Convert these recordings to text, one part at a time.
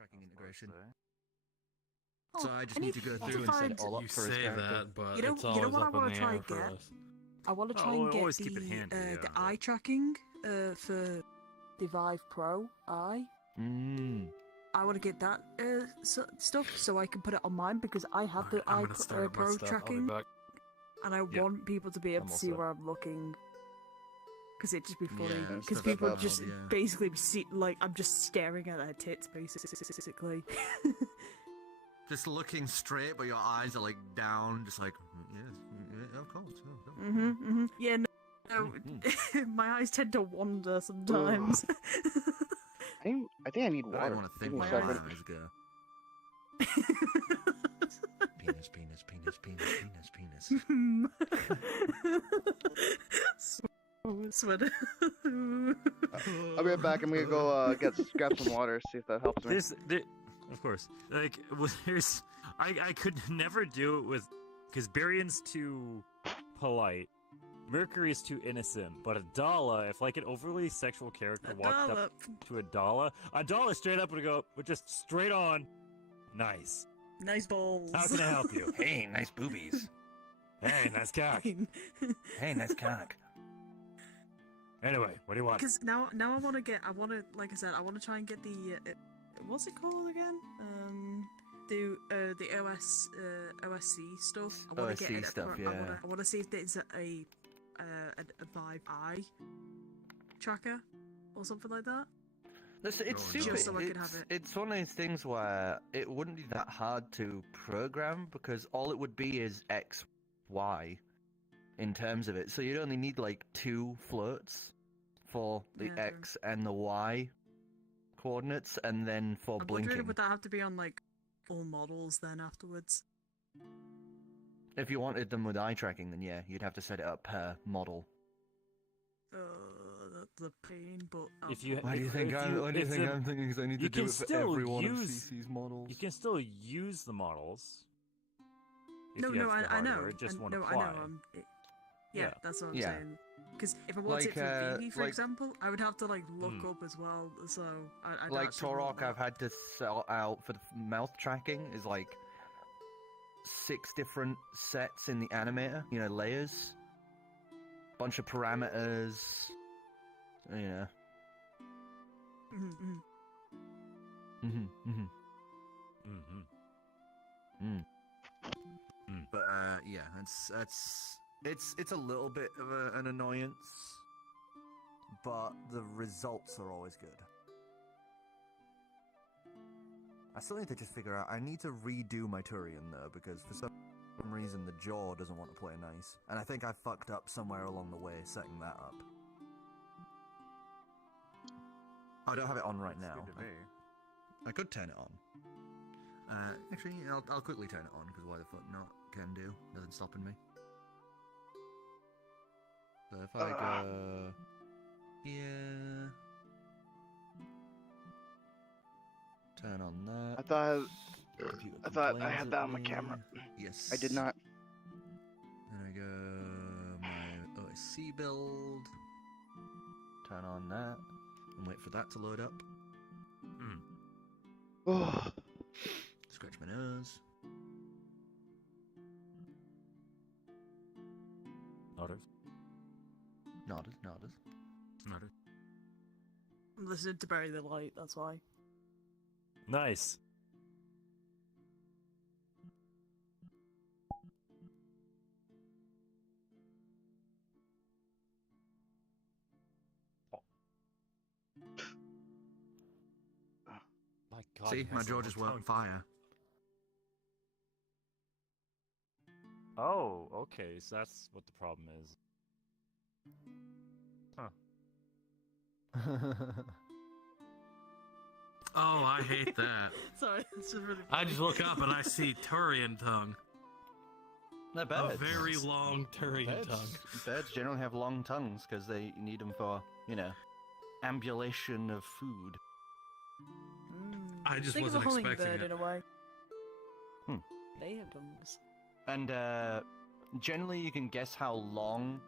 tracking integration. Oh, So I just need to go through and set find- it all up You for his say character. that, but You know- it's you know always what I up in wanna the try air and for get? us. I want to Oh, try and we'll get always the, keep it handy, yeah, the but- eye tracking for Devive Pro eye. I want to get that stuff so I can put it on mine because I have the I'm eye gonna start up my Pro stuff. tracking, I'll be back. and I Yeah. want people to be able I'm to all see set. where I'm looking. Because it'd just be funny. Yeah, Because set that people up, just yeah. basically see, like, I'm just staring at their tits, basically. Just looking straight, but your eyes are like down, just like yeah, of course. Yeah, no, my eyes tend to wander sometimes. I think I need I water. don't want to think Give me where a my second. eyes go. Penis. Sweater. I'll be right back. I'm gonna go grab some water, see if that helps me. Of course. Like, there's... I could never do it with... Because Barion's too polite. Mercury's too innocent. But Adala, if like an overly sexual character walked up to Adala straight up would go, but just straight on, nice. Nice balls. How can I help you? Hey, nice boobies. Hey, nice cock. Hey, nice cock. Anyway, what do you want? Because now I want to, like I said, I want to try and get the, what's it called again? The OSC stuff. I want to get OSC it. stuff, I yeah. want to see if there's a Vive Eye tracker or something like that. Listen, it's Just super. so I can have it. It's one of those things where it wouldn't be that hard to program because all it would be is X, Y, in terms of it. So you'd only need like 2 floats for the Yeah, true. X and the Y coordinates, and then for I'm blinking. wondering, would that have to be on like all models then afterwards? If you wanted them with eye tracking, then yeah, you'd have to set it up per model. That's a pain, but If you, Why do you if think you- I'm it's a- thinking? Because I need you to do can it for still every one of use- CC's models. You can still use the models. if no, you have the I know. hardware, it just won't no, apply. I know. Yeah, that's what I'm Yeah. saying. Because if I wanted Like, it for Vivi, for like- example, I would have to like look up as well. So I'd Like actually want Torok, I've that. had to sell out for the mouth tracking is like 6 different sets in the animator, you know, layers, bunch of parameters, you know. Mhm. But yeah, it's a little bit of an annoyance, but the results are always good. I still need to just figure out. I need to redo my Turian though, because for some reason the jaw doesn't want to play nice, and I think I fucked up somewhere along the way setting that up. I don't have it on right now. I could turn it on. Actually, I'll quickly turn it on, because why the fuck not? Can do. Nothing stopping me. So if I go here, turn on that. I thought I had that on my camera. Yes. I did not. Then I go my OSC build. Turn on that and wait for that to load up. Oh, Scratch my nose. Nodders. I'm listening to Bury the Light. That's why. Nice. My God, See, he my has jaw a just long went tongue. fire. Oh, okay, so that's what the problem is. Oh, I hate that. Sorry, it's just really. I just look up and I see Turian tongue. They're A birds. very long Turian tongue. Birds generally have long tongues because they need them for, you know, ambulation of food. I just Think wasn't of a expecting hummingbird it. in a way. Hmm. They have tongues. And generally you can guess how long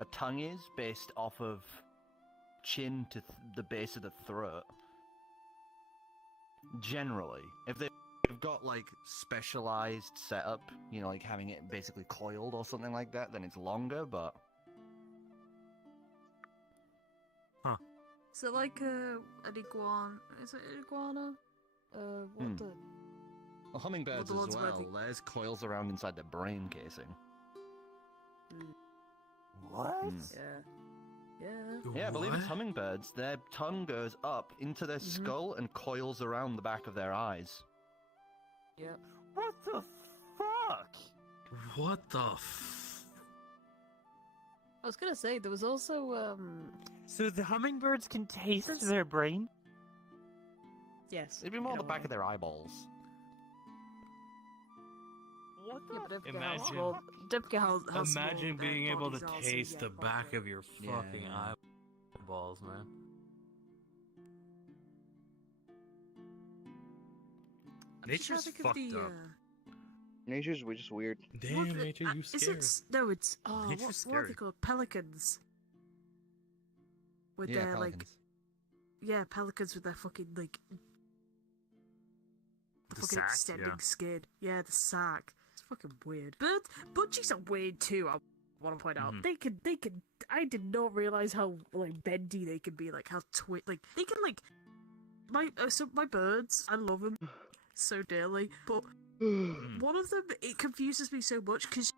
a tongue is based off of chin to the base of the throat. generally. If they've got like specialized setup, you know, like having it basically coiled or something like that, then it's longer, but... Is it like an iguana? Is it an iguana? What the? Well, hummingbirds the as ones where well. There's coils around inside the brain casing. What? Yeah. Yeah, I believe it's What? hummingbirds. Their tongue goes up into their skull and coils around the back of their eyes. Yep. What the fuck? What the I was gonna say there was also So the hummingbirds can taste That's- their brain? yes. It'd be more in the a back way. of their eyeballs. What Yeah, but don't forget Imagine- don't forget how small Imagine their being able to bodies are, so taste yeah, the back probably. of your Yeah, fucking yeah. eyeballs, man. I'm just trying Nature's to think of fucked the, up. Nature's just weird. Damn, nature, you Is scared. it? No, it's. Nature's What are they scary. called? Pelicans. With Yeah, their pelicans. pelicans with their fucking like The fucking sack, extending yeah. skin. Yeah, the sack. It's fucking weird. But budgies are weird too. I want to point out Mhm. they can. I did not realize how like bendy they can be. Like how like they can like my birds. I love them so dearly, but one of them, it confuses me so much because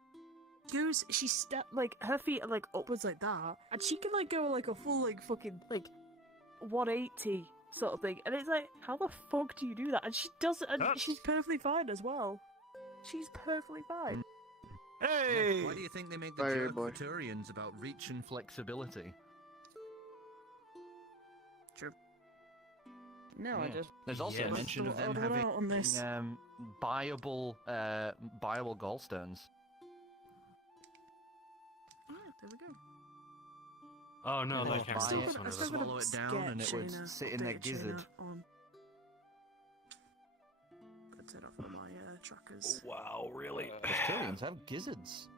she like her feet are like upwards like that, and she can like go like a full like fucking like 180 sort of thing, and it's like, how the fuck do you do that? And she does it, and Huh? she's perfectly fine as well. She's perfectly fine. Hey! Why do you think they make the Fire joke boy. Turians about reach and flexibility? No, I Yeah. just There's also Yes. mention of them I don't know having on this. buyable gallstones. Yeah, there we go. Oh no, And that they can't buy be it, this one, and is still it? gonna swallow it down, and it would sit in their gizzard. Put it off on my trackers. Wow, really? Turians have gizzards.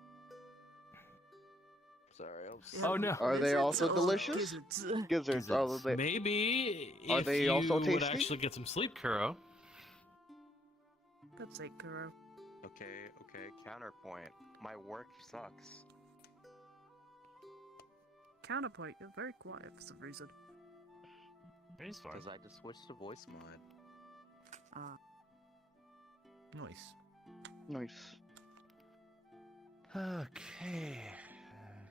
Sorry, I was... Yeah, Oh, no. Are they gizzards also or delicious? gizzards? Gizzards, all of Gizzards. it. Maybe Are if they you also would tasty? actually get some sleep, Kuro. God's sake, Kuro. Okay, counterpoint. My work sucks. Counterpoint, you're very quiet for some reason. He's fine. Because I just switched to voice mod. Nice. Nice. Okay.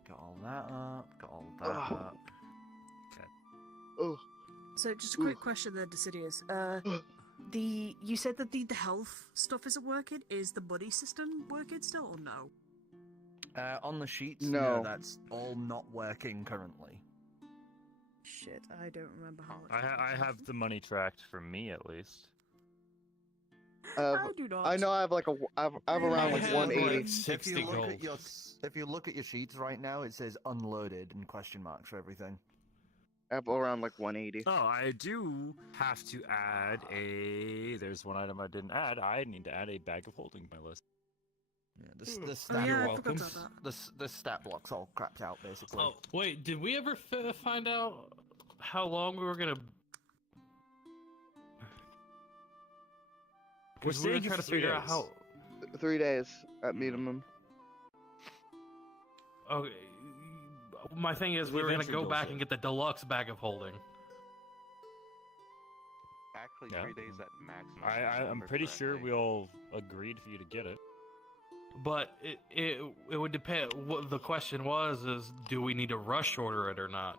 Got all that up. Got all that Ugh. up. Oh, So, just a quick question there, Dicidius. You said that the health stuff isn't working. Is the money system working still, or no? On the sheets, No. that's all not working currently. Shit, I don't remember how much. I have the money tracked for me at least. I do not. I know I have like I have around like have 180. like If 60 you look gold. at your if you look at your sheets right now, it says unloaded and question marks for everything. I have around like 180. Oh, I do have to add a... There's one item I didn't add. I need to add a bag of holding to my list. Yeah, Oh the stat yeah, I block, forgot about that. the stat block's all crapped out basically. Oh, wait, did we ever find out how long we were gonna... We're We were staying trying to for 3 figure out days. how... 3 days at minimum. Okay, my thing is, we were gonna Adventure go Guild back said. and get the deluxe bag of holding. Actually, Yeah. 3 days at maximum. I'm remember pretty sure correctly. we all agreed for you to get it. But it would depend. What the question was is, do we need to rush order it or not?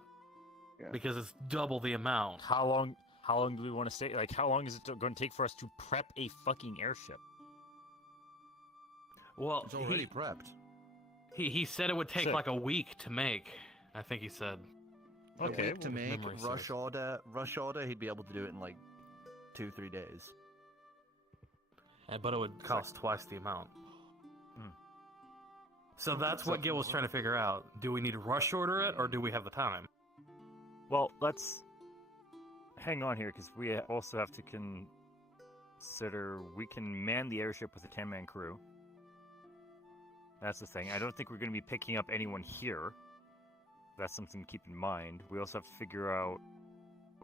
Yeah. Because it's double the amount. How long do we want to stay? Like, how long is it going to take for us to prep a fucking airship? Well, It's already prepped. he said it would take Sick. like a week to make. I think he said. A Okay, week to well, make memory rush serves. order. He'd be able to do it in like 2-3 days. But it would cost twice the amount. Hmm. So that's what Gill was trying to figure out. Do we need to rush order it, or do we have the time? Well, let's hang on here because we also have to consider we can man the airship with a 10-man crew. That's the thing. I don't think we're going to be picking up anyone here. That's something to keep in mind. We also have to figure out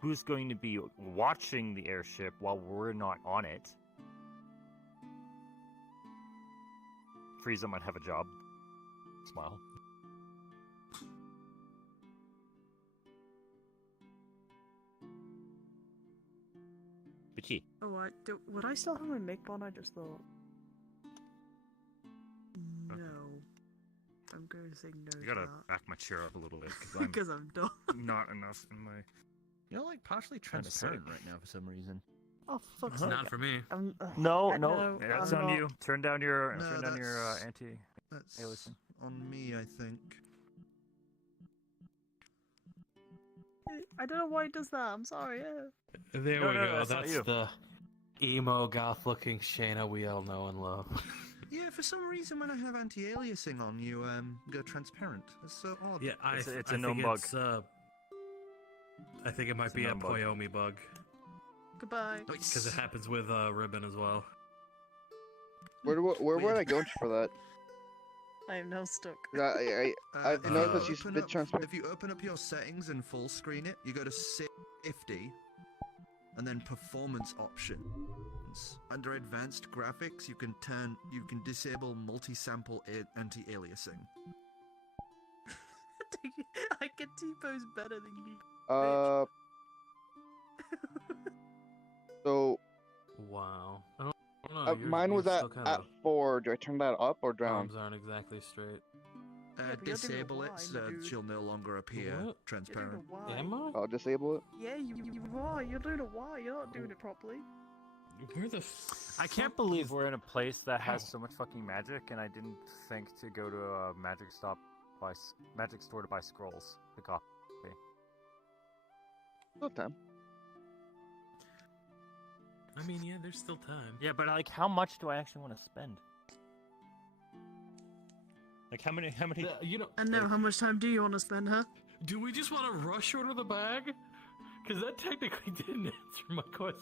who's going to be watching the airship while we're not on it? Frieza might have a job. Smile. Bitchy. Oh, would I still have my make one? I just thought. No. I'm going to say no. I gotta to back my chair up a little bit that. Because I'm done. not enough in my. You're like partially Trying to transparent say. right now for some reason. Oh, fuck's It's sake. not for me. No, no, that's I'm on not. you. Turn down your No, anti. That's Hey, listen. on me, I think. I don't know why it does that. I'm sorry. There No, we no, go. that's not That's you. the emo goth-looking Shaena we all know and love. Yeah, for some reason when I have anti-aliasing on, you go transparent. It's so odd. Yeah, It's a I gnome think bug. it's, I think it might It's a be a gnome bug. Poyomi bug. Goodbye. Because it happens with Ribbon as well. Where would I go for that? I am now stuck. I've if noticed you you open split up- transparent. If you open up your settings and full screen it, you go to 50, and then performance options. Under advanced graphics, you can disable multi-sample anti-aliasing. I can T-pose better than you. So Wow. I don't know. mine was at 4. Do I turn that up or down? Arms aren't exactly straight. but you're doing it Disable it wide, so dude. she'll no longer appear What? You're transparent. doing a Y. Am I? I'll disable it. Yeah, you are. You're doing a Y. You're not doing it properly. Where the I can't believe we're in a place that has Ow. so much fucking magic, and I didn't think to go to a magic store to buy scrolls to copy. Still time. I mean, yeah, there's still time. Yeah, but like, how much do I actually want to spend? Like, how many? You know, And now, how much time do you want to spend, huh? do we just want to rush order the bag? Because that technically didn't answer my question.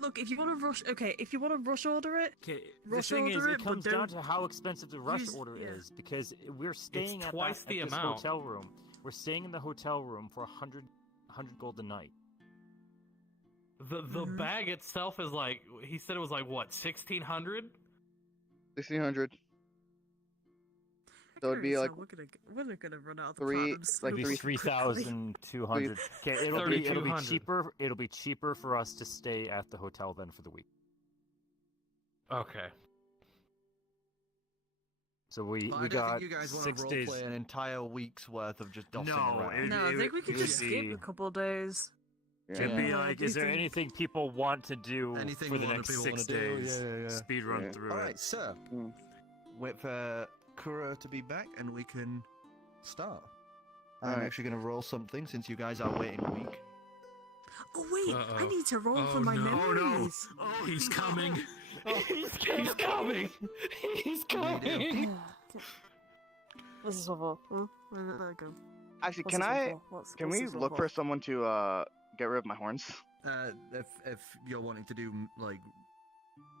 Look, if you want to rush, okay, if you want to rush order it, Okay, the Rush thing is, order it it, but comes down don't to how expensive the rush use- order yeah. is, because we're staying at, twice the at this amount. hotel room. We're staying in the hotel room for 100 gold a night. The Mhm. bag itself is like, he said it was like, what, 1,600? 1600. So it'd be like we're gonna run out of the three- platinum so like It'll be three- 3,200. Okay, it'll be 3,200. cheaper. It'll be cheaper for us to stay at the hotel then for the week. Okay. So we Well, I don't got think you guys want 6 to days. Play an entire week's worth of just dossing No, around. No, I think we could it would just skip be- a couple of days. It'd Yeah. be Yeah, like, I is do there think- anything people want to do Anything for the people next wanna 6 do? days? Yeah. Speed run Yeah. through Alright, it. so Mm. wait for Kuro to be back and we can start. I'm Alright. actually going to roll something since you guys are waiting a week. Oh wait, I Uh-oh. need to roll Oh, for my no. Oh, no. memories. Oh, he's coming. He's coming. He's coming. What's this one for? Where did that go? Actually, What's can this one I? for? What's Can this we one look for someone to get rid of my horns? If you're wanting to do like,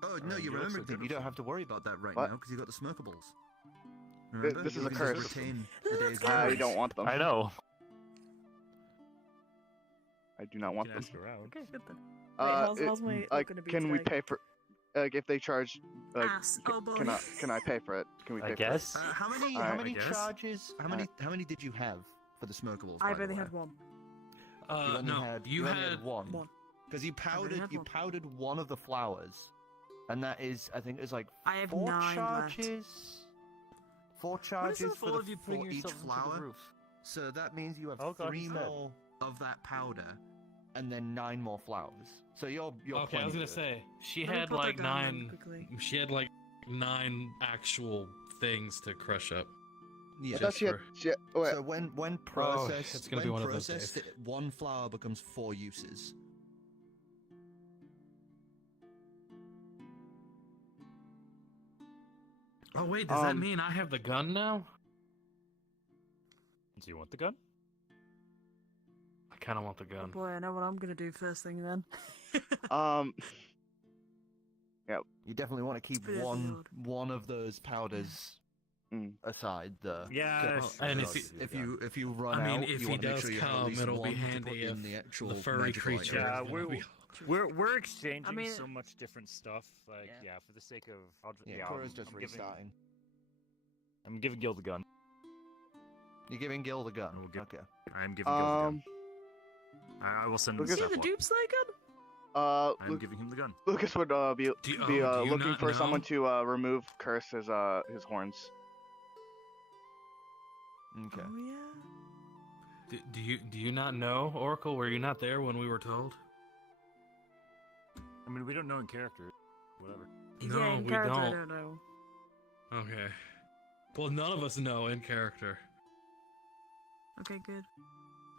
oh no, You you look remember so good, you don't have to worry about about that right What? now because you got the smokables. Remember? This is You a can curse. just retain Let's a day's go. I memories. don't want them. I know. I do not want You them. can ask around. Okay, good then. How's my like, gonna be can we today? pay for? Like, if they charge, like, Ass. Oh boy. can I pay for it? Can we pay I for guess. How many? Alright, How How many? many I guess. charges? How many did you have for the smokables? by I've the only way? had one. You only No, had, you only had one. One. Because you only had one. powdered one of the flowers, and that is, I think, it's like I have 4 9 left. charges. 4 What is charges up for, with all the, of you putting for each yourself into the flower. roof? So that means you have Oh, God, 3 he's dead. more, Of that powder. and then 9 more flowers. So you're Okay, I was plenty gonna good. say she Let me had put that like down then 9. quickly. She had like 9 actual things to crush up. Yeah. I thought she had. Wait, So when processed, it's gonna be one of those processed, days. 1 flower becomes 4 uses. Oh wait, does that Um, mean I have the gun now? Do you want the gun? I kind of want the Oh gun. boy, I know what I'm gonna do first thing then. You definitely want to keep Pretty one old. one of those powders aside, though. Yeah, Well, sure, and I'll if give you If the gun. you run I mean, out, if you he want to make does sure you have at come, least it'll be one to put handy in if the actual the furry magical creature item. Yeah, is gonna be- we're exchanging mean- so much different stuff. Like, Yeah. for the sake of, Yeah, Cora's just restarting. I'm giving Gill the gun. You're giving Gill the gun. I will give- Okay. I'm giving Gill the gun. I will send him Lucas- the Is it stuff. the Doomslayer gun? I'm giving him the gun. Lucas would be Do you looking not for someone know? to remove curse his horns. Okay. Oh yeah. Do you not know, Oracle? Were you not there when we were told? I mean, we don't know in character. Whatever. No, yeah, in we character, I don't. don't know. Okay. Well, none of us know in character. Okay, good.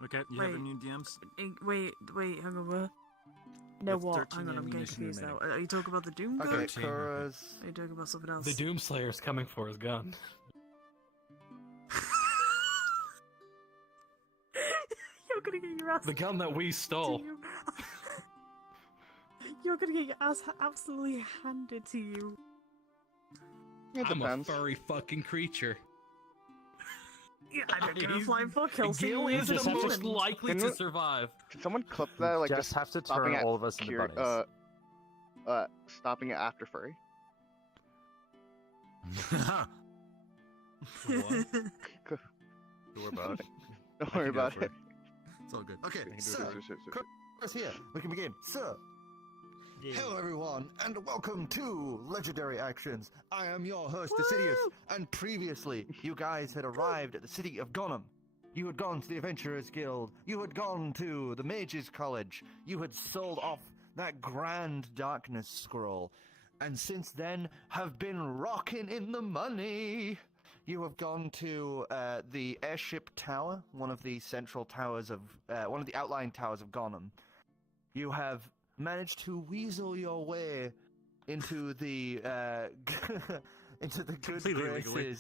Okay, you have Wait. any DMs? Wait, hang on. What? No, Have what? 13 Hang on, I'm getting ammunition confused now. remaining. Are you talking about the Doom gun? Okay, 13. Cora's. Are you talking about something else? The Doomslayer's coming for his gun. You're gonna get your ass. The gun that we stole. to you. You're gonna get your ass absolutely handed to you. It I'm a depends. furry fucking creature. Yeah, I don't give a He's- flying fuck. He'll see Gil you is in the a most moment. likely Can to we- survive. Can someone clip that? Like just have to stopping turn at all of us into bunnies. stopping it after furry. What? Don't worry about it. Don't worry about it. It's all good. Okay, I can do so it. Cora's here. We can begin. So, hello everyone, and welcome to Legendary Actions. I am your host, Dicidius, and previously, you guys had arrived at the city of Gonem. You had gone to the Adventurers Guild. You had gone to the Mages College. You had sold off that grand darkness scroll. And since then, have been rocking in the money. You have gone to the airship tower, one of the central towers of, one of the outlying towers of Gonem. You have managed to weasel your way into the into the good Completely legally.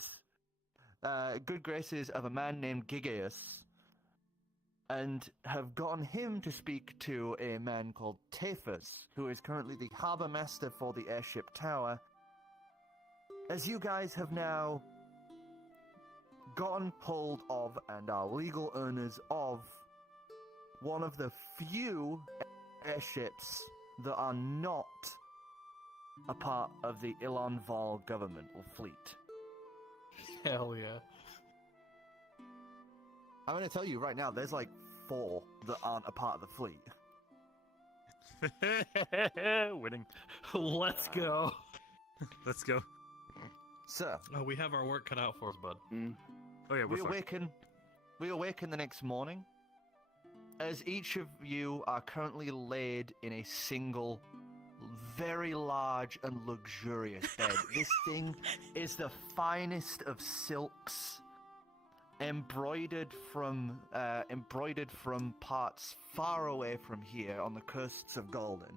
graces of a man named Gigeus, and have gotten him to speak to a man called Tafus, who is currently the harbor master for the airship tower. As you guys have now gotten hold of and are legal owners of one of the few airships that are not a part of the Ilonval governmental fleet. Hell yeah. I'm going to tell you right now, there's like 4 that aren't a part of the fleet. Winning. Let's go. Let's go. So, Oh, we have our work cut out for us, bud. Oh yeah, we we're fine. awaken the next morning, as each of you are currently laid in a single, very large and luxurious bed. This thing is the finest of silks, embroidered from parts far away from here on the coasts of Golden.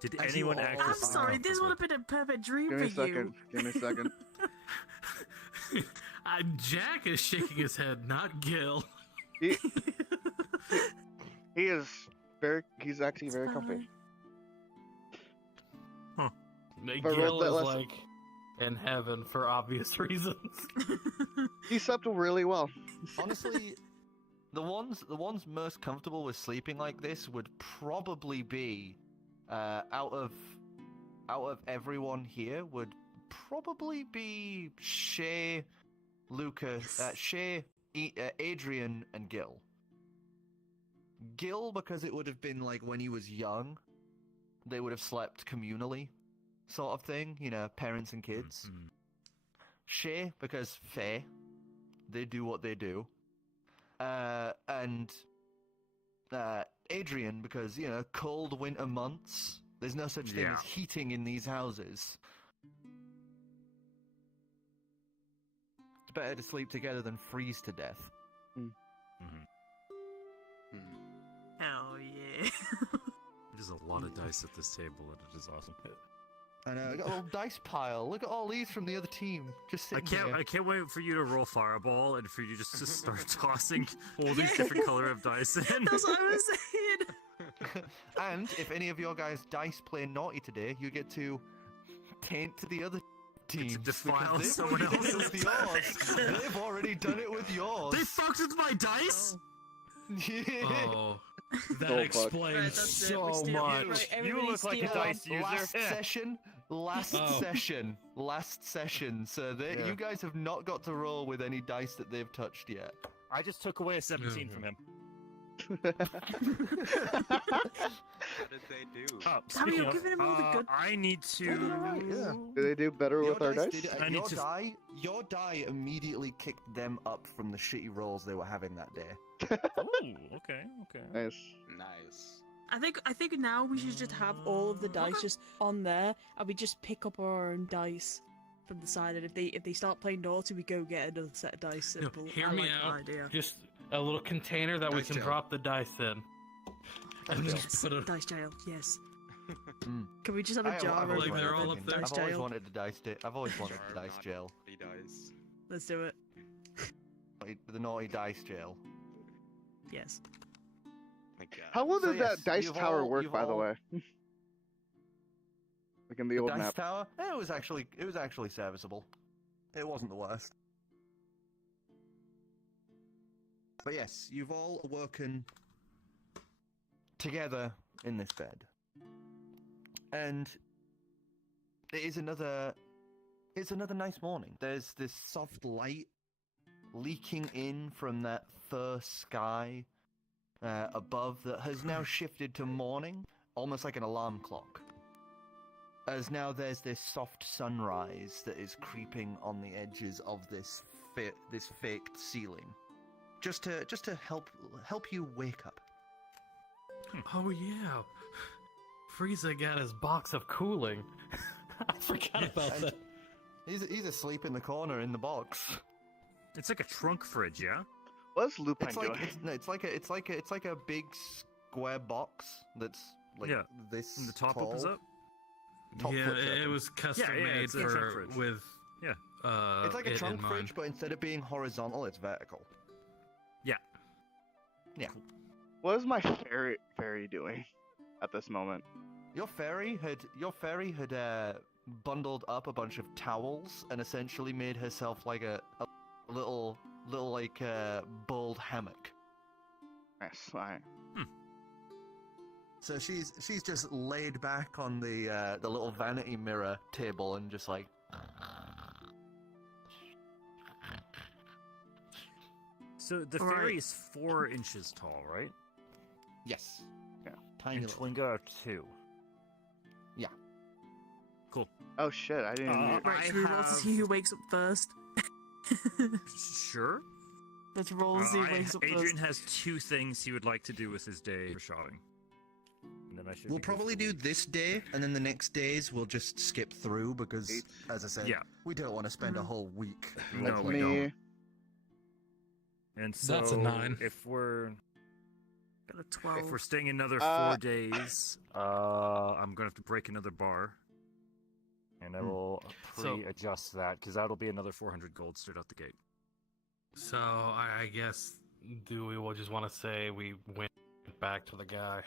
Did As you anyone all- actually? I'm This is sorry, this would have been a perfect dream Give me a for you. second. Give me a second. Jack is shaking his head, not Gil. He is very. He's actually It's very comfy. fine. But Gil let- is let's- like in heaven for obvious reasons. He slept really well. Honestly, the ones most comfortable with sleeping like this would probably be out of everyone here would probably be Shay, Lucas, Adrian, and Gill. Gill, because it would have been like when he was young, they would have slept communally, sort of thing, you know, parents and kids. Mhm. Shay, because Fae, they do what they do. And Adrian, because, you know, cold winter months, there's no such thing Yeah. as heating in these houses. It's better to sleep together than freeze to death. Hell yeah. There's a lot of dice at this table, and it is awesome. I know, I got a little dice pile. Look at all these from the other team. Just I sitting can't wait for you to roll fireball and for you just to start tossing all these different color of dice in. That's what I was saying. And if any of your guys' dice play naughty today, you get to taint the other teams. defile because they've someone already done it else's with yours. They've already done it with yours. They fucked with my dice. Oh, that Oh, fuck. explains Right, that's it, we so steal- much. Right, You everybody look like a steal. dice user. Last Oh. session. So Yeah. you guys have not got to roll with any dice that they've touched yet. I just took away a 17 from him. What did they do? Oh, Damn, speaking you're of, giving him all the good- I need to. Yeah. Do they do better with our dice? I need to- Your die immediately kicked them up from the shitty rolls they were having that day. Oh, okay. Nice. Nice. I think now we should just have all of the dice just on there, and we just pick up our own dice from the side. And if they start playing naughty, we go get another set of dice. No, Simple. hear I me like that out. idea. Just a little container that we Dice can jail. drop the dice in. And Yes, just put it. dice jail. Yes. Mm. Can we just have a I've jar always of Like, they're wanted all to- up there. dice I've always jail? wanted a dice. I've always wanted a dice jail. Dice. Let's do it. The naughty dice jail. Yes. My God. How well So does yes, that dice you've tower all- work, you've by the all- way? Like in the The old dice map. tower. It was actually serviceable. It wasn't the worst. But yes, you've all awoken. Together in this bed. And it's another nice morning. There's this soft light leaking in from that fur sky above that has now shifted to morning, almost like an alarm clock. As now there's this soft sunrise that is creeping on the edges of this faked ceiling, just to help you wake up. Oh yeah, Frieza got his box of cooling. I forgot about that. He's asleep in the corner in the box. It's like a trunk fridge, yeah. What's Lupin It's like doing? it's like a big square box that's like Yeah, this. And the top opens tall. up. Top Yeah, flips it open. was custom Yeah, made it's a trunk for fridge. with. Yeah. It's like a it trunk in mind. fridge, but instead of being horizontal, it's vertical. What is my fairy doing at this moment? Your fairy had bundled up a bunch of towels and essentially made herself like a little like bald hammock. Nice. Alright. So she's just laid back on the little vanity mirror table and just like. So the All right. fairy is 4 inches tall, right? Yes. Yeah. Tiny And little. Twinger are 2. Yeah. Cool. Oh shit! I didn't. Uh, hear- Right, should we roll to have- see who wakes up first? Sure. Let's roll to see who wakes up Adrian first. has 2 things he would like to do with his day for shopping. And then I should We'll be good probably for do the week. this day, and then the next days we'll just skip through because, as I said, Yeah. we don't want to spend a Mhm. whole week. No, That's we me. don't. And so That's a 9. if we're Got a 12. if we're staying another Uh, 4 days, I'm gonna have to break another bar. And I will So- pre-adjust that because that'll be another 400 gold straight out the gate. So I guess will just want to say we went back to the guy,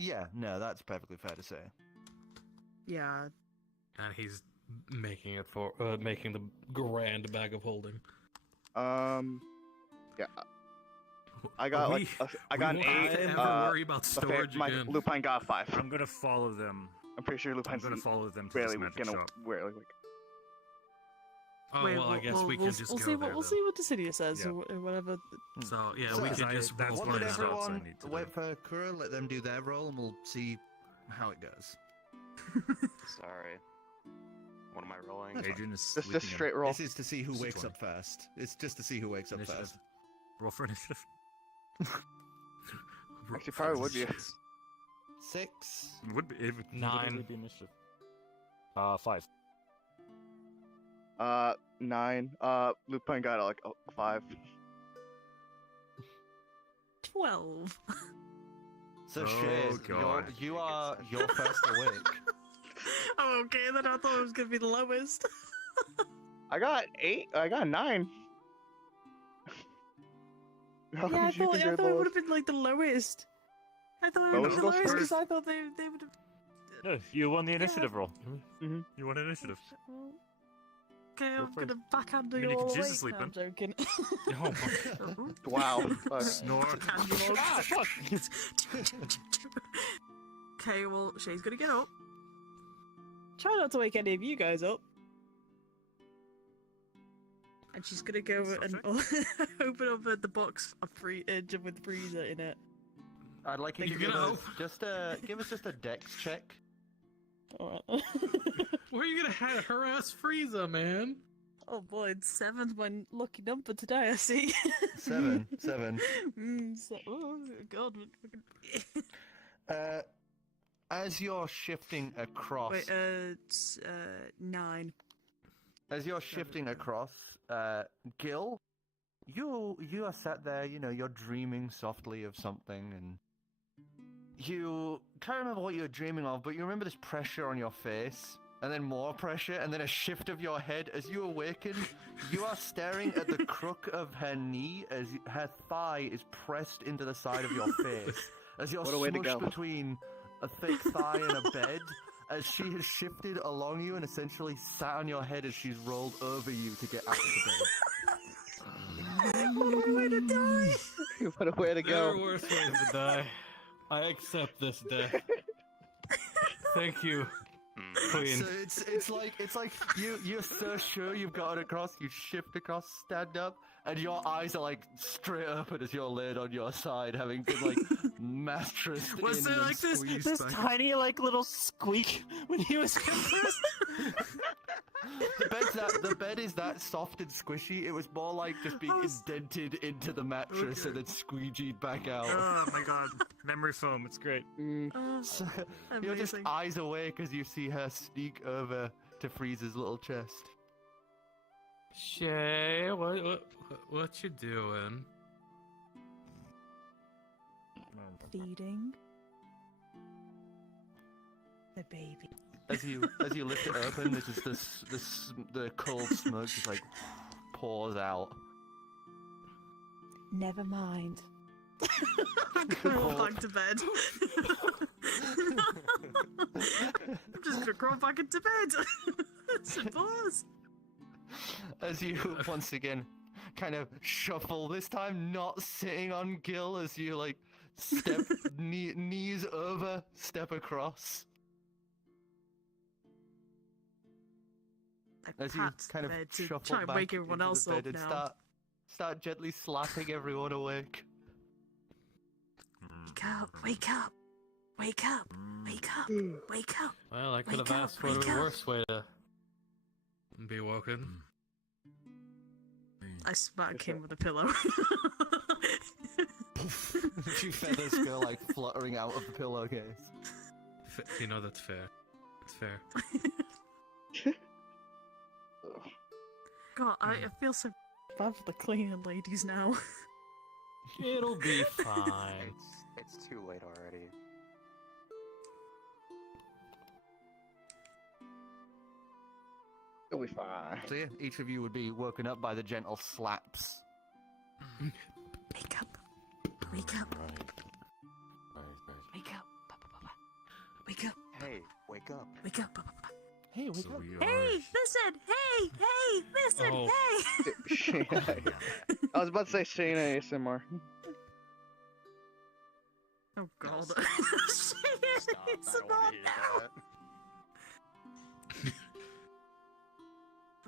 Yeah, no, that's perfectly fair to say. Yeah. and he's making it for making the grand bag of holding. Yeah. I got We- I got an we won't have 8. to ever worry about okay, storage my again. Lupin got 5. I'm gonna follow them. I'm pretty sure I'm Lupin's gonna follow them to barely this magic gonna shop. like. Oh Wait, well, I guess we can just we'll go see there. we'll then. see what Dicidius says Yeah. or whatever. So yeah, So we as can I- just that's roll one What of did the for steps I everyone need to Wait do. for Kura, let them do their roll, and we'll see how it goes. Sorry. What am I rolling? Adrian is Just sleeping in. straight roll. This is to see who This is wakes 20. up first. It's just to see who wakes up Initiative. first. Roll for initiative. Actually, probably would be. 6. Would be it would 9. literally be initiative. 5. 9. Lupin got like 5. 12. So Oh, Shays, God. you're first awake. Oh, okay, then I thought it was gonna be the lowest. I got 8. I got 9. How Yeah, I could you thought think you're it the would lowest? have been like the lowest. I thought it would Lowest be the goes lowest because first. I thought they would have. No, you won the initiative roll. Mhm. You won initiative. Okay, I'm for it. gonna backhand I you mean, you all can the choose way. to sleep No, I'm joking. Oh my Ooh. Wow. Fuck. Snore. Backhand you all. Ah, fuck! Okay, well, Shay's gonna get up. Try not to wake any of you guys up. And she's gonna go and open up the box of with freezer in it. I'd like you to You're give gonna us just a dex check. Alright. Where are you gonna harass Frieza, man? Oh boy, 7's my lucky number today, I see. Seven. Oh god. As you're shifting across, Wait, it's 9. as you're shifting across, Gill, you are sat there, you know, you're dreaming softly of something, and you can't remember what you're dreaming of, but you remember this pressure on your face, and then more pressure, and then a shift of your head. As you awaken, you are staring at the crook of her knee as her thigh is pressed into the side of your face, as you're What a way to go. smushed between a thick thigh and a bed, as she has shifted along you and essentially sat on your head as she's rolled over you to get out of bed. What a way to die! What a way to There are go. worse ways to die. I accept this death. Thank you, Queen. So it's like you're so sure you've got it across, you shift across, stand up, and your eyes are like straight open as you're laid on your side, having been like mattressed Was in there and like this squeezed back. tiny like little squeak when he was compressed? The bed is that soft and squishy. It was more like just being indented into the mattress and then squeegeed back out. Oh my god, memory foam, it's great. So, you're just Amazing. eyes awake as you see her sneak over to Frieza's little chest. Shay, what you doing? Feeding the baby. As you lift it open, there's just the cold smoke just like pours out. Never mind. Crawl back to bed. I'm just gonna crawl back into bed. Suppose. As you once again kind of shuffle, this time not sitting on Gill, as you like step knees over, step across. As you kind of shuffle try and back wake everyone into else the bed up and now. start gently slapping everyone awake. Wake up! Wake up! Wake up! Wake up! Wake up! Well, I could Wake have up, asked for wake a up. worse way to be woken. I smack him with a pillow. A few feathers go like fluttering out of the pillowcase. You know, that's fair. It's fair. God, I feel so bad for the cleaning ladies now. It'll be fine. It's too late already. It'll be fine. So yeah, each of you would be woken up by the gentle slaps. Wake up! Wake up! Right. Wake up! Wake up! Hey, wake up. Wake up! Hey, wake up. Hey, listen! Hey, listen! Oh. Hey! Shaena. I was about to say Shaena ASMR. Oh God! Stop, I don't want to hear that.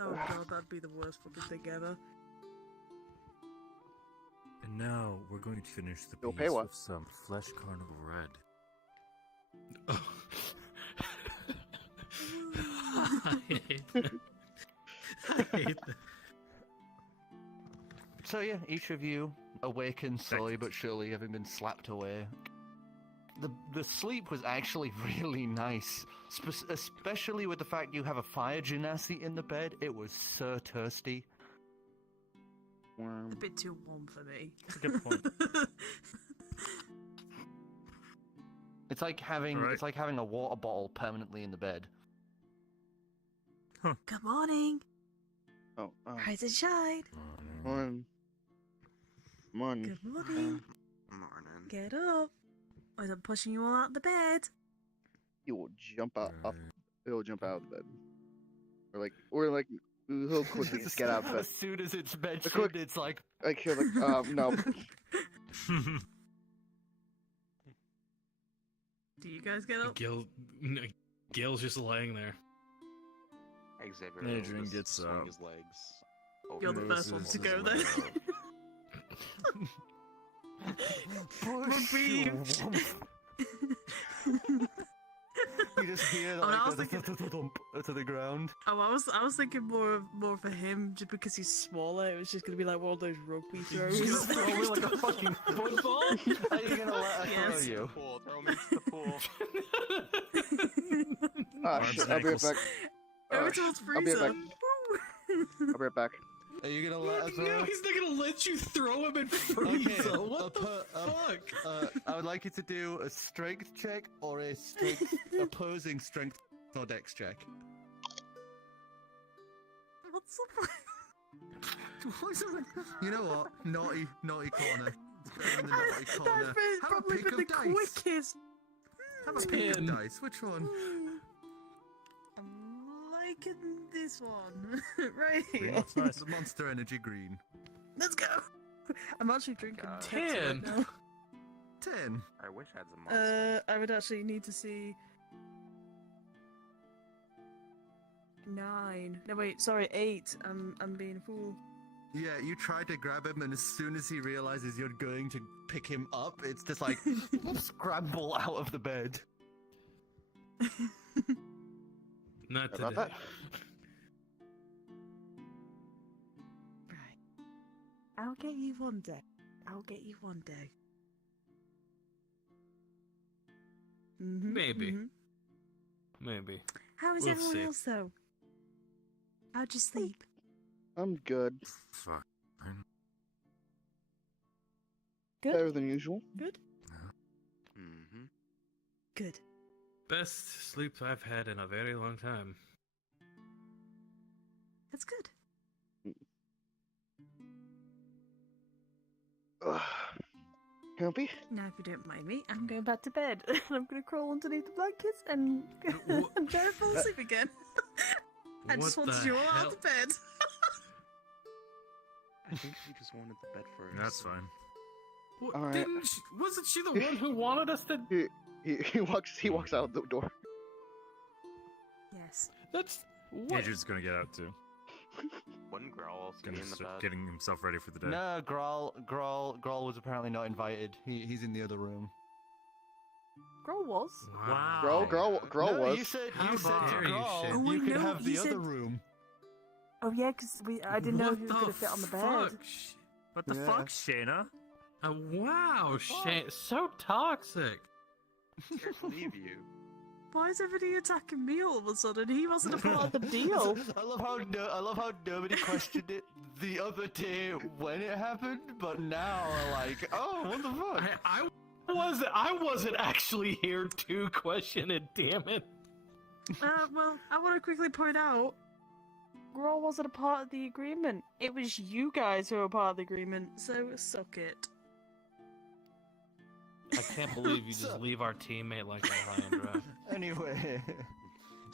Oh God, that'd be the worst fucking thing ever. And now we're going to finish the You'll piece pay what? with some Flesh Carnival Red. Oh. I hate that. I hate that. So yeah, each of you awaken slowly but surely, having been slapped away. The sleep was actually really nice, especially with the fact you have a fire genasi in the bed. It was so toasty. A bit too warm for me. That's a good point. It's like having Right. a water bottle permanently in the bed. Good morning. Oh, Rise and shine. one. Good morning. Morning. Get up. I'm pushing you all out of the bed. You will jump out. Up. It will jump out of the bed. Or like He'll quickly just get out of As it. soon as it's mentioned, quick- it's like, Like, he'll like, no. Do you guys get up? Gil's just laying there. Xavier will Adrian just gets swing up. his legs. You're the first one Moses to go is then. push Reprieved. You just hear Oh, like I was the thinking- thump to the ground. Oh, I was thinking more for him, just because he's smaller. It was just gonna be like one of those rugby throws. Just gonna throw me like a fucking football? Are you gonna let her Yes. throw you? Pool, throw me into the pool. Ah, Arms shit, and I'll be right ankles. back. Over towards I'll be right Frieza. back. Woo! I'll be right back. Are you gonna let her throw? No, he's not gonna let you throw him in Frieza. What the fuck? I would like you to do a strength check or a strength opposing strength or dex check. What's the point? You know what? Naughty corner. It's better than the naughty That's corner. Have a probably pick been the of dice. quickest. Have a pick of 10. dice. Which one? I'm liking this one. Right here. That's nice. The Monster Energy Green. Let's go. I'm actually drinking God. Pepsi right 10. now. 10. I wish I had some monster. I would actually need to see 9. No wait, sorry, 8. I'm being a fool. Yeah, you try to grab him, and as soon as he realizes you're going to pick him up, it's just like scramble out of the bed. Not How about today. Right. I'll get you one day. I'll get you one day. Maybe. Maybe. How is We'll everyone see. else though? How'd you sleep? I'm good. Fuck. Good. Better than usual. Good. Mm-hmm. Good. Best sleep I've had in a very long time. That's good. Ugh. Comfy? Now, if you don't mind me, I'm going back to bed. And I'm going to crawl underneath the blankets and Wha- and try to fall asleep again. I just What wanted the you all hell? out of bed. I think she just wanted the bed first. That's fine. What, Alright. wasn't she the one who wanted us to? He walks out the door. Yes. That's what? Adrian's gonna get out too. Wouldn't Growl also be Gonna in the start bed? getting himself ready for the day. No, Grawl was apparently not invited. He's in the other room. Growl was. Wow. Growl No, was. you said How to dare you, Grawl Shane. Oh, you I could know, have the you other said- room. Oh yeah, because I didn't know What who was going to fit on the bed. fuck? What the Yeah. fuck, Shaena? Wow, Shane, so toxic. Can't believe you. Why is everybody attacking me all of a sudden? He wasn't a part of the deal. I love how nobody questioned it the other day when it happened, but now like, oh, what the fuck? I wasn't actually here to question it. Damn it. Well, I want to quickly point out, Growl wasn't a part of the agreement. It was you guys who were part of the agreement, so suck it. I can't believe you just leave our teammate like that high and dry. Anyway,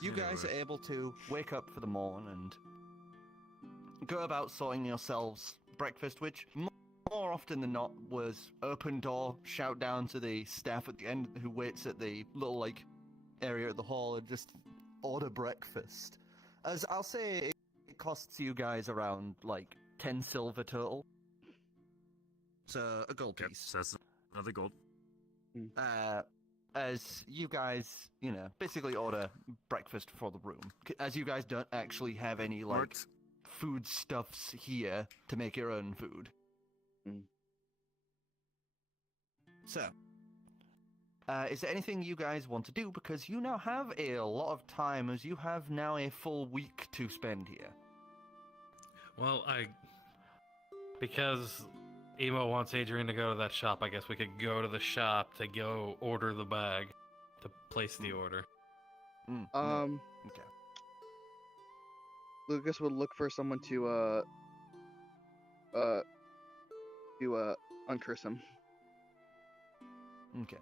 you guys are Anyway. able to wake up for the morn and go about sorting yourselves breakfast, which more often than not was open door, shout down to the staff at the end who waits at the little like area at the hall and just order breakfast. As I'll say, it costs you guys around like 10 silver total. So a gold Yep, piece. so that's another gold. As you guys, you know, basically order breakfast for the room. As you guys don't actually have any, like, Works. foodstuffs here to make your own food. Mm. So, is there anything you guys want to do? Because you now have a lot of time, as you have now a full week to spend here. Well, because Emo wants Adrian to go to that shop, I guess we could go to the shop to go order the bag, to place the order. Okay. Lucas would look for someone to uncurse him. Okay.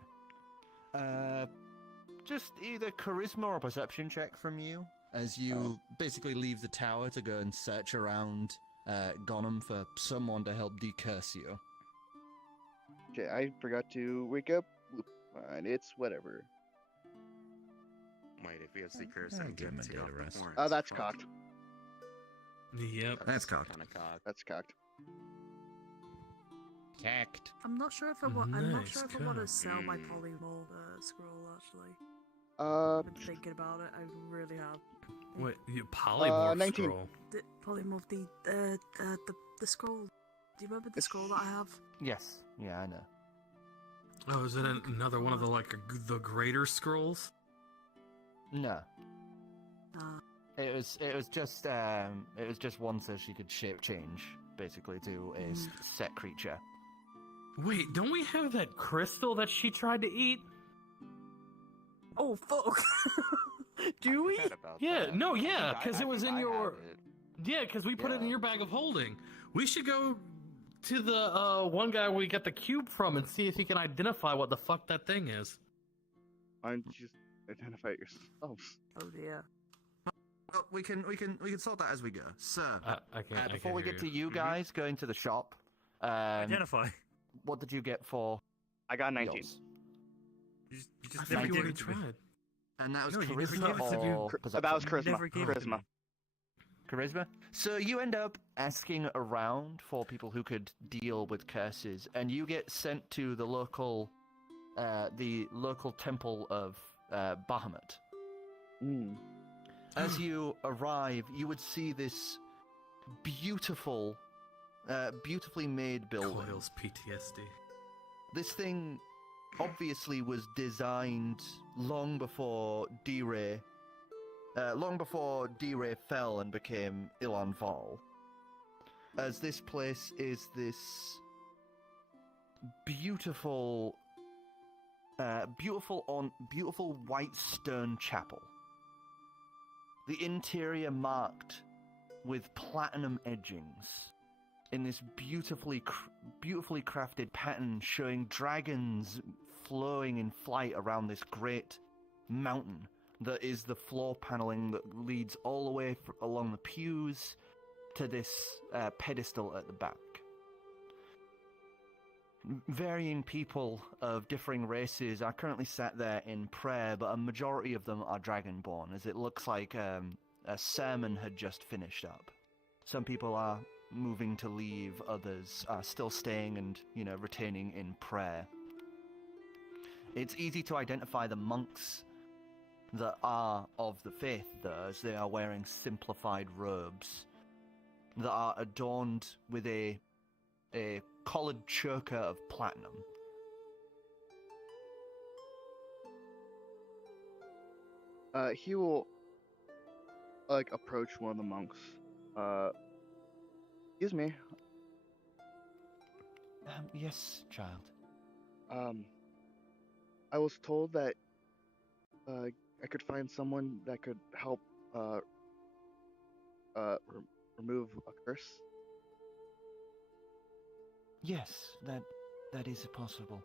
Just either charisma or perception check from you. as you basically leave the tower to go and search around Gonum for someone to help decurse you. Okay, I forgot to wake up. Fine, it's whatever. Wait, if we have secrets, I'll then give him a take day off to the rest. horns. Oh, that's Fuck. cocked. Yep. That's cocked. Kinda cocked. That's cocked. Cacked. I'm not sure if I want. I'm not Nice sure if I want to cock. sell my polymorph scroll. Actually, Uh, I've been thinking about it. I really have. Wait, you polymorph 19. scroll. The polymorph, the scroll. Do you remember the scroll that I have? Yes. Yeah, I know. Oh, is it another one of the the greater scrolls? No. Uh, It was just one so she could shape change basically to a set creature. Wait, don't we have that crystal that she tried to eat? oh fuck! Do we? Forgot about Yeah, that. no, I yeah, think 'cause I it was think in I your- have it. Yeah, because we put it in Yeah. your bag of holding. We should go to the one guy we got the cube from and see if he can identify what the fuck that thing is. why don't you just identify it yourselves? Oh dear. Well, we can sort that as we go. Sir, I can't. Before we get to you. you guys going to the shop, Identify. what did you get for I got 19. yours? You I just thought never you gave already it to me. tried. and that was No, you never charisma gave it to me. or That was perception? Never charisma. gave it to Charisma. me. Charisma. So you end up asking around for people who could deal with curses, and you get sent to the local temple of Bahamut. Mm. As you arrive, you would see this beautiful, beautifully made building. Coils PTSD. This thing obviously was designed long before D-Ray fell and became Ilan Val. As this place is this beautiful white stone chapel. The interior marked with platinum edgings in this beautifully crafted pattern showing dragons flowing in flight around this great mountain that is the floor paneling that leads all the way along the pews to this pedestal at the back. Varying people of differing races are currently sat there in prayer, but a majority of them are dragonborn, as it looks like a sermon had just finished up. Some people are moving to leave, others are still staying and, retaining in prayer. It's easy to identify the monks that are of the faith, though, as they are wearing simplified robes that are adorned with a collared choker of platinum. He will approach one of the monks. Excuse me. Yes, child. I was told that I could find someone that could help remove a curse. Yes, that is possible.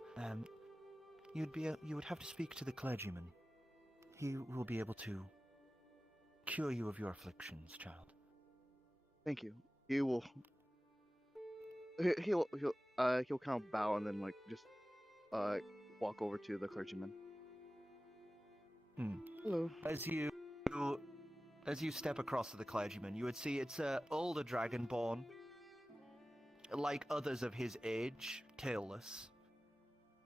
You would have to speak to the clergyman. He will be able to cure you of your afflictions, child. Thank you. He will. He'll kind of bow and then just walk over to the clergyman. Hello. As you step across to the clergyman, you would see it's an older dragonborn, like others of his age, tailless,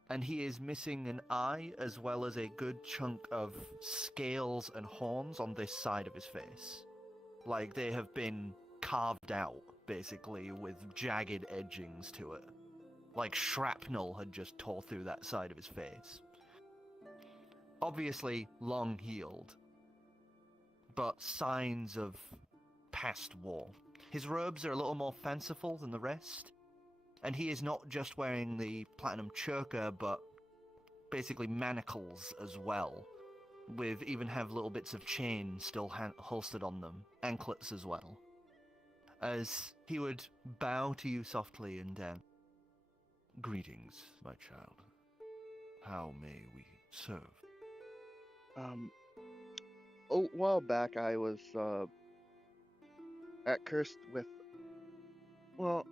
and he is missing an eye as well as a good chunk of scales and horns on this side of his face. Like they have been carved out, basically, with jagged edgings to it. Like shrapnel had just tore through that side of his face. Obviously long healed, but signs of past war. His robes are a little more fanciful than the rest, and he is not just wearing the platinum choker, but basically manacles as well, with even have little bits of chain still holstered on them, anklets as well. As he would bow to you softly and greetings, my child. How may we serve? a while back I was at cursed with. Well,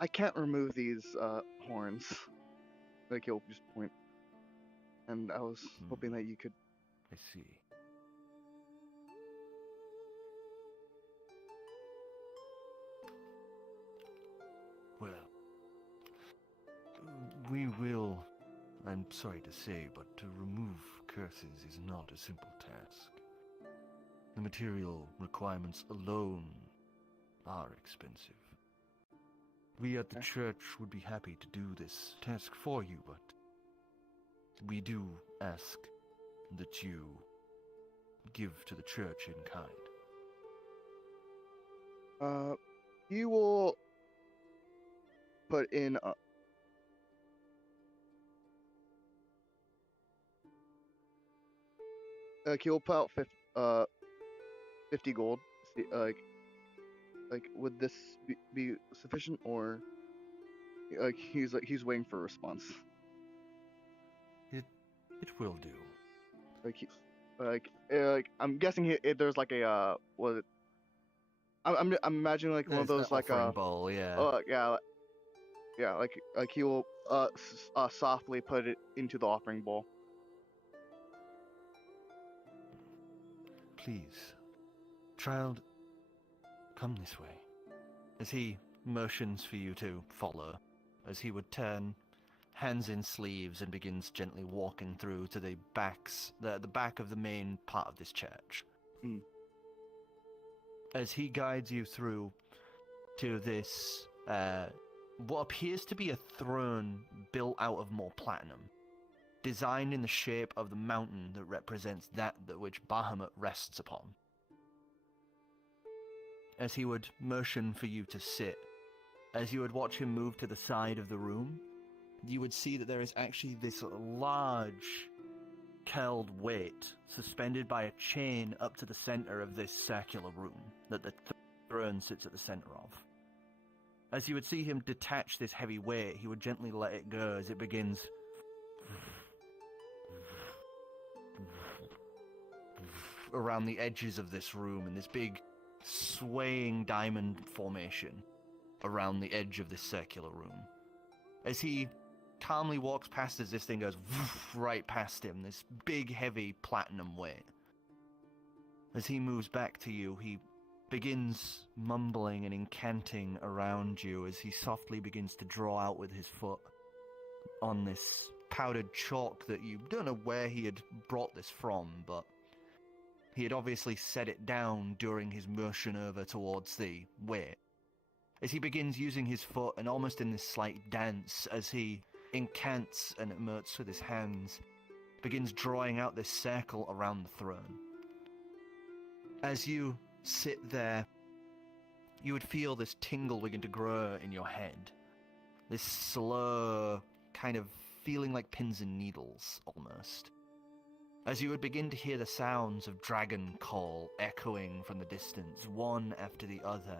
I can't remove these horns. Like he'll just point, and I was hoping that you could. I see. Well, we will. I'm sorry to say, but to remove curses is not a simple task. The material requirements alone are expensive. We at the church would be happy to do this task for you, but we do ask that you give to the church in kind. You will put in like he'll put out 50 gold. See, like would this be sufficient, or like he's waiting for a response? It will do. Like I'm guessing there's like a what? I'm imagining like one of There's those an like offering bowl, yeah. Yeah, like he will softly put it into the offering bowl. Please, child, come this way. As he motions for you to follow, as he would turn, hands in sleeves, and begins gently walking through to the back of the main part of this church. As he guides you through to this, what appears to be a throne built out of more platinum, designed in the shape of the mountain that represents that which Bahamut rests upon. As he would motion for you to sit, as you would watch him move to the side of the room, you would see that there is actually this large curled weight suspended by a chain up to the center of this circular room that the throne sits at the center of. As you would see him detach this heavy weight, he would gently let it go as it begins around the edges of this room in this big swaying diamond formation around the edge of this circular room. As he calmly walks past, as this thing goes right past him, this big heavy platinum weight. As he moves back to you, he begins mumbling and incanting around you as he softly begins to draw out with his foot on this powdered chalk that you don't know where he had brought this from, but he had obviously set it down during his motion over towards the weight. As he begins using his foot and almost in this slight dance, as he incants and emotes with his hands, begins drawing out this circle around the throne. As you sit there, you would feel this tingle begin to grow in your head. This slow kind of feeling like pins and needles, almost. As you would begin to hear the sounds of dragon call echoing from the distance, one after the other.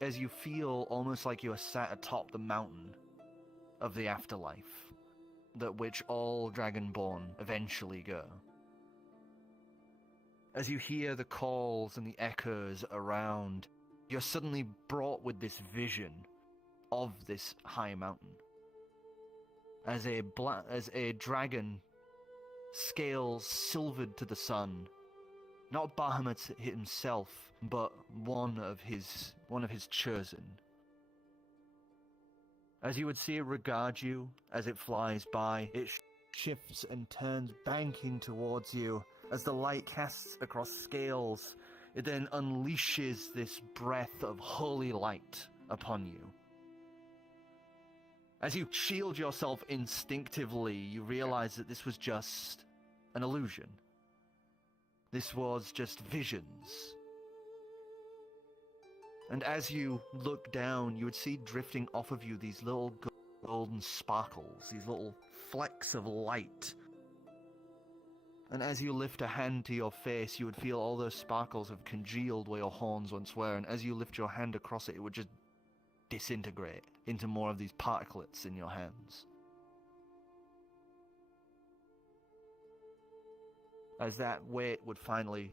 As you feel almost like you are sat atop the mountain of the afterlife, that which all dragonborn eventually go. As you hear the calls and the echoes around, you're suddenly brought with this vision of this high mountain. As a dragon scales silvered to the sun, not Bahamut himself, but one of his chosen. As you would see it regard you as it flies by, it shifts and turns banking towards you. As the light casts across scales, it then unleashes this breath of holy light upon you. As you shield yourself instinctively, you realize that this was just an illusion. This was just visions. And as you look down, you would see drifting off of you these little golden sparkles, these little flecks of light. And as you lift a hand to your face, you would feel all those sparkles have congealed where your horns once were, and as you lift your hand across it, it would just disintegrate into more of these particlets in your hands. as that weight would finally,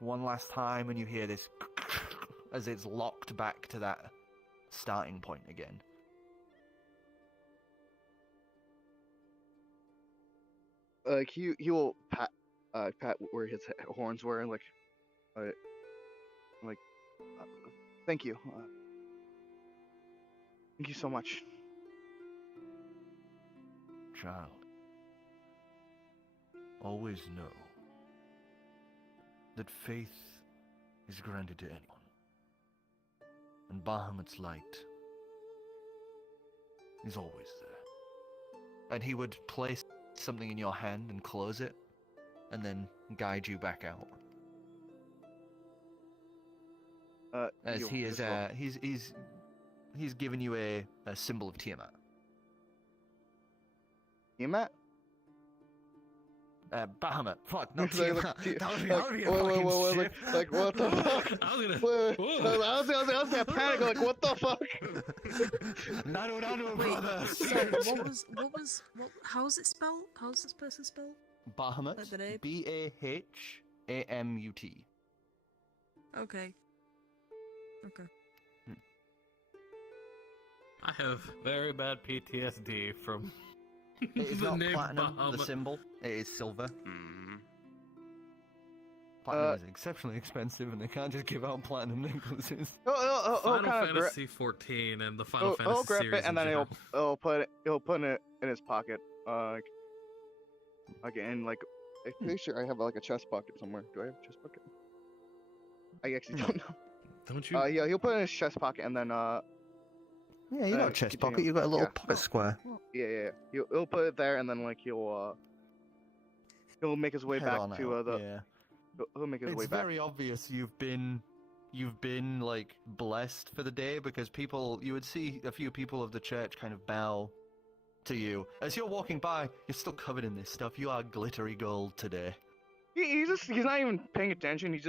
one last time, and you hear this as it's locked back to that starting point again. Like he will pat where his horns were, and like uh, thank you. Thank you so much. Child, always know that faith is granted to anyone, and Bahamut's light is always there. And he would place something in your hand and close it, and then guide you back out. As You he is, as well. he's given you a symbol of Tiamat. Tiamat? Bahamut. Fuck, not Like, Tiamat. That would be like, a fucking wait, shit. like what the fuck? I was gonna. Wait, Whoa. I was gonna panic. Like what the fuck? Nanu, Wait, brother. sorry, how is it spelled? How's this person spelled? Bahamut. Like the name? Bahamut. Okay. Okay. I have very bad PTSD from It is the not name platinum, the Bahamut. symbol. It is silver. Mm-hmm. Platinum is exceptionally expensive, and they can't just give out platinum necklaces. Oh, Final kind of Fantasy 14 and the Final he'll Fantasy grab series it and in then general. he'll put it in his pocket. In like I'm pretty sure I have like a chest pocket somewhere. Do I have a chest pocket? I actually don't know. Don't you? Yeah, he'll put it in his chest pocket and then Yeah, you got a chest continue. pocket. You got a little Yeah. pocket square. yeah. He'll put it there and then like he'll make his way Head back on to out, the. Yeah. He'll make his It's way back. very obvious you've been like blessed for the day, because you would see a few people of the church kind of bow to you as you're walking by. You're still covered in this stuff. You are glittery gold today. He's not even paying attention. He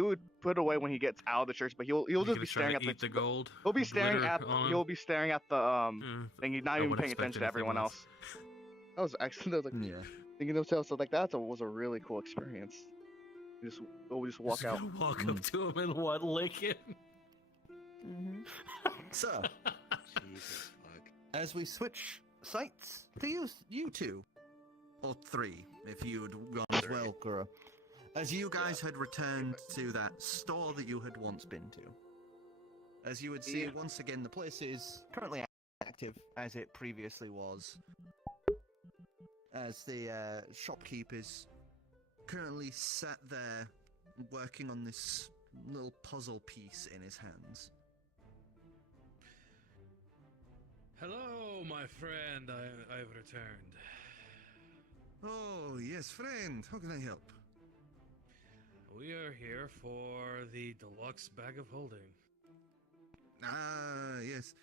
would put it away when he gets out of the church, but he'll You just gonna be try staring to at eat the gold. He'll be staring glitter at on him? he'll be staring at the thing. He's not I even wouldn't paying expect attention to anything everyone less. else. That was actually that was like Yeah. thinking to himself, so like was a really cool experience. We'll just walk Just out. gonna walk up to him and what, lick him? Mm-hmm. So, Jesus fuck. As we switch sites to you two, or three, if you'd gone as well, Kura. As you guys had returned to that store that you had once been to. As you would see, Yeah. once again, the place is currently active as it previously was. as the shopkeeper's currently sat there working on this little puzzle piece in his hands. Hello, my friend. I've returned. Oh, yes, friend. How can I help? We are here for the deluxe bag of holding. Ah, yes.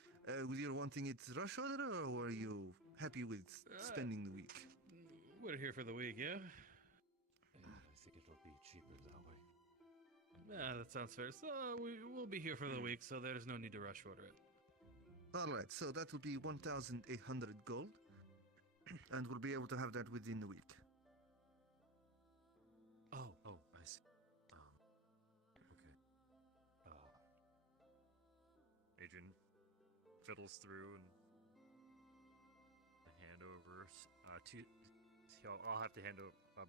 You're wanting it rush order, or were you happy with spending the week? We're here for the week, yeah? I think it'll be cheaper that way. Yeah, that sounds fair. So we'll be here for the week, so there's no need to rush order it. Alright, so that will be 1,800 gold, and we'll be able to have that within the week. Oh, I see. Okay. Adrian fiddles through and hand over two. I'll have to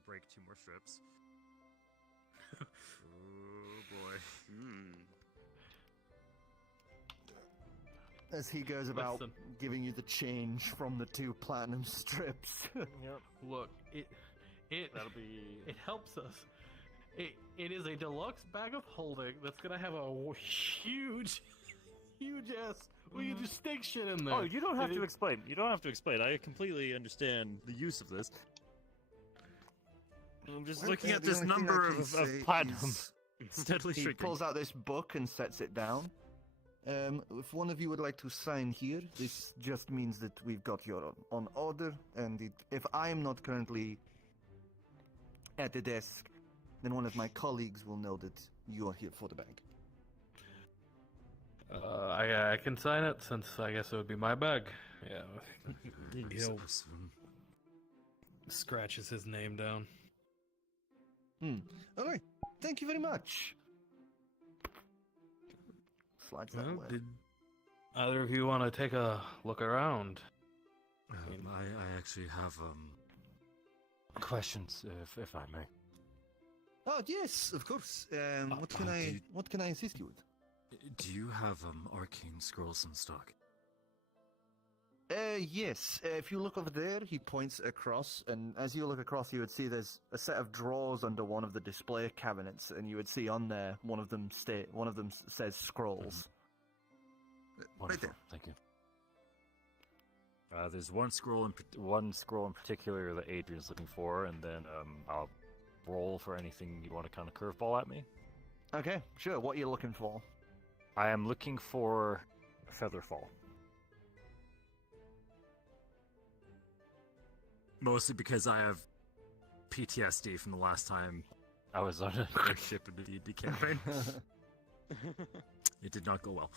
break 2 more strips. Oh boy. As he goes about Listen. giving you the change from the 2 platinum strips. Yep. Look, it That'll be. it helps us. It is a deluxe bag of holding that's gonna have a huge ass. We can just stick shit in there. Oh, you don't have And to it- explain. You don't have to explain. I completely understand the use of this. I'm just looking at The this only thing number I can of say platinum is- steadily He shrinking. pulls out this book and sets it down. If one of you would like to sign here, this just means that we've got your on order, and if I am not currently at the desk, then one of my colleagues will know that you are here for the bag. I can sign it since I guess it would be my bag. Yeah. You'd be He'll- so soon. scratches his name down. Alright, thank you very much. Slides that Well, away. did either of you want to take a look around? I actually have questions, if I may. Oh yes, of course. What can I assist you with? Do you have arcane scrolls in stock? Yes. If you look over there, he points across, and as you look across, you would see there's a set of drawers under one of the display cabinets, and you would see on there one of them says scrolls. Wonderful. there. Thank you. There's one scroll in particular that Adrian's looking for, and then I'll roll for anything you want to kind of curveball at me. Okay, sure. What are you looking for? I am looking for Featherfall. Mostly because I have PTSD from the last time I was on an airship in the D&D campaign. It did not go well.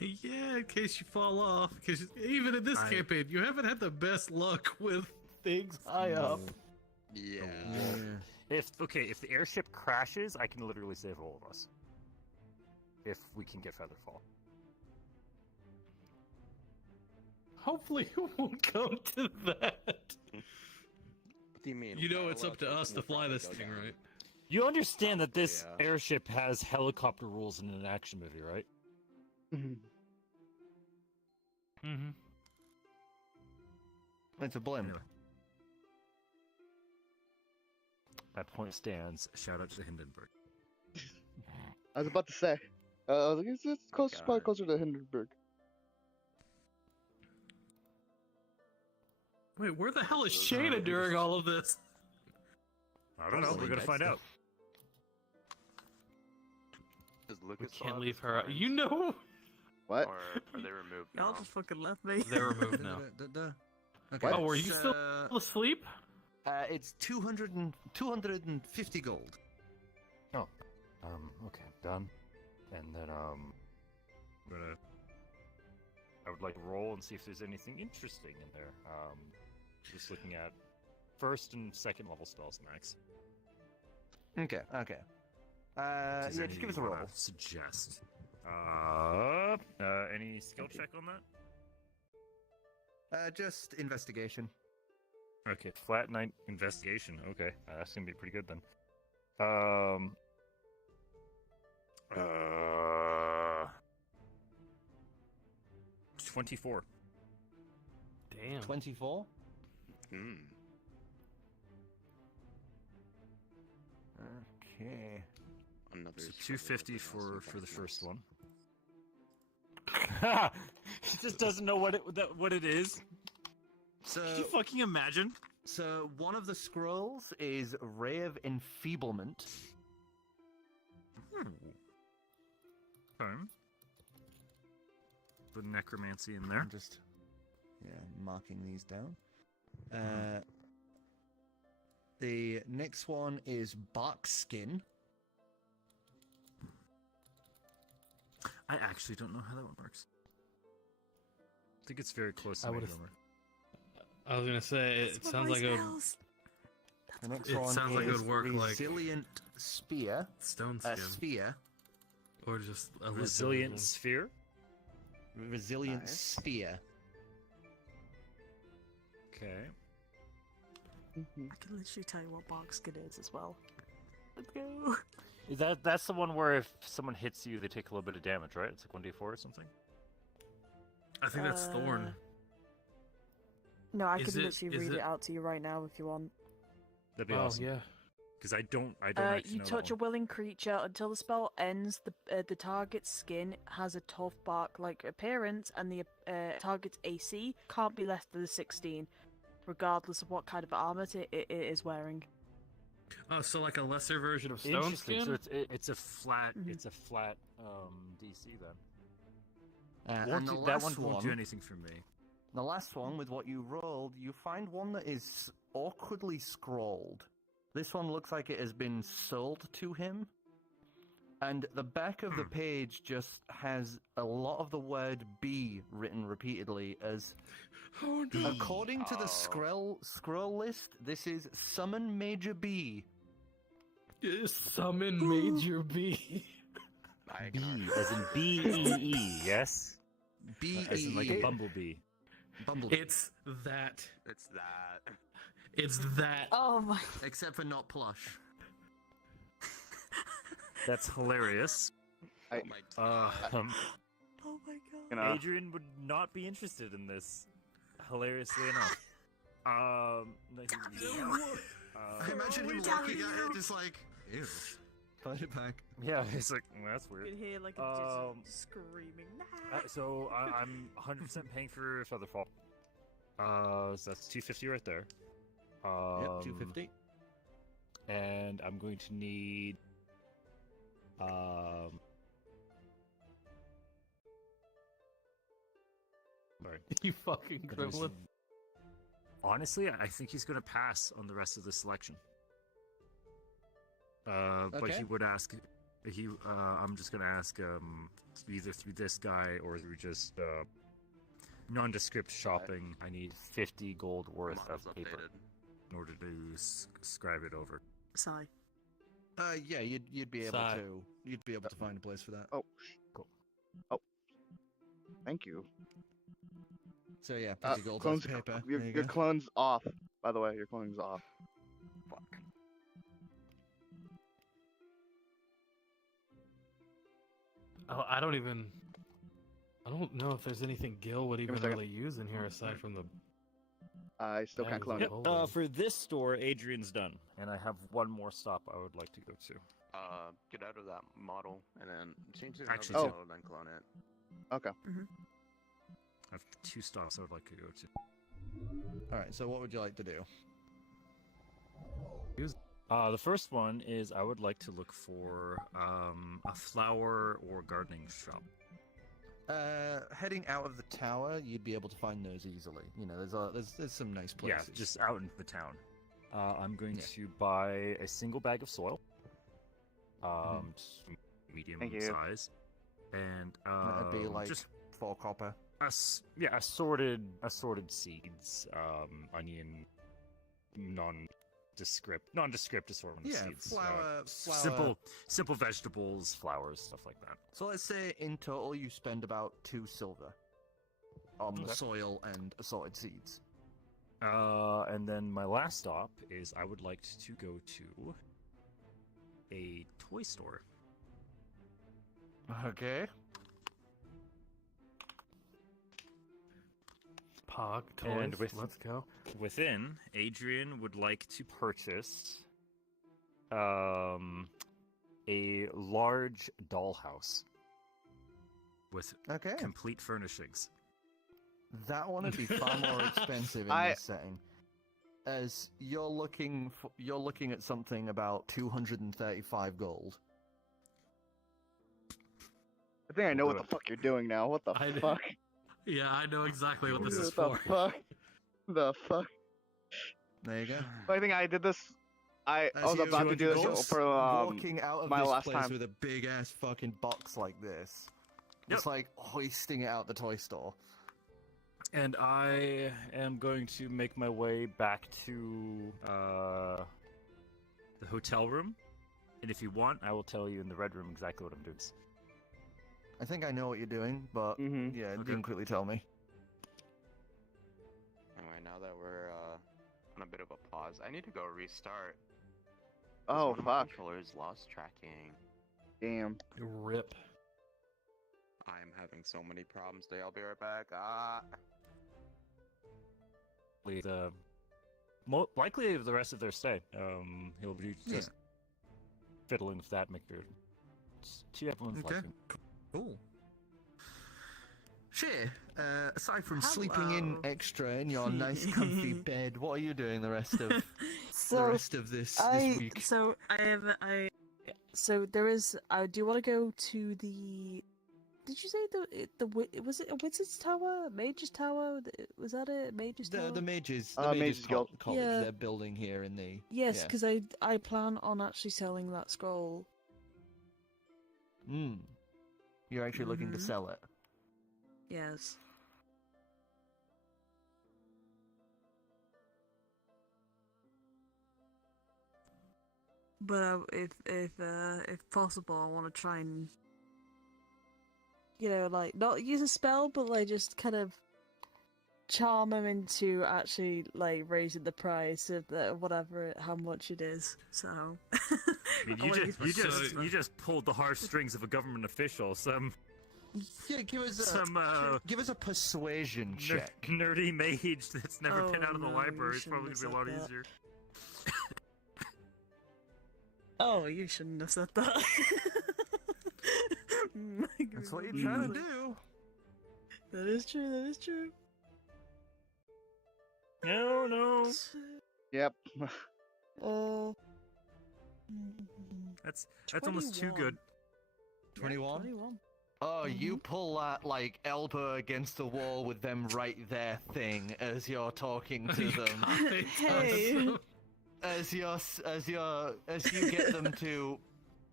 Yeah, in case you fall off. Because even in this campaign, you haven't had the best luck with things high up. Yeah. If the airship crashes, I can literally save all of us. If we can get Featherfall. Hopefully it won't come to that. What do you mean? You know Our it's up to luck us to will fly probably this go thing, down. right? You understand that this Yeah. airship has helicopter rules in an action movie, right? Mm-hmm. It's a blimp. Anyway. That point stands. Shout out to Hindenburg. I was about to say. I was like, it's close, probably closer to Hindenburg. Wait, where the hell is Shaena during all of this? I don't know. We're gonna find out. Does Lucas We can't leave her out. You know? What? Or are they removed Y'all now? just fucking left me. They're removed now. Okay. Oh, were you it's, still asleep? It's 250 gold. Okay, done. And then, I would like to roll and see if there's anything interesting in there. Just looking at first and second level spells max. Okay. Is Yeah, there just any give us a you roll. wanna Suggest. Any skill check on that? Just investigation. Okay, flat 9 investigation. Okay, that's gonna be pretty good then. 24. Damn. 24. Hmm. Okay. Another So struggle 250 with the mouse for the and first darkness. one. He just doesn't know what it is. So, Can you fucking imagine? so one of the scrolls is Ray of Enfeeblement. Okay. Put necromancy in there. I'm just marking these down. The next one is Bark Skin. I actually don't know how that one works. I think it's very close to I Mage would've- Armor. I was gonna say, it That's what sounds my like a spells. The next It one sounds like it is would work like- Resilient Spear. stone A skin. sphere. Or just a Resilient sphere. Resilient Nice. Spear. Okay. I can literally tell you what Barkskin is as well. Let's go. That's the one where if someone hits you, they take a little bit of damage, right? It's like 1d4 or something. I think that's Thorn. No, I Is can it- literally is read it- it out to you right now if you want. That'd be Oh awesome. yeah. Because I don't actually You know touch that a willing creature until the spell ends. The target's skin has a tough bark-like appearance, and the target's AC can't be less than a 16, regardless of what kind of armor it is wearing. Oh, so like a lesser version of one. stone Interesting. skin? So it's a flat Mhm. DC then. And Won't the do, that last one won't do anything for me. The last one, with what you rolled, you find one that is awkwardly scrawled. This one looks like it has been sold to him. And the back of the page just has a lot of the word B written repeatedly as... Oh no. According to the scroll list, this is Summon Major B. Summon Major B. B, as in B-E-E, yes? B As in like a E bumblebee. Bumblebee. It's that. It's that. It's that. Oh my. Except for not plush. That's hilarious. I- Um, Oh my god. Gonna- Adrian would not be interested in this, hilariously enough. I imagine him looking at it just like, ew. Put it back. yeah, it's like, well, that's You weird. can hear like Um, just screaming. Nah. So I'm 100% paying for Featherfall. So that's 250 right there. Yep, 250. And I'm going to need sorry. You fucking But there's- gremlin. Honestly, I think he's going to pass on the rest of the selection. But Okay. he would ask. I'm just going to ask either through this guy or through just nondescript shopping. I need 50 gold worth Model's of paper updated. in order to scribe it over. Sigh. Yeah, you'd be able Sigh. to. You'd be able to find a place for that. Oh, Cool. Oh, thank you. So yeah, 50 gold clone's, worth of paper. your There you your go. clone's off. By the way, your clone's off. Fuck. Oh, I don't know if there's anything Gill would me a even second. really use in here aside from the. I still can't Bags clone of it. gold. For this store, Adrian's done, and I have one more stop I would like to go to. Get out of that model and then change to Actually, another two. model, then clone it. Okay. I have 2 stops I would like to go to. Alright, so what would you like to do? The first one is I would like to look for a flower or gardening shop. Heading out of the tower, you'd be able to find those easily. You know, there's some nice places. Yeah, just out into the town. I'm going Yeah. to buy a single bag of soil, just medium Thank you. size, and That'd be like just 4 copper. assorted seeds, onion, nondescript assortment of Yeah, seeds. flour. Simple vegetables, flowers, stuff like that. So let's say in total you spend about 2 silver on the Okay. soil and assorted seeds. And then my last stop is I would like to go to a toy store. Okay. Pog toys. And Let's go. Within, Adrian would like to purchase a large dollhouse with Okay. complete furnishings. That one would be far more expensive in this setting, as you're looking at something about 235 gold. I think I know what do the fuck you're doing now. What the I d- fuck? Yeah, I know exactly what this is What the for. fuck? The fuck? There you go. I think I did this. I As was you- about to do this 200 for Walking out of my this last place time. with a big ass fucking box like this, Yep. it's like hoisting it out the toy store. And I am going to make my way back to the hotel room. And if you want, I will tell you in the red room exactly what I'm doing. I think I know what you're doing, but Mhm. yeah, Okay. didn't quickly tell me. Anyway, now that we're on a bit of a pause, I need to go restart. 'cause Oh one of my fuck! controllers lost tracking. Damn. Rip. I'm having so many problems today. I'll be right back. Ah. Likely the rest of their stay. He'll be just fiddling with that, make sure to everyone's Okay. liking. Cool. Shay, aside from Sleeping in Hello. extra in your nice comfy bed, what are you doing the rest of the So rest of this week, So so there is. Do you want to go to the? Did you say was it a wizard's tower, a mage's tower? Was that it? Mage's tower. the mages, Mages Guild. college Yeah. they're building here in the Yes, yeah. because I plan on actually selling that scroll. Hmm. You're actually looking to Mhm. sell it. Yes. But if possible, I want to try and, like not use a spell, but like just kind of charm him into actually like raising the price of how much it is. so. I mean, I wanna use my- you just pulled the harsh strings of a government official. Yeah, give us give us a persuasion check. Nerdy mage that's never been Oh, out of the no, library. you It's probably shouldn't gonna be a have lot said that. easier. Oh, you shouldn't have said that. That's what you're trying to do. That is true. That is true. No. Yep. That's almost too good. 21? 21. Oh, you pull that like elbow against the wall with them right there thing as you're talking to them. Hey. As you get them to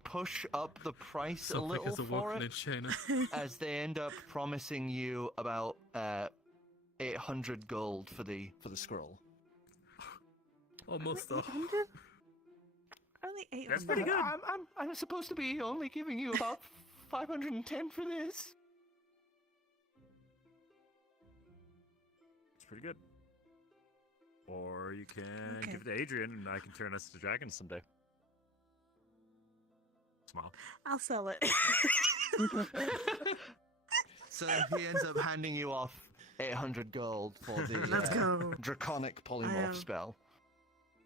push up the price a little for it, as they end up promising you about 800 gold for the scroll. Almost though. Only 800. That's pretty good. I'm supposed to be only giving you about 510 for this. It's pretty good. Or you can give it to Adrian, and I can turn us to dragons someday. Smile. I'll sell it. So he ends up handing you off 800 gold for the Let's go. draconic polymorph spell.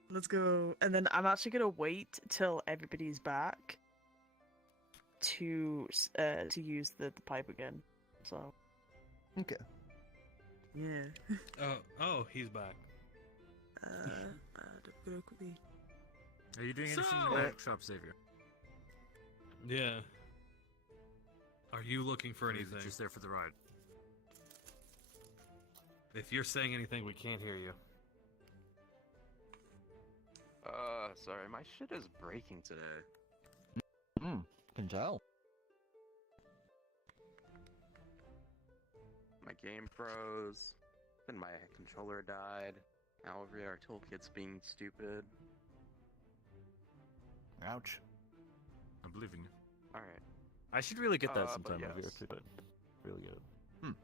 Let's go. And then I'm actually gonna wait till everybody's back to use the pipe again. So. Okay. Yeah. Oh, he's back. Quickly. Are you doing anything in the magic shop, Xavier? Yeah. Are you looking for Or is it anything? just there for the ride? If you're saying anything, we can't hear you. Sorry, my shit is breaking today. Can tell. My game froze, then my controller died. Now over here, our toolkit's being stupid. Ouch. I'm believing you. Alright. I should really get that but sometime over here yes. too, but really good.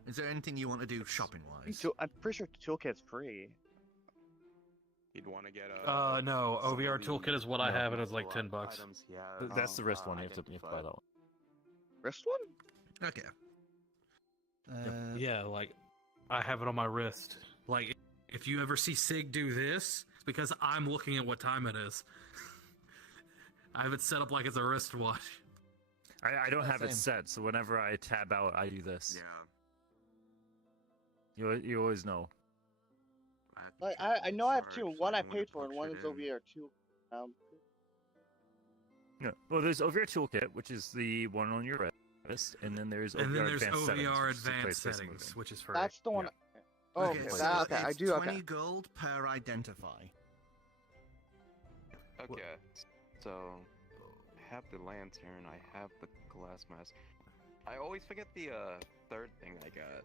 Is there anything you want to do shopping wise? I'm pretty sure toolkit's free. You'd want to get a. No, some of OVR the toolkit is what I have, and it's like multiple $10. items he has, That's the wrist one. You have to buy identified. that one. Wrist one? Okay. Yeah, like I have it on my wrist. Like if you ever see Sig do this, it's because I'm looking at what time it is. I have it set up like it's a wristwatch. I don't have it Same. set, so whenever I tab out, I do this. Yeah. You always know. have to Like check I the know I have chart, two. so One I wouldn't paid for, and punch one it is in. OVR two. No. Well, there's OVR Toolkit, which is the one on your wrist, and then there's OVR And then there's Advanced Settings, OVR which is the place advanced for settings, smoothing. which is free. That's the one. Oh, Okay, okay, so that, okay, I it's do. 20 Okay. gold per identify. Okay, so I have the lantern, I have the glass mask. I always forget the third thing I got.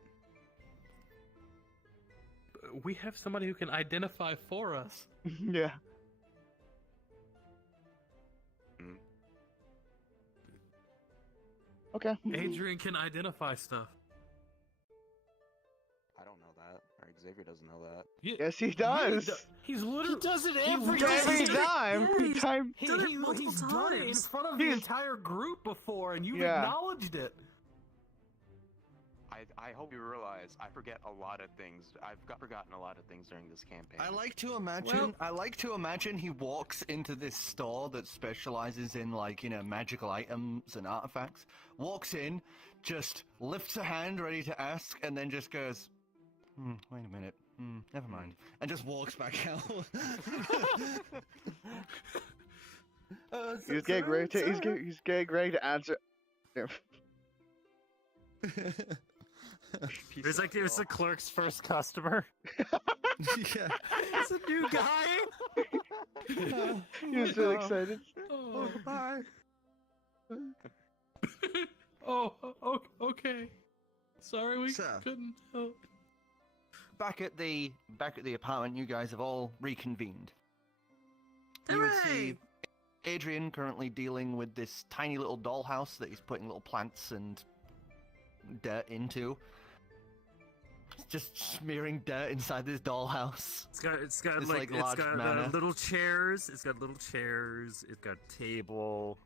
We have somebody who can identify for us. Yeah. Okay. Adrian can identify stuff. I don't know that, or Xavier doesn't know that. Yes, he does. He's literally. He does it every Every day. time. Yeah, he's- Time. Done it multiple he's done it in times. front of the He's- entire group before, and you've Yeah. acknowledged it. I hope you realize I forget a lot of things. Forgotten a lot of things during this campaign. I like to imagine he walks into this store that specializes in magical items and artifacts. Walks in, just lifts a hand ready to ask, and then just goes, wait a minute. Never mind. And just walks back out. He's getting ready to. He's getting ready to answer. It's like it was the clerk's first customer. Yeah. It's a new guy. He's so excited. Oh, Bye. Okay. Sorry, we Sir. couldn't help. Back at the apartment, you guys have all reconvened. You would see Hooray! Adrian currently dealing with this tiny little dollhouse that he's putting little plants and dirt into. Just smearing dirt inside this dollhouse. It's got It's like like large manor. little chairs. It's got little chairs. It's got a table.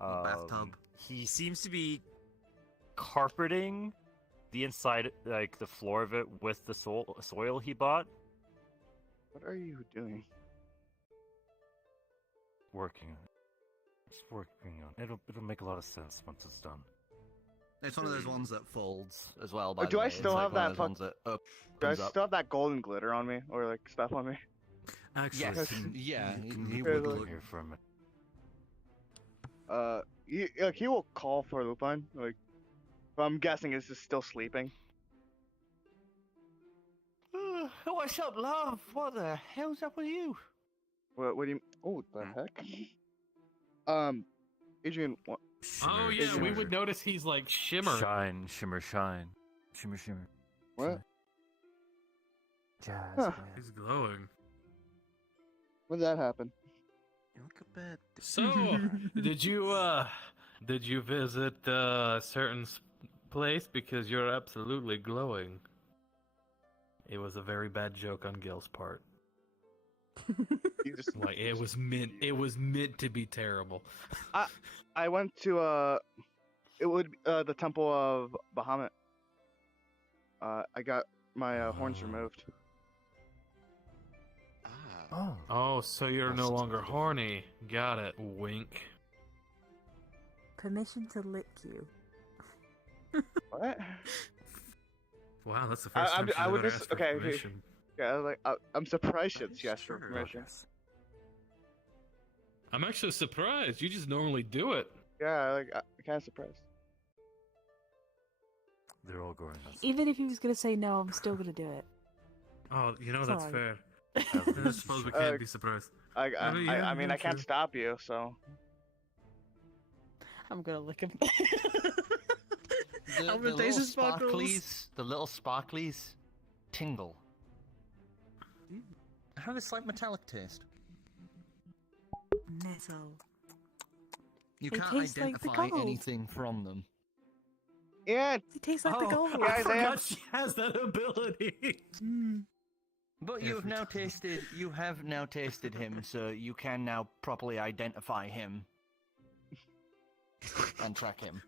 Bathtub. He seems to be carpeting the inside, like the floor of it, with the soil he bought. What are you doing? Working on it. Just working on it. It'll make a lot of sense once it's done. It's one of those ones that folds. As well, by Do the I way. still It's like have one that of those ones that Do I opens up. still have that golden glitter on me, or like stuff on me? Actually, Yes, can- yeah, you can he Yeah, would like- look. here for a minute. He will call for Lupin. Like, I'm guessing is still sleeping. What's up, love? What the hell's up with you? What do you? Oh, the heck. Adrian, what? oh Shimmer, yeah, we shimmer. would notice he's like shimmer. Shine, shimmer, shine. Shimmer, shimmer. What? Jazz. Huh. He's glowing. When did that happen? You look a bit. So, did you visit a certain place because you're absolutely glowing? It was a very bad joke on Gill's part. You just Like it was meant to be terrible. I went to it would the Temple of Bahamut. I got my horns removed. Ah. Oh, so you're no longer horny. Got it. Wink. Permission to lick you. What? Wow, that's the first time she's I would ever just asked for okay. permission. Yeah, I was like I'm surprised That it's is yes for true. permission. I'm actually surprised. You just normally do it. Yeah, like I'm kind of surprised. They're all going nuts. Even if he was gonna say no, I'm still gonna do it. Oh, that's Sorry. fair. I suppose we can't be surprised. I mean I can't true. stop you, so I'm gonna lick him. The Albert little Dace's sparkles. the little sparklies tingle. Have a slight metallic taste. Metal. You They can't taste like the identify gold. anything from them. yeah. It tastes like the Oh, gold. Guys, I forgot have- she has that ability. Mm. But you have now tasted him, so you can now properly identify him and track him.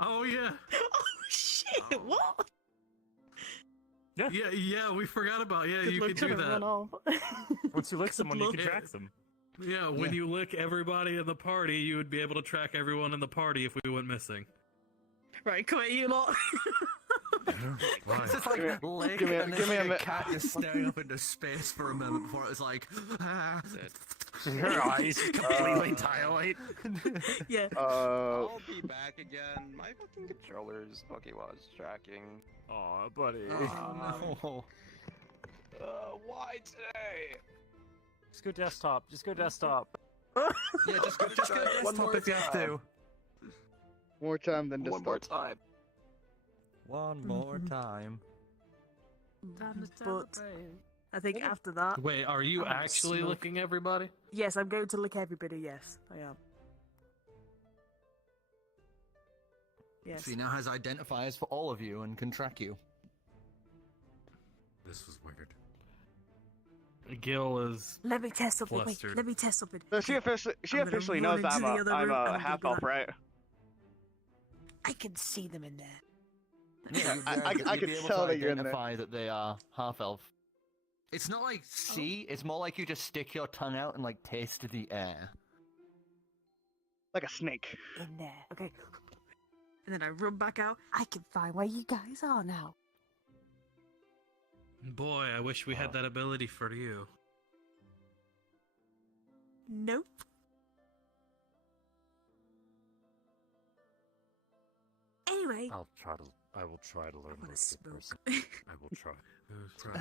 Oh yeah. Oh shit! What? Yeah, we forgot about. Yeah, Good you luck could trying do to that. run off. Once you lick someone, you can Yeah. track them. Yeah, when Yeah. you lick everybody in the party, you would be able to track everyone in the party if we went missing. Right, come here, you lot. Why? It's just like lick, Give me a- and then give me a like mi- cat just staring up into space for a moment before it was like, ah. Her eyes completely dilate. Yeah. I'll be back again. My fucking controller's fucking was tracking. Aw, buddy. Oh, no. Why today? Just go desktop. Just go desktop. Yeah, just go One more desktop if you have to. More time than just One more time. One more time. But I think after that, Wait, are you I'm actually smoke. licking everybody? yes, I'm going to lick everybody. Yes, I am. Yes. So he now has identifiers for all of you and can track you. This was weird. Gill is. Let me test something. Wait, Flustered. let me test something. So she I'm gonna officially run knows that into the other I'm room and a I'm half gonna elf, be right? I can see them in there. Yeah, I you'd could be able tell to that you're in there. identify that they are half elf. It's not like See, it's more like you just stick your tongue out and like taste the air. Like a snake. In there. Okay. And then I run back out. I can find where you guys are now. Boy, I wish we had that ability for you. Nope. Anyway, I will try to learn I wanna about this smoke. person. I will try.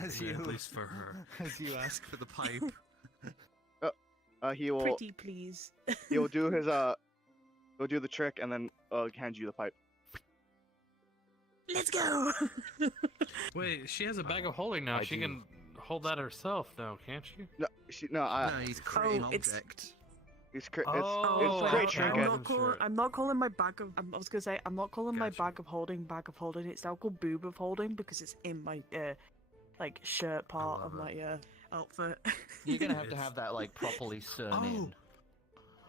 As you- At least for her. as you ask for the pipe. He will Pretty please. he'll do his he'll do the trick and then hand you the pipe. Let's go. Wait, she has a bag of holding now. I She do. can hold that herself now, can't she? No, No, he's creating it's- object. it's cra- Oh, it's okay. great trinket. I'm not calling my bag of. I was gonna say I'm not calling my Gotcha. bag of holding bag of holding. It's now called boob of holding because it's in my like shirt part of love my outfit. You're gonna have to It's- have that like properly sewn in.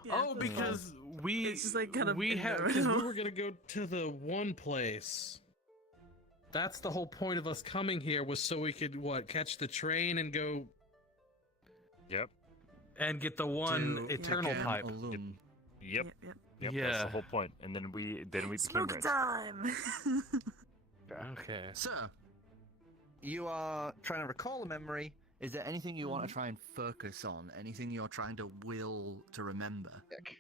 Yeah, Oh, that's because we It's just, like, kind of we in have there. because we were gonna go to the one place. That's the whole point of us coming here was so we could catch the train and go Yep. and get the one To eternal again pipe. alum. Yep. Yep. Yep. That's Yeah. the whole point. And then we became Smoke rich. time. Okay. So, you are trying to recall a memory. Is there anything you want to try and focus on? Anything you're trying to will to remember? Heck.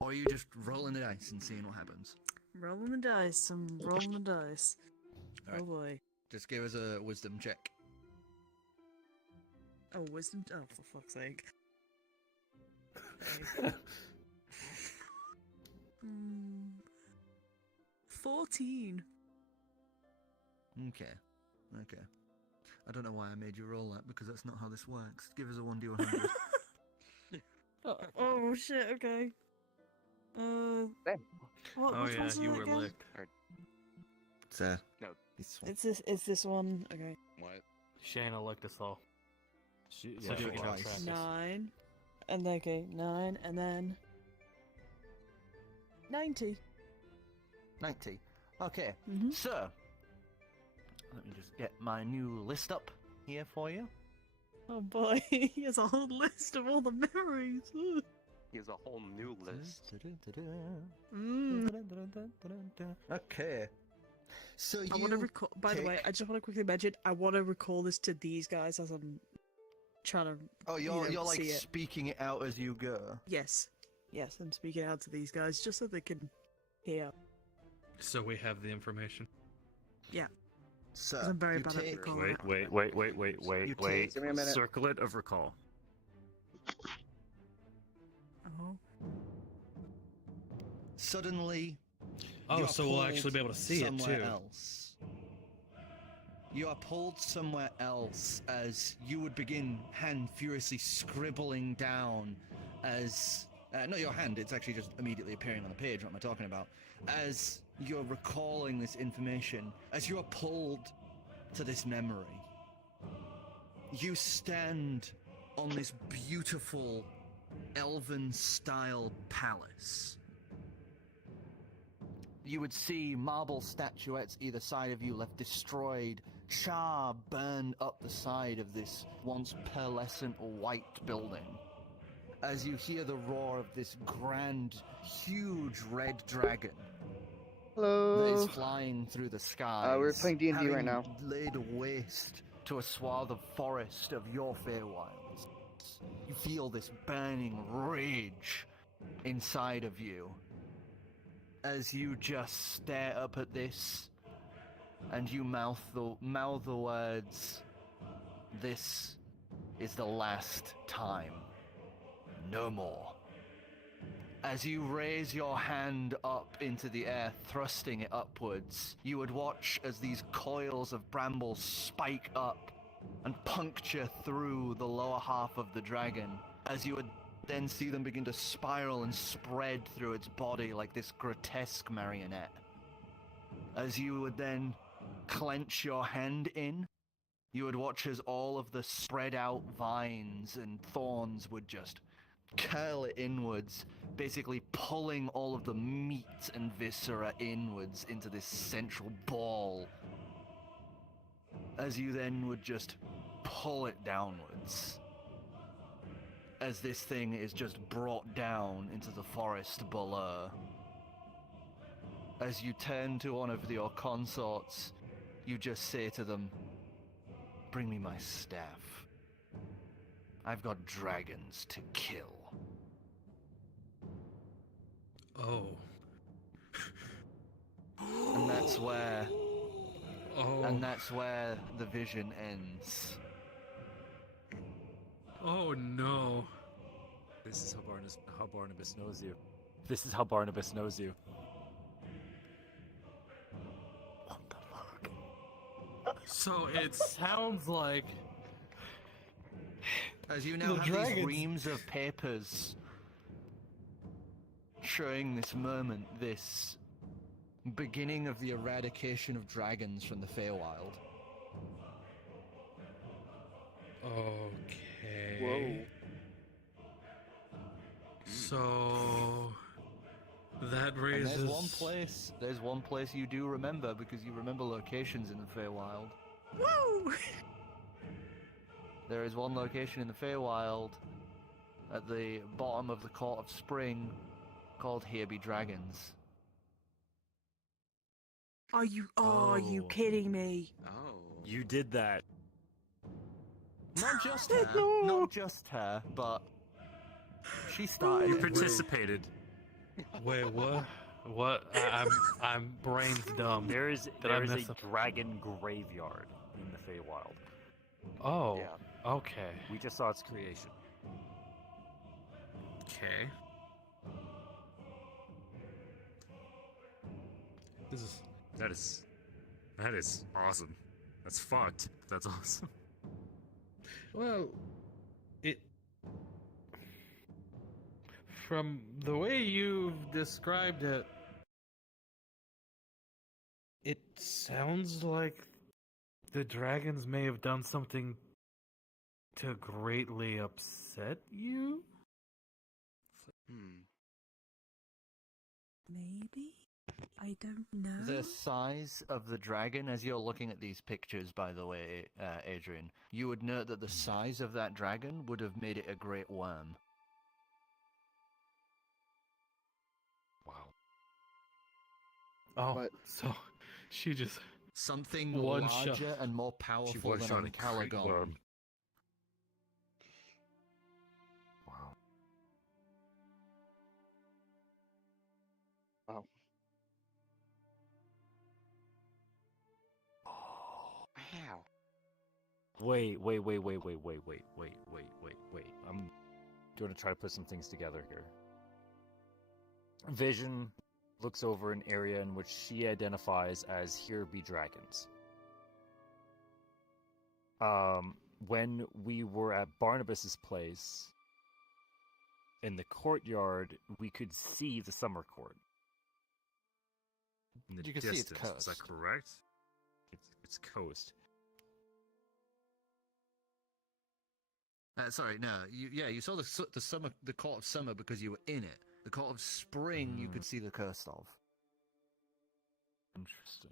Or are you just rolling the dice and seeing what happens? Rolling the dice. I'm rolling the dice. Alright. Oh boy. Just give us a wisdom check. Oh, wisdom. Oh, for fuck's sake. Okay. 14. Okay. I don't know why I made you roll that, because that's not how this works. Give us a 1d100. Oh shit. Okay. What Oh which yeah, one's you it were again? licked. It's No. this one. It's this one. Okay. What? Shayna licked us all. So Yeah, she do can it twice. track us. 9. And then, okay, 9, and then 90. 90. Okay. Mm-hmm. So, let me just get my new list up here for you. Oh boy, he has a whole list of all the memories. Ugh. He has a whole new list. Mm. Okay. So I want to you recall. By the way, I just want to quickly mention. I want to recall this to these guys as I'm trying to. Oh, you're like see it. speaking it out as you go. Yes, I'm speaking out to these guys just so they can hear. So we have the information. So 'Cause I'm very you bad at take recalling. You Give me a minute. Circlet of recall. Oh. suddenly. Oh, you're so we'll actually pulled be able to see it somewhere too. Else. You are pulled somewhere else as you would begin hand furiously scribbling down as not your hand, it's actually just immediately appearing on the page. What am I talking about? As you're recalling this information, as you are pulled to this memory, you stand on this beautiful elven-style palace. You would see marble statuettes either side of you left destroyed, char burned up the side of this once pearlescent white building. As you hear the roar of this grand, huge red dragon that Hello. is flying through the skies. We're playing D&D right having now. laid waste to a swath of forest of your Feywilds. You feel this burning rage inside of you as you just stare up at this and you mouth the words, "This is the last time. No more." As you raise your hand up into the air, thrusting it upwards, you would watch as these coils of brambles spike up and puncture through the lower half of the dragon, as you would then see them begin to spiral and spread through its body like this grotesque marionette. As you would then clench your hand in, you would watch as all of the spread out vines and thorns would just curl it inwards, basically pulling all of the meat and viscera inwards into this central ball. As you then would just pull it downwards. As this thing is just brought down into the forest below. As you turn to one of your consorts, you just say to them, "Bring me my staff. I've got dragons to kill." Oh. And that's where Oh. and that's where the vision ends. Oh no. This is how Barnabas knows you. This is how Barnabas knows you. What the fuck? So It it's sounds like As you now The have dragons. these reams of papers showing this moment, this beginning of the eradication of dragons from the Feywild. okay. Whoa. So that And raises. there's one place you do remember, because you remember locations in the Feywild. Woo! There is one location in the Feywild at the bottom of the Court of Spring called Here Be Dragons. Are you Oh. kidding me? Oh. You did that. Not just her, not just her, but she started You it. participated. Wait, what? what? I'm brains dumb. There is Did I a miss a- dragon graveyard in the Feywild. Oh, Yeah. okay. We just saw its creation. Okay. This is. That is awesome. That's fucked. That's awesome. Well, it. From the way you've described it, it sounds like The dragons may have done something to greatly upset you? Hmm. Maybe? I don't know. The size of the dragon, as you're looking at these pictures, by the way, Adrian, you would note that the size of that dragon would have made it a great worm. Wow. Oh, But- so she just Something One larger shot. and more She powerful one than shot a a great Calagon. worm. Wow. Wow. Wow. Wait. I'm going to try to put some things together here. Vision looks over an area in which she identifies as Here Be Dragons. When we were at Barnabas's place, in the courtyard, we could see the summer court. In the You could see its distance, is that coast. correct? It's coast. Sorry, no. You saw the Court of Summer because you were in it. The Court of Spring, you could See the coast of. Interesting.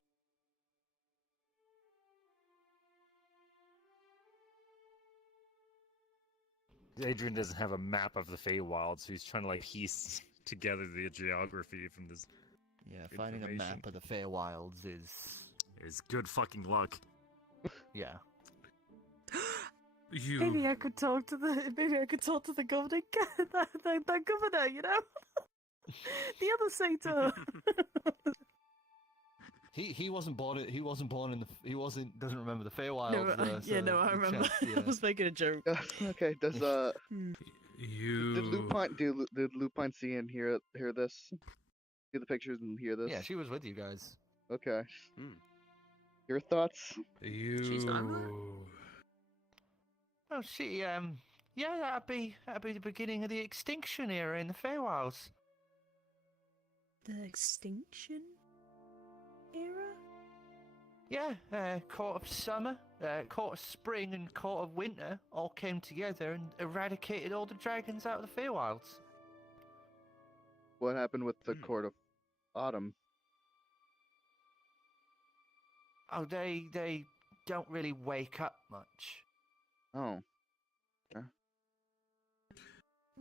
Adrian doesn't have a map of the Feywild, so he's trying to like piece together the geography from this. Yeah, finding a Information. map of the Feywilds Is good fucking luck. yeah. you. Maybe I could talk to the governing that governor, you know? The other Satyr. He wasn't born. He doesn't remember the Feywilds. No, though, yeah, so no, I the remember. chance- yeah. I was making a joke. Okay. Does You. did Lupine see and hear this? See the pictures and hear this? Yeah, she was with you guys. Okay. Hmm. Your thoughts? She's not there? You. Oh, yeah, that'd be the beginning of the extinction era in the Feywilds. The extinction era? Yeah, Court of Summer, Court of Spring, and Court of Winter all came together and eradicated all the dragons out of the Feywilds. What happened with the Court of Autumn? Oh, they don't really wake up much. Oh.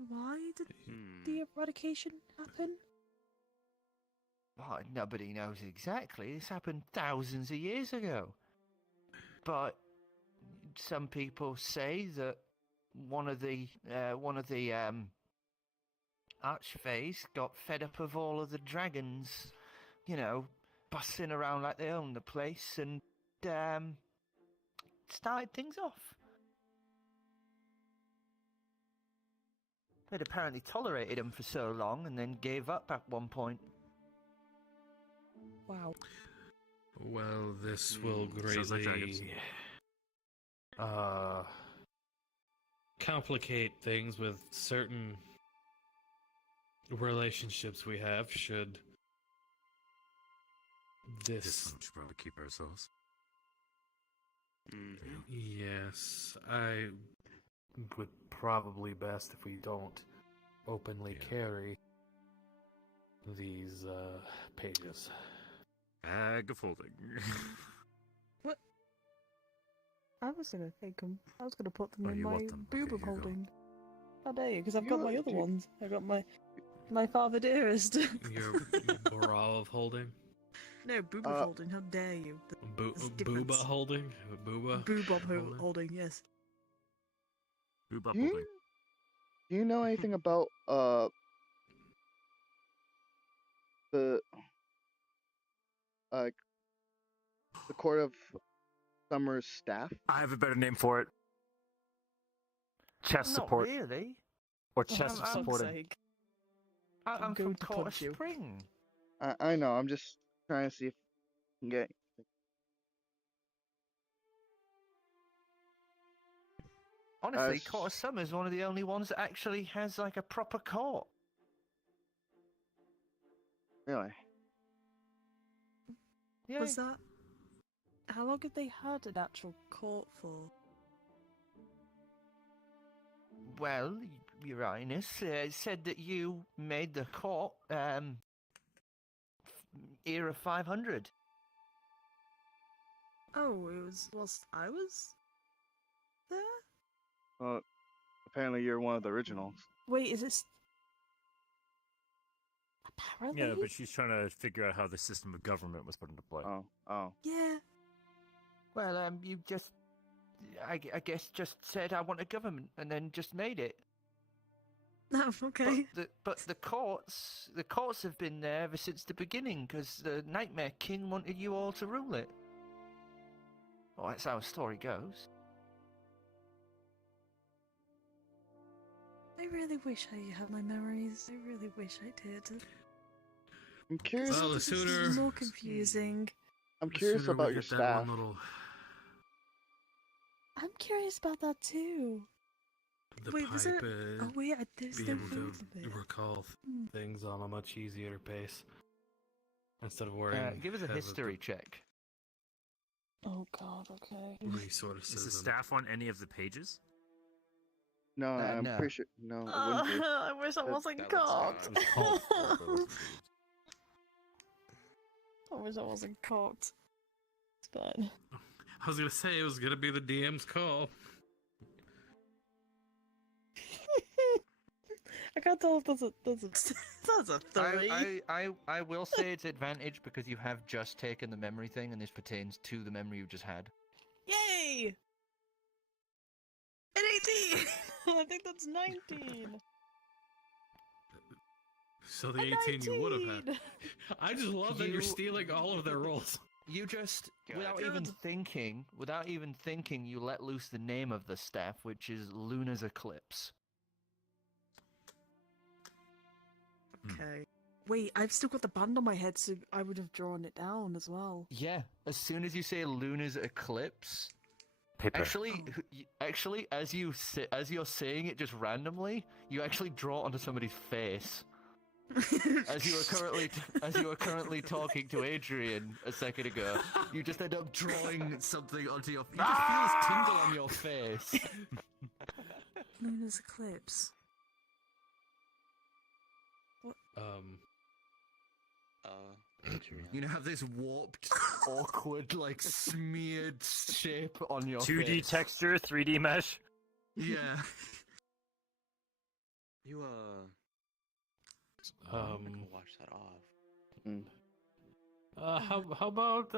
Why did Hmm. the eradication happen? Oh, nobody knows exactly. This happened thousands of years ago. But some people say that one of the archfays got fed up of all of the dragons, bustling around like they own the place, and started things off. They'd apparently tolerated them for so long and then gave up at one point. Wow. Well, this will Sounds like dragons. greatly complicate things with certain relationships we have. Should This this? one should probably keep ourselves. Yes, I would probably best if we don't openly carry these pages. Bag of holding. I was gonna take them. I was gonna put them Oh, in you my want them? boob Okay, of here you go. holding. How dare you? Because I've got my other You- ones. I got my father dearest. Your bra of holding, No, boob of holding. How dare you? There's a booba difference. holding, booba. Boob of holding. Yes. Boob up Do you, holding. do you know anything about the uh the Court of Summer's staff? I have a better name for it. Chest Not support. really. Or chest of I'm supporting. I'm going from to Court of punch you. Spring. I know. I'm just trying to see if I can get. Honestly, s- Court of Summer is one of the only ones that actually has like a proper court. Really? Yeah. Was that? How long have they had an actual court for? Well, Your Highness, it said that you made the court era 500. Oh, it was whilst I was there. Well, apparently you're one of the originals. Wait, is it? Apparently. Yeah, but she's trying to figure out how the system of government was put into play. Oh. Yeah. Well, you just, I guess, just said I want a government, and then just made it. Oh, okay. But the courts have been there ever since the beginning, because the Nightmare King wanted you all to rule it. Well, that's how the story goes. I really wish I had my memories. I really wish I did. I'm curious. Well, the This is sooner- more confusing. I'm curious Sooner we about your get that staff. one little, I'm curious about that too. the Wait, was pipe, there? Oh wait, there's be no able food to in it. recall Hmm. things on a much easier pace instead of worrying. Give us a have history check. Oh God. Okay. the resources. Is the and- staff on any of the pages? No, I'm no. pretty sure. No, it wouldn't be. I wish I wasn't that looks cocked. bad. It was called for, but it wasn't used. I wish I wasn't cocked. It's fine. I was gonna say it was gonna be the DM's call. I can't tell if that's a three. I will say it's advantage because you have just taken the memory thing, and this pertains to the memory you just had. Yay! An 18! I think that's 19. So the A 18 you would have had. 19. I just love that you're You- stealing all of their rolls. You just, God. without even thinking, you let loose the name of the staff, which is Luna's Eclipse. Okay. Wait, I've still got the band on my head, so I would have drawn it down as well. Yeah, as soon as you say Luna's Eclipse, Paper. actually, as you're saying it just randomly, you actually draw it onto somebody's face. As you were currently talking to Adrian a second ago, you just end up drawing something onto your. You just feel this tingle on your face. Luna's Eclipse. You know, have this warped, awkward, like smeared shape on your 2D face. texture, 3D mesh. Yeah. You I'm gonna go wash that off. How about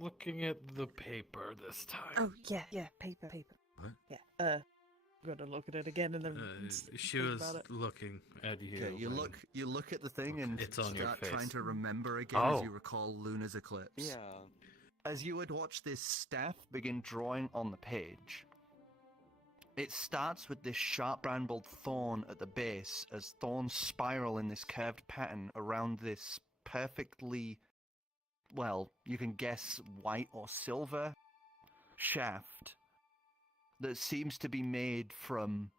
looking at the paper this time? Oh, yeah, paper. What? Yeah, I'm gonna look at it again and then She think was about it. looking at you. Okay, you look at the thing and It's on your start face. trying to remember again Oh. as you recall Luna's Eclipse. Yeah. As you would watch this staff begin drawing on the page, it starts with this sharp brambled thorn at the base, as thorns spiral in this curved pattern around this perfectly well, you can guess white or silver shaft that seems to be made from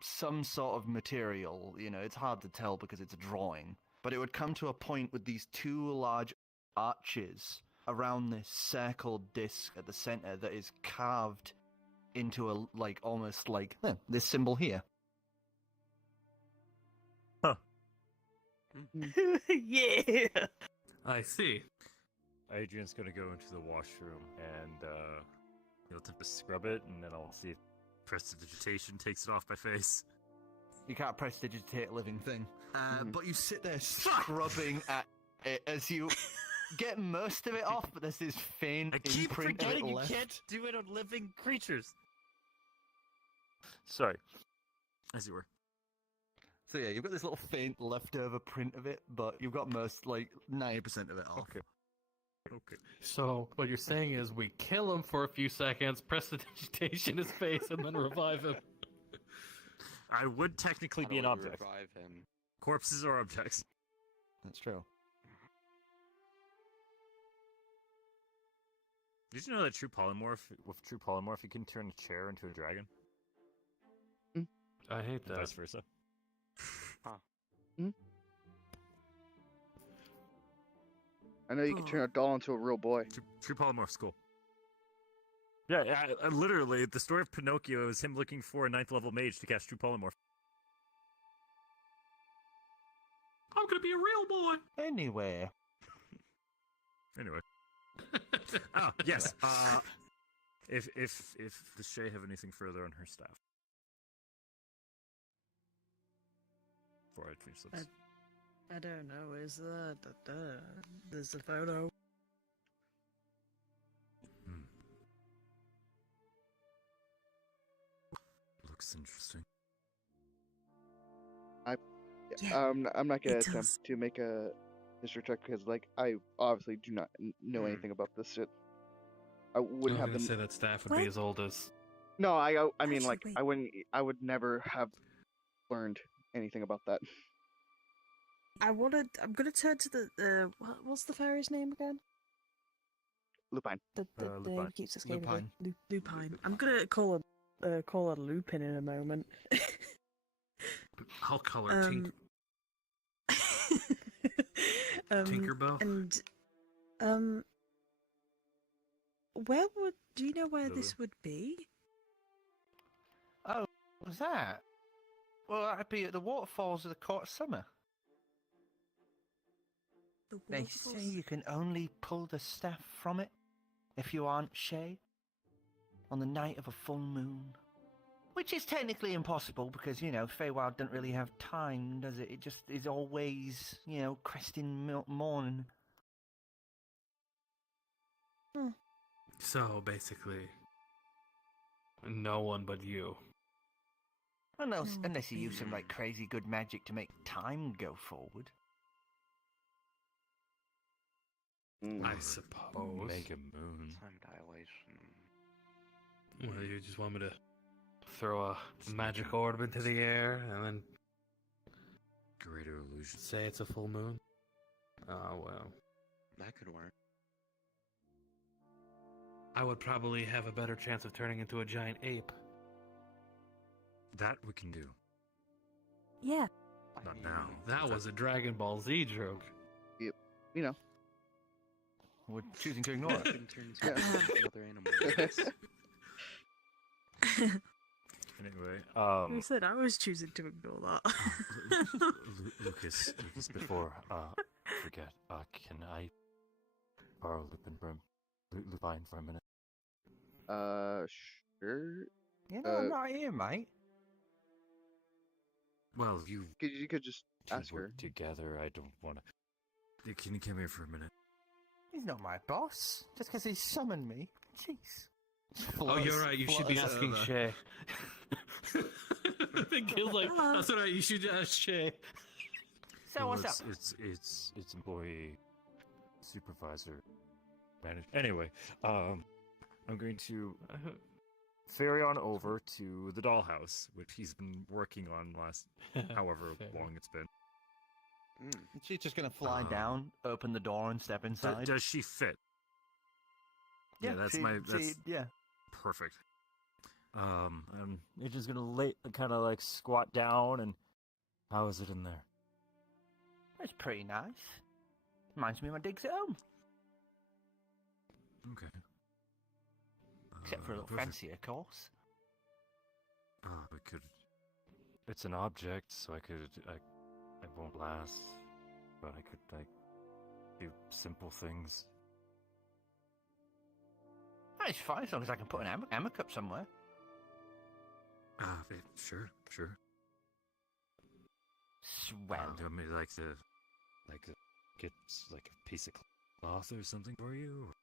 some sort of material. You know, it's hard to tell because it's a drawing. But it would come to a point with these two large arches around this circled disc at the center that is carved into a, like, almost like this symbol here. Yeah. I see. Adrian's gonna go into the washroom and he'll attempt to scrub it, and then I'll see if prestidigitation takes it off my face. You can't prestidigitate a living thing. But you sit there scrubbing at it as you get most of it off, but there's this faint I keep imprint of it forgetting you left. can't do it on living creatures. Sorry. As you were. So yeah, you've got this little faint leftover print of it, but you've got most, like, 90% of it off. Okay. Okay. So what you're saying is we kill him for a few seconds, press the digitation in his face, and then revive him. I would technically How be do an we object. revive him? Corpses are objects. That's true. Did you know that with true polymorph, you can turn a chair into a dragon? I hate And that. vice versa. I know you can turn a doll into a real boy. True polymorph's cool. Yeah, I literally, the story of Pinocchio is him looking for a 9th level mage to cast true polymorph. I'm gonna be a real boy. Anyway. Anyway. Oh, yes. If does Shay have anything further on her staff? Before I finish this. I don't know. Is there? There's a photo. Looks interesting. I'm not gonna it attempt does. to make a history check because, like, I obviously do not know anything about this shit. I wouldn't have them. say that staff would What? be as old as. No, I mean, Actually, like, wait. I would never have learned anything about that. I'm gonna turn to the what's the fairy's name again? Lupine. The name Lupine. keeps escaping Lupine. me. Lupine. I'm gonna call her Lupin in a moment. I'll call her Tinkerbell. And do you know where this would be? Oh, what was that? Well, that'd be at the waterfalls of the Court of Summer. The They waterfalls? say you can only pull the staff from it if you aren't Shay on the night of a full moon. Which is technically impossible because, you know, Feywild doesn't really have time, does it? It just is always, you know, cresting morning. So basically, no one but you. Unless you use some, like, crazy good magic to make time go forward. I suppose. Mega moon. Time dilation. Well, you just want me to throw a magic orb into the air and then Greater illusion. say it's a full moon? Oh, well. That could work. I would probably have a better chance of turning into a giant ape. That we can do. Yeah. Not now. That was a Dragon Ball Z joke. You know. We're choosing to ignore it. Can turn into another animal. Anyway, I said I was choosing to ignore that. Lucas, before I forget, can I borrow Lupine for a minute? Sure. You know, I'm not here, mate. Well, you You could just ask her. work together. I don't want to. Can you come here for a minute? He's not my boss. Just because he summoned me. Jeez. Oh, you're right. You should be asking Shay. I think Gill's like, that's all right. You should ask Shay. So what's it's, up? It's employee, supervisor, manager. Anyway, I'm going to ferry on over to the dollhouse, which he's been working on last however Fair. long it's been. She's just gonna fly down, open the door, and step inside. Does she fit? Yeah, that's yeah. perfect. You're just gonna kind of like squat down, and how is it in there? It's pretty nice. Reminds me of my digs at home. Okay. Except for a little perfect. fancier, of course. We could. It's an object, so I won't last, but I could like do simple things. It's fine as long as I can put an ammo cup somewhere. Sure. Swell. Do you want me to get like a piece of cloth or something for you?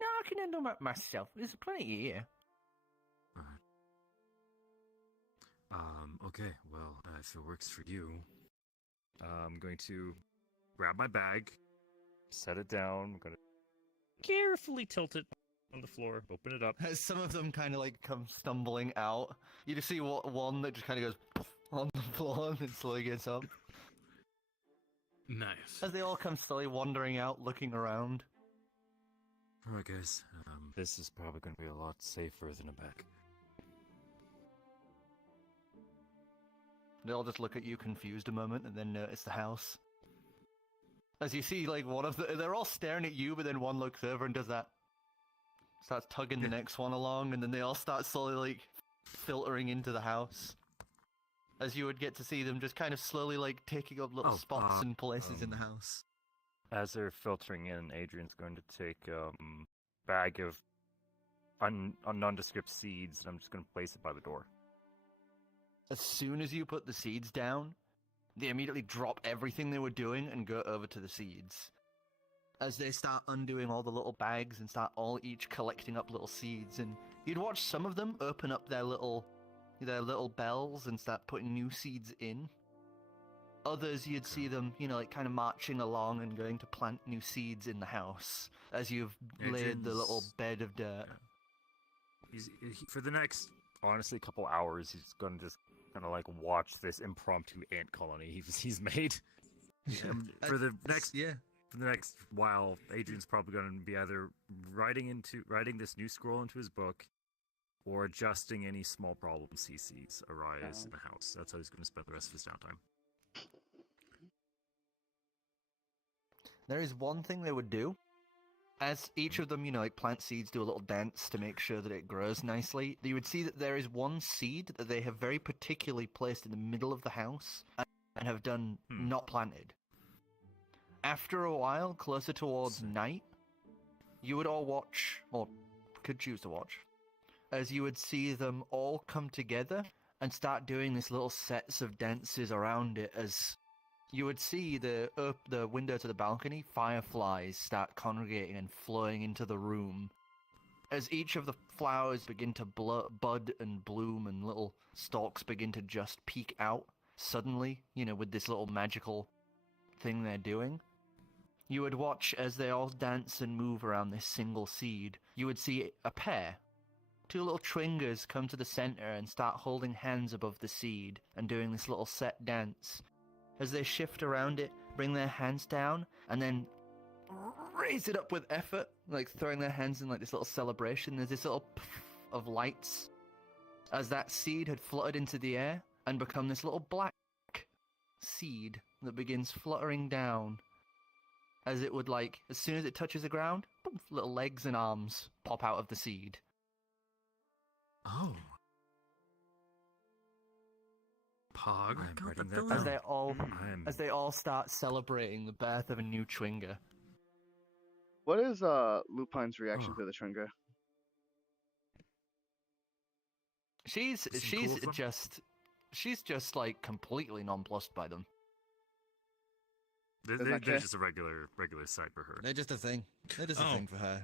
No, I can handle it myself. There's plenty here. Alright. Okay, well, if it works for you, I'm going to grab my bag, set it down, I'm gonna carefully tilt it on the floor, open it up. As some of them kind of like come stumbling out, you just see one that just kind of goes on the floor and then slowly gets up. Nice. As they all come slowly wandering out, looking around. Alright guys, this is probably going to be a lot safer than a bag. They all just look at you confused a moment and then notice the house. As you see, like, they're all staring at you, but then one looks over and does that. Starts tugging the next one along, and then they all start slowly, like, filtering into the house. As you would get to see them just kind of slowly, like, taking up little spots and places in the house. As they're filtering in, Adrian's going to take a bag of nondescript seeds, and I'm just going to place it by the door. As soon as you put the seeds down, they immediately drop everything they were doing and go over to the seeds. As they start undoing all the little bags and start each collecting up little seeds, and you'd watch some of them open up their little bells and start putting new seeds in. Others, you'd see them, like kind of marching along and going to plant new seeds in the house as you've laid the little bed of dirt. For the next, honestly, couple hours, he's going to just kind of like watch this impromptu ant colony he's made. For the next while, Adrian's probably going to be either writing this new scroll into his book, or adjusting any small problems he sees arise in the house. That's how he's going to spend the rest of his downtime. There is one thing they would do. As each of them, like plant seeds, do a little dance to make sure that it grows nicely, you would see that there is one seed that they have very particularly placed in the middle of the house and have done not planted. After a while, closer towards night, you would all watch, or could choose to watch, as you would see them all come together and start doing these little sets of dances around it. As you would see the window to the balcony, fireflies start congregating and flowing into the room. As each of the flowers begin to bud and bloom and little stalks begin to just peek out suddenly, with this little magical thing they're doing. You would watch as they all dance and move around this single seed. You would see a pair. Two little twingers come to the center and start holding hands above the seed and doing this little set dance. As they shift around it, bring their hands down, and then raise it up with effort, like throwing their hands in like this little celebration. There's this little puff of lights as that seed had fluttered into the air and become this little black seed that begins fluttering down. As it would, like, as soon as it touches the ground, boom, little legs and arms pop out of the seed. Oh. Pog. I'm writing that down. As they all start celebrating the birth of a new Twinger. What is Lupine's reaction to the Tringa? She's just like completely nonplussed by them. They're just a regular sight for her. They're just a thing. They're just a thing for her.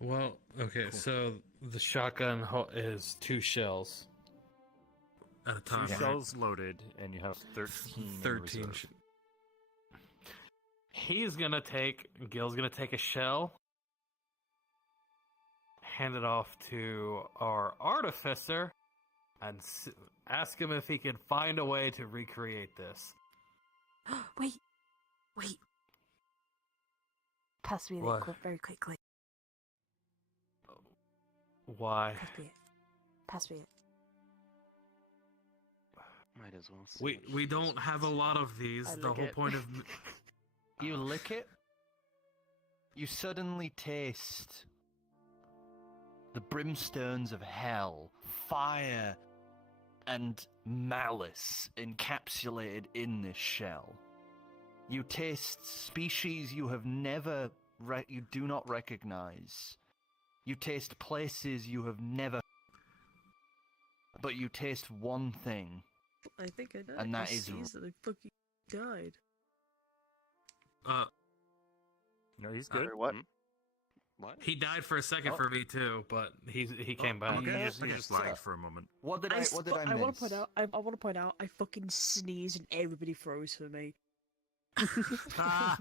Well, okay, so the shotgun is 2 shells at a time. 2 shells loaded, and you have 13. 13. Gill's gonna take a shell, hand it off to our Artificer, and ask him if he can find a way to recreate this. Wait. Pass me the What? equip very quickly. Why? Pass me it. Might as well. We don't have a lot of these. I The lick whole it. point of You lick it, you suddenly taste the brimstones of hell, fire, and malice encapsulated in this shell. You taste species you have never, you do not recognize. You taste places you have never, but you taste one thing. I think I know. And that I is sees that I fucking died. No, he's good. Sorry, what? What? he died for a second Oh. for me too, but He came back. He Okay. just, he just lagged for a moment. What did I miss? want to point out. I want to point out. I fucking sneeze and everybody froze for me. ah,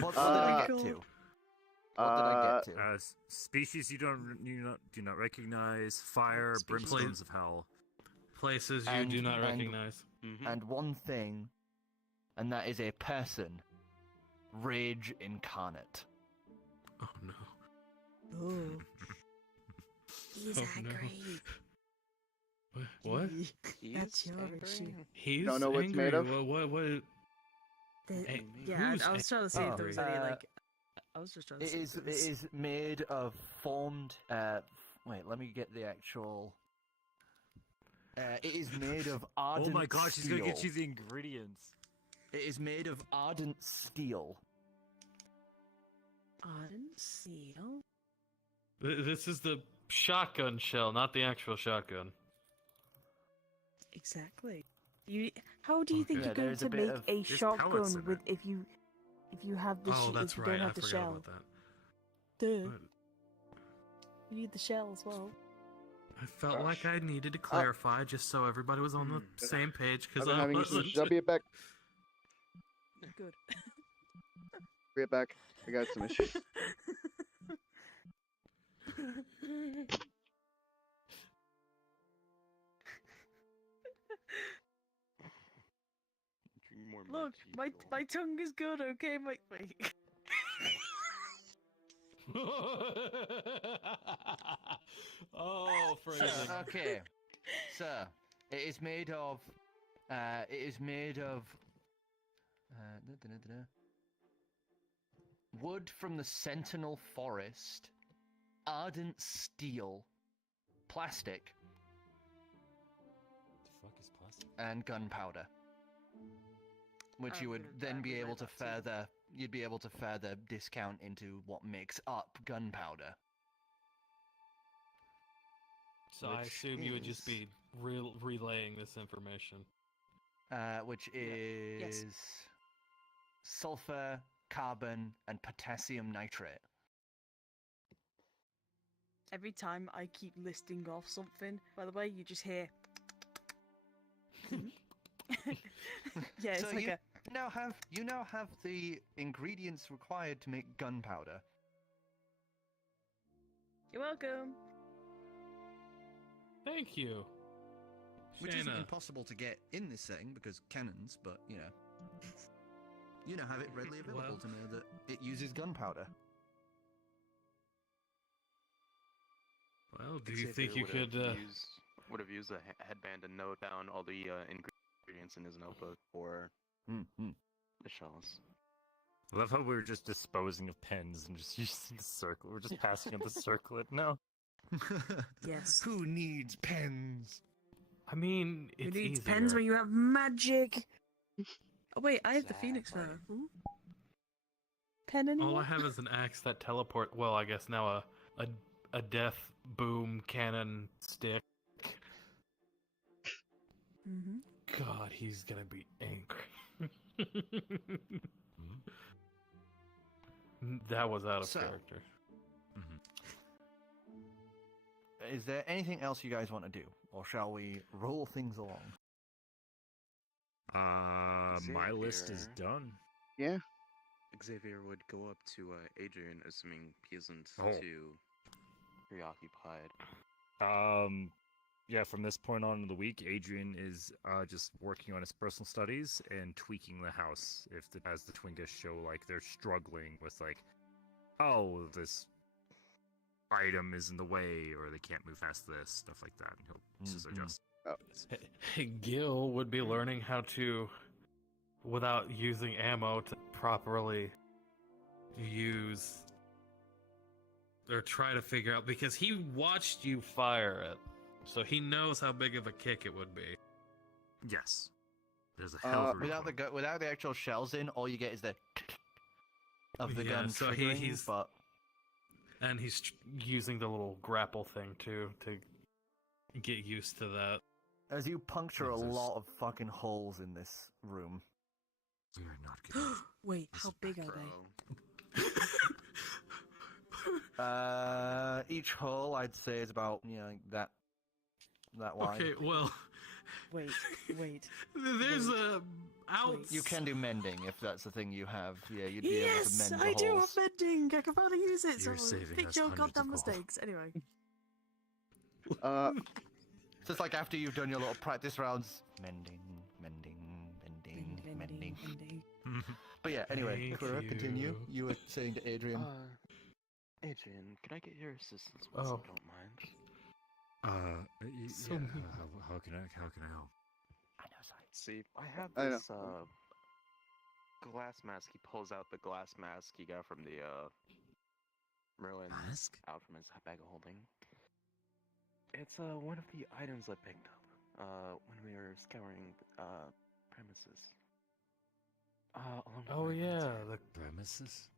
What did I get God. to? What did I get to? Species you do not recognize. Fire, Species. brimstones of hell. places you And- do not and- recognize. Mm-hmm. And one thing, and that is a person. Rage incarnate. Oh no. Oh, he's Oh, no. angry. What? That's your issue. He's Don't know what it's angry. made of? What? Yeah, Who's I was trying to see if there was any Oh, like. I was just trying to It see. is. if It there was- is made of formed. Wait, let me get the actual. It is made of ardent. Oh my gosh, he's steel. gonna get you the ingredients. It is made of ardent steel. Ardent seal. This is the shotgun shell, not the actual shotgun. Exactly. How do you think Yeah, you're going there's to a bit make of- a There's pellets shotgun in with it. if you have the Oh, if that's you right. don't I have the forgot shell? about that. Duh. But You need the shell as well. I felt like I needed to clarify just so everybody was on the same page I've because been I having issues. wasn't. I'll be back. Good. Be right back. I got some issues. Drink more Look, milk, my tongue is good. Okay, my. Oh, phrasing. Okay, sir. It is made of. It is made of. Wood from the Sentinel Forest, ardent steel, plastic, The fuck is plastic? and gunpowder. Which you would gonna then be dabble able with to that too. further. You'd be able to further discount into what makes up gunpowder. So I Which assume you would just is- be relaying this information. Which is sulfur, carbon, and potassium nitrate. Every time I keep listing off something, by the way, you just hear. Yeah, it's So like you a. now have the ingredients required to make gunpowder. You're welcome. Thank you. Which isn't Shaena. impossible to get in this setting because cannons, but you know have it readily available Well- to know that It uses gunpowder. Well, do you think you could? Would have used a headband to note down all the ingredients in his notebook for Mm-hmm. the shells. I love how we were just disposing of pens and just using the circle. We're just passing out the circlet now. Yes. Who needs pens? I mean, Who it's needs easier. pens when you have magic? Oh wait, I have the phoenix Exactly. feather. Ooh. Pen All anymore? I have is an axe that teleport. Well, I guess now a death boom cannon stick. Mm-hmm. God, he's gonna be angry. That was out of So- character. Is there anything else you guys want to do, or shall we roll things along? My list is Xavier. done. Yeah. Xavier would go up to Adrian, assuming he isn't Oh. too preoccupied. yeah, from this point on in the week, Adrian is just working on his personal studies and tweaking the house. As the Twinkish show, like they're struggling with like, oh, this item is in the way, or they can't move past this, stuff like that. And he'll just adjust. Gill would be learning how to, without using ammo, to properly use or try to figure out, because he watched you fire it, so he knows how big of a kick it would be. Yes. There's a hell of a without the actual shells in, all you get is the of the gun so triggering, but and he's using the little grapple thing too to get used to that. As you puncture a lot of fucking holes in this room. We are not getting Wait, how big are they? Each hole I'd say is about like that wide. Okay, well, Wait. there's a out. You can do mending if that's the thing you have. Yeah, you'd be able to Yes, mend the I do have holes. mending. I can finally use it. You're So saving fix us your hundreds goddamn of gold. mistakes. Anyway. So it's like after you've done your little practice rounds, mending. But yeah, anyway, Thank Kura, continue. you. You were saying to Adrian. Adrian, can I get your assistance once Oh. you don't mind? Yeah, how can I help? I know, sorry. See, I have I know. this glass mask. He pulls out the glass mask he got from the Merlin Mask? out from his bag of holding. It's one of the items I picked up when we were scouring premises. Along with Oh my yeah, lantern. the Premises?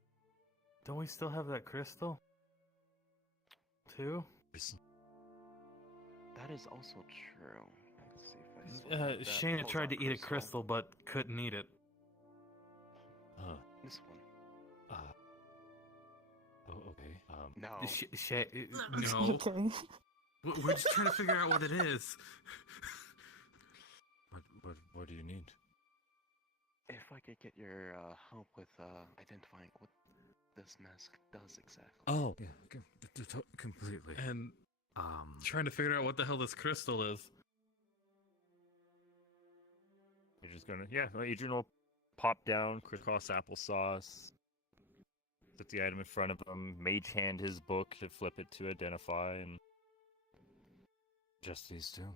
don't we still have that crystal? Too? That is also true. Let's see if I swipe that. Shaena Pulls tried out to eat a crystal but couldn't eat it. This one. Oh, okay. No. No. Okay. We're just trying to figure out what it is. What do you need? If I could get your help with identifying what this mask does exactly. Oh, yeah, completely. And Trying trying to figure out what the hell this crystal is. You're just gonna, Adrian will pop down, crisscross applesauce, put the item in front of him, mage hand his book to flip it to identify, and just these two.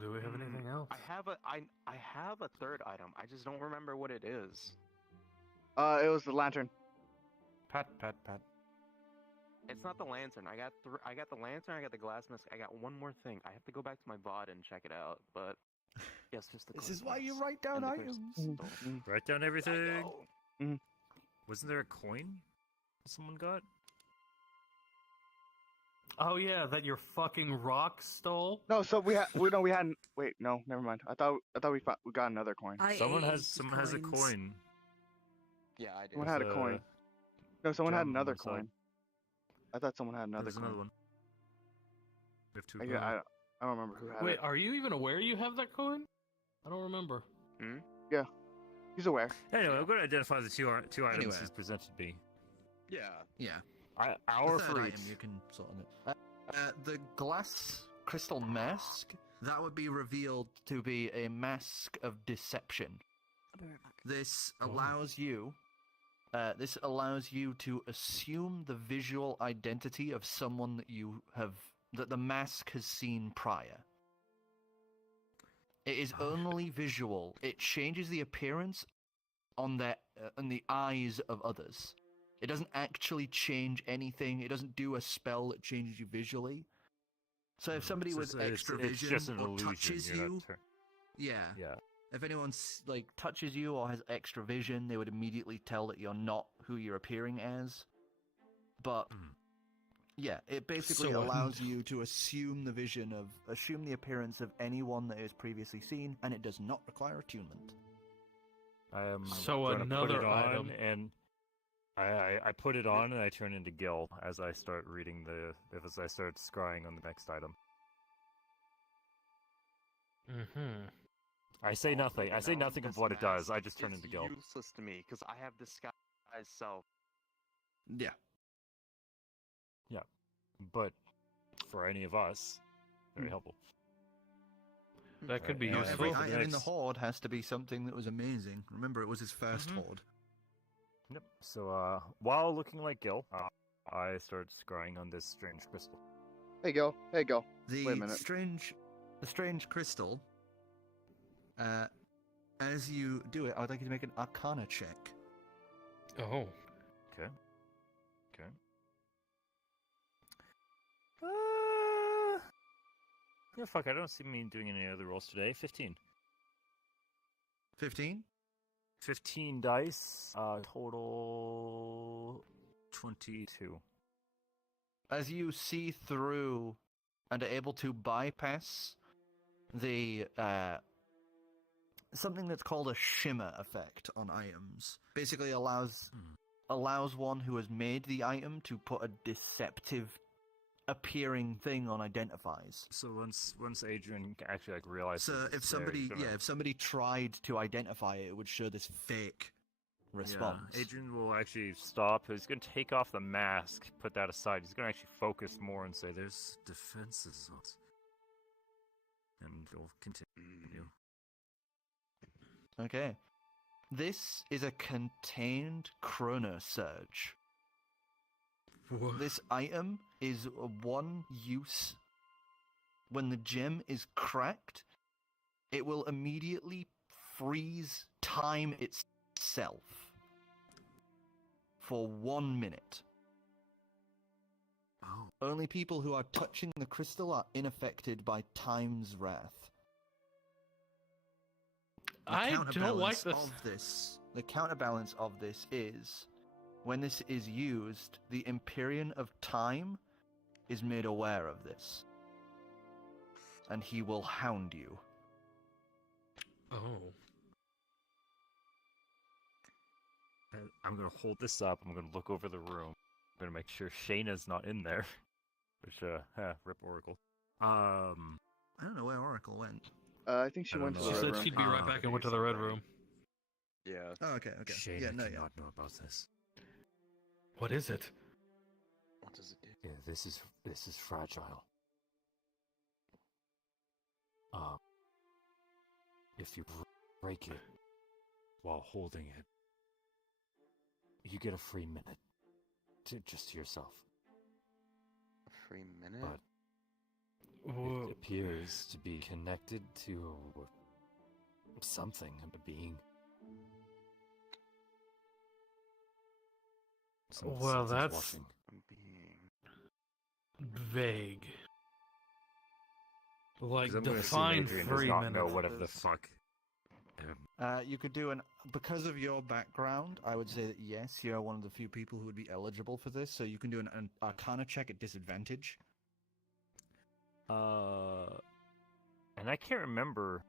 Do we have anything else? I have a third item. I just don't remember what it is. It was the lantern. Pat. It's not the lantern. I got the lantern. I got the glass mask. I got one more thing. I have to go back to my VOD and check it out. But yes, just the. This glass is why you mask write down and the items. crystal. Write down I everything. know. Wasn't there a coin someone got? Oh yeah, that your fucking rock stole? No, so we hadn't. Wait, no, never mind. I thought we got another coin. Someone ate has a coins. coin. Yeah, I did. Someone had a coin. No, someone had gem on another the side. coin. I thought someone had another There's coin. another one. We have two. I don't remember who had Wait, it. are you even aware you have that coin? I don't remember. He's aware. Anyway, I'm going to identify the two items Anyway. he's presented me. Yeah. Yeah. Hour The third for item each. you can sort on it. The glass crystal mask That would be revealed. to be a mask of deception. I'll be right back. This Allows you. This allows you to assume the visual identity of someone that the mask has seen prior. It is only visual. It changes the appearance on the eyes of others. It doesn't actually change anything. It doesn't do a spell that changes you visually. So if somebody with extra it's vision just an or illusion. touches you're not you, yeah. if anyone touches you or has extra vision, they would immediately tell that you're not who you're appearing as. But yeah, it basically So, allows you to assume the appearance of anyone that is previously seen, and it does not require attunement. I am So gonna put another it on, item. and I put it on and I turn into Gill as I start reading as I start scrying on the next item. Mm-hmm. I say nothing. I say No, nothing of this what it does. I mask just turn is into Gill. Useless to me because I have disguise self. Yeah. But for any of us. Very Hmm. helpful. That could be Not Not every useful. for the item in the next- horde has to be something that was amazing. Remember, it was his 1st horde. Yep. So while looking like Gill, I start scrying on this strange crystal. Hey, Gil. Hey, Gil. The Wait a minute. strange crystal. As you do it, I would like you to make an Arcana check. Oh. Okay. Okay. Yeah, fuck, I don't see me doing any other rolls today. 15. 15. 15 dice, total 22. As you see through and are able to bypass the something that's called a shimmer effect on items, basically allows one who has made the item to put a deceptive appearing thing on identifies. So once Adrian actually realizes, So it's if there, somebody he's gonna- if somebody tried to identify it, it would show this fake response. Yeah, Adrian will actually stop. He's going to take off the mask, put that aside. He's going to actually focus more and say, "There's defenses on it," and he'll continue. Okay. This is a contained chrono surge. This item is a one use. When the gem is cracked, it will immediately freeze time itself for 1 minute. Oh. Only people who are touching the crystal are unaffected by time's wrath. I don't like The counterbalance of this is, when this is used, the Empyrean of Time is made aware of this. And he will hound you. Oh. I'm going to hold this up. I'm going to look over the room. I'm going to make sure Shaena's not in there. Which, rip Oracle. I don't know where Oracle went. I think she I don't went to know. the She red said room. she'd be right back and went to the red room. Yeah. Oh, okay. Shaena Yeah, no, cannot know about this. What is it? What does it do? Yeah, this is fragile. If you break it while holding it, you get a free minute just to yourself. A free minute? But Whoa. it appears to be connected to something, a being. Well, Something's that's watching. Being. vague. Like, 'Cause I'm gonna assume define Adrian does 3 not minutes. know whatever the fuck. You could do because of your background, I would say that yes, you're one of the few people who would be eligible for this, so you can do an Arcana check at disadvantage. And I can't remember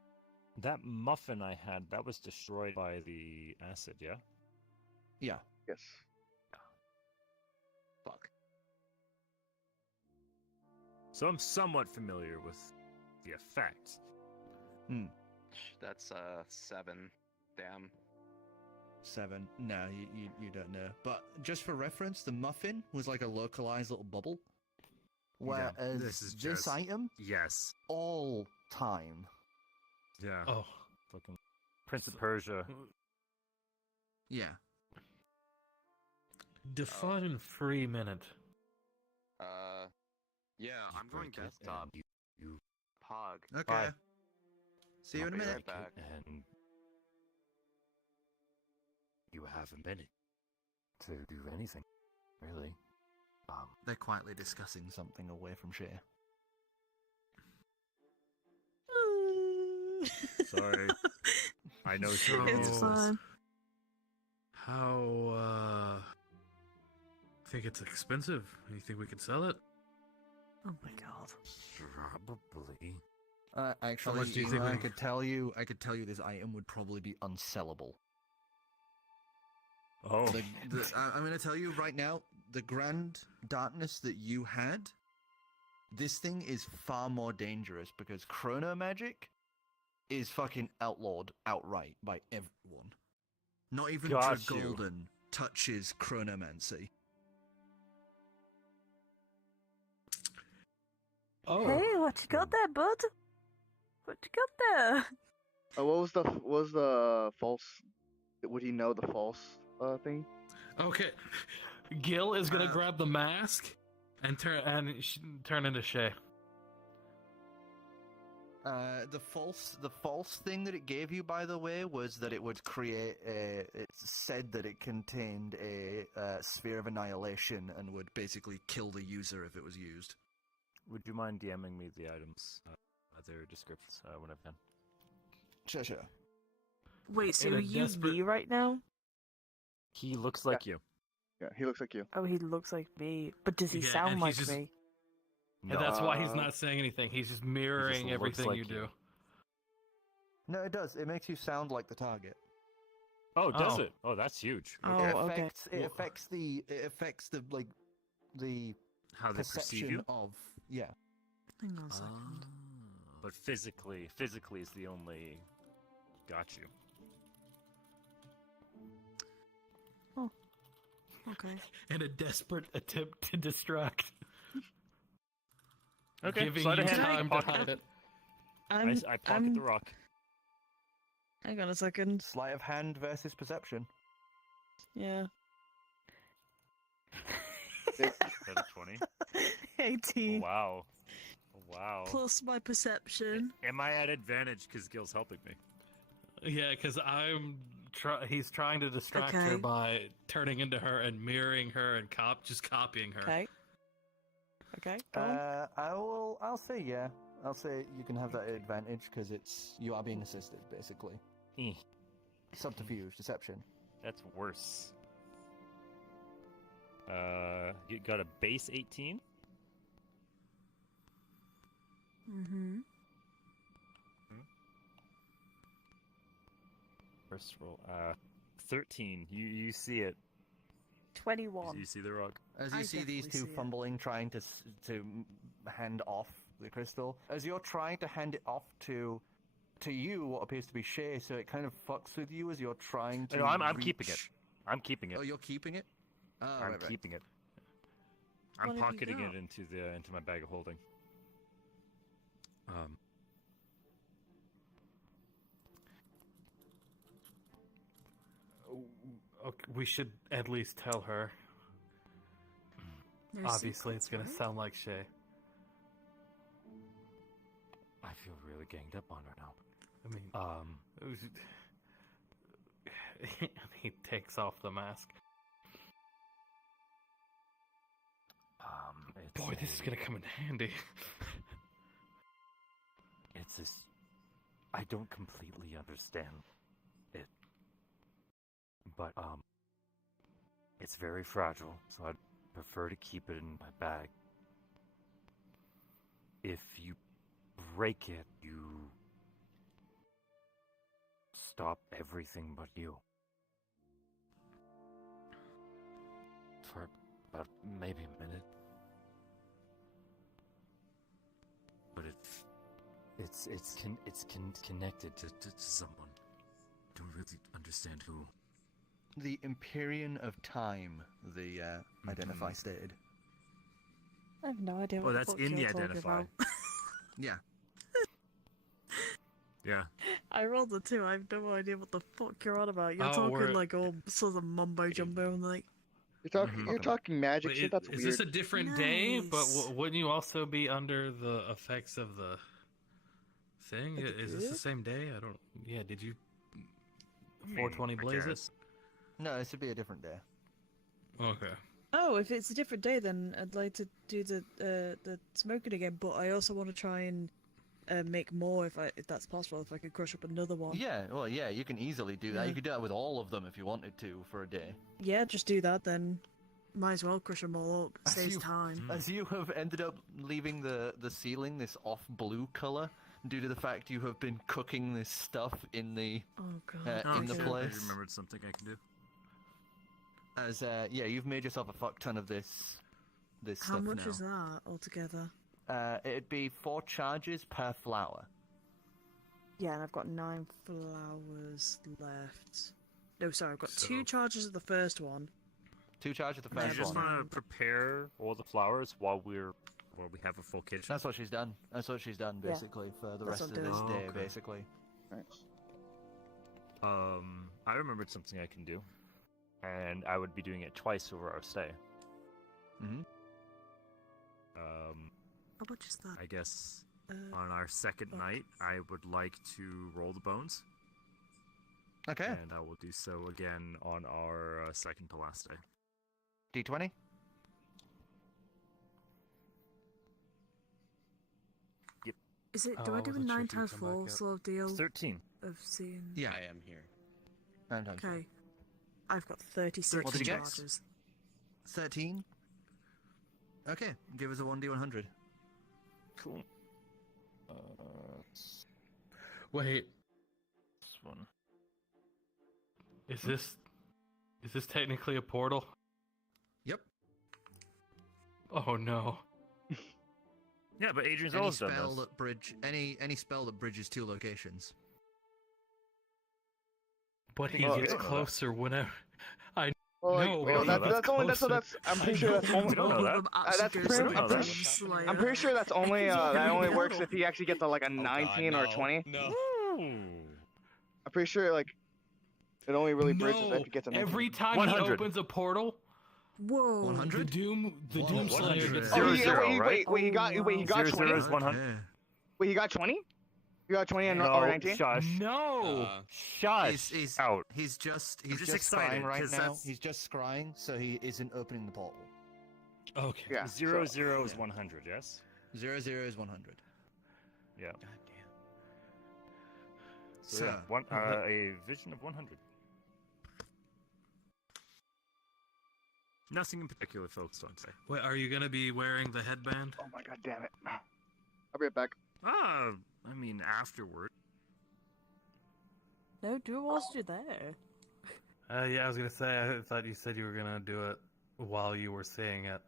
that muffin I had. That was destroyed by the acid. Yeah. Yeah. Yes. Fuck. So I'm somewhat familiar with the effect. That's 7. Damn. 7. No, you don't know. But just for reference, the muffin was like a localized little bubble. Whereas this item, Yes. all time. Yeah. Oh. Fucking Prince of Persia. Yeah. Define free minute. Yeah, I'm going break it desktop. and You Pog. Okay. Bye. See you in a I'll be minute. right back. And you have a minute to do anything, really. They're quietly discussing something away from Shea. Sorry. I know she So- It's knows. fine. How, think it's expensive? You think we could sell it? Oh my god. Probably. Actually, much do you think I we- could tell you this item would probably be unsellable. Oh. I'm going to tell you right now, the grand darkness that you had, this thing is far more dangerous because chrono magic is fucking outlawed outright by everyone. Not even Got you. Golden touches chronomancy. Oh. Hey, what you got there, bud? What you got there? What was the false? Would he know the false thing? Okay. Gill is gonna grab the mask and turn into Shay. The false thing that it gave you, by the way, was that it would create a. It said that it contained a sphere of annihilation and would basically kill the user if it was used. Would you mind DMing me the items, their descriptions when I've done? Sure. Wait, so In a are you desperate- me right now? He looks like you. Yeah, he looks like you. Oh, he looks like me. But does he Yeah, sound and like he's just- me? And that's why he's not saying anything. He's just mirroring looks everything like you you. do. No, it does. It makes you sound like the target. Oh, does Oh. it? Oh, that's huge. Oh, it okay. affects, it affects the like the How they perceive perception you? of yeah. Hang on a second. But physically is the only. Got you. Okay. In a desperate attempt to distract. Okay, Giving sleight you of hand, time to pocket hide it. it. I pocket the rock. Hang on a second. Sleight of hand versus perception. Yeah. Is that a 20? 18. Wow. Wow. Plus my perception. Am I at advantage because Gil's helping me? Yeah, because he's trying to distract her Okay. by turning into her and mirroring her and just copying her. Okay. Okay, go on. I'll say yeah. I'll say you can have that advantage because you are being assisted basically. Eh, Subterfuge, deception. that's worse. You got a base 18? Mm-hmm. First roll. 13. You see it. 21. You see the rock. As you I see these definitely two see it. fumbling, trying to hand off the crystal, as you're trying to hand it off to you, what appears to be Shay, so it kind of fucks with you as you're trying to. No, I'm keeping it. reach- I'm keeping it. Oh, you're keeping it. Oh, I'm right, right. keeping it. I'm What have you pocketing it got? into my bag of holding. Okay, we should at least tell her. There's Obviously, it's secrets, gonna right? sound like Shay. I feel really ganged up on her now. I mean, he takes off the mask. It's Boy, this is gonna come in handy. It's this. I don't completely understand it, but it's very fragile, so I'd prefer to keep it in my bag. If you break it, you stop everything but you. For about maybe a minute. But it's connected to someone. Don't really understand who. The Empyrean of Time, the identify stated. I have no idea Oh, what that's the fuck in the you're talking identify. about. Yeah. Yeah. I rolled a 2. I have no idea what the fuck you're on about. You're Oh, talking we're- like all sort of mumbo jumbo and like. You're talking magic Wait, shit. That's is weird. this a different day? But Nice. wouldn't you also be under the effects of the thing? Like the Is this the good? same day? I don't. Yeah, did you I mean, 420 I blaze it? guess. No, this would be a different day. Okay. Oh, if it's a different day, then I'd like to do the smoking again. But I also want to try and make more if that's possible. If I could crush up another one. Yeah, well, yeah, you can easily do that. Yeah. You could do that with all of them if you wanted to for a day. Yeah, just do that then. Might as well crush them all up. As Saves you- time. As you have ended up leaving the ceiling this off blue color due to the fact you have been cooking this stuff in the Oh god. in the okay. place. I remembered something I can do. as yeah, you've made yourself a fuck ton of this How stuff much now. is that altogether? It'd be 4 charges per flower. Yeah, and I've got 9. Flowers left. No, sorry, I've got So- 2 charges of the first one. 2 charges the Yeah, I first just one. want to prepare all the flowers while we're Or we have a full kitchen. That's what she's done. That's what she's done, Yeah. basically, for the That's rest of what I'm this doing. day, Okay. basically. I remembered something I can do, and I would be doing it twice over our stay. Mm-hmm. How much is that? I guess Uh, on our second night, I would like to roll the bones, Okay. and I will do so again on our second to last day. D20? is it? Oh, Do I I do a wasn't sure 9 if you'd times come 4 back up. sort of deal 13. of seeing? Yeah. I am here. Nine times four. Okay. I've got 36 What did you get? charges. 13. Okay, give us a 1d100. Cool. Wait, This one. is this technically a portal? Yep. Oh no. Yeah, but Adrian's Any always done spell this. that bridge any spell that bridges 2 locations. But he Oh, gets yeah. closer whenever. Well, like, No, we well, don't that's, know that's only that's, closer. that's I'm pretty I sure that's know. only We don't know All that. of them actually that's goes pretty- to I'm the pretty- Slayer. I'm pretty sure that's only that only Yeah. works if he actually gets like a 19 or a 20. No. I'm pretty sure like it only really bridges No, if he gets a 19. every time 100. he opens a portal, Whoa. 100? the Doom Whoa, Slayer 100. gets Oh, Zero, he, zero, wait, right? wait, he got Oh, wait, he got Zero, 20. zero is 100. Okay. Wait, he got 20? You got 20 and No, or 19? shush. No. Shush. Out. He's just just scrying excited, right 'cause now. that's- He's just scrying, so he isn't opening the portal. Okay. Yeah. Zero, so- zero is yeah. 100, yes? 0, 0 is 100. Yeah. God damn. So, yeah, Sir. a vision of 100. Nothing in particular, folks, don't say. Wait, are you gonna be wearing the headband? Oh my god damn it. I'll be right back. I mean, afterward. No, do it whilst you're there. Yeah, I was gonna say. I thought you said you were gonna do it while you were saying it.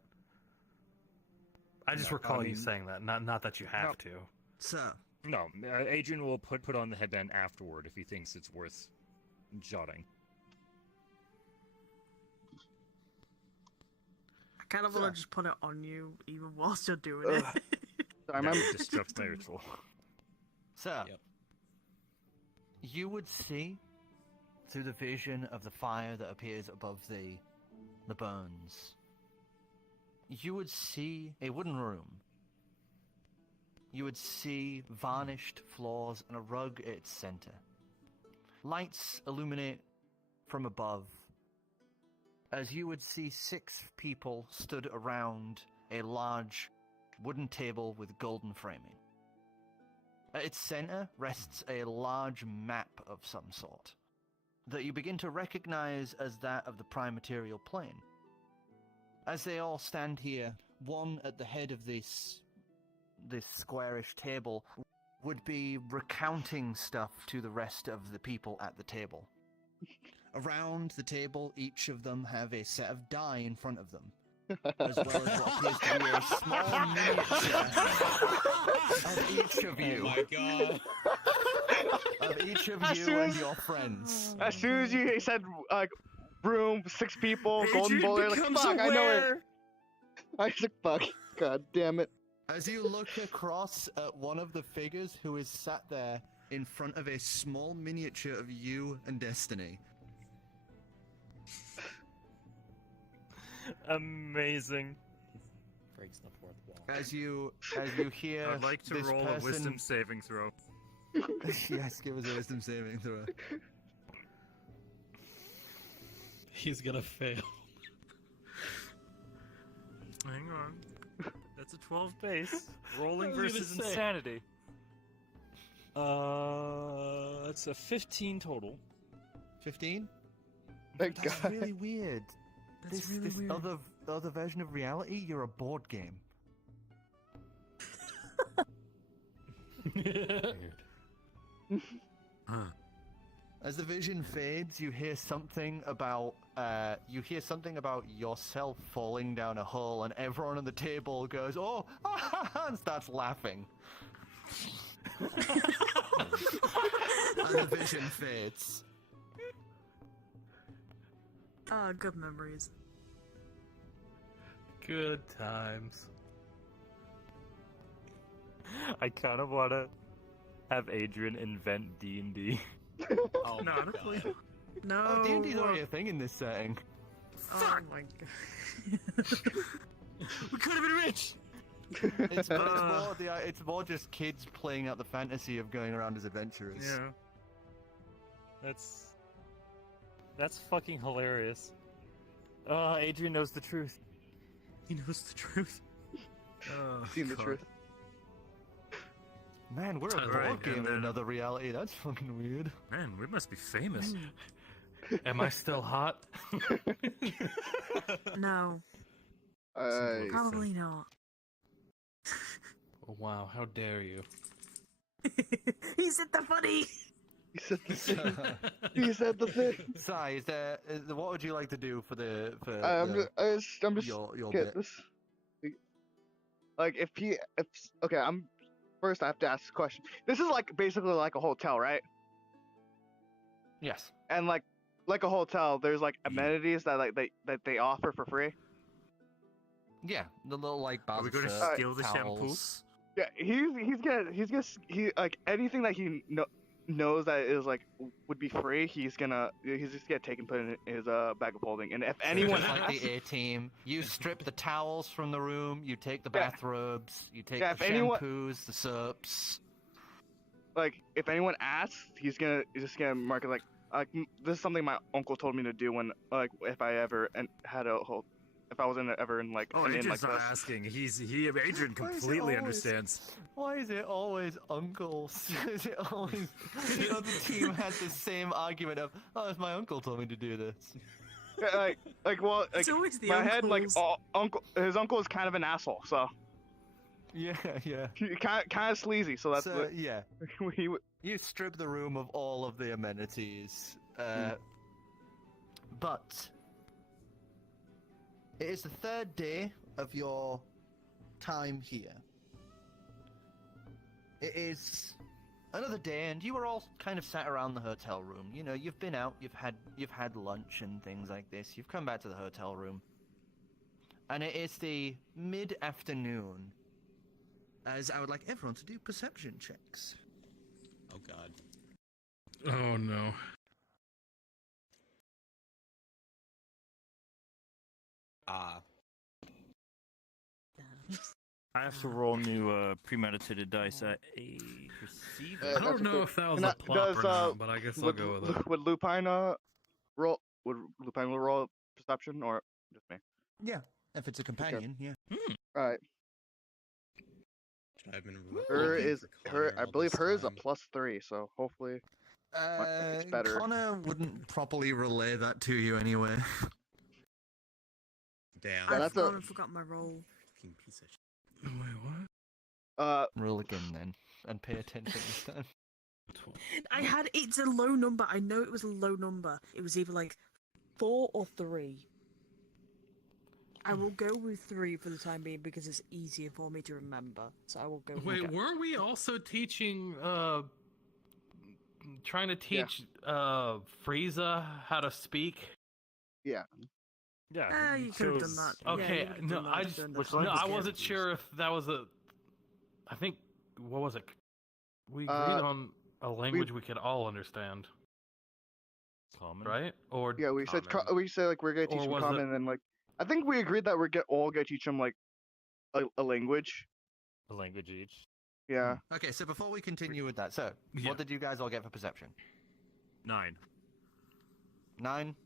I just No, recall I you mean- saying that. Not that you have to. Sir, No, Adrian will put on the headband afterward if he thinks it's worth jotting. I kind of want Sir. to just put it on you even whilst you're doing Ugh. it. So I remember Destruct my ritual. Sir, Yep. you would see through the vision of the fire that appears above the bones. You would see a wooden room. You would see varnished floors and a rug at its center. Lights illuminate from above, as you would see 6 people stood around a large wooden table with golden framing. At its center rests a large map of some sort that you begin to recognize as that of the prime material plane. As they all stand here, one at the head of this squarish table would be recounting stuff to the rest of the people at the table. Around the table, each of them have a set of die in front of them, as well as what appears to be a small miniature of each of you. Oh my god. Of each of As you soon and as- your friends. as soon as you said like room, 6 people, golden Adrian bullet, like becomes fuck, I know it. aware. I was like fuck, god damn it. As you look across at one of the figures who is sat there, in front of a small miniature of you and Destiny. Amazing. Breaks the fourth wall. as you hear I'd like to this roll person... a wisdom saving throw. Yes, give us a wisdom saving throw. He's gonna fail. Hang on. That's a 12 base. Rolling I was gonna versus say. insanity. That's a 15 total. 15? Thank That's god. really weird. That's this really this weird. other version of reality, you're a board game. As the vision fades, you hear something about yourself falling down a hole, and everyone on the table goes, "Oh!" and starts laughing. And the vision fades. Ah, good memories. Good times. I kind of want to have Adrian invent D&D. Oh No, my honestly. God. No. Oh, D&D's already a thing in this setting. Oh my god. We could have been rich! It's more just kids playing out the fantasy of going around as adventurers. Yeah. That's fucking hilarious. Adrian knows the truth. He knows the truth. Seen the God. truth. Man, we're a board Alright, game and in then- another reality. That's fucking weird. Man, we must be famous. Am I still hot? No, I probably not. Oh, wow, how dare you? He said the funny. He said the thing. He said the thing. Sai, what would you like to do for I'm just your get bit? this. Like if okay, first I have to ask a question. This is like basically like a hotel, right? Yes. And like a hotel, there's like amenities that they offer for free. Yeah, the little like bars Are we of going to soap, steal the shampoo? towels. Yeah, he's gonna like anything that he knows that is like would be free. He's just gonna take and put in his bag of holding. And if anyone Just like asks, the A team, you strip the towels from the room, you take the Yeah. bathrobes, you take Yeah, the if anyone- shampoos, the soaps. like if anyone asks, he's just gonna mark it like this is something my uncle told me to do when like if I ever if I was ever in like Oh, an inn Adrian's like not this. asking. Adrian Why is it completely always- understands. Why is it always uncles? Is it always the other team has the same argument of, oh, it's my uncle told me to do this. Yeah, well, It's always the my head like uncles. his uncle is kind of an asshole, so Yeah, yeah. kind of sleazy. So that's So, yeah. what he would. You strip the room of all of the amenities, but it is the third day of your time here. It is another day, and you are all kind of sat around the hotel room. You know, you've been out, you've had lunch and things like this. You've come back to the hotel room, and it is the mid-afternoon. As I would like everyone to do perception checks. Oh God. Oh no. I have to roll new premeditated dice at a perceiver. I that's don't know okay. if that was And a that plop does, or not, but I guess I'll go with it. Would Lupine roll? Would Lupine roll perception or just me? Yeah, if it's a companion, yeah. All right. I've been Her looking is for her. Connor I all believe this her is a time. +3, so hopefully. It's better. Connor wouldn't properly relay that to you anyway. Damn. Yeah, I that's forgot my roll. Fucking piece of shit. Wait, what? Roll again then, and pay attention this time. It's a low number. I know it was a low number. It was either like 4 or 3. I will go with 3 for the time being because it's easier for me to remember. So I will go with Wait, that. were we also teaching, trying to teach, Frieza how to speak? Yeah. Yeah, You could have done that. Yeah, Okay, you could've no, done that I if just, you're in the which no, line time. was I Gill wasn't used? sure if that was a, I think, what was it? We agreed on a language we could all understand, Common. right? Or Yeah, we said common. we said like we're gonna teach Or him was common, it- and then like I think we agreed that we're all gonna teach him like a language. A language each. Yeah. Okay, so before we continue with that, so Yeah. what did you guys all get for perception? 9. 9,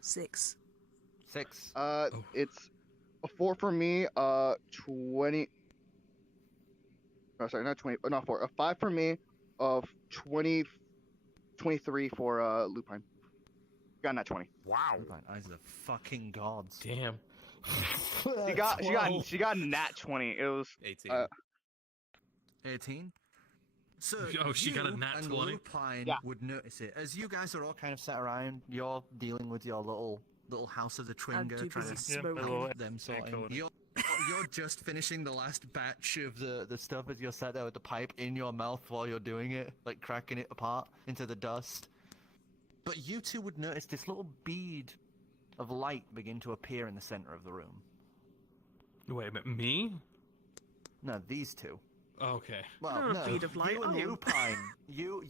6. 6. It's a 4 for me. 20. Oh, sorry, not 20. Not 4. A 5 for me. Of 20. 23 for Lupine. Got that 20. Wow. Eyes of the fucking gods. Damn. She got nat 20. It was 18. 18. So Oh, she got a nat and 20? Lupine Yeah. would notice it. As you guys are all kind of sat around, you're dealing with your little House of the I'm Twinger too trying busy to smoking. them sorting. echoing. You're just finishing the last batch of the stuff as you're sat there with the pipe in your mouth while you're doing it, like cracking it apart into the dust. But you two would notice this little bead of light begin to appear in the center of the room. Wait a minute, me? No, these two. Okay. Well, Not a no, bead of light, you and are you? Lupine,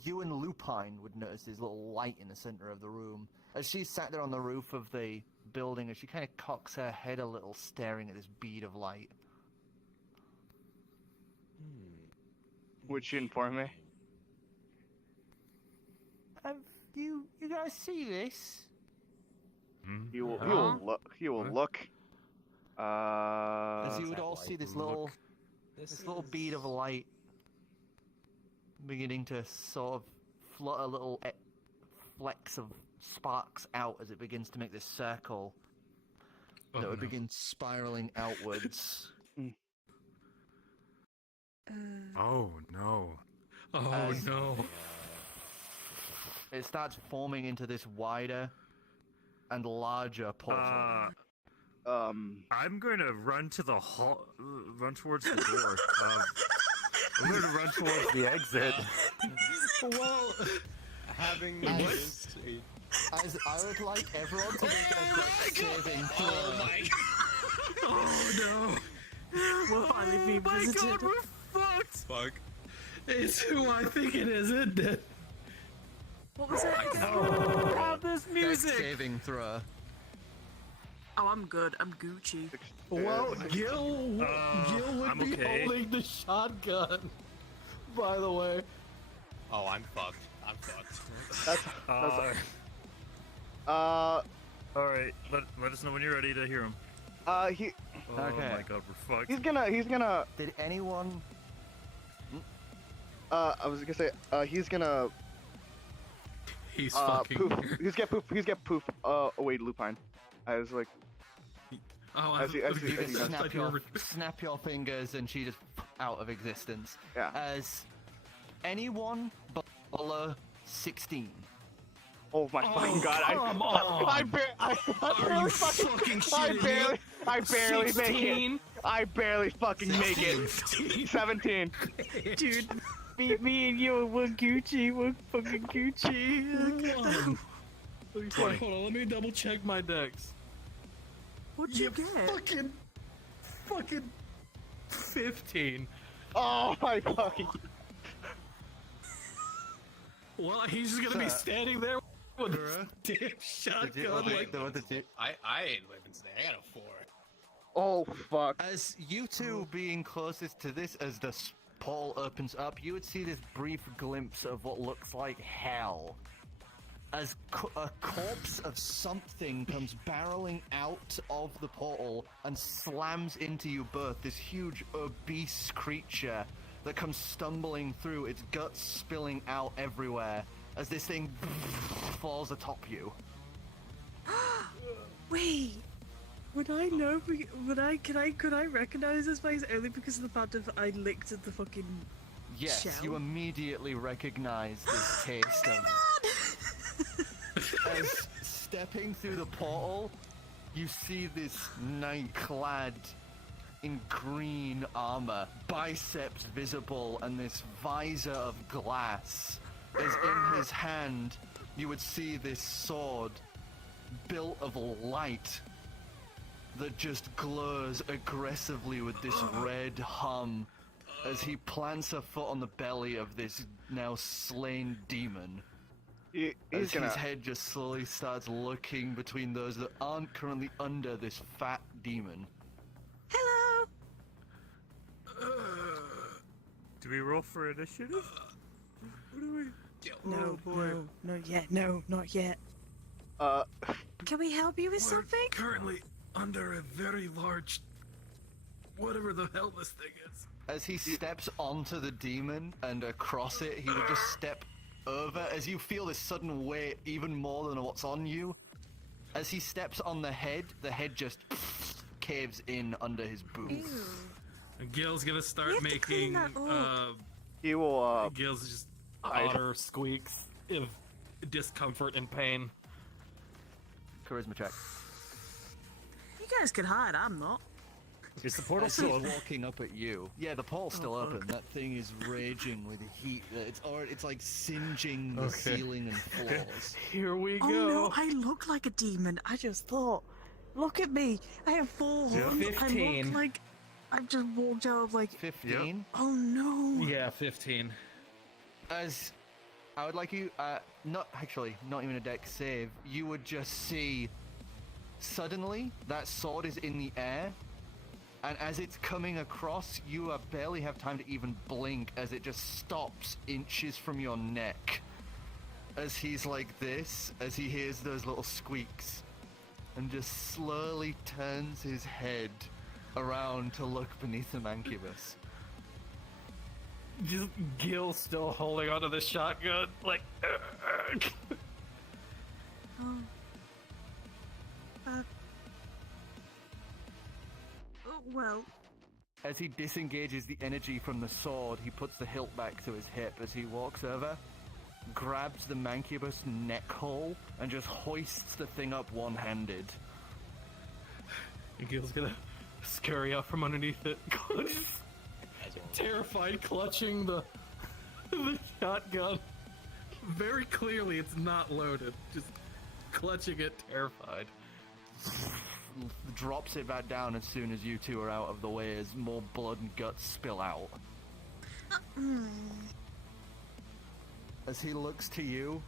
you and Lupine would notice this little light in the center of the room. As she sat there on the roof of the building, as she kind of cocks her head a little, staring at this bead of light. Would she inform me? Have you guys see this? He will look. He will look. As you would that all why see this you little, look? this little bead of light beginning to sort of flutter little flecks of sparks out as it begins to make this circle that would begin spiraling outwards. Oh no. Oh no. It starts forming into this wider and larger portal. I'm going to run to the hall, run towards the door. I'm going to run towards the exit. Well, Having As- noticed As I would like everyone to make a dex saving throw. oh no. We're finally being visited. we're fucked. fuck. It's who I think it is, isn't it? What was it? Oh, this Dex music! saving throw. Oh, I'm good. I'm Gucci. Well, Gill would I'm be okay. holding the shotgun. By the way. Oh, I'm fucked. I'm fucked. That's Alright, let us know when you're ready to hear him. he Oh Okay. my god, we're fucked. he's gonna Did anyone? I was gonna say he's gonna He's poof. He's get poof away Lupine. I was like Oh, As he- You just I snap thought you your, were- snap your fingers and she just out of existence. Yeah. As anyone below 16. oh my fucking god, come on. I barely fucking I barely make it. I barely fucking make it. 17. Dude, me and you were Gucci. We're fucking Gucci. Hold on, let me double check my decks. What'd you get? Fucking 15. Oh my fucking. Well, he's just gonna be standing there with a damn Did you, shotgun. Like, what did you, I ain't living today. I got a 4. Oh fuck. as you two being closest to this, as the portal opens up, you would see this brief glimpse of what looks like hell. As a corpse of something comes barreling out of the portal and slams into you both, this huge obese creature that comes stumbling through, its guts spilling out everywhere as this thing falls atop you. Wait. Would I know? Could I recognize this place only because of the fact that I licked at the fucking Yes, shell? you immediately recognize this taste of... As stepping through the portal, you see this knight clad in green armor, biceps visible, and this visor of glass. As in his hand, you would see this sword built of light that just glows aggressively with this red hum as he plants a foot on the belly of this now slain demon. He's As gonna. his head just slowly starts looking between those that aren't currently under this fat demon. Hello. Do we roll for initiative? What do we? No, not yet. No, not yet. Uh, Can we help you with something? currently under a very large, whatever the hell this thing is. As he steps onto the demon and across it, he would just step over as you feel this sudden weight even more than what's on you. As he steps on the head just caves in under his boot. Ew. And Gil's gonna We start have to clean making, that up. he will. Gil's just hide. otter squeaks of discomfort and pain. Charisma check. You guys can hide. I'm not. Is the portal As still he's open? walking up at you. Yeah, the portal's still Oh, open. fuck. That thing is raging with heat. It's like singeing the Okay. ceiling and floors. Here we Oh no, I look like a demon. I just thought. Look at me. I have 4 horns. I 15. look like. I've just walked out of like. 15. Oh no! Yeah, 15. As I would like you, not even a dex save. You would just see suddenly that sword is in the air, and as it's coming across, you barely have time to even blink as it just stops inches from your neck. As he's like this, as he hears those little squeaks, and just slowly turns his head around to look beneath the mancubus. Just Gill still holding onto the shotgun, like. Oh. Oh, well. As he disengages the energy from the sword, he puts the hilt back to his hip as he walks over, grabs the mancubus neck hole, and just hoists the thing up one-handed. And Gill's gonna scurry out from underneath it, terrified, clutching the shotgun. Very clearly, it's not loaded. Just clutching it, terrified. Drops it back down as soon as you two are out of the way as more blood and guts spill out. As he looks to you,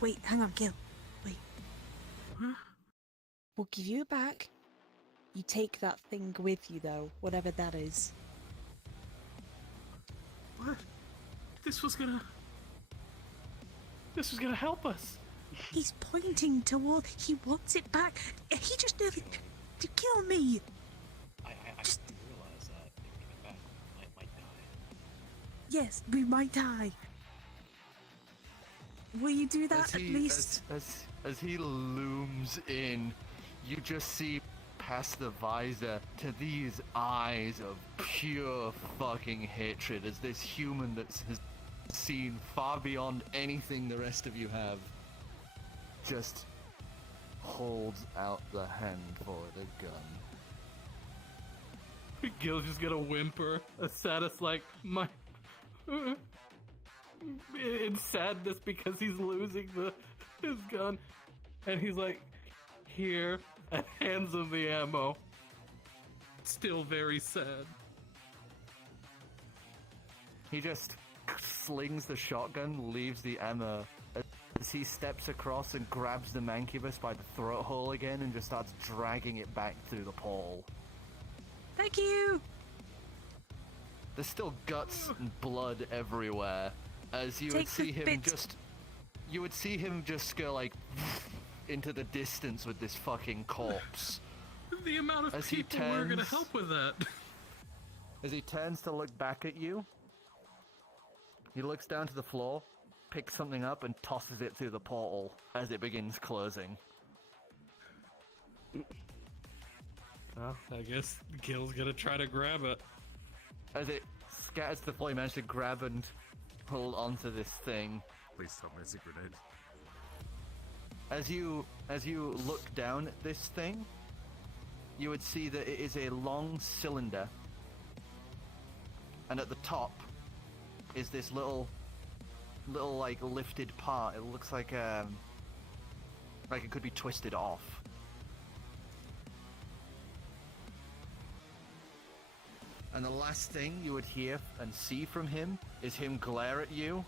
Wait, hang on, Gill. Wait. We'll give you it back. You take that thing with you, though, whatever that is. What? This was gonna help us. He's pointing toward. He wants it back. He just nearly to kill me. I just didn't realize that if we give it back, I might die. Yes, we might die. Will you do that at least? As he looms in, you just see past the visor to these eyes of pure fucking hatred as this human that has seen far beyond anything the rest of you have just holds out the hand for the gun. Gill's just gonna whimper, a saddest like my in sadness because he's losing his gun, and he's like, here, and hands him the ammo. Still very sad. He just slings the shotgun, leaves the ammo, as he steps across and grabs the mancubus by the throat hole again and just starts dragging it back through the pole. Thank you. There's still guts and blood everywhere, as you would see him just go like into the distance with this fucking corpse. The amount of people we're gonna help with that. As he turns to look back at you, he looks down to the floor, picks something up, and tosses it through the portal as it begins closing. Well, I guess Gill's gonna try to grab it. As it scatters to the floor, you manage to grab and pull onto this thing. Please tell me it's a grenade. As you look down at this thing, you would see that it is a long cylinder, and at the top is this little like lifted part. It looks like it could be twisted off. And the last thing you would hear and see from him is him glare at you.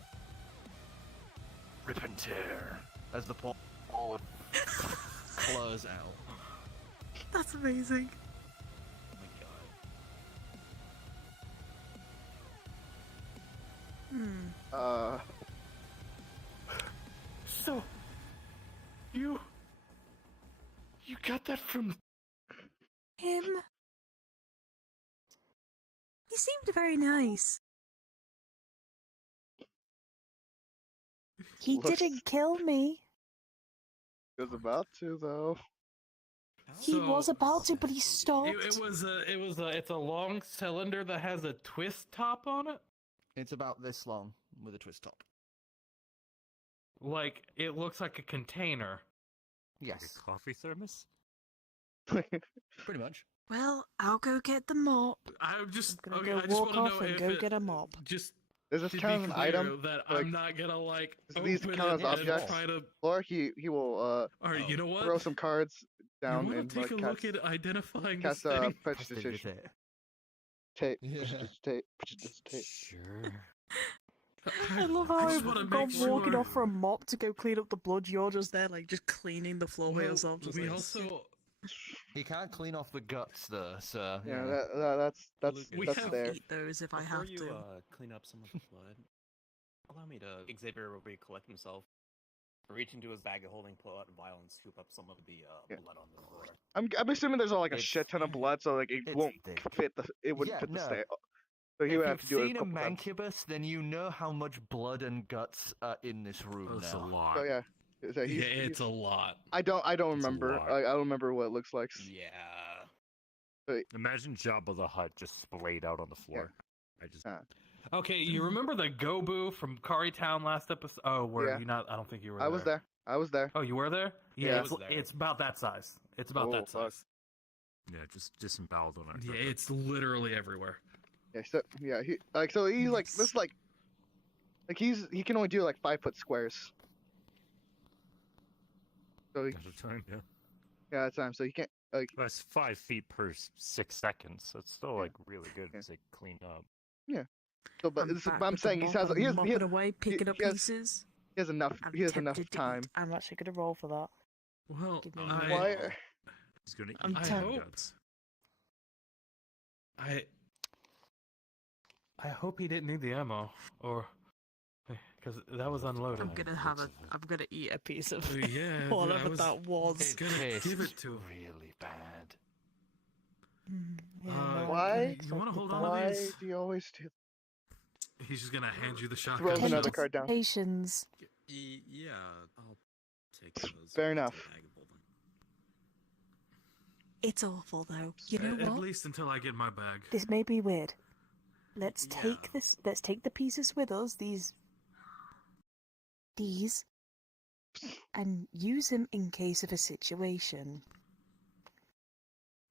Rip and tear as the portal would close out. That's amazing. Oh my god. So, you got that from Him? He seemed very nice. He Looks- didn't kill me. He was about to, though. He was about to, but he stopped. It's a long cylinder that has a twist top on it. It's about this long with a twist top. Like, it looks like a container. Like Yes, a coffee thermos? pretty much. Well, I'll go get the mop. I'm just I'm gonna okay. go I just walk want to off know and if go get a mop. Just Does this To count be as an clear, item? that Like, I'm not gonna like does these open count it as and objects? try to. Or he will All right, you know what? throw some cards You down want and to take like a look cast at identifying this cast thing? prestidigitation tape. Yeah. Prestidigitate. Sure. I love I how just wanna I've make gone walking sure- off for a mop to go clean up the blood. You're just there, like, Just cleaning the floor by Well, yourself. Just we like, also He can't clean off the guts though, so Yeah, that's We that's have- there. eat those if I Before have you to. clean up some of the blood, allow me to. Xavier will recollect himself, reach into his bag of holding, pull out a vial, and scoop up some of the Yeah. blood on the floor. I'm assuming there's like a It's- shit ton of blood, so like it it's won't thick. fit the it wouldn't Yeah, fit the no. stay. So he If would have you've to do it a seen a couple times. mancubus, then you know how much blood and guts are in this room That's a now. lot. So yeah, so yeah, he's, it's a lot. I don't It's a remember. lot. I don't remember what it looks like. Yeah. Imagine Jabba the Hutt just splayed out on the floor. I just Okay, you remember the Gobu from Cari Town last episode? Oh, were Yeah. you not? I don't think you were. I was there. I was there. Oh, you were there? Yeah. I it's, was there. it's about that size. It's about Oh, that fuck. size. yeah, just disemboweled on it. Yeah, it's literally everywhere. Yeah, so yeah, he he's like this like he can only do like 5 foot squares. So he, At a time, yeah. yeah, that's time. So he can't like That's 5 feet per 6 seconds. That's still like really good Yeah. to clean up. so but, back but I'm with the saying he mop, has I'm he has mopping away, picking up he has- pieces. he has enough I'm he has enough tempted to eat. time. I'm actually gonna roll for that. Well, Give me a I, moment. Why? He's gonna eat I'm the tempted. guts. I hope he didn't need the ammo, or because that was unloaded. I'm gonna eat a piece of Yeah, whatever that was. It Gonna tastes give it to him. really bad. Yeah, Uh, no, Why? You want to hold on Why to these? do you always do? He's just gonna hand you the Throws shotgun. another shells. card down. Patience. Yeah, I'll take those. Fair enough. It's awful though. You know At what? least until I get my bag. This may be weird. Let's Yeah. take this. Let's take the pieces with us. These, and use them in case of a situation.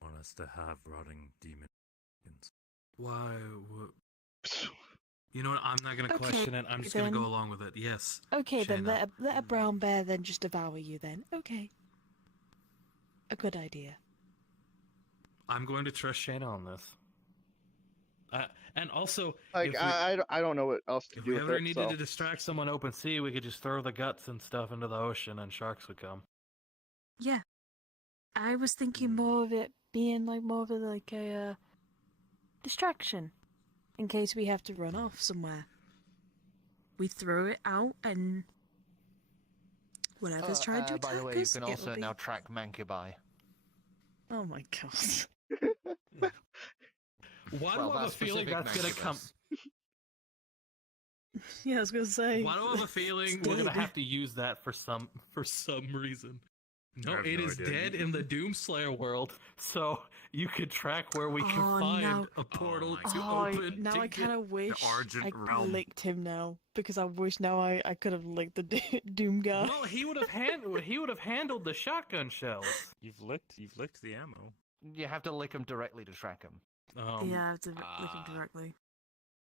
Want us to have rotting demons. Why? You know what? I'm not gonna Okay, question it. I'm just gonna then. go along with it. Yes. Okay, then Shaena. let a brown bear then just devour you. Then okay. A good idea. I'm going to trust Shaena on this. And also, Like if I don't know what else to if do we with ever it. needed So. to distract someone open sea, we could just throw the guts and stuff into the ocean, and sharks would come. Yeah. I was thinking More of it being like more of a like a distraction, in case we have to run off somewhere. we throw it out and whatever's trying to By attack the way, you us, can it'll also be... now track mancubi. Oh my god. Why Well, do I have a that's feeling specific that's gonna come? mancubus. Yeah, I was gonna say. Why do I have a feeling we're gonna have to use that for some reason? I No, have it no is idea. dead in the Doomslayer world, so you could track where we can Oh, find now- a portal my to Oh, open. now to I get- kind of wish Argent I Realm. licked him now, because I wish now I could have licked the Doom guy. Well, he would have handled the shotgun shells. You've licked the ammo. You have to lick them directly to track them. yeah, I have to lick him directly.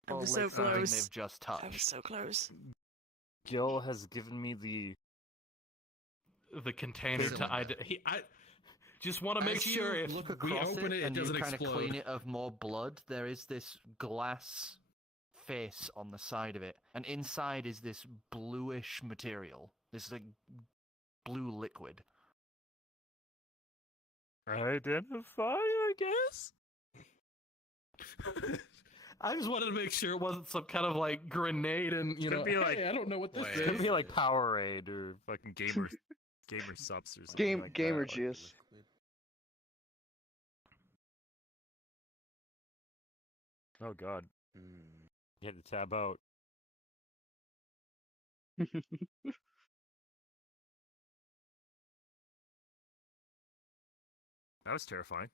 I Or was lick so something close. they've just I was touched. so close. Gill has given me the The container to Cylinder. I just want to make As sure you if look we across open it, it and doesn't you kind of explode. clean it of more blood, there is this glass face on the side of it, and inside is this bluish material. This like blue liquid. identify, I guess. I just wanted to make sure it wasn't some kind of like grenade, and you It's know, gonna be like- hey, I don't know what this Wait. It's is. gonna be like Powerade or fucking gamer subs or something. like Gamer that. juice. Oh god, you had to tab out. That was terrifying.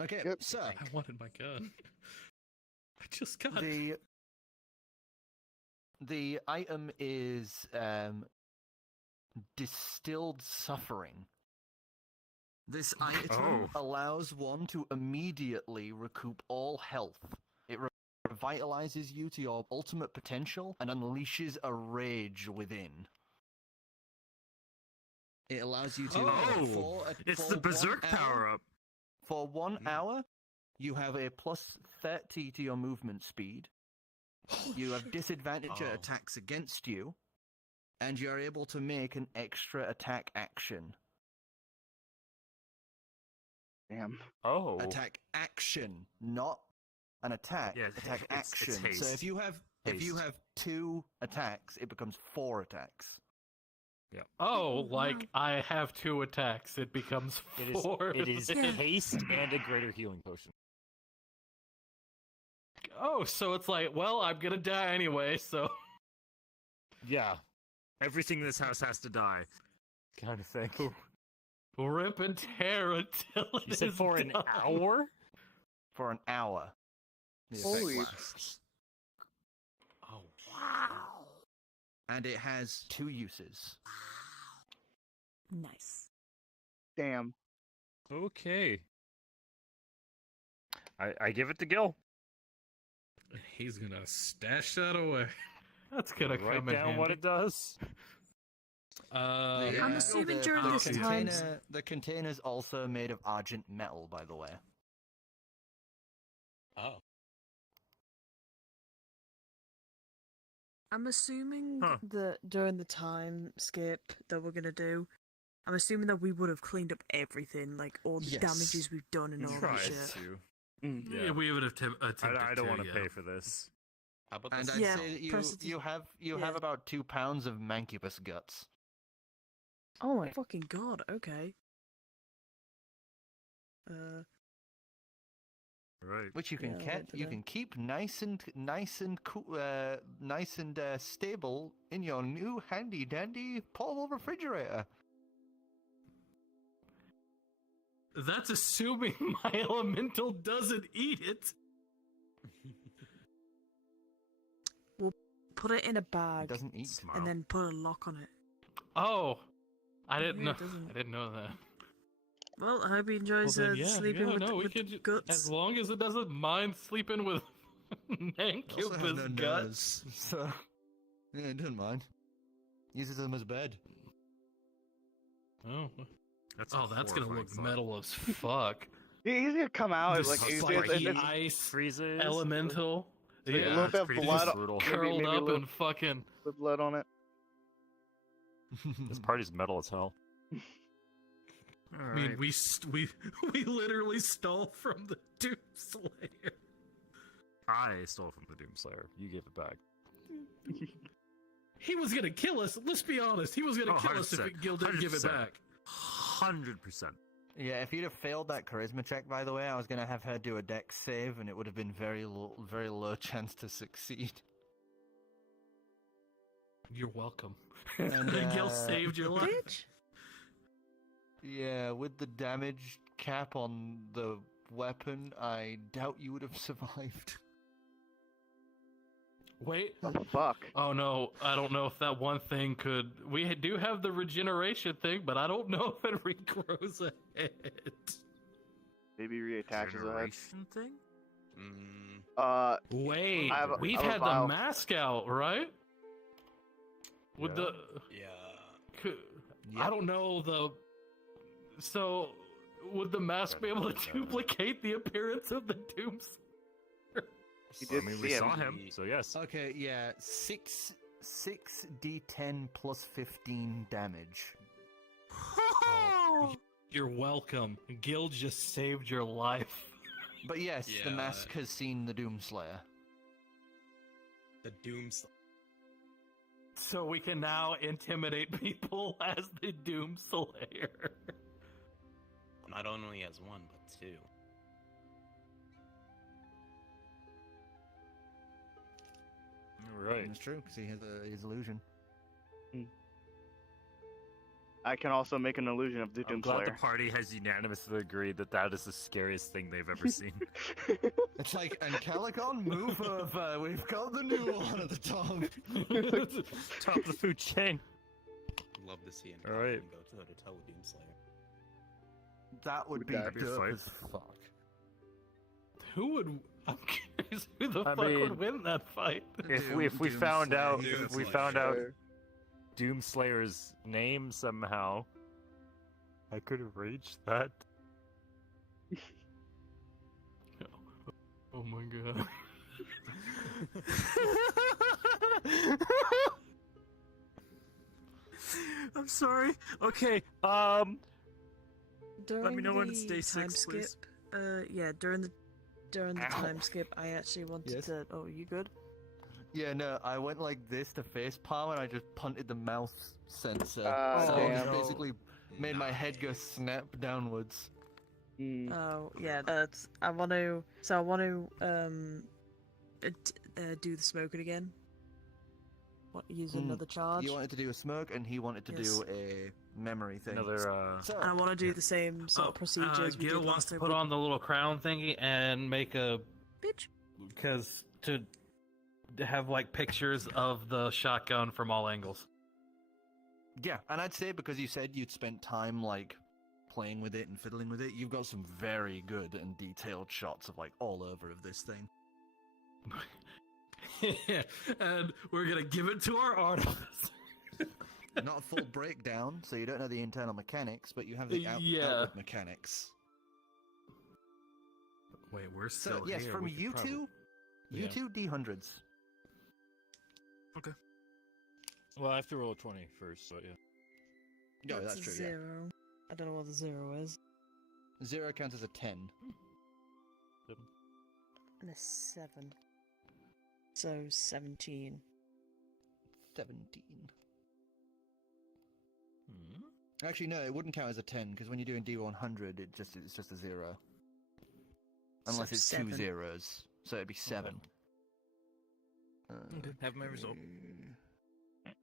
Okay, Yep. so I wanted my gun. I just got The item is distilled suffering. this item Oh. Allows one to immediately recoup all health. It revitalizes you to your ultimate potential and unleashes a rage within. It allows you to... Oh, it's the Berserk power-up. For 1 hour, you have a plus 30 to your movement speed. You have disadvantage at attacks against you, and you are able to make an extra attack action. Damn. Oh. Attack action, not an attack. Yeah, attack it's action. haste. So if you have 2 attacks, it becomes 4 attacks. Yeah. Oh, like I have 2 attacks, it becomes 4. It is haste and a greater healing potion. Oh, so it's like, well, I'm gonna die anyway, so... Yeah. Everything in this house has to die. Kind of thing. Rip and tear until it You said is for an done. hour? For an hour. The effect Holy. lasts. Oh, Wow. And it has 2 uses. Nice. Damn. Okay. I give it to Gill. He's gonna stash that away. That's gonna Write come in down handy. what it does. I'm assuming during this time- The container's also made of argent metal, by the way. oh. I'm assuming Huh. that during the time skip that we're gonna do, I'm assuming that we would have cleaned up everything, like all the Yes. damages we've done and all that Tried shit. to. Yeah, we would have attempted I don't want to yeah. pay for this. How about And this? I'd Yeah, say that press it- you have yeah. about 2 pounds of mancubus guts. Oh my fucking god, okay. Right. Which you can Yeah, I you dunno. can keep nice and stable in your new handy dandy portable refrigerator. That's assuming my elemental doesn't eat it. Put it in a It bag doesn't eat. Smart. and then put a lock on it. Oh, I didn't Yeah, know. it doesn't. I didn't know that. Well, I hope he enjoys sleeping with, with the guts. As long as it doesn't mind sleeping with It also has mancubus no guts. nerves, so yeah, it doesn't mind. Uses them as bed. Oh, That's that's gonna horrifying look thought. metal as fuck. He's gonna come out Just like he's spiky it's ice Freezes. elemental. a Yeah, little bit of pretty blood, brutal. curled maybe a up little and fucking. with blood on it. This party's metal as hell. I mean, we literally stole from the Doom Slayer. I stole from the Doomslayer. You gave it back. He was gonna kill us. Let's be honest. He was gonna kill us if 100%, Gill didn't give it 100%. back. 100%. Yeah, if you'd have failed that charisma check, by the way, I was gonna have her do a dex save, and it would have been very low chance to succeed. You're welcome. And, Gill saved your life. Bitch. Yeah, with the damage cap on the weapon, I doubt you would have survived. Wait. The fuck? Oh no, I don't know if that one thing could. We do have the regeneration thing, but I don't know if it regrows a head. Maybe reattaches a head. Generation thing? Wait, I have a- we've I have a had the vial. mask out, right? With Yeah. the. I don't know the. So, would the mask be able to duplicate the appearance of the Dooms? He I did mean, see we him. saw him, so yes. Okay, yeah, 6d10 plus 15 damage. You're welcome. Gil just saved your life. But yes, the Yeah. mask has seen the Doomslayer. The Dooms. So we can now intimidate people as the Doom Slayer. Not only as one, but two. Right. That's true, because he has his illusion. I can also make an illusion of the I'm glad the Doomslayer. party has unanimously agreed that that is the scariest thing they've ever seen. It's like, and Calicon, move over, we've got the new one at the top. Top of the food chain. Love to see an All right. go toe to toe with Doomslayer. That would be That'd be a dope fight. as fuck. Who would I'm curious who the I fuck mean, would win that fight. If we found out Doomslayer. Doomslayer's name somehow, I could have reached that. Oh my god. I'm sorry. Okay. During me know when it's the day time 6, please. skip, yeah, during the time skip, I actually wanted Yes? to. Oh, you good? Yeah, no, I went like this to face palm and I just punted the mouse sensor. Ah, so damn. it just basically made my head go snap downwards. Mm. Oh, yeah. That's. I want to. So I want to do the smoking again. What? Use another charge. You wanted to do a smoke and he wanted to Yes. do a memory thing. Another. So, And I want to do the same sort of procedure as we Gill did wants last to time. put on the little crown thingy and make a Bitch. because to have like pictures of the shotgun from all angles. yeah, and I'd say because you said you'd spent time like playing with it and fiddling with it, you've got some very good and detailed shots of like all over of this thing. And we're gonna give it to our artificer. Not a full breakdown, so you don't know the internal mechanics, but you have the Yeah. outward mechanics. Wait, we're So still yes, here. from we could you probably- two, you Yeah. two D100s. Well, I have to roll a 20 first, so yeah. No, What's that's a true. Zero. I don't know what the 0 is. Yeah, 0 counts as a 10. And a 7. So 17. 17. Actually, no, it wouldn't count as a 10 because when you're doing D100, it's just a 0. Unless So it's 2 7. zeros, so it'd be 7. Okay, have my result.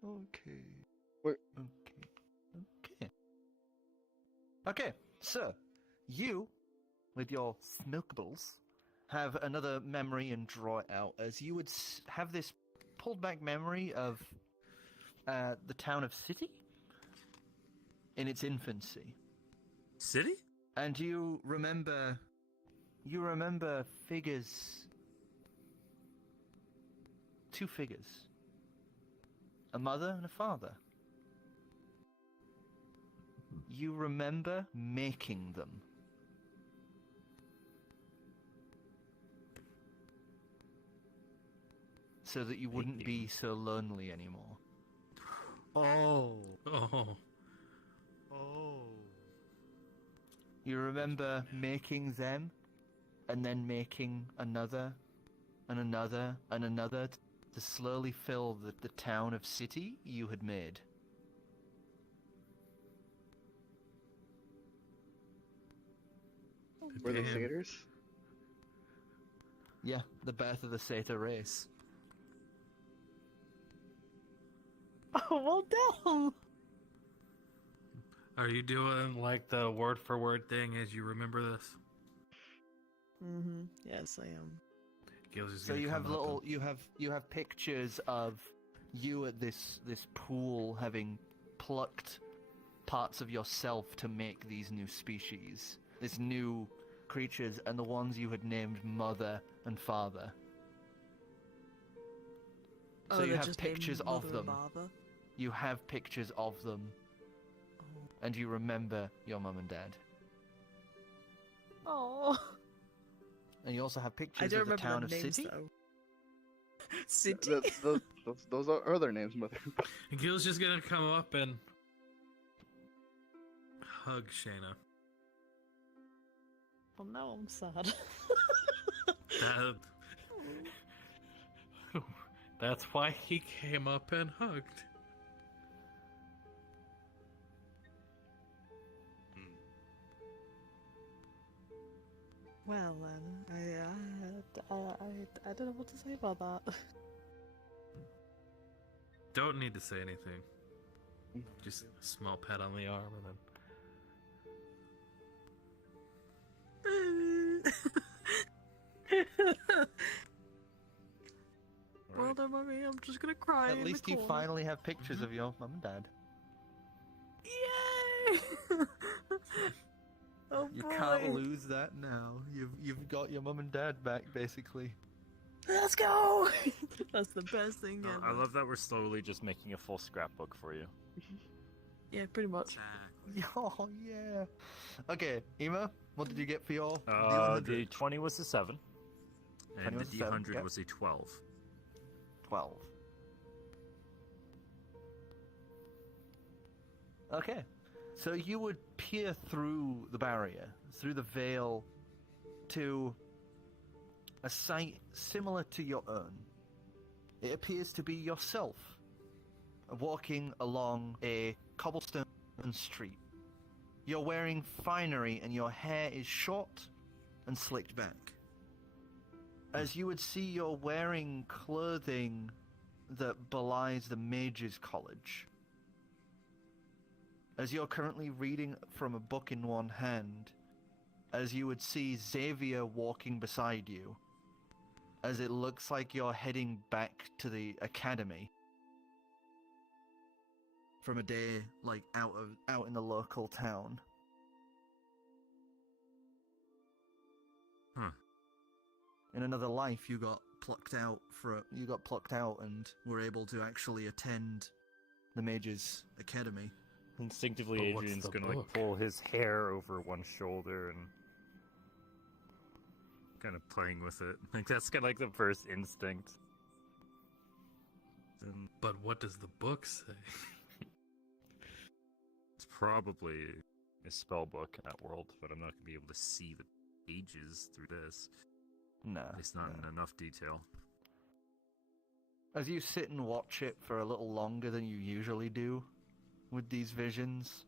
Okay. Wait. Okay. Okay, so you, with your smokables, have another memory and draw it out as you would have this pulled back memory of the town of City in its infancy. City? And you remember figures, 2 figures, a mother and a father. You remember making them. So that you wouldn't be so lonely anymore. Oh. Oh. Oh. You remember making them, and then making another, and another, and another, to slowly fill the town of City you had made. Were they Damn. satyrs? Yeah, the birth of the Satyr race. Oh, well done. Are you doing like the word for word thing as you remember this? Mm-hmm. Yes, I am. Gil's just So gonna you have come up little, you have pictures of you at this pool having plucked parts of yourself to make these new species, these new creatures, and the ones you had named Mother and Father. So you they're have just named pictures of Mother and them. Father? You have pictures of them, Oh. and you remember your mum and dad. Oh. And you also have I pictures don't of the remember town the of names City. though. City. Those are other names, mother. And Gil's just gonna come up and hug Shaena. Well, now I'm sad. That's why he came up and hugged. Well then, I don't know what to say about that. Don't need to say anything. Just a small pat on the arm and then. Well done, mommy. I'm just gonna cry. At in least the you corner. finally have pictures of your mum and dad. Yay! Oh You boy. can't lose that now. You've got your mum and dad back, basically. Let's go! That's the best thing No, ever. I love that we're slowly just making a full scrapbook for you. Yeah, pretty much. Oh yeah. Okay, Ema, what did you get for your The 20 was a 7. 20 And was the a 7, D100 yep. was a 12. 12? Okay, so you would peer through the barrier, through the veil, to a sight similar to your own. It appears to be yourself, walking along a cobblestone street. You're wearing finery and your hair is short and slicked back. As you would see, you're wearing clothing that belies the Mage's College. As you're currently reading from a book in one hand, as you would see Xavier walking beside you, as it looks like you're heading back to the academy from a day like out in the local town. Huh. In another life, you got plucked out and were able to actually attend the Mage's Academy. Instinctively, But what's Adrian's the gonna like book? pull his hair over one shoulder and kind of playing with it. Like that's kind of like the first instinct. And But what does the book say? it's probably a spell book in that world, but I'm not gonna be able to see the pages through this. No. It's not in enough detail. As you sit and watch it for a little longer than you usually do with these visions,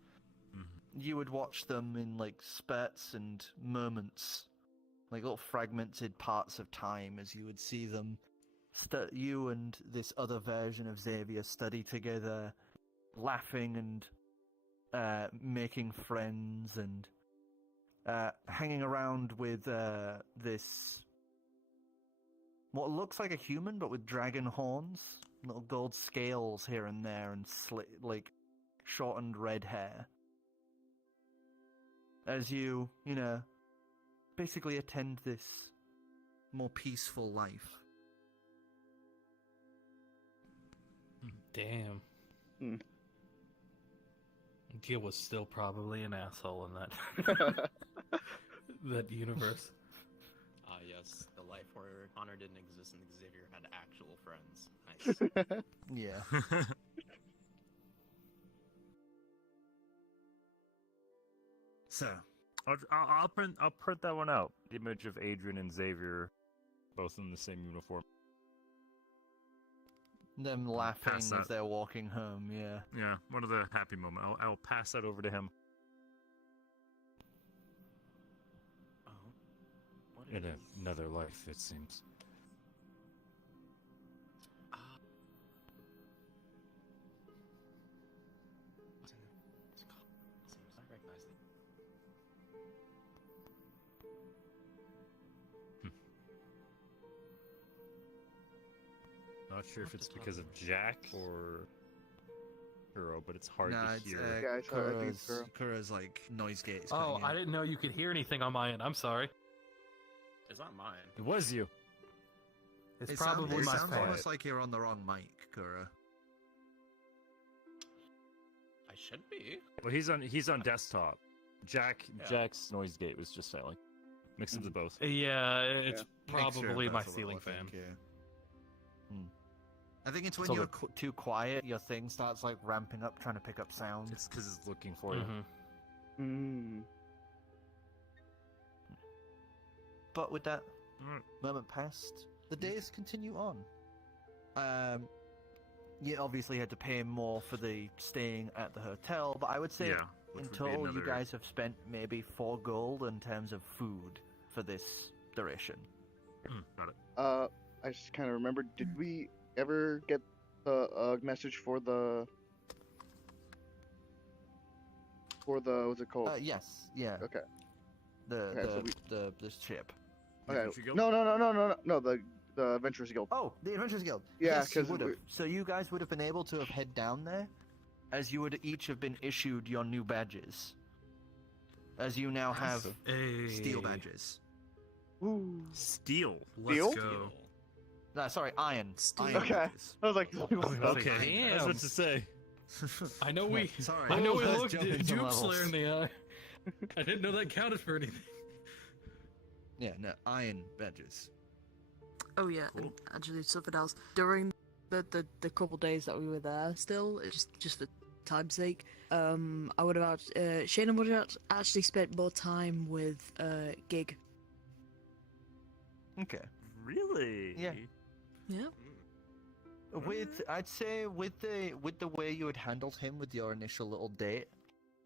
you would watch them in like spurts and moments, like little fragmented parts of time, as you would see them, you and this other version of Xavier study together, laughing and making friends and hanging around with this, what looks like a human but with dragon horns, little gold scales here and there, and like shortened red hair. As you basically attend this more peaceful life. Damn. Hmm. Gill was still probably an asshole in that that universe. Yes, the life where Connor didn't exist and Xavier had actual friends. Nice. Yeah. So, I'll print that one out. The image of Adrian and Xavier, both in the same uniform. them laughing pass as that. they're walking home, yeah. Yeah, one of the happy moments. I'll pass that over to him. Oh, what In is... another life, it seems. What's in it? Seems I recognize it. Not sure if Off it's the top because of of Jack or Kuro, but it's hard Nah, to it's, hear. Yeah, I think it's Kura's, Kura's like noise gates. Oh, cutting I in. didn't know you could hear anything on my end. I'm sorry. It's not mine. It was you. It's It probably sounds, my sounds fault. almost like you're on the wrong mic, Kura. I should be. Well, he's on desktop. Jack's noise gate was just silent. Mix of the both. Yeah, it's Makes your probably my earbuds a little, ceiling I fan. think, yeah. I think it's when So you're the- too quiet, your thing starts like ramping up, trying to pick up sound. It's because it's looking for you. Mhm. Mm. But with that Mm. moment past, the days continue on. You obviously had to pay more for the staying at the hotel, but I would say Yeah. which in would be total you another- guys have spent maybe 4 gold in terms of food for this duration. Got it. I just kind of remembered. Did we ever get the message for the what's it called? Yes, yeah. Okay. The Okay, so the ship. Okay. Adventure Guild? No. The Adventurers Guild. Oh, the Adventurers Guild. Yeah, Yes, you 'cause would have. we- So you guys would have been able to have head down there, as you would each have been issued your new badges. as you now have Steel badges. Ooh. Steel. Steel? Let's go. Sorry, iron. Steel. Iron Okay. badges. I was like, Okay. I was about to say. I know we. Sorry. I know we Let's looked jump at into Duke levels. Slayer in the eye. I didn't know that counted for anything. Yeah, no, iron badges. Oh yeah, and actually something else. During The couple days that we were there, still, just for time's sake, I would have Shaena would have actually spent more time with Gig. Okay. Really? Yeah. yeah. I'd say with the way you had handled him with your initial little date,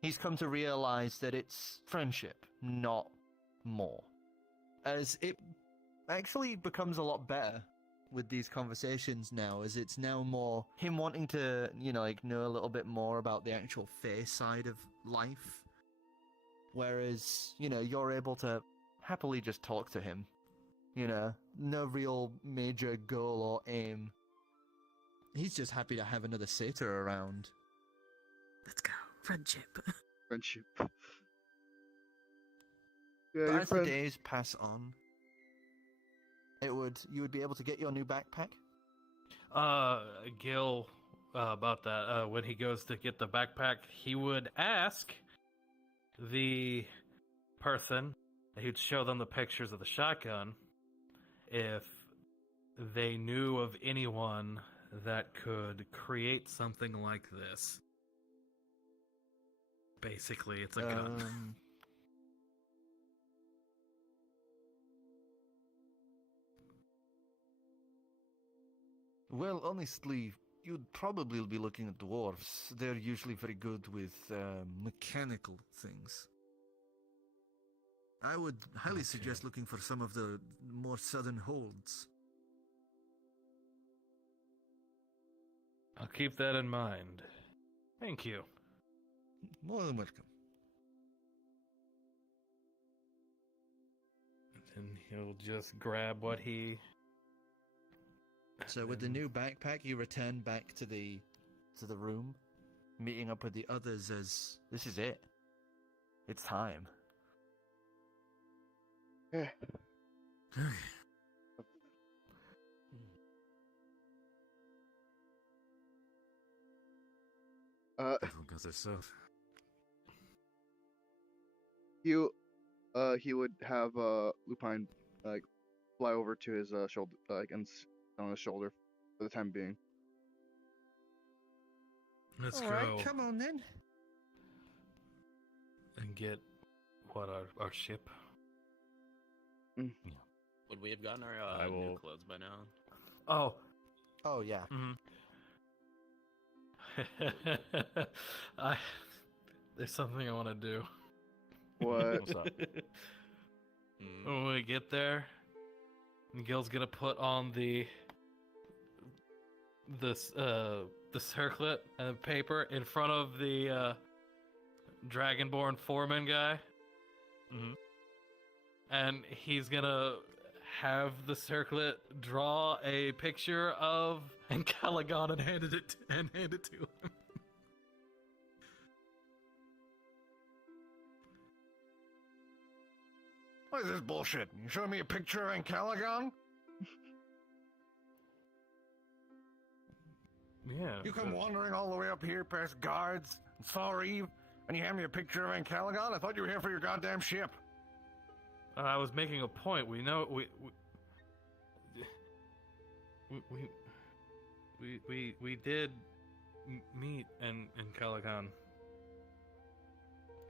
he's come to realize that it's friendship, not more. As it actually becomes a lot better with these conversations now, as it's now more him wanting to, know a little bit more about the actual face side of life. Whereas, you're able to happily just talk to him. No real major goal or aim. He's just happy to have another satyr around. Let's go. Friendship. Friendship. But Yeah, as the days pass on, you would be able to get your new backpack. Gill, about that, when he goes to get the backpack, he would ask the person who'd show them the pictures of the shotgun if they knew of anyone that could create something like this. Basically, it's a gun. Well, honestly, you'd probably be looking at dwarves. They're usually very good with Mechanical things. I would highly suggest looking for some of the more southern holds. I'll keep that in mind. Thank you. More than welcome. And he'll just grab what he... So with the new backpack, you return back to the room, meeting up with the others as this is it. It's time. Yeah. Everyone goes their stuff. He would have Lupine fly over to his shoulder, and on his shoulder for the time being. Let's All go right, come on then. and get what our ship. Would we have gotten our I new will- clothes by now? Oh yeah. There's something I want to do. What? What's up? When we get there, Gil's gonna put on the circlet and paper in front of the Dragonborn foreman guy. And he's gonna have the circlet draw a picture of Caligon and hand it to him. What is this bullshit? You showing me a picture of Caligon? Yeah. You come wandering all the way up here past guards and Saw Eve, and you hand me a picture of Caligon? I thought you were here for your goddamn ship. I was making a point. We know we did meet in Caligon.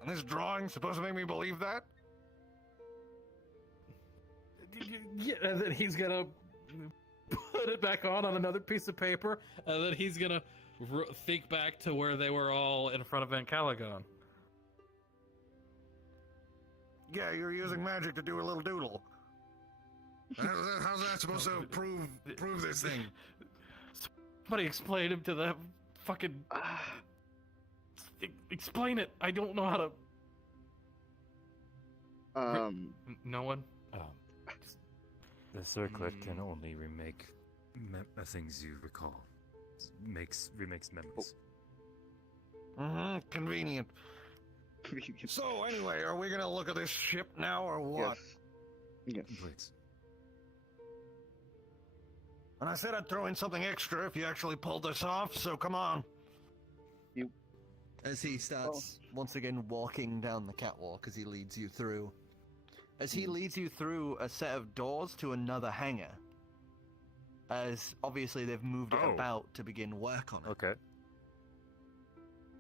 And this drawing's supposed to make me believe that? Yeah, and then he's gonna put it back on another piece of paper, and then he's gonna think back to where they were all in front of Caligon. Yeah, you're using magic to do a little doodle. How's that supposed to prove this thing? Somebody explain him to the fucking. Explain it. I don't know how to. No one. The circlet can only remake things you recall. Remakes memories. Convenient. So anyway, are we gonna look at this ship now or what? Yes. Please. And I said I'd throw in something extra if you actually pulled this off, so come on. As he starts once again walking down the catwalk as he leads you through. As he leads you through a set of doors to another hangar. As obviously they've moved it about to begin work on it. Okay.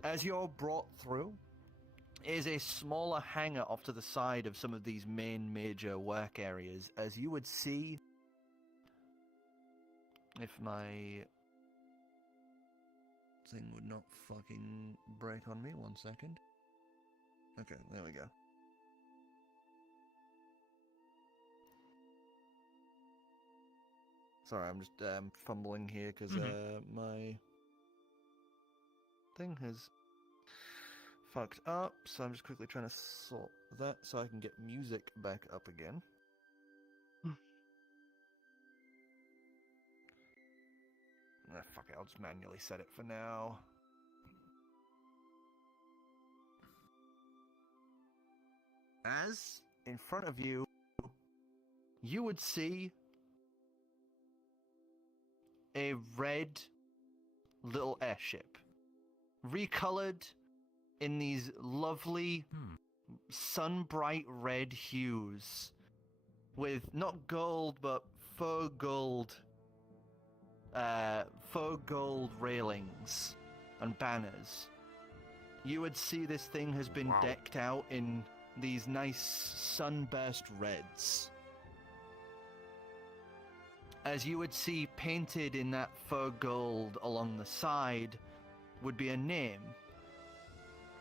As you're brought through, is a smaller hangar off to the side of some of these main major work areas. As you would see, if my thing would not fucking break on me, 1 second. Okay, there we go. Sorry, I'm just fumbling here because my thing has fucked up, so I'm just quickly trying to sort that so I can get music back up again. Fuck it, I'll just manually set it for now. As in front of you, you would see a red little airship, recolored in these lovely sun-bright red hues, with not gold but faux gold railings and banners. You would see this thing has been decked out in these nice sunburst reds. As you would see painted in that faux gold along the side would be a name,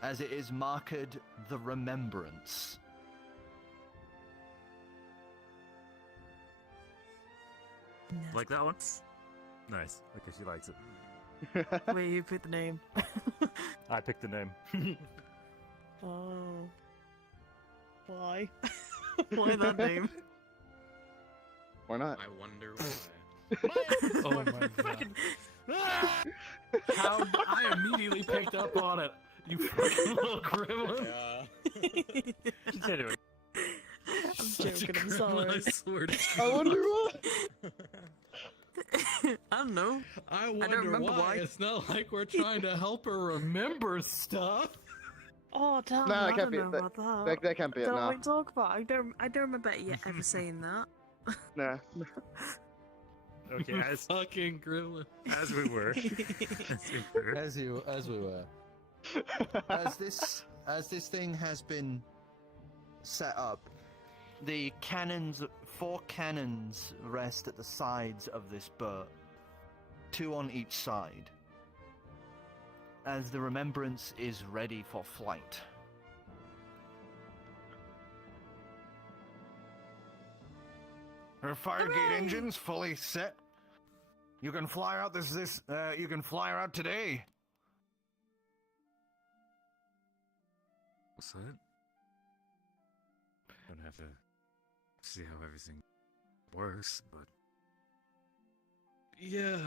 as it is marked the Remembrance. Like that one? Nice. Okay, she likes it. Wait, you picked the name. I picked the name. Oh. Why? Why that name? Why not? I wonder why. Oh my god. How I immediately picked up on it. You fucking little gremlin. Anyway. I'm Such a joking, I'm gremlin, sorry. I swear to I wonder what. I don't know. I wonder don't remember why. It's not like we're trying to help her remember stuff. Oh damn! Nah, I that don't can't be know it. about that. That can't be it. Don't Nah. like talk about. I don't remember ever saying that. Nah. Okay, Fucking gremlin. as we were. As we were. As this thing has been set up, the cannons, 4 cannons rest at the sides of this boat, 2 on each side, as the Remembrance is ready for flight. Her fire gate engines fully set. You can fly out you can fly her out today. What's that? Don't have to see how everything works, but Yeah.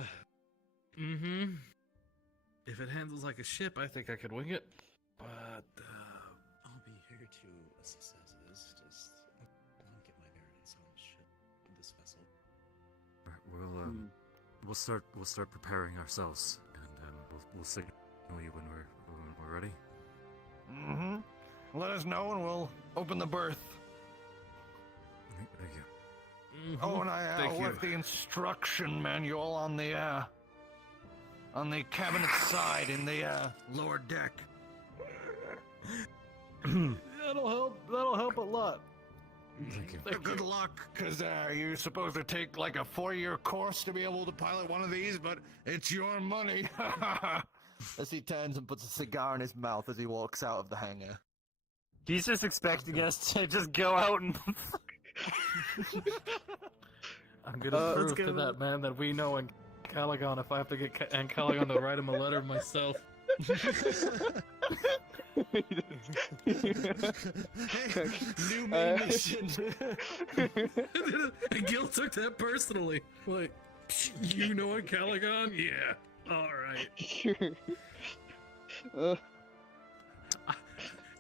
Mm-hmm. If it handles like a ship, I think I could wing it. But I'll be here to assist as is. Just I want to get my bearings on the ship, this vessel. we'll start preparing ourselves, and we'll signal you when we're ready. Mm-hmm. Let us know and we'll open the berth. Thank you. mm-hmm. Oh, and I Thank left you. the instruction manual on the cabinet side in the lower deck. That'll help a lot. Thank you. Good luck, because you're supposed to take like a 4-year course to be able to pilot one of these, but it's your money. As he turns and puts a cigar in his mouth as he walks out of the hangar. He's just expecting us to just go out and. I'm gonna prove to go. that man that we know in Caligon if I have to get and Caligon to write him a letter myself. New main mission. And Gill took that personally. Like, you know in Caligon? Yeah. Alright. Sure.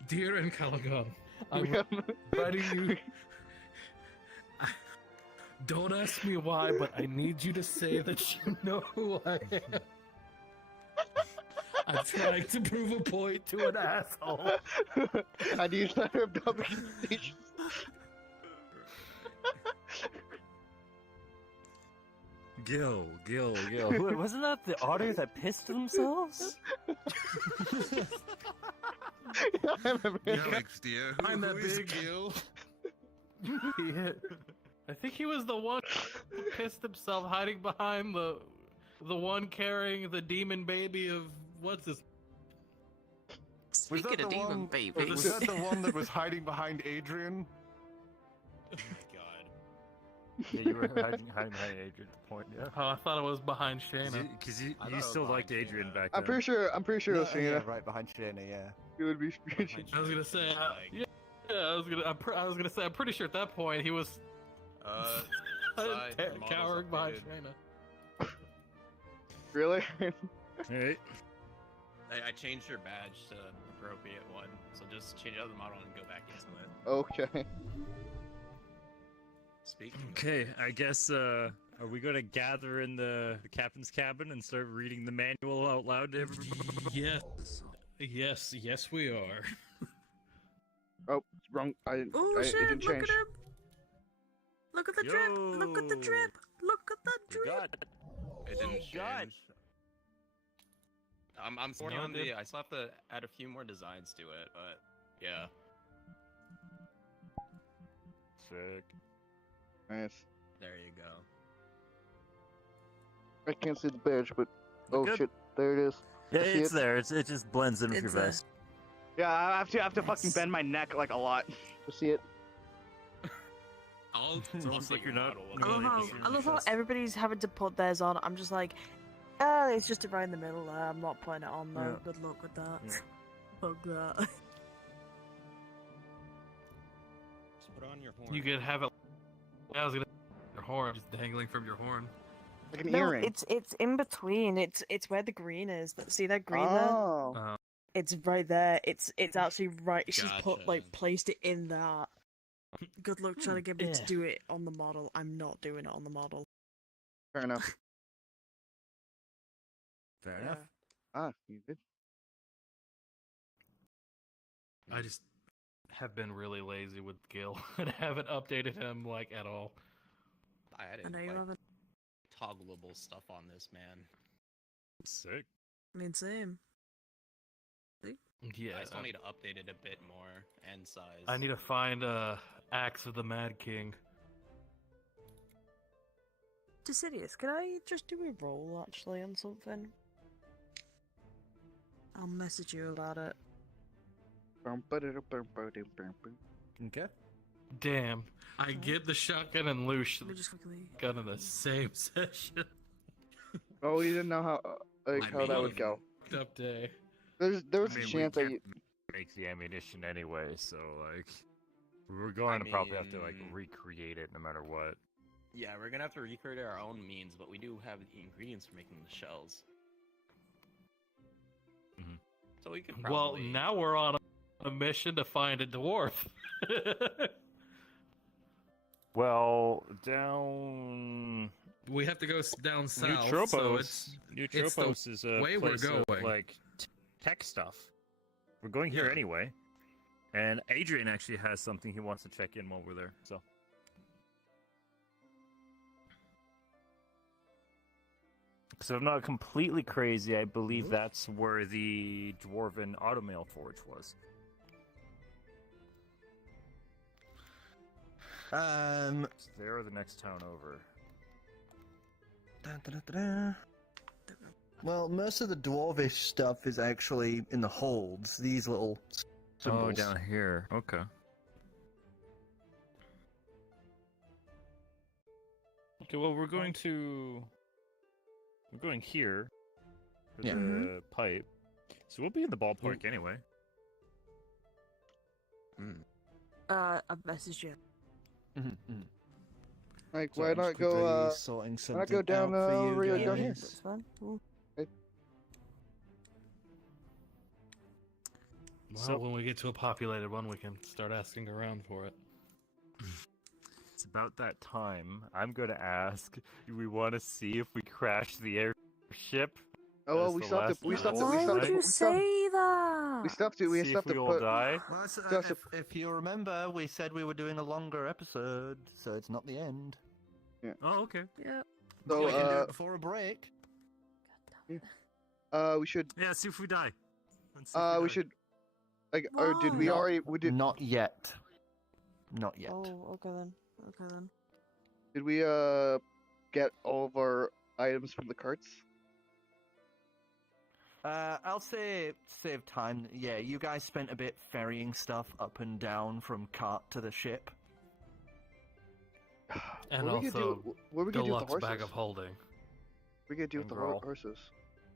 Dear Encalagon, I'm ready you. Don't ask me why, but I need you to say that you know who I am. I'm trying to prove a point to an asshole. I need letter of domination. Gill. Wait, wasn't that the otter that pissed themselves? I remember. Alex, dear, I'm that who is big. Gill? I think he was the one who pissed himself hiding behind the one carrying the demon baby of what's this? Was Speaking that of the demon one? babies. Was that the one that was hiding behind Adrian? Oh my god. Yeah, you were hiding behind Adrian at the point, yeah. Oh, I thought it was behind Shaena. Because I thought you it still was liked behind Adrian Shaena. back then. I'm pretty sure it was Shaena. right behind Shaena, yeah. It would be I was gonna say, I was gonna say, I'm pretty sure at that point he was cowering behind Shaena. Really? Alright. I changed your badge to the appropriate one, so just change out the model and go back into it. Okay. Speaking Okay, I guess, are we gonna gather in the captain's cabin and start reading the manual out loud to everybody? Yes, we are. Oh, wrong. Oh shit! It didn't Look change. at him! Look at the drip! Look at the drip! Look at the We drip! got it. it didn't change. I'm working No, on dude. the. I still have to add a few more designs to it, but yeah. Sick. Nice. There you go. I can't see the badge, but oh Good. shit, there it is. Yeah, I see it's it. there. It just blends in with your It's there. vest. Yeah, I have to Nice. fucking bend my neck like a lot to see it. I'll almost like you're not- I love how everybody's having to put theirs on. I'm just like, it's just right in the middle there. I'm not putting it on though. No, good luck with that. Yeah. Fuck that. Just put on your horn. You could have it. I was gonna. Your horn just dangling from your horn. Like an No, earring. it's in between. It's where the green is. See that green there? Oh. It's right there. It's actually right. She's put Gotcha. like placed it in that. Good luck trying to get me to Yeah. do it on the model. I'm not doing it on the model. Fair enough. Fair Yeah. enough. Ah, you did. I just have been really lazy with Gill and haven't updated him like at all. I I added know you like haven't. toggleable stuff on this, man. Sick. I mean, same. Yeah, I still need to update it a bit more and size. I need to find Axe of the Mad King. Dicidius, can I just do a roll actually on something? I'll message you about it. Okay. Damn, I get the shotgun and loose Let me just quickly. gun in the same session. Oh, you didn't know how how that would go. Up day. There was I mean, a we chance that can't you. make the ammunition anyway, so like we're going to probably have to like mean- recreate it no matter what. Yeah, we're gonna have to recreate our own means, but we do have the ingredients for making the shells. Mhm. So we could Well, probably. now we're on a mission to find a dwarf. Well, down We have to go down south. Neutropos. So it's Neutropos is a way we're place of, going. like tech stuff. We're going here Yeah. anyway, and Adrian actually has something he wants to check in while we're there. So. So if I'm not completely crazy, I believe that's where the Dwarven Automail Forge was. It's there or the next town over. Well, most of the dwarvish stuff is actually in the holds. These little symbols. Oh, down here. Okay. Okay, well, we're going here for Yeah. the pipe. So we'll be in the ballpark anyway. I've messaged you. Like, So why I'm not just go? quickly sorting Why something not go down out for you over here, down guys. here? That's fine. Cool. Well, So- when we get to a populated one, we can start asking around for it. It's about that time. I'm going to ask, do we want to see if we crash the airship? Oh well, As we the still have last to. We still have to. little We Why still have would to. you We still have say that? we still have to. We See still if have we to all put. die? Well, Just if you remember, we said we were doing a longer episode, so it's not the end. Oh, okay. Yeah. So we can do it before a break. we should. Yeah, see if we die. Let's see if We die. should. Like, or did we Why? already? We did. Not yet. Not yet. Oh, okay then. Okay then. Did we get all of our items from the carts? I'll say save time. Yeah, you guys spent a bit ferrying stuff up and down from cart to the ship. And What are we gonna also, do? What are we gonna do with the deluxe horses? bag of holding. What are we gonna do with And the growl. horses?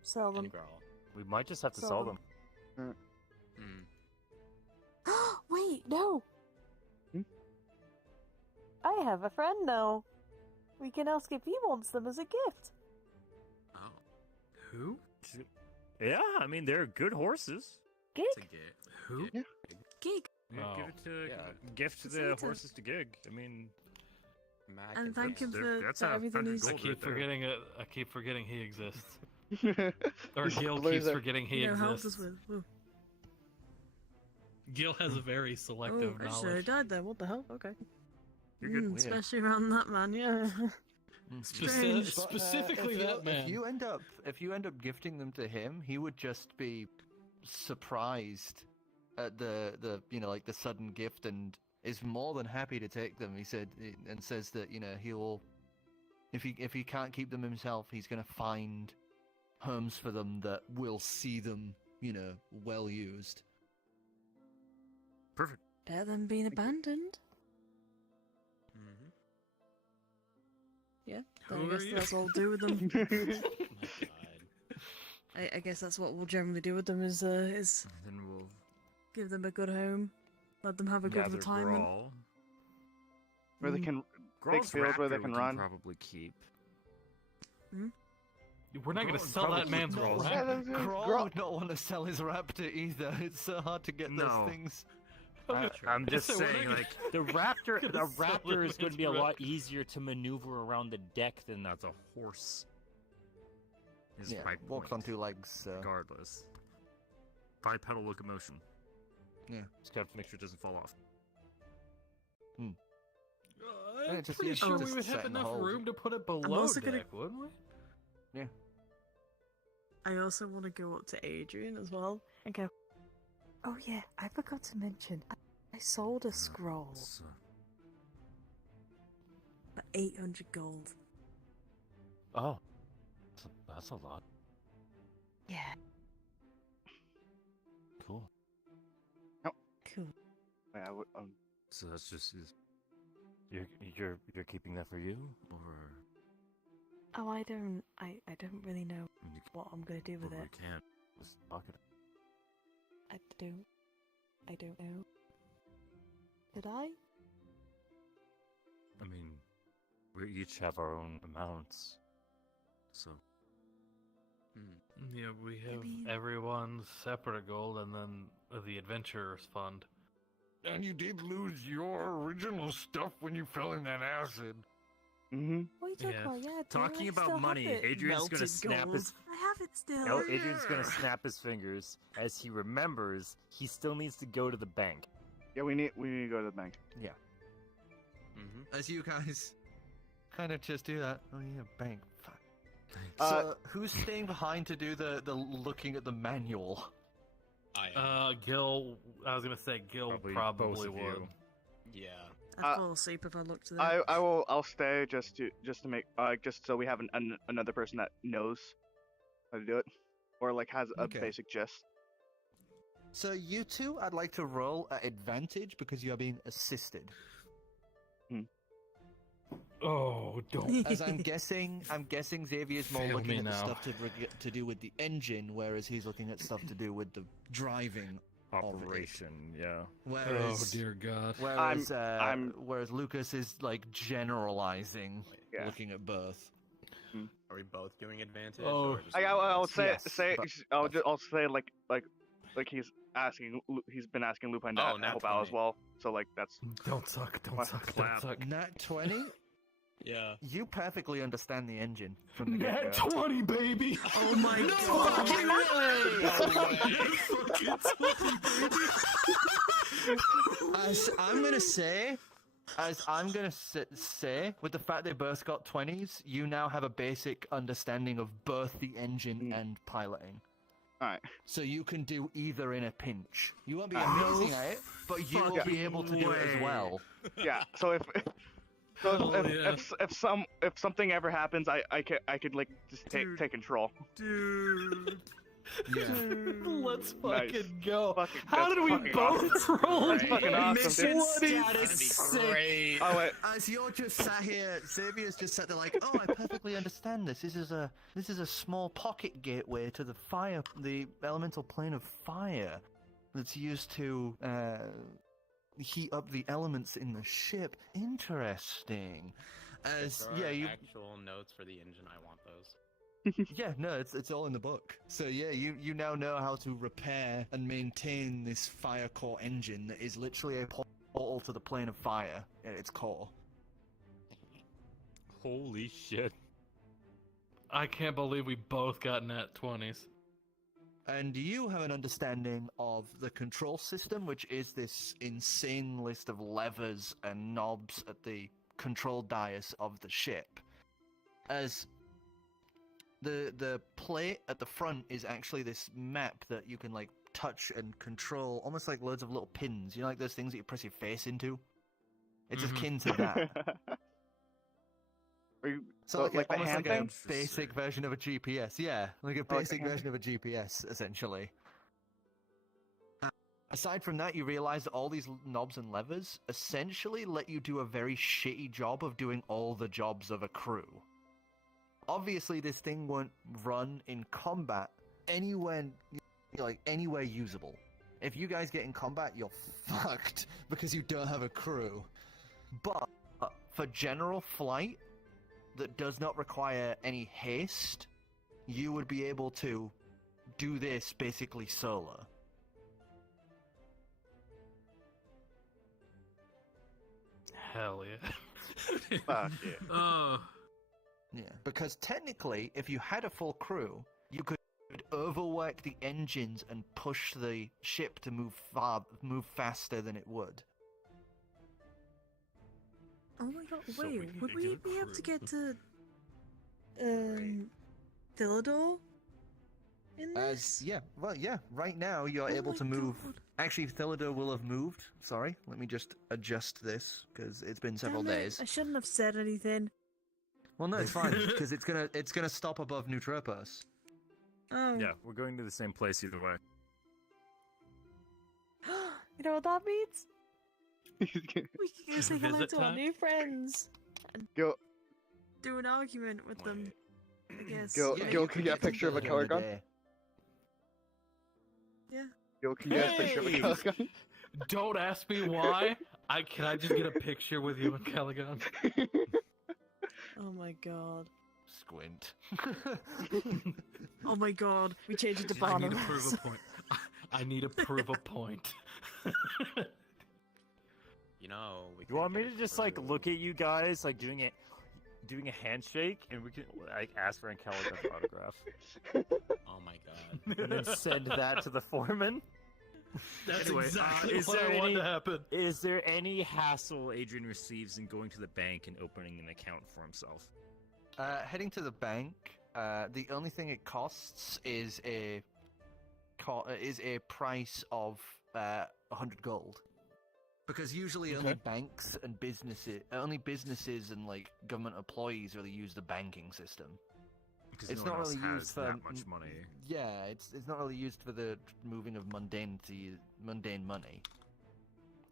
Sell them. And growl. We might just have to So- sell them. Hmm. Wait, no. Hmm? I have a friend now. We can ask if he wants them as a gift. Oh. Who? Yeah, I mean, they're good horses. Gig? To get. Who? Yeah. Gig. Yeah, Oh. give it to Yeah. gift Just the need to- horses to Gig. I mean, Mac And thank him they're- for, that's for a everything 100 he's. I gold keep right there. forgetting it. I keep forgetting he exists. Or Just Gill blurs keeps it. forgetting he helped us exists. with. Ooh. Gil has a very Oh, selective I should have knowledge. died there. What the hell? Okay. You're good. Weird. Especially around that man, yeah. Strange. But, Specifically if you- that man. If you end up gifting them to him, he would just be surprised at the like the sudden gift, and is more than happy to take them. He said and says that he'll if he can't keep them himself, he's gonna find homes for them that will see them well used. Perfect. Better than being abandoned. Mm-hmm. Yeah. Who I are guess you? that's what we'll do with them. Oh my god. I guess that's what we'll generally do with them is Then we'll give them a good home, let them have a good gather retirement. Grawl. Where they can. Grawl's fields where they raptor can we run. probably keep. We're not going to Grawl sell that probably man's Grawl. Yeah, raptor. that's- Grawl Grawl- would not want to sell his raptor either. It's so hard to get No. those things. I'm just So we're not saying, gonna- like, the raptor, gonna the sell raptor him is going to as be a lot raptor. easier to maneuver around the deck than that's a horse. Is Yeah, my walks point. on two legs. So. Regardless, bipedal locomotion. Yeah. Just gotta make sure it doesn't fall off. And I'm it just- pretty it's sure just we would set have in the enough hold. room to put it below also deck, gonna- wouldn't we? I also want to go up to Adrian as well. And go, oh yeah, I forgot to mention, I sold a scroll. So, For 800 gold. oh, that's a lot. Yeah. Cool. Cool. Yeah, So that's just you're keeping that for you, or Oh, I don't really know you what I'm gonna do with or it. we can't just pocket it. I don't know. Could I? I mean, we each have our own amounts, so Hmm. Yeah, we have mean- everyone's separate gold, and then the adventurers fund. And you did lose your original stuff when you fell in that acid. Mm-hmm. What are you talking Yeah. about? Yeah, talking I still about have money, it. Adrian's gonna Melted snap gold. his. I have it still. Oh, Adrian's gonna snap his fingers as he remembers he still needs to go to the bank. Yeah, we need to go to the bank. Mm-hmm. As you guys. Kind of just do that. Oh yeah, bang. Fuck. Uh, So who's staying behind to do the looking at the manual? I am. Gil. I was gonna say Gil Probably probably both of would. you. Yeah. I'd fall asleep if I looked to that. I'll stay just to make just so we have another person that knows how to do it, or like has a Okay. basic gist. So you two, I'd like to roll at advantage because you are being assisted. Oh, don't. As I'm guessing Xavier's more Fail looking me at the now. stuff to do with the engine, whereas he's looking at stuff to do with the Driving. Of it. Operation, yeah. Oh Whereas. dear God. Whereas I'm- whereas Lucas is like generalizing, Yeah. looking at both. Are we both doing advantage? Oh. or just I'll say Yes, say but- I'll say like like he's been asking Lupin to Oh, nat help out as 20. well. So like that's Don't suck, don't What? suck, don't Clap. suck. Nat 20? Yeah. You perfectly understand the engine from the Nat get-go. 20, baby! Oh my god! As I'm gonna say, with the fact they both got 20s, you now have a basic understanding of both the engine and piloting. alright. So you can do either in a pinch. You won't be amazing at it, but you will be able to do it as way. well. Yeah. So if something ever happens, I could like just take control. Dude. Yeah. Let's Nice. fucking go. Fucking- How that's did we fucking both awesome. roll? That's fucking awesome, dude. Mission What is status. Great. Oh wait. As you're just sat here, Xavier's just sat there like, Oh, I perfectly understand this. This is a small pocket gateway to the elemental plane of fire that's used to heat up the elements in the ship. Interesting. as If there yeah, are you- actual notes for the engine, I want those. Yeah, no, it's all in the book. So yeah, you now know how to repair and maintain this fire core engine that is literally a portal to the plane of fire at its core. Holy shit. I can't believe we both got nat 20s. And you have an understanding of the control system, which is this insane list of levers and knobs at the control dais of the ship. As the plate at the front is actually this map that you can like touch and control, almost like loads of little pins. You know, like those things that you press your face into. It's akin to that. Are you, So like, like the almost hand like a thing? basic version of a GPS. Yeah, like a Oh, like the basic hand version of a GPS, essentially. Aside from that, you realize that all these knobs and levers essentially let you do a very shitty job of doing all the jobs of a crew. Obviously, this thing won't run in combat anywhere usable. If you guys get in combat, you're fucked because you don't have a crew. But for general flight that does not require any haste, you would be able to do this basically solo. Hell yeah. Fuck yeah. Oh. Yeah, because technically, if you had a full crew, you could overwork the engines and push the ship to move faster than it would. Oh my god, So we wait, need would to we get a be able to crew. get to Philidor in this? Right now you're Oh able my to move. God. Actually, Philidor will have moved. Sorry, let me just adjust this because it's been several Damn it, days. I shouldn't have said anything. Well, no, it's fine because it's gonna stop above Neutropos. Oh. Yeah, we're going to the same place either way. You know what that means? We can go say hello Visit to our time? new friends. Go, Do an argument with them, I guess. Gil, Yeah, Gil, you can you get a to picture of a Philidor killer in gun? day. Yeah. Gil, can you get a picture of a Hey! killer gun? Don't ask me why. Can I just get a picture with you and Caligon? Oh my god. Squint. Oh my god. We changed it to I need to Barnum. prove a point. I need to prove a point. You know, we You want could me get to a just like crew. look at you guys like doing a handshake and we can like ask for Angelica's autograph Oh my god. and then send that to the foreman? That's Anyway, exactly is what there I want any- to happen. Is there any hassle Adrian receives in going to the bank and opening an account for himself? Heading to the bank. The only thing it costs is a price of 100 gold. Because usually only banks and businesses and like government employees really use the banking system. Because It's no not one else really used has for that much money. Yeah, it's not really used for the moving of mundane money.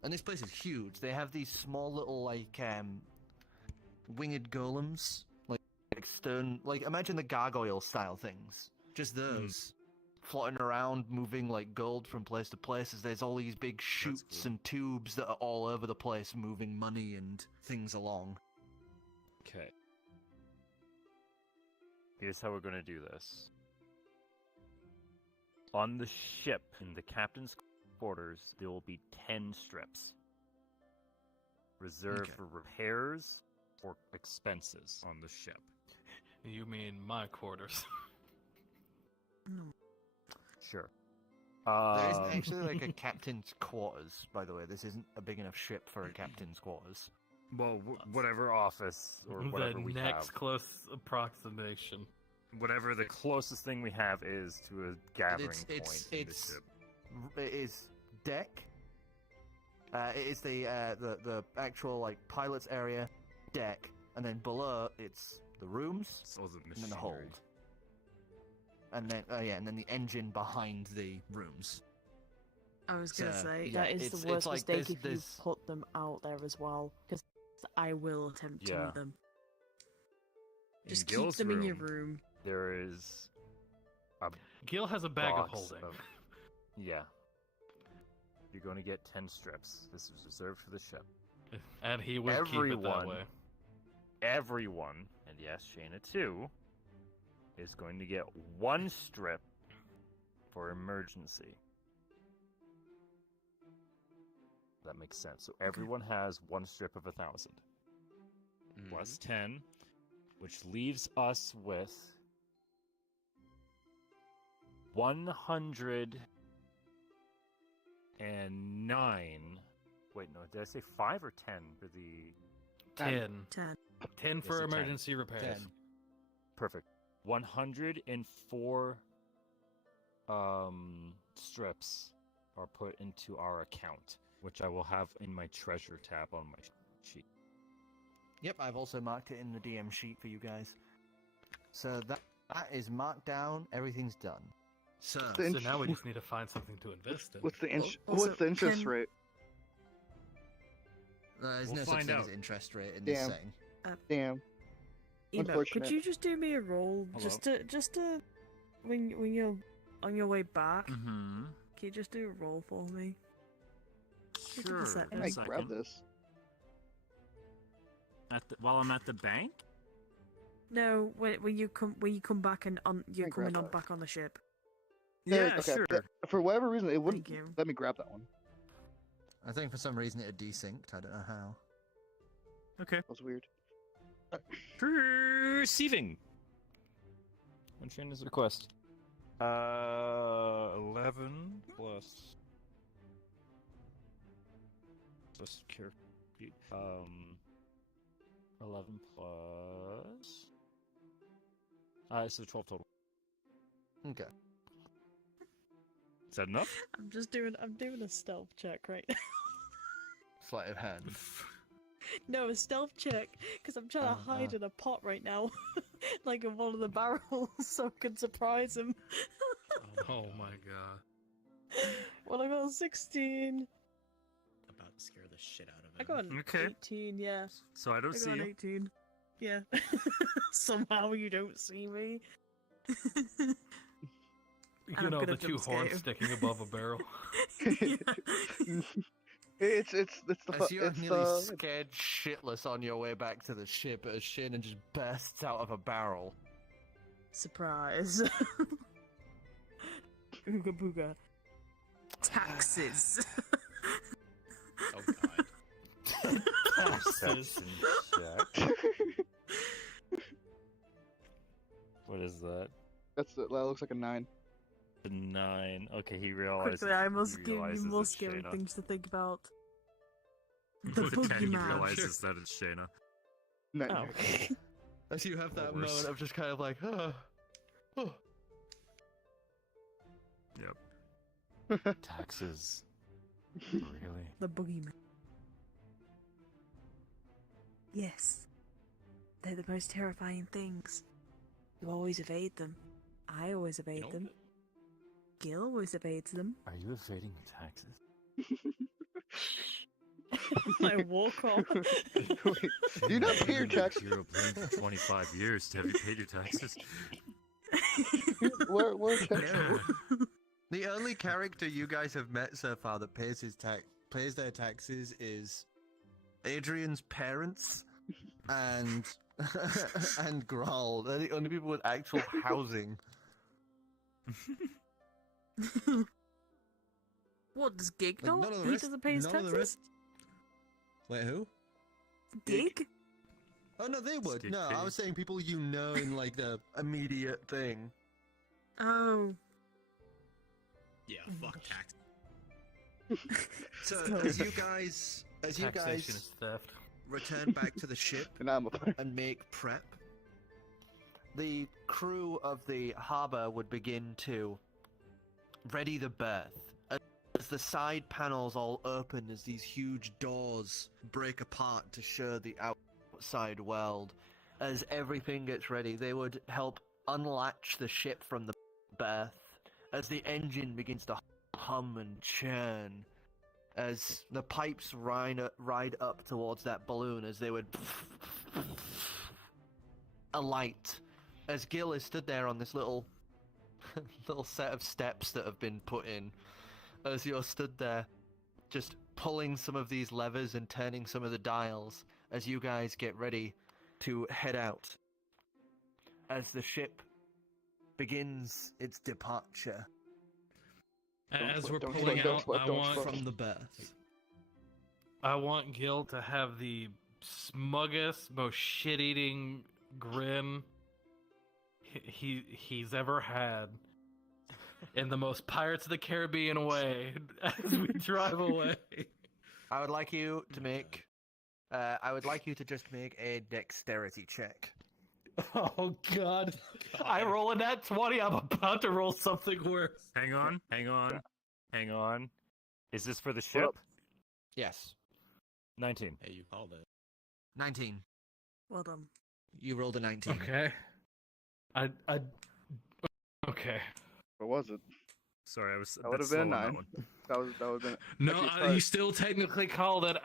And this place is huge. They have these small little like winged golems, like stone, like imagine the gargoyle style things. Just those. Floating around, moving like gold from place to place, as there's all these big chutes cool. and tubes that are all over the place, moving money and things along. Okay. Here's how we're gonna do this. On the ship, in the captain's quarters, there will be 10 strips. Reserved Okay. for repairs or expenses on the ship. You mean my quarters? Sure. There isn't actually like a captain's quarters, by the way. This isn't a big enough ship for a captain's quarters. Well, whatever office or whatever the we next have. close approximation. Whatever the closest thing we have is to a gathering point in the ship. It is deck. It is the actual like pilot's area, deck, and then below it's the rooms, So the and then the machinery. hold, and then and then the engine behind the Rooms. I was gonna So, say yeah, That is it's the worst like mistake there's- if you there's- put them out there as well. Because I will attempt to Yeah. eat them. In Just keep Gill's them in your room, room. There is a Gill has a bag of box holding. yeah. You're going to get 10 strips. This is reserved for the ship. And he would keep it that way. Everyone, and yes, Shaena too, is going to get 1 strip for emergency. That makes sense. So everyone has 1 strip of 1,000. Plus 10, which leaves us with 109. Wait, no, did I say 5 or 10 for the 10. 10. 10 for Yes, a 10. emergency repairs. 10. Perfect. 104 strips are put into our account, which I will have in my treasure tab on my sheet. Yep, I've also marked it in the DM sheet for you guys. So that is marked down. Everything's done. So, The So now we just need to find something to invest in. What's the Also, what's the interest can- rate? there's We'll no such find thing as out. interest rate in this Damn. setting. Damn. Emo, could Unfortunate. you just do me a roll just to when you're on your way back? Mm-hmm. Can you just do a roll for me? Give it a Sure. sec. I One might grab this. While I'm at the bank? No, when you come back and you're I grab coming on that. back on the ship. Yeah, okay. sure. For whatever reason, it wouldn't Thank you. let me grab that one. I think for some reason it had desynced. I don't know how. Okay. That was weird. Receiving. On Shayna's request. 11 plus care. 11 plus. So 12 total. Okay. Is that enough? I'm doing a stealth check right now. Sleight of hand. No, a stealth check, because I'm trying to hide in a pot right now, like in one of the barrels, so I can surprise him. Oh my god. Well, I got a 16. About to scare the shit out of him. I got an Okay. 18, yeah. So I don't I see got an you. 18. Yeah. Somehow you don't see me. You I'm know, gonna the 2 jump scare horns you. sticking above a barrel. It's the As you're it's nearly scared shitless on your way back to the ship as Shaena just bursts out of a barrel. Surprise. Ooga booga. Taxes. Oh god. Perception check. What is that? that looks like a 9. A 9. Okay, he realizes. Quickly, I must he give you realizes more it's scary Shaena. things to think about. The With a 10, he boogeyman. realizes that it's Shaena. 9. Oh. As you have that Worse. moment of just kind of like, oh. Yep. Taxes. Really? The boogeyman. Yes. They're the most terrifying things. You always evade them. I always evade know them. Gill always evades them. Are you evading your taxes? I walk off. Wait, do you not pay your taxes? You're playing for 25 years. Have you paid your taxes? Where's that? No. The only character you guys have met so far that pays their taxes is Adrian's parents and and Grawl. They're the only people with actual housing. What does Gig Like, know? none of the He rest- doesn't pay his none of the taxes. Wait, who? Gig? Oh no, they would. Stick No, I pig. was saying people you know in like the immediate thing. Oh. Yeah, fuck tax. So No. as you guys Taxation is theft. return back to the ship And I'm a and make prep, The crew of the harbor would begin to ready the berth. As the side panels all open as these huge doors break apart to show the outside world. As everything gets ready, they would help unlatch the ship from the berth as the engine begins to hum and churn. As the pipes ride up towards that balloon, as they would alight. As Gill is stood there on this little set of steps that have been put in, as you're stood there, just pulling some of these levers and turning some of the dials, as you guys get ready to head out. As the ship begins its departure As we're Don't pulling slow, don't out, slow, I don't want slow. from the berth. I want Gill to have the smuggest, most shit-eating grin he's ever had, in the most Pirates of the Caribbean way, as we drive away. I would like you to make. I would like you to just make a dexterity check. Oh God! I roll a nat 20. I'm about to roll something worse. Hang on. Is this for the ship? up. Yes. 19. Hey, you called it. 19. Well done. You rolled a 19. Okay. Okay. What was it? Sorry, I was. That would have been 9. That would have been. No, Actually, you still technically called it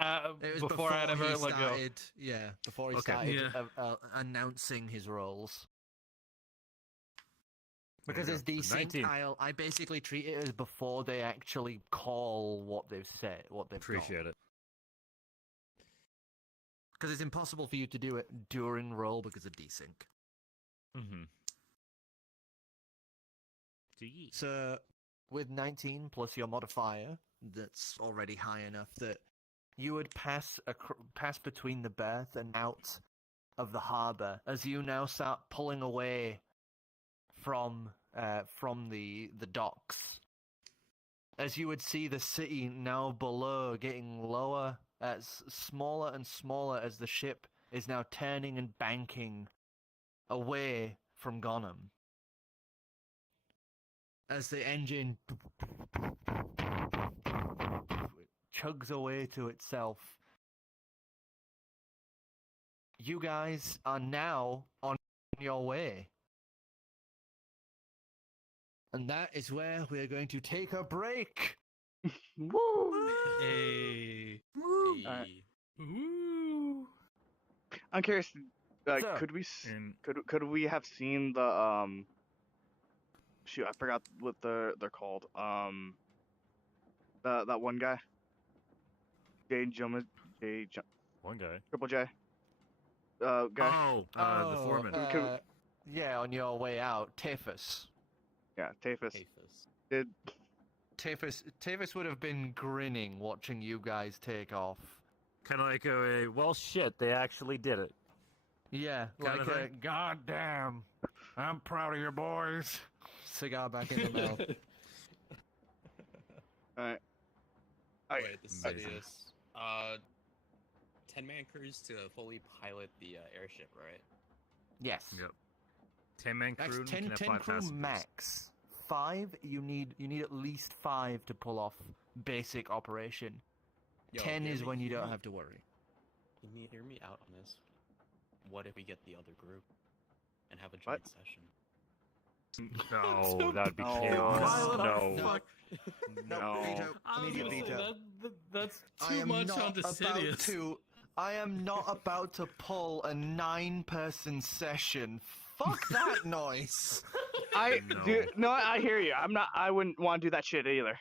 It was before I had ever he let go. started. Yeah, Before he Okay. started Yeah. announcing his rolls. There Because you as go. desync, 19. I basically treat it as before they actually call what they've said, what they've Appreciate it. Because it's impossible for you to do it during roll because of desync. Mm-hmm. So, with 19 plus your modifier, that's already high enough that you would pass between the berth and out of the harbour as you now start pulling away from the docks. As you would see the city now below getting lower, smaller and smaller as the ship is now turning and banking away from Gonham. As the engine chugs away to itself, you guys are now on your way. And that is where we're going to take a break. Woo! Hey. Woo! Alright. Woo. I'm curious. So, Could we And could we have seen the Shoot, I forgot what they're called. That one guy. one guy. Triple J. Guy. Oh, the foreman. Yeah, on your way out, Tafus. Yeah, Tafus. Hafus. Tafus would have been grinning watching you guys take off. Kind of like well, shit, they actually did it. Yeah, Kind like of a thing. Goddamn! I'm proud of you boys. cigar back in the mouth. Alright. Wait, this is Amazing. serious. 10-man crews to fully pilot the airship, right? Yes. Yep. 10-man Max, crew. 10 can have 5 crew passengers. max. 5, you need at least 5 to pull off basic operation. Yo, 10 hear is me- when you hear don't me- have to worry. Hear me out on this. What if we get the other group and have a What? joint session? No, that'd be No. chaos. Violet, No. fuck. No. Veto. I was Immediate gonna say veto. that's I too am much not on about Dicidius. to. I am not about to pull a 9-person session. Fuck that noise. No. I hear you. I wouldn't want to do that shit either.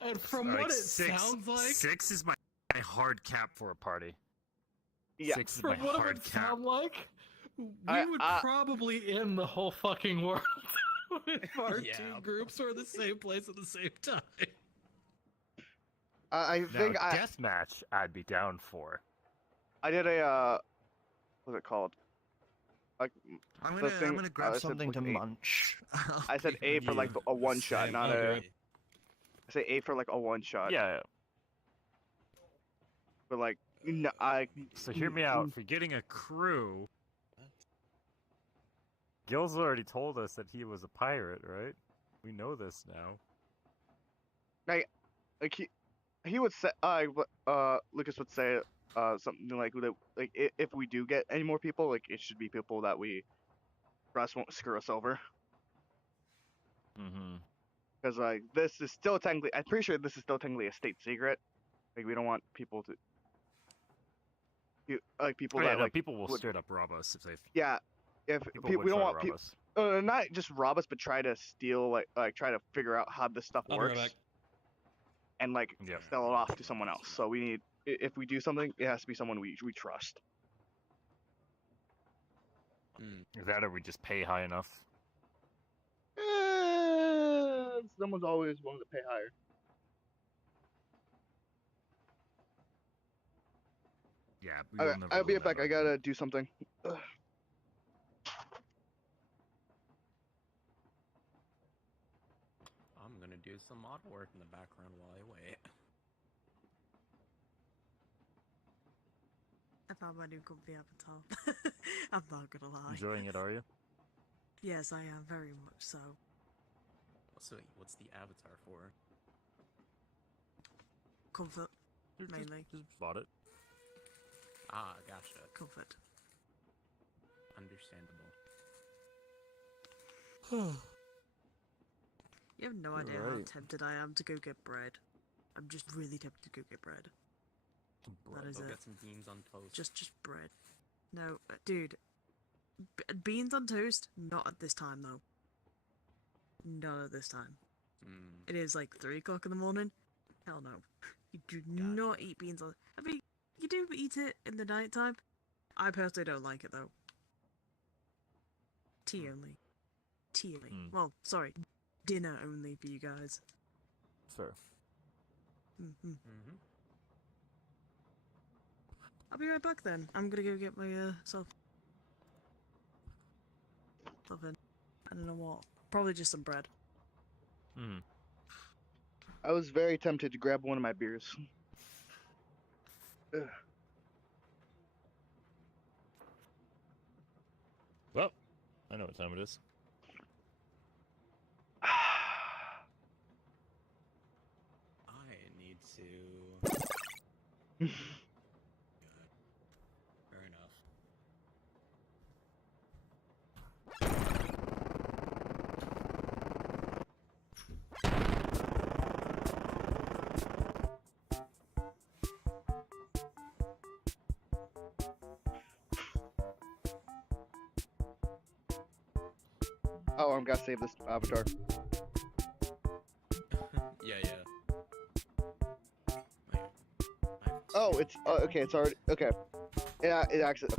And from Like what it 6, sounds like, 6 is my hard cap for a party. Yeah. 6 is my from what it hard would cap. sound like, we I- would I- probably end the whole fucking world. If our Yeah. two groups were the same place at the same time. I think now, deathmatch, I'd be down for. I did a what's it called? Like I'm the thing- gonna grab I said something to like 8. munch. I said A for like a one shot, Same, not okay. I say A for like a one shot. Yeah. But like So hear me out. For getting a crew, Gill's already told us that he was a pirate, right? We know this now. Like he would say Lucas would say something like that, like if we do get any more people, like it should be people that we trust won't screw us over. Mm-hmm. Because like this is still technically, I'm pretty sure this is still technically a state secret. Like we don't want people to people that like people will would- straight up rob us if they. yeah, if People we would don't try to want rob people us. not just rob us, but try to steal like try to figure out how this stuff I'll be right works back. and like Yep. sell it off to someone else. So we need, if we do something, it has to be someone we trust. That or we just pay high enough. Someone's always willing to pay higher. Yeah, we will never I'll be load right back. that I up. gotta do something. I'm gonna do some model work in the background while I wait. I found my new comfy avatar. I'm not gonna lie. Enjoying it, are you? Yes, I am very much so. So, what's the avatar for? Comfort, mainly. Just bought it. Ah, gotcha. Comfort. Understandable. You have no idea how Right. tempted I am to go get bread. I'm just really tempted to go get bread. That is Go it. get some beans on toast. Just bread. No, dude. Beans on toast? Not at this time, though. Not at this time. It is like 3 o'clock in the morning. Hell no. You do not eat beans on... I mean, you do eat it in the night time. I personally don't like it, though. Tea only. Tea only. Well, sorry. Dinner only for you guys. Fair. Mm-hmm. I'll be right back then. I'm gonna go get my something. I don't know what. Probably just some bread. I was very tempted to grab one of my beers. Ugh. Well, I know what time it is. I need to. Good. Fair enough. Oh, I'm gonna save this avatar. Yeah. Oh, it's okay. It's already okay. Yeah, it actually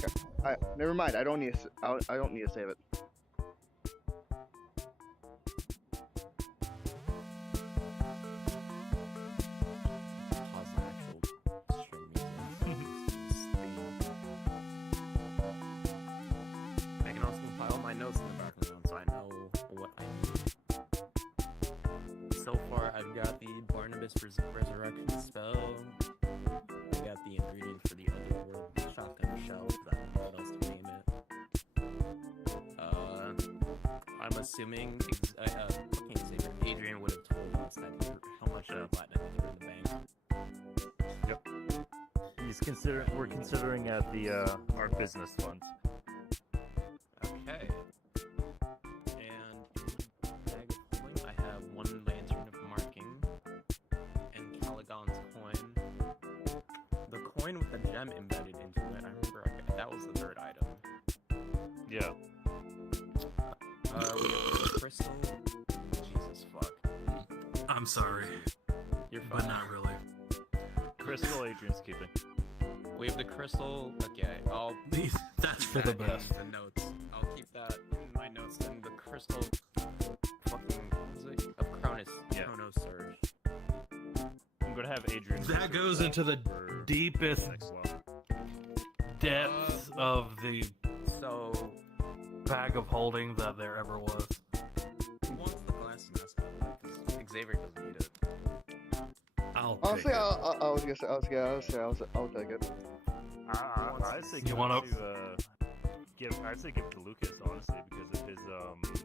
okay. Never mind. I don't need to. I don't need to save it. Pause the actual stream music. I can also compile my notes in the background so I know what I need. So far, I've got the Barnabas Resurrection spell. I got the ingredients for the Otherworld shotgun shell. I don't know what else to name it. I'm assuming fucking Xavier, Adrian would have told us that how much platinum he threw in the bank. Yep. We're considering our business fund. Okay. And in bag of holding, I have 1 lantern of marking and Caligon's coin. The coin with the gem embedded into it. I remember that was the 3rd item. Yeah. We have the crystal. Jesus fuck. I'm sorry, You're fine. but not really. Crystal Adrian's keeping. We have the crystal. Okay, I'll That's keep for the that in best. the notes. I'll keep that in my notes. And the crystal fucking what was it? Of Chronos Surge. I'm gonna have Adrian. That goes into the deepest next level. depths of the So bag of holding that there ever was. who wants the glass mask? Xavier doesn't need it. I'll Honestly, take it. I'll take it. I'd say You give wanna- it to I'd say give it to Lucas, honestly, because of his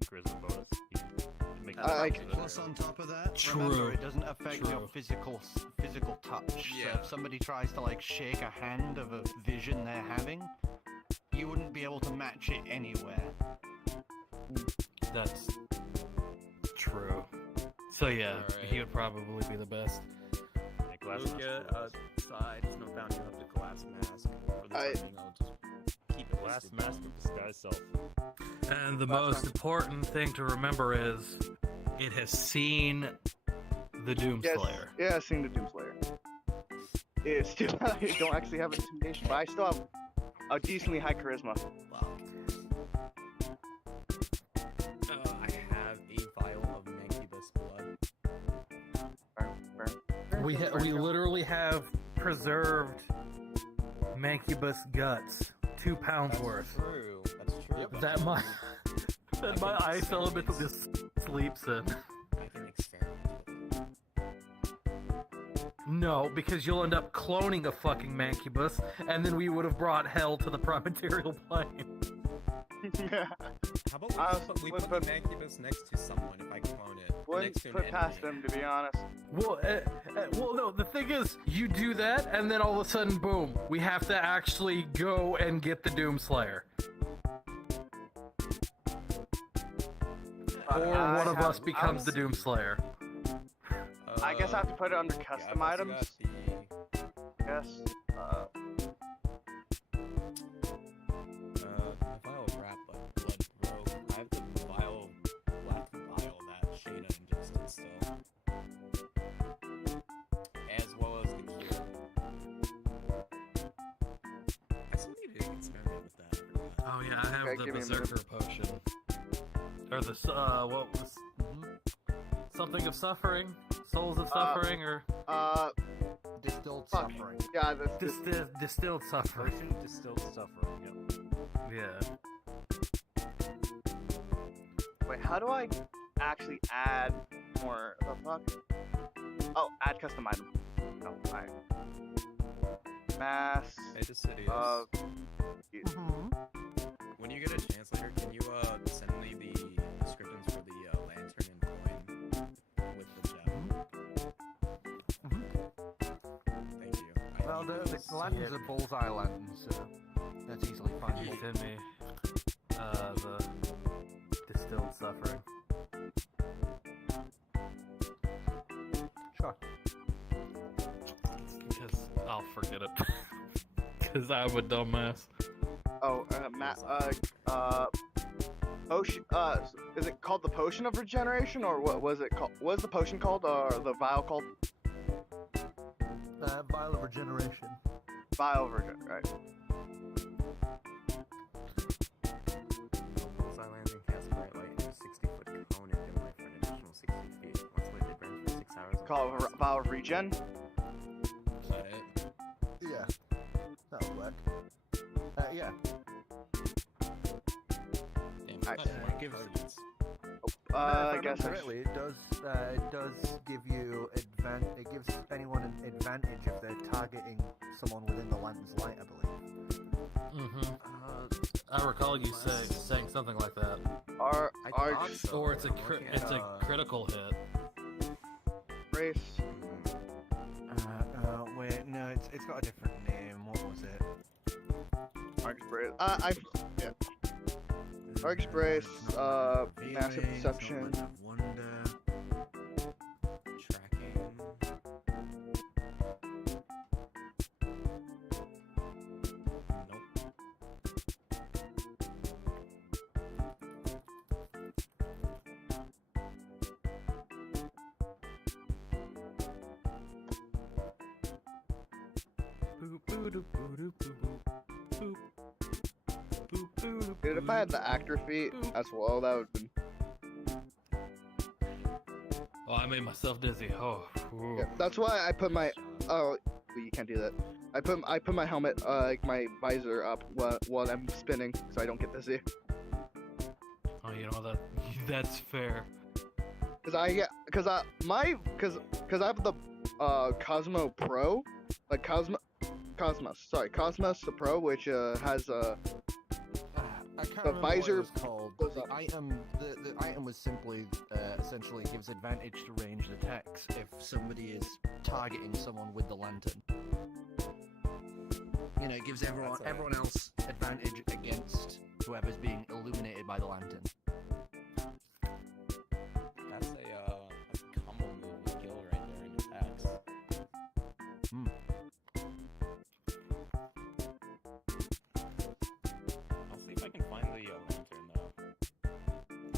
charisma bonus. He can make that Plus, on top of that, remember True. it doesn't affect your True. physical touch. Yeah. So if somebody tries to like shake a hand of a vision they're having, you wouldn't be able to match it anywhere. That's true. So yeah, Alright. he would probably be the best. Yeah, glass Luca, mask. side, Snowbound, you have the glass mask. For the time being, I'll just keep it Glass listed. mask of disguise self. And the most important thing to remember is it has seen the Doomslayer. Yeah, I've seen the Doomslayer. It's still, I don't actually have intimidation, but I still have a decently high charisma. Fuck. I have a vial of Mancubus blood. We literally have preserved Mancubus guts, 2 pounds worth. True. That's true. but That my that my ice elemental just sleeps in. I can experiment with it. No, because you'll end up cloning a fucking Mancubus, and then we would have brought hell to the prime-material plane. How about we put the Mancubus next to someone if I clone it? Wouldn't next to an put past enemy. them, to be honest. Well, no. The thing is, you do that, and then all of a sudden, boom, we have to actually go and get the Doomslayer, or one of us becomes the Doomslayer. I guess I have to put it under custom I've also items. got Yes. the vial of rat blood broke. I have the vial, black vial that Shaena ingested still, as well as the cure. I still need to experiment with that. Oh yeah, I have Okay, the give me a minute. Berserker potion, or the what was something of suffering, souls of suffering, or Distilled Fuck. suffering. Yeah, this. distilled suffering. Potion distilled suffering. Yep. Yeah. Wait, how do I actually add more? The fuck? Oh, add custom item. No, alright. Mass Hey, Dicidius. of. When you get a chance later, can you send me the descriptions for the lantern and coin with the gem? Thank you. I Well, need the those. lanterns are bullseye lanterns, so that's easily You findable. send me the distilled suffering. Sure. Because I'll forget it. Because I'm a dumbass. Oh, potion. Is it called the potion of regeneration, or what was it called? What is the potion called, or the vial called? Vial of regeneration. Vial of regeneration. Right. Bullseye lands and cast bright light in a 60-foot cone and dim light for an additional 60 feet. Once lit, it burns for 6 hours. Called vial of regen. Is that it? Yeah, that'll work. Yeah. Damn, Alright, that's it more gives- targets. I guess. correctly, it does give you it gives anyone an advantage if they're targeting someone within the lantern's light, I believe. Mm-hmm. I recall you saying something like that. Our I thought so. Or it's a I'm looking at, it's a critical hit. race. Wait, no, it's got a different name. What was it? Arc brace. Arc brace. Massive deception. Wonder. Tracking. Nope. Dude, if I had the actor feat as well, that would have been. Oh, I made myself dizzy. Oh, ooh. Yeah, that's why I put my. Oh, you can't do that. I put my helmet, like my visor up while I'm spinning, so I don't get dizzy. Oh, you know that's fair. Cause I have the Cosmo Pro, like Cosmos the Pro, which has I can't the remember visor what it was called. goes The up. item was simply essentially gives advantage to ranged attacks if somebody is targeting someone with the lantern. You know, it gives everyone else advantage against whoever's being illuminated by the lantern. That's a combo move with Gill right there in attacks. Hmm. I'll see if I can find the lantern though.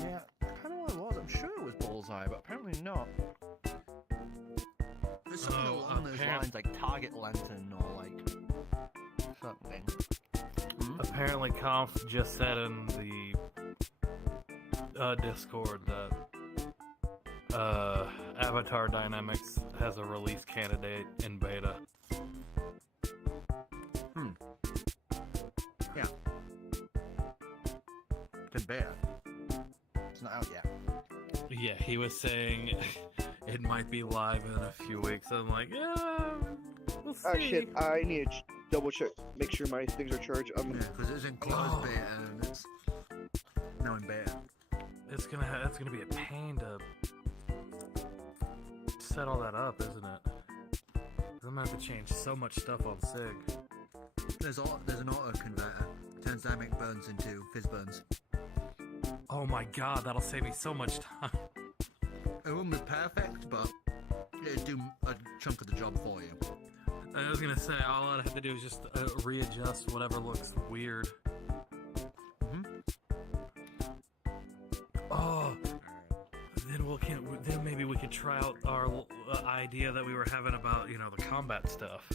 Yeah, I kind of know what it was. I'm sure it was Bullseye, but apparently not. There's something along those lines, like target lantern or like something. Apparently, Conf just said in the Discord that Avatar Dynamics has a release candidate in beta. Yeah. It's in beta. It's not out yet. Yeah, he was saying it might be live in a few weeks. I'm like, yeah, we'll see. Oh shit! I need to double check, make sure my things are charged. Yeah, because it's in closed beta and it's now in beta. It's gonna be a pain to set all that up, isn't it? I'm gonna have to change so much stuff on Sig. There's an auto converter. Turns dynamic burns into fizz burns. Oh my god, that'll save me so much time. It wouldn't be perfect, but it'd do a chunk of the job for you. I was gonna say, all I'd have to do is just readjust whatever looks weird. Oh, then maybe we could try out our idea that we were having about, you know, the combat stuff.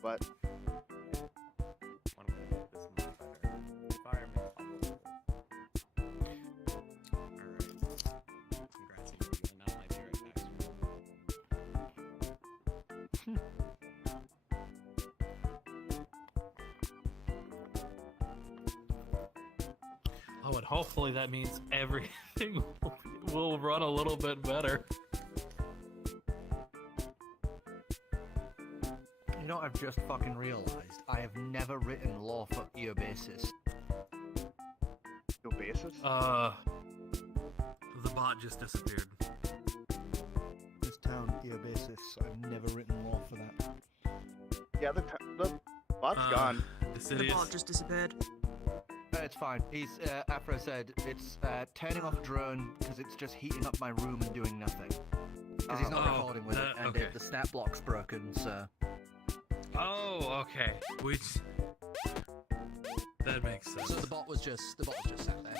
But Oh, and hopefully that means everything will run a little bit better. You know what I've just fucking realized? I have never written law for Eobasis. Eobasis? The bot just disappeared. This town, Eobasis. I've never written law for that. Yeah, the bot's gone. The bot just disappeared. It's fine. He's, Afro said, it's turning off drone because it's just heating up my room and doing nothing. Because he's not recording with it, and okay. the stat block's broken, so... Oh, okay. That makes sense. So the bot was just sat there.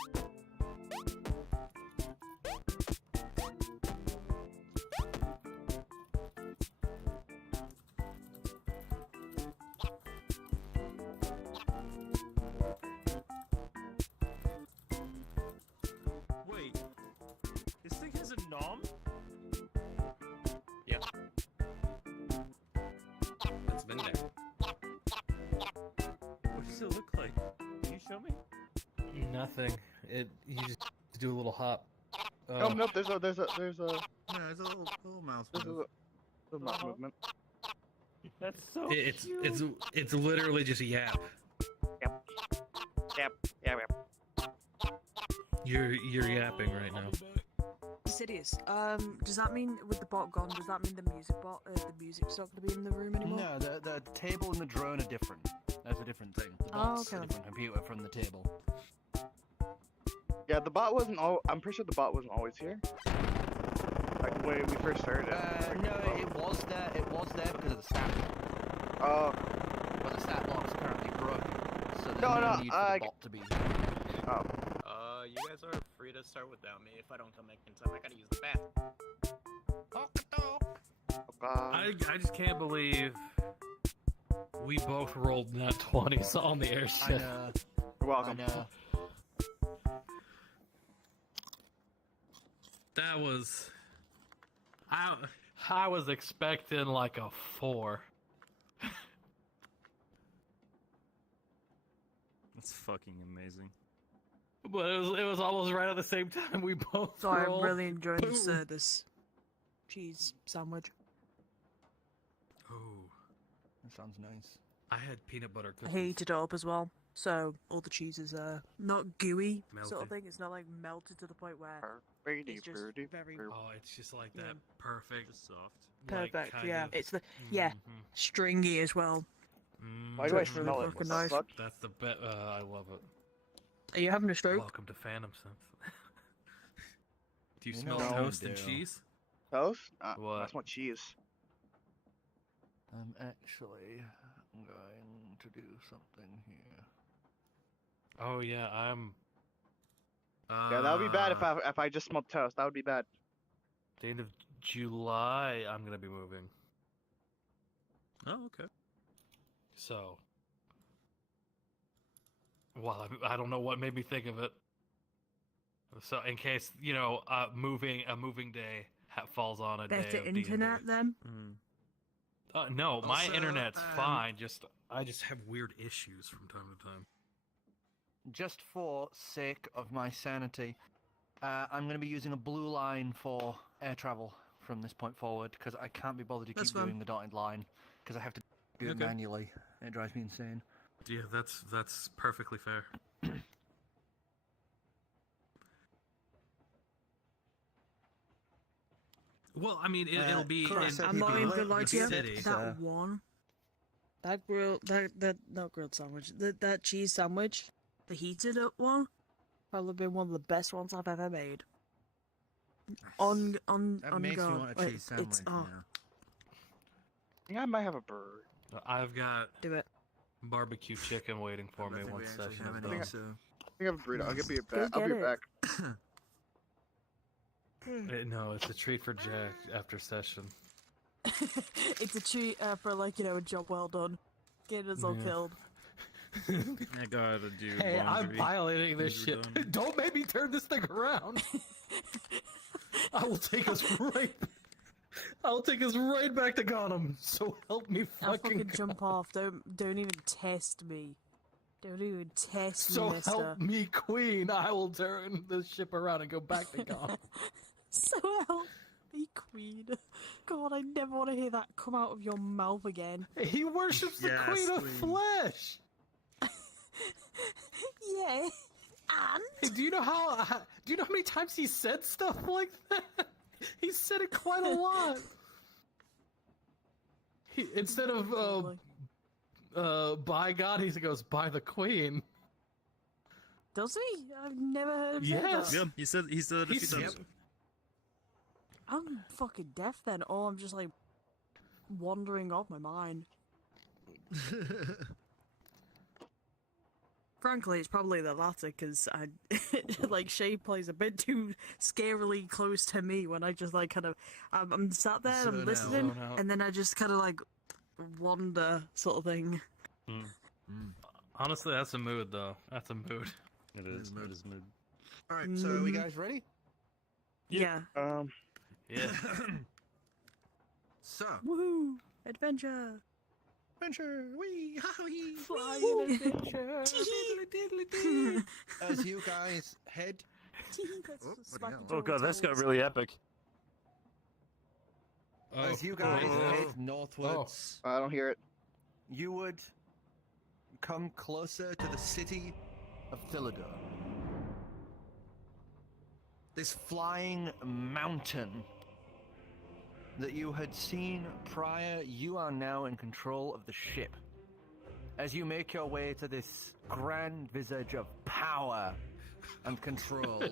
Wait, this thing has a nom? Yeah. It's been there. What does it look like? Can you show me? Nothing. You just do a little hop. Oh no, there's a Yeah, there's a little mouse. little mouse movement. That's so cute. It's literally just a yap. Yep. You're yapping right now. Dicidius, does that mean with the bot gone? Does that mean the music's not going to be in the room anymore? No, the table and the drone are different. That's a different thing. The Oh, bot's okay. a different computer from the table. Yeah, the bot wasn't I'm pretty sure the bot wasn't always here. Like when we first started. No, it was there. It was there because of the stat block. Oh. But the stat block's currently broken, so there's No, no need for the bot to be here. Oh. You guys are free to start without me. If I don't come back in time, I gotta use the bathroom. I just can't believe we both rolled nat 20s on the airship. welcome. And, That was. I was expecting like a 4. That's fucking amazing. But it was almost right at the same time we both So I'm rolled. really enjoying this, Boom. this cheese sandwich. Oh, that sounds nice. I had peanut butter I cookies. heated it up as well, so all the cheese is Not gooey. sort of Melted. thing. It's not like melted to the point where it's just very Oh, it's just like that Yeah. perfect. Just soft. like, perfect. kind Yeah, of- it's the yeah Mhm. Stringy as well. Why do I That's really smell it? fucking What nice. the fuck? That's the best. I love it. Are you having a stroke? Welcome to Phantom Sense. Do you You smell know I toast and do. cheese? Toast? What? I smell cheese. I'm actually going to do something here. Oh yeah, I'm. Yeah, that would be bad if I just smelled toast. That would be bad. The end of July, I'm gonna be moving. Oh, okay. So. Well, I don't know what made me think of it. So, in case a moving day falls on a day Better of D&D. internet then? No, my Also, internet's fine. I just have weird issues from time to time. Just for sake of my sanity, I'm going to be using a blue line for air travel from this point forward because I can't be bothered to That's keep fine. doing the dotted line because I have to do it Okay. manually. It drives me insane. Yeah, that's perfectly fair. Well, I mean, it'll be Could I in say I'm not people even live gonna lie with to you. the city. That one, that not grilled sandwich. That cheese sandwich the heated up one, probably been one of the best ones I've ever made. On That makes me God. want a Wait, cheese sandwich it's now. I think I might have a bird. I've got do it. barbecue chicken waiting for I me don't think one we actually session have is any, done. so... I think I have a burrito. I'll be right Go back. I'll be get right it. back. No, it's a treat for Jack after session. It's a treat for a job well done. Getting us all Yeah. killed. I gotta do Hey, I'm laundry. violating this Things shit. were done. Don't make me turn this thing around. I will take us right. I'll take us right back to Gotham. So help me I'll fucking. fucking jump off. Don't even test me. Don't even test So me, mister. help me, Queen. I will turn this ship around and go back to Gotham. So help me, Queen. God, I never want to hear that come out of your mouth again. He worships the Yes, Queen of Queen. Flesh. Yeah. And Hey, do you know how many times he said stuff like that? He said it quite a lot. Instead of by God, he goes by the Queen. does he? I've never heard him say Yes. that. Yeah, he said it a few He's- times. I'm fucking deaf then, or I'm just wandering off my mind. frankly, it's probably the latter because I Shay plays a bit too scarily close to me when I just I'm sat there, Zone I'm out. listening, Zone out. and then I just wander sort of thing. Honestly, that's a mood, though. That's a mood. It is. It is mood. Alright, so are we guys ready? Yeah. Yeah. So, Woohoo! Adventure! adventure! Wee! Ha-wee! Flying adventure! As you guys head... Smack hell. each Oh other god, with that's got towels. really epic. As you guys Oh. head northwards, I don't hear it. you would come closer to the city of Philidor. This flying mountain that you had seen prior, you are now in control of the ship. As you make your way to this grand visage of power and control,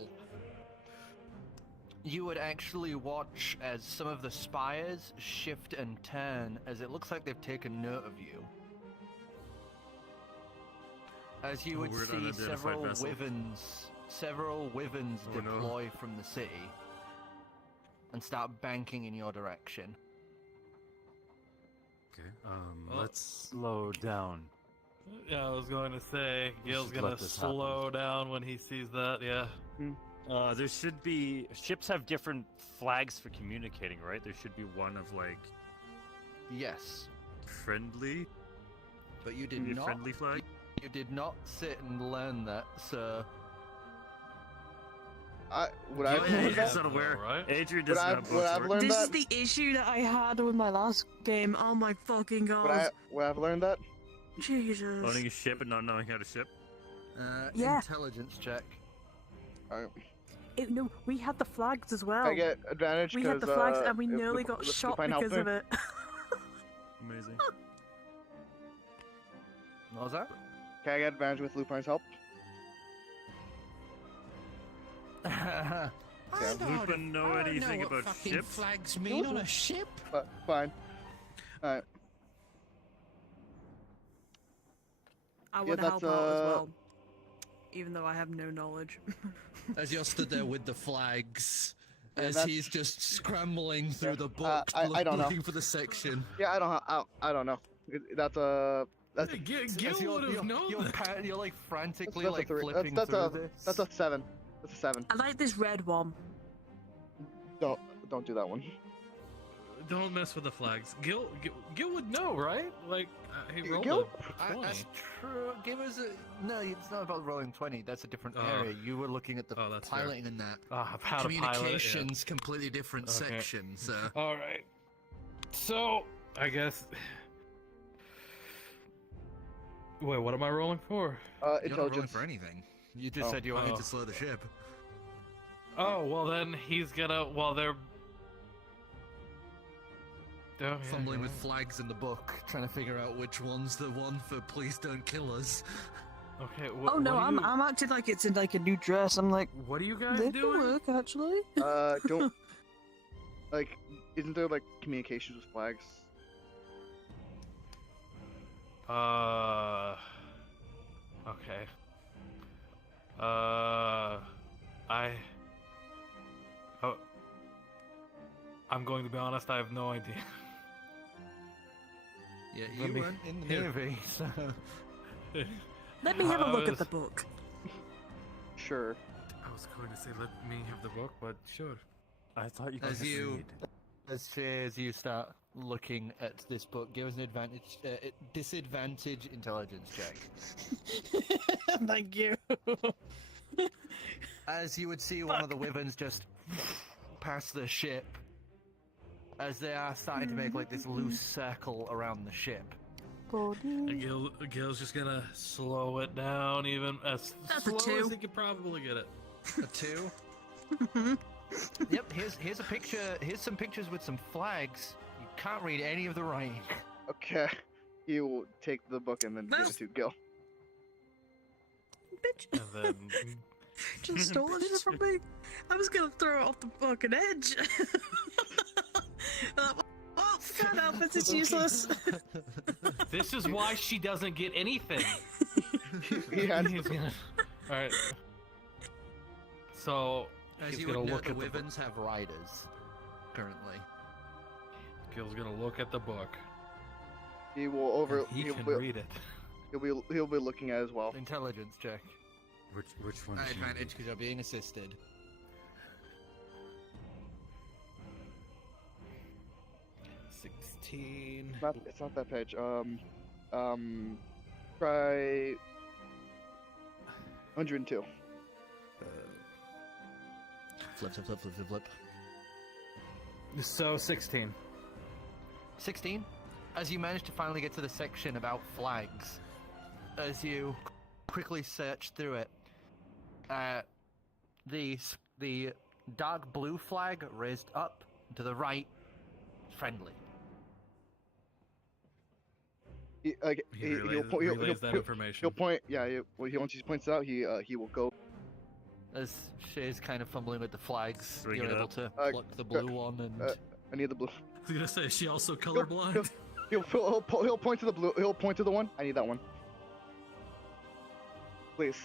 you would actually watch as some of the spires shift and turn as it looks like they've taken note of you. As you would Weird see unidentified several wyverns Oh, no. deploy from the city and start banking in your direction. Okay, Oh. let's slow down. Yeah, I was going to say, We Gil's should gonna let this slow down when he sees that, yeah. There should be ships have different flags for communicating, right? There should be one of like Yes, friendly, but you did maybe a not. friendly flag. You did not sit and learn that, so Would I Oh, have yeah, learned Adrian's that? not aware. Right? Adrian Would doesn't I have would I have books. learned This is that? the issue that I had with my last game. Oh my fucking god. Would I have learned that? Jesus. Owning a ship and not knowing how to ship. Yeah. intelligence check. No, we had the flags as well. I get advantage we because had the flags and we nearly got the shot Lupine helped because of me. it. Amazing. What was that? Can I get advantage with Lupine's help? I Yeah. don't Lupin know I don't anything what about fucking ships? flags mean on a ship? Fine. Alright. I Yeah, want to that's, help out as well. Even though I have no knowledge. As you're stood there with the flags, Yeah, as that's- he's just scrambling through Yeah, the book, I don't know. looking for the section. Yeah, I don't know. That's a that's Hey, Gil As would have known that. you're like frantically that's a like 3. flipping That's through a this. that's a 7. That's a 7. I like this red one. Don't do that one. Don't mess with the flags. Gil would know, right? Like, he rolled Gil? a 20. That's true. Give us a no. It's not about rolling 20. That's a different Oh. area. You were looking at the Oh, that's fair. Piloting and that. How to pilot it, yeah. Communications, completely different Okay. section. So Alright. So, I guess... Wait, what am I rolling for? you're not rolling Intelligence. for anything. You just Oh. said you wanted Need Oh. to slow the ship. Oh, well then he's gonna... While they're... Oh, yeah, Fumbling you're with flags in the book, trying to figure out which one's the one for "Please don't kill us." right. Okay, Oh no, I'm acting like it's in like a new dress. I'm like, What are you guys they can doing? work actually. Don't like. Isn't there like communications with flags? Okay. I'm going to be honest, I have no idea. Yeah, Let you me- weren't in the here. movie, so Let me have a look I at the was- book. Sure. I was going to say let me have the book, but sure. I thought you As guys you- as you start looking at this book, give us an advantage, disadvantage intelligence check. Thank you. As you would see one of the wyverns just pass the ship, as they are starting to make like this loose circle around the ship. And Gil's just gonna slow it down even as That's a slow 2. as he could probably get it. a 2. Yep, here's a picture. Here's some pictures with some flags. You can't read any of the writing. Okay. You will take the book and then give it to Gil. Bitch, And then just stole it from me. I was gonna throw it off the fucking edge. Oh, God help, this is useless. this is why she doesn't get anything. He had Alright. So As he's you gonna would know, look the at the book. wyverns have riders currently. Gil's gonna look at the book. He will over. and he He'll can be, read it. he'll be looking at it as well. Intelligence check. Which one? At advantage because you're being assisted. 16. It's not that page. Try 102. Flip. So 16. 16. As you manage to finally get to the section about flags, as you quickly search through it, the dark blue flag raised up to the right, friendly. Relays that information. He'll point. Yeah. Once he points it out, he will go. As Shay's kind of fumbling with the flags, Bring you're it able up. to Uh, pluck the blue one and I need the blue. I was gonna say, is she also colorblind? He'll point to the blue. He'll point to the one. I need that one. Please.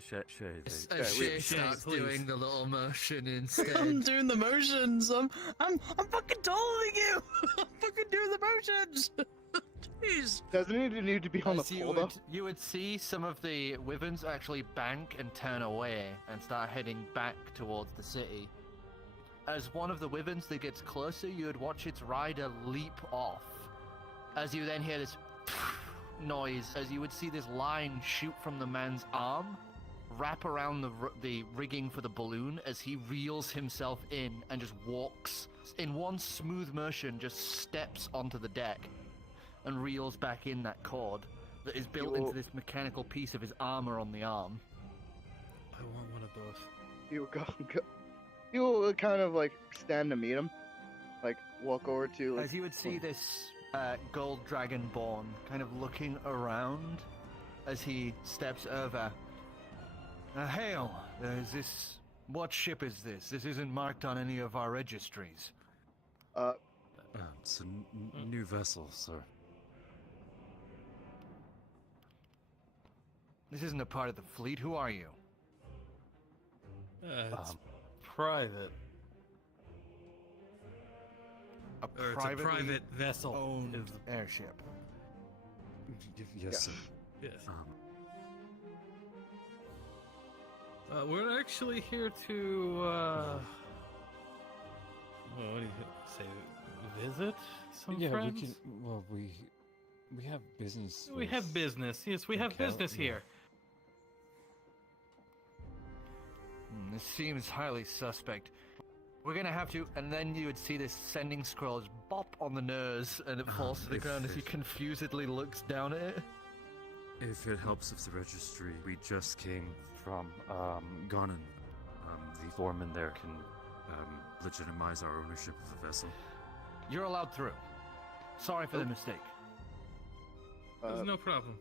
Shay starts doing the little motion instead. I'm doing the motions. I'm fucking telling you. I'm fucking doing the motions. Jeez. Doesn't it need to be on the pole, though? You would see some of the wyverns actually bank and turn away and start heading back towards the city. As one of the wyverns that gets closer, you would watch its rider leap off. As you then hear this noise, as you would see this line shoot from the man's arm, wrap around the rigging for the balloon as he reels himself in and just walks in one smooth motion, just steps onto the deck and reels back in that cord that is built into this mechanical piece of his armor on the arm. I want one of those. You will kind of like stand to meet him, like walk over to. Like, as you would see this gold dragonborn kind of looking around as he steps over. Hail! Is this? What ship is this? This isn't marked on any of our registries. It's a new vessel, sir. This isn't a part of the fleet. Who are you? It's private. It's a private vessel. Owned airship. Yes, sir. Yes. We're actually here to, what do you say? Visit some friends? we can. Well, we have business. We have business. Yes, we have business here. This seems highly suspect. We're gonna have to, and then you would see this sending scroll just bop on the nose, and it falls to the ground as he confusedly looks down at it. If it helps with the registry, we just came from Ganon. The foreman there can legitimize our ownership of the vessel. You're allowed through. Sorry for the mistake. There's no problem.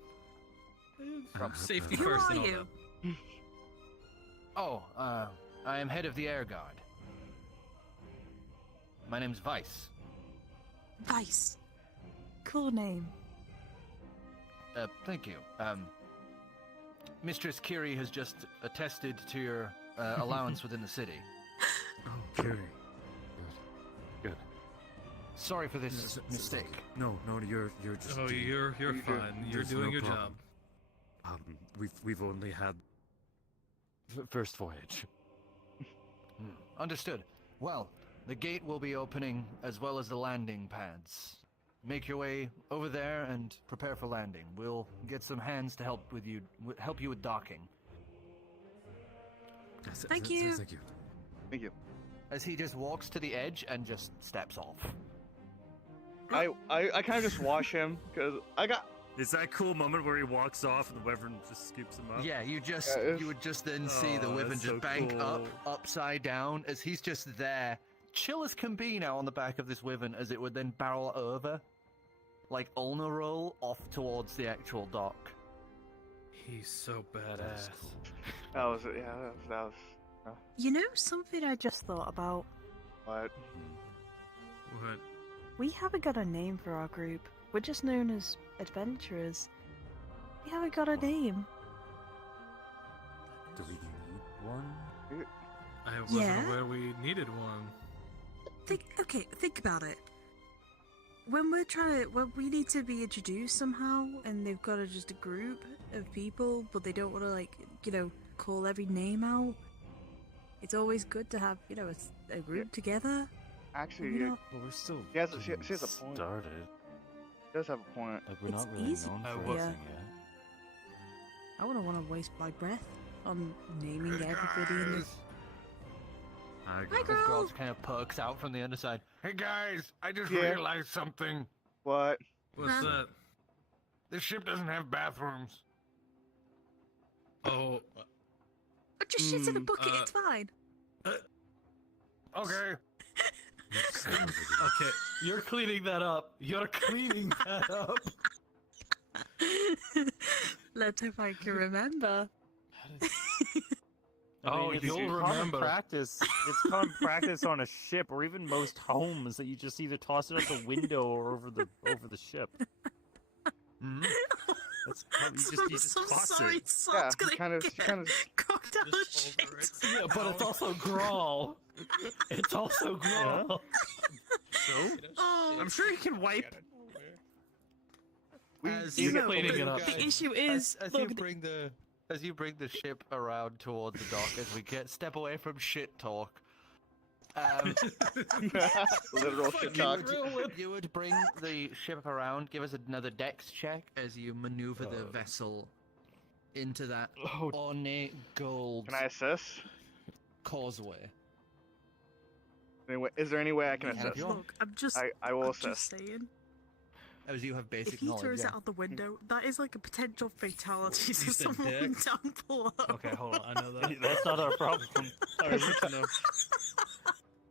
Safety Who first are and all you? that. Oh, I am head of the Air Guard. My name's Vice. Vice. Cool name. Thank you. Mistress Ciri has just attested to your allowance within the city. Oh, Ciri. Good. Sorry for this mistake. No, you're just. Oh, you're fine. You're doing your job. We've only had first voyage. Understood. Well, the gate will be opening as well as the landing pads. Make your way over there and prepare for landing. We'll get some hands to help you with docking. Thank you. Thank you. Thank you. As he just walks to the edge and just steps off. I kind of just watch him because I got. It's that cool moment where he walks off and the wyvern just scoops him up. Yeah, you would just then see the wyvern just bank up upside down as he's just there, chill as can be now on the back of this wyvern as it would then barrel over, like Ulna roll off towards the actual dock. He's so badass. That was. You know something I just thought about? What? What? We haven't got a name for our group. We're just known as adventurers. We haven't got a name. Do we need one? I wasn't aware we needed one. Think about it. When we need to be introduced somehow, and they've got just a group of people, but they don't want to call every name out. It's always good to have a group together. Actually, Well, we're still. she has a point. Started. She does have a point. Like we're It's not really easy. known I for was- anything yet. I wouldn't want to waste my breath on naming everybody in this. I Hi, agree. girl. This girl just kind of perks out from the underside. Hey guys, I just Yeah. realized something. What? What's Huh? that? This ship doesn't have bathrooms. Oh, Oh, just shit in a bucket. It's fine. Okay. okay. You're cleaning that up. You're cleaning that up. Let's hope I can remember. Oh, it's you'll common remember. practice. It's common practice on a ship, or even most homes, that you just either toss it out the window or over the ship. Mhm. That's how you just I'm toss sorry, it. Salt's Yeah, gonna kind of, get kind of. cocked out of shit. Yeah, but it's also Grawl. It's also Grawl. So Oh, I'm sure you can wipe. As He's you- cleaning it up. The issue is, as look, you bring the ship around towards the dock, as we step away from shit talk. Literal shit talk. You would bring the ship around. Give us another dex check. as you maneuver the vessel into that Oh, ornate gold Can I assist? causeway. Anyway, is there any way I can Yeah, if assist? you want. look, I'm just I will I'm assist. just saying. As you have basic If he knowledge. throws yeah. it out the window, that is like a potential fatality to You said someone dex? down below. okay, hold on. I know that. That's not our problem. Alright, good to know.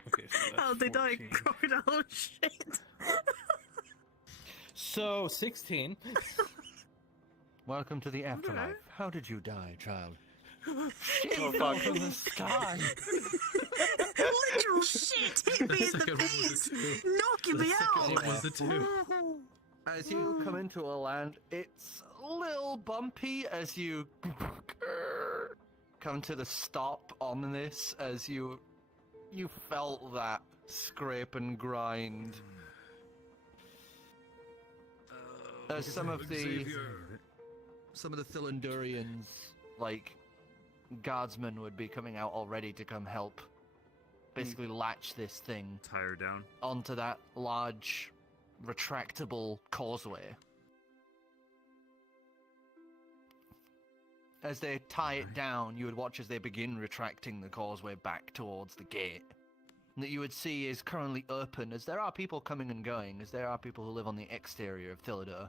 Okay, so that's How they die 14. crocodile shit. So 16. Welcome to the afterlife. How did you die, child? Shit Oh, fell fuck. from the sky. Literal shit hit me in the face, knocking me out. was a 2. As you come into a land, it's a little bumpy as you come to the stop on this, as you felt that scrape and grind. As some of the Thillandurians, like guardsmen, would be coming out already to come help basically latch this thing Tire down. onto that large retractable causeway. As they tie it down, you would watch as they begin retracting the causeway back towards the gate. And that you would see is currently open, as there are people coming and going, as there are people who live on the exterior of Thillador.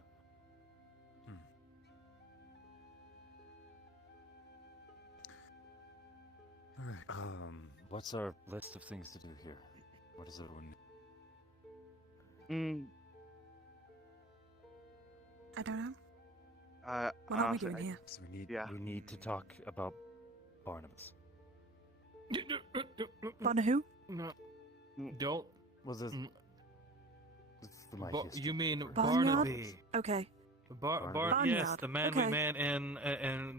Alright. What's our list of things to do here? What does everyone need? I don't know. What are we Honestly, doing here? So we need to talk about Barnabas. Barna who? No. Don't. Was this? Mm. For my history. You mean Barnyard? Barnaby? Okay. Yes, Barnyard, the manly okay. man in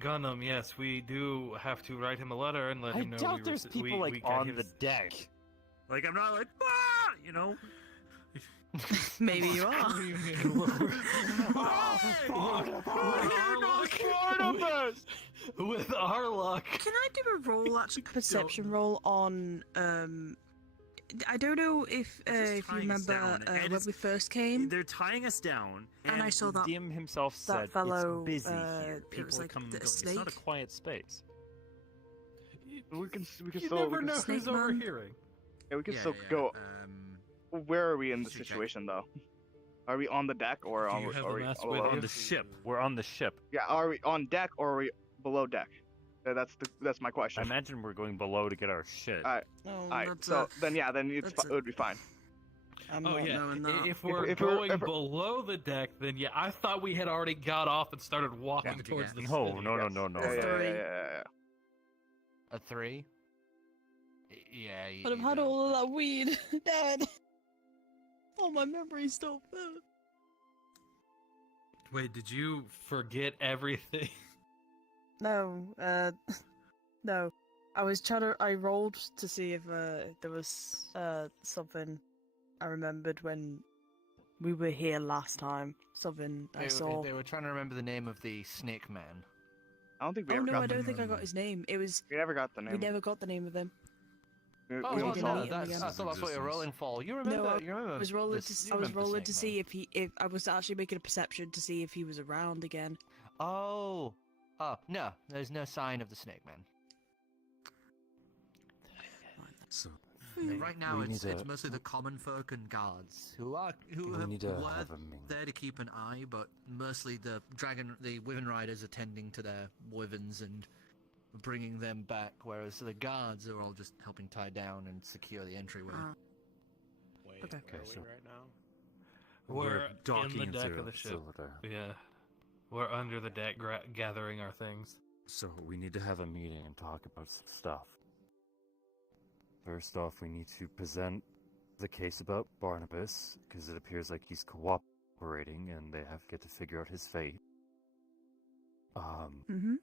Gunham. Yes, we do have to write him a letter and let I him know. doubt there's people we got on his- the deck. Like I'm not like ah, you know. Maybe you are. With our luck. Can I do a roll, actually? perception roll on I don't know if It's just you tying us remember down, and when it's- we first came. They're tying us down, And I saw the that- DM himself that said fellow, it's busy it here. was People like come and the go. It's not a snake. quiet space. We can You still. never We can, know Snake who's man. overhearing. yeah, we can Yeah, still yeah, go. Um, Where are we in the history check. situation, though? Are we on the deck or Do on? you have are the we mask below? with On you? the ship. We're on the ship. Yeah, are we on deck or are we below deck? That's my I question. imagine we're going below to get our shit. Oh, Alright, that's so then it's that's it would be fine. I'm Oh not yeah. knowing that. If we're if we're- going if we're- below the deck, then yeah, I thought we had already got off and started walking Yeah. towards the No, city. no, Yes. no, no, Yeah, no. yeah, Three. yeah. A 3? Yeah. But I've had all of that weed. Damn it. Oh, my memory's still bad. Wait, did you forget everything? No, no. I rolled to see if there was something I remembered when we were here last time. Something I saw. They were trying to remember the name of the snake man. I don't think we Oh ever no, got I the don't think I name. got his name. It was We never got the name. we never got the name of him. We Oh, don't well, didn't know. no, meet him that's, again. I thought that's what you're rolling for. You remember? No, you remember? I was rolling this- to you I was remember the rolling to snake see if I was actually making a perception to see if he was around again. man. Oh, no, there's no sign of the snake man. So right now, we it's need it's to- mostly the common folk and guards who we have need to were have a meeting. there to keep an eye, but mostly the wyvern riders attending to their wyverns and bringing them back, whereas the guards are all just helping tie down and secure the entryway. Wait, Okay. where are Okay, so- we right now? We're docking in the deck into of the ship. Silver. Yeah, we're under the deck gathering our things. So we need to have a meeting and talk about some stuff. First off, we need to present the case about Barnabas, because it appears like he's cooperating and they have to get to figure out his fate. Mm-hmm.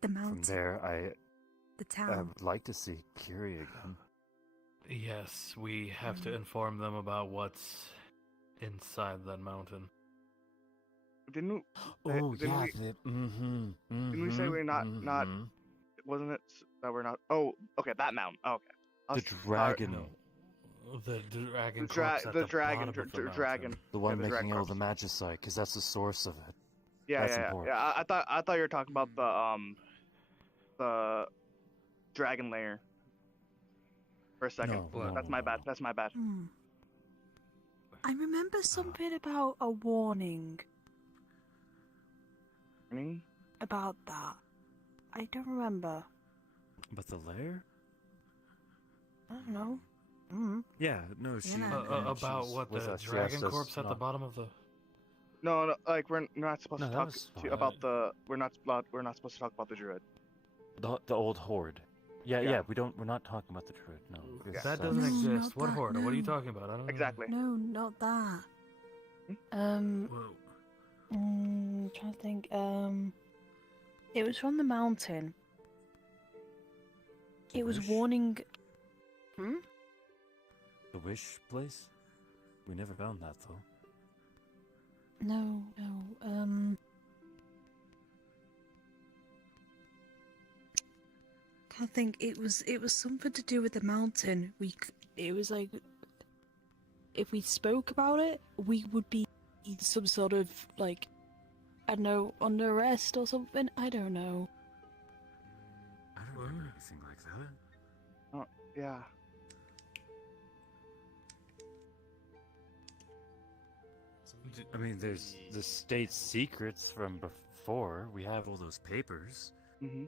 The mountain. From there, The I town. would like to see Kiri again. Yes, we have to inform them about what's inside that mountain. Didn't we? Oh, didn't yeah. we- Didn't we say we're not? Wasn't it that we're not? Oh, okay, that mountain. Oh, okay. I The was- dragon. The dragon The corpse at the the dragon, bottom of the mountain. dragon. The one the dragon making all the corpse. magicite, because that's the source of it. Yeah, That's yeah, important. yeah. I thought you were talking about the dragon lair. For a second. No, That's my bad. That's my bad. Hmm. I remember something about a warning Warning? about that. I don't remember. But the lair? I don't know. Mm-hmm. Yeah, no, she. About she's what, with the us. dragon Yes, corpse at the no. bottom of the... No, like we're not supposed No, to that talk was to fine. about the. We're not supposed to talk about the druid. The old horde. Yeah, Yeah. yeah, we're not talking about the druid, no. It's, That No, doesn't exist. not What that, horde? What are you no. talking about? I don't know. Exactly. No, not that. Whoa. Trying to think. It was from the mountain. It was wish? warning. Hmm? The wish place? We never found that, though. No. Can't think. It was something to do with the mountain. It was like, if we spoke about it, we would be some sort of like, I don't know, under arrest or something. I don't know. I don't remember anything like that. Oh, yeah. I mean, there's the state secrets from before. We have all those papers. Mm-hmm.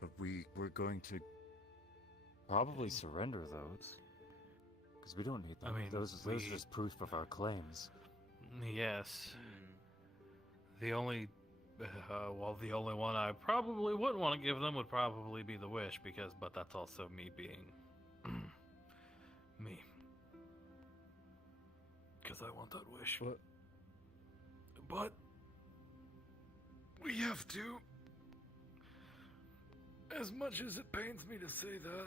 But we're going to probably surrender those. Because we don't need them. I mean, those are just proof of our claims. Yes. The only... the only one I probably wouldn't want to give them would probably be the wish, but that's also me being... me. Because I want that wish. What? But... we have to... As much as it pains me to say that.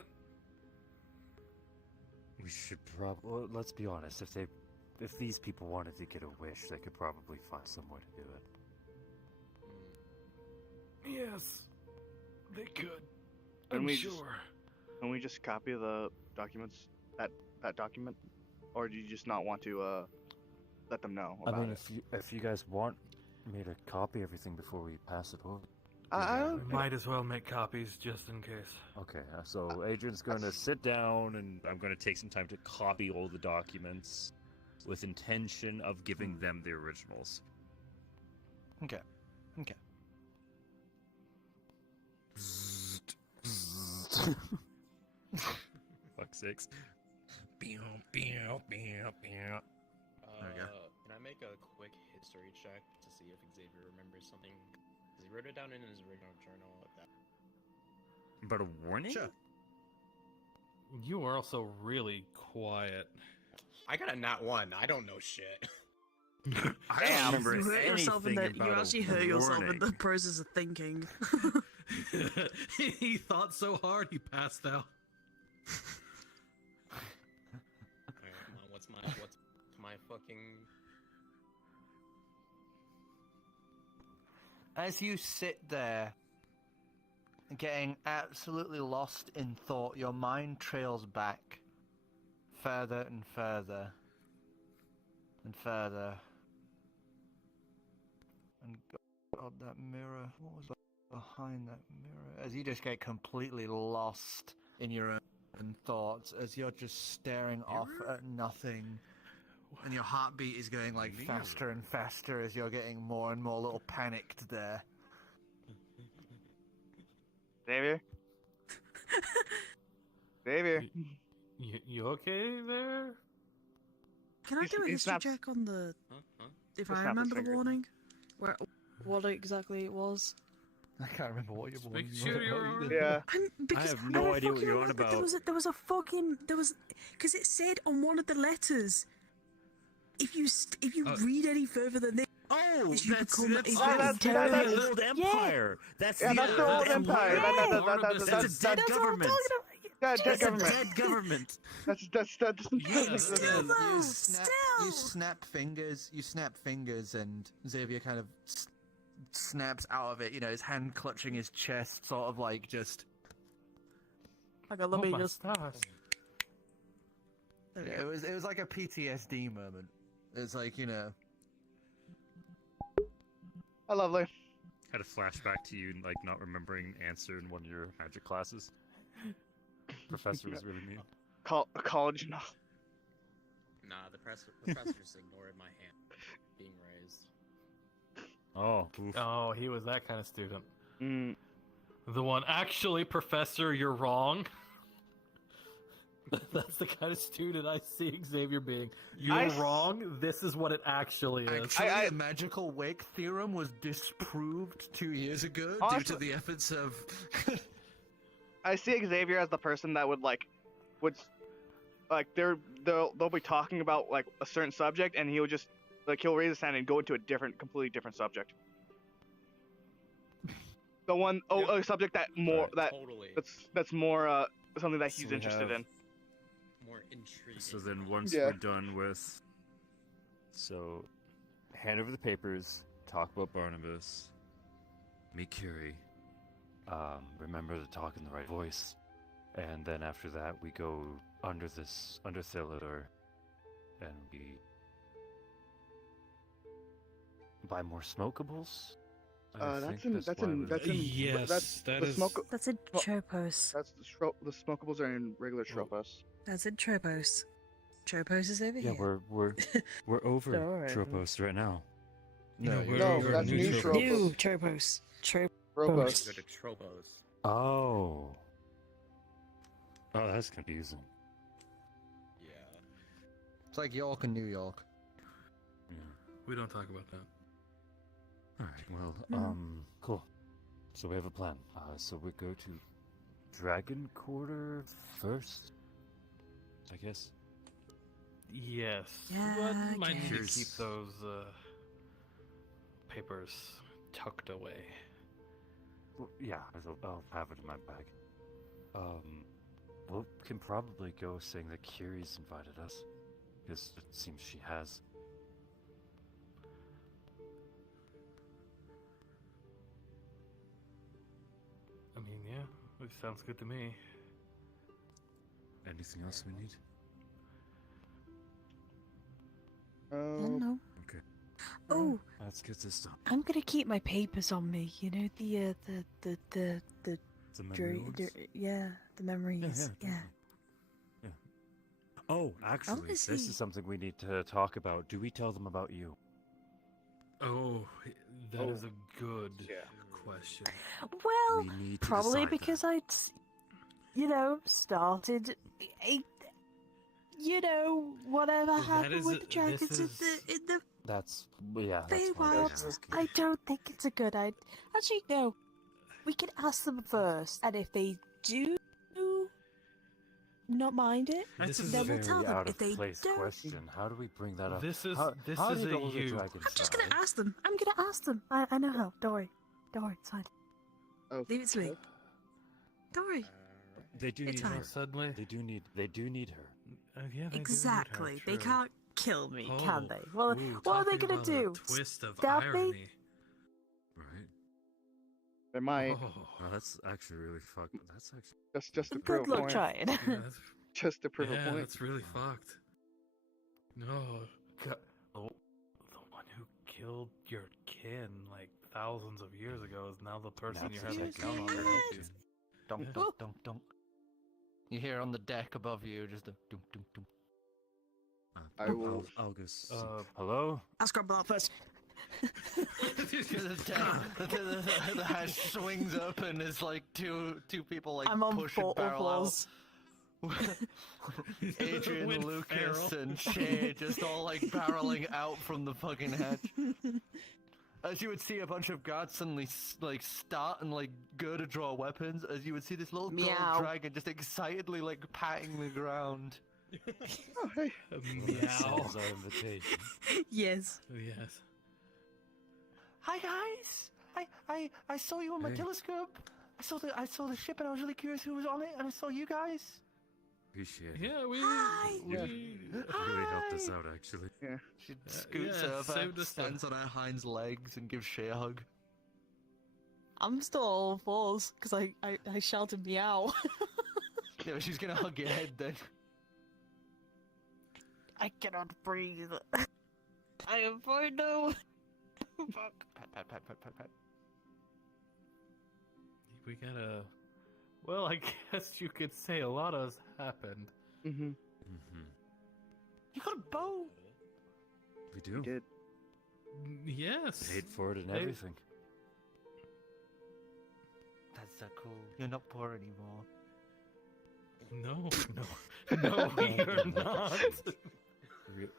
We should probably... Well, let's be honest. If these people wanted to get a wish, they could probably find some way to do it. Yes. They could. Can I'm we sure. just- Can we just copy the documents, that document, or do you just not want to let them know about I mean, it? if you guys want me to copy everything before we pass it over. I We don't. might as well make copies just in case. Okay, so Adrian's going to sit down, and I'm going to take some time to copy all the documents with intention of giving them the originals. Okay. Fuck sakes. Can I make a quick history check to see if Xavier remembers something? 'Cause he wrote it down in his original journal. But a warning? Sure. You are also really quiet. I got a nat 1. I don't know shit. I don't remember You hurt yourself in anything the. You about a actually hurt yourself in the warning. process of thinking. He thought so hard he passed out. Alright, come on, what's my fucking... As you sit there, getting absolutely lost in thought, your mind trails back further and further and further. And God, that mirror, what was behind that mirror? As you just get completely lost in your own thoughts, as you're just staring off at nothing. And your heartbeat is going like faster and faster as you're getting more and more little panicked there. Xavier. Xavier. You okay there? Can I He's- do a he's history not- check on the? Huh? If Just I snap his remember the fingers. warning. What exactly it was? I can't remember what you're Make sure you're- Yeah. Because have no idea what fucking you're on remember about. There was because it said on one of the letters if you read any further than this, Oh, you that's become that's, a that's, very that's dead- the old empire. That's Yeah, that's the old empire. That's a dead government. Dead That's a government. dead government. That's Yes. Still, though, you still. snap fingers, and Xavier kind of snaps out of it. You know, his hand clutching his chest, sort of like just. Like, let me my just. stars. There we Yeah, go. it was like a PTSD moment. It's like, you know. Oh, lovely. Had a flashback to you, like not remembering answer in one of your magic classes. Professor was really mean. College. No. Nah, the professor just ignored my hand being raised. Oh, oof. Oh, he was that kind of student. Mm. The one, actually, Professor, you're wrong. That's the kind of student I see Xavier being. You're wrong. This is what it actually is. Actually, the magical wake theorem was disproved 2 years ago due to the efforts of. I see Xavier as the person that would they'll be talking about like a certain subject, and he'll just he'll raise his hand and go into a completely different subject. The one a subject that Totally. that's more something that he's So we interested have- in. More intriguing. So then once Yeah. we're done with... So, hand over the papers, talk about Barnabas, meet Curie, remember to talk in the right voice, and then after that we go under Thelidor, and we buy more smokables? Yes, that the is. smoke. That's a Tropos. That's the smokables are in regular Tropos. That's in Tropos. Tropos is over Yeah, here. we're over Alright. Tropos right now. No, that's new neutral. Tropos. New Tropos. Go Tropos. to Trobos. Oh. Oh, that's confusing. Yeah. It's like York and New York. Yeah. We don't talk about that. Alright, well, cool. So we have a plan. So we go to Dragon Quarter first, I guess. Yes. Yeah, But I might need to guess. keep those papers tucked away. Well, yeah, I'll have it in my bag. We can probably go saying that Curie's invited us, because it seems she has. I mean, yeah, it sounds good to me. Anything else we need? No. Okay. Oh, Let's get this done. I'm gonna keep my papers on me. You know the The memory ones? yeah, the memories. Yeah. definitely. Yeah. Oh, actually, wanna this see- is something we need to talk about. Do we tell them about you? Oh, that is a good Yeah. question. Well, We need to probably decide because that. started, whatever Well, that happened is with the dragons this is- in the That's yeah. That's why I Feywild. was asking. I don't think it's a good idea. Actually, no. We can ask them first, and if they do not mind it, This is then a we'll very tell them. out If of they place don't, question. How do we bring that up? This is how, this how is did a all the you. dragons I'm just gonna die? ask them. I'm gonna ask them. I know how. Don't worry. Don't worry. It's fine. Oh, Leave it to me. Don't worry. They do It's need fine. her. Suddenly, They do need her. yeah, they do need her, Exactly. They true. can't kill me, Oh, can they? Well, ooh, what are they talking gonna about a do? Twist of Stab me? irony. Right. they might Oh, Oh, that's actually really fucked. That's actually. just to prove Good a luck point. trying. yeah, that's, Just to prove a yeah, point. that's really fucked. No, oh, the one who killed your kin like thousands of years ago is now the person you That's have to exactly count on to right. help you. Dunk, Yeah. dunk, dunk, dunk. You hear on the deck above you just a dunk, dunk, dunk. I will- I'll go. See. Uh, Hello. I'll scrub that first. The hatch swings up and there's like two people like I'm on push and four barrel balls. out. Adrian, With Lucas, Farrell. and Shay just all like barreling out from the fucking hatch. As you would see a bunch of guards suddenly like start and like go to draw weapons, as you would see this little gold Meow. dragon just excitedly like patting the ground. Oh, hey. Meow. That's our invitation. Yes. Yes. Hi guys! I saw you on my Hey. telescope. I saw the ship and I was really curious who was on it, and I saw you guys. Appreciate it. Yeah, we Really helped us out, actually. She scoots yeah, over, saved us stands on her hind legs, and gives Shay a hug. I'm still on all fours because I shouted meow. Yeah, but she's gonna hug your head then. I cannot breathe. I am fine now. Fuck. Pat, pat, pat, pat, pat, pat. We gotta. Well, I guess you could say a lot has happened. Mm-hmm. You got a bow! We do. Did. Yes. Paid for it and They- everything. That's so cool. You're not poor anymore. No, no, you're not.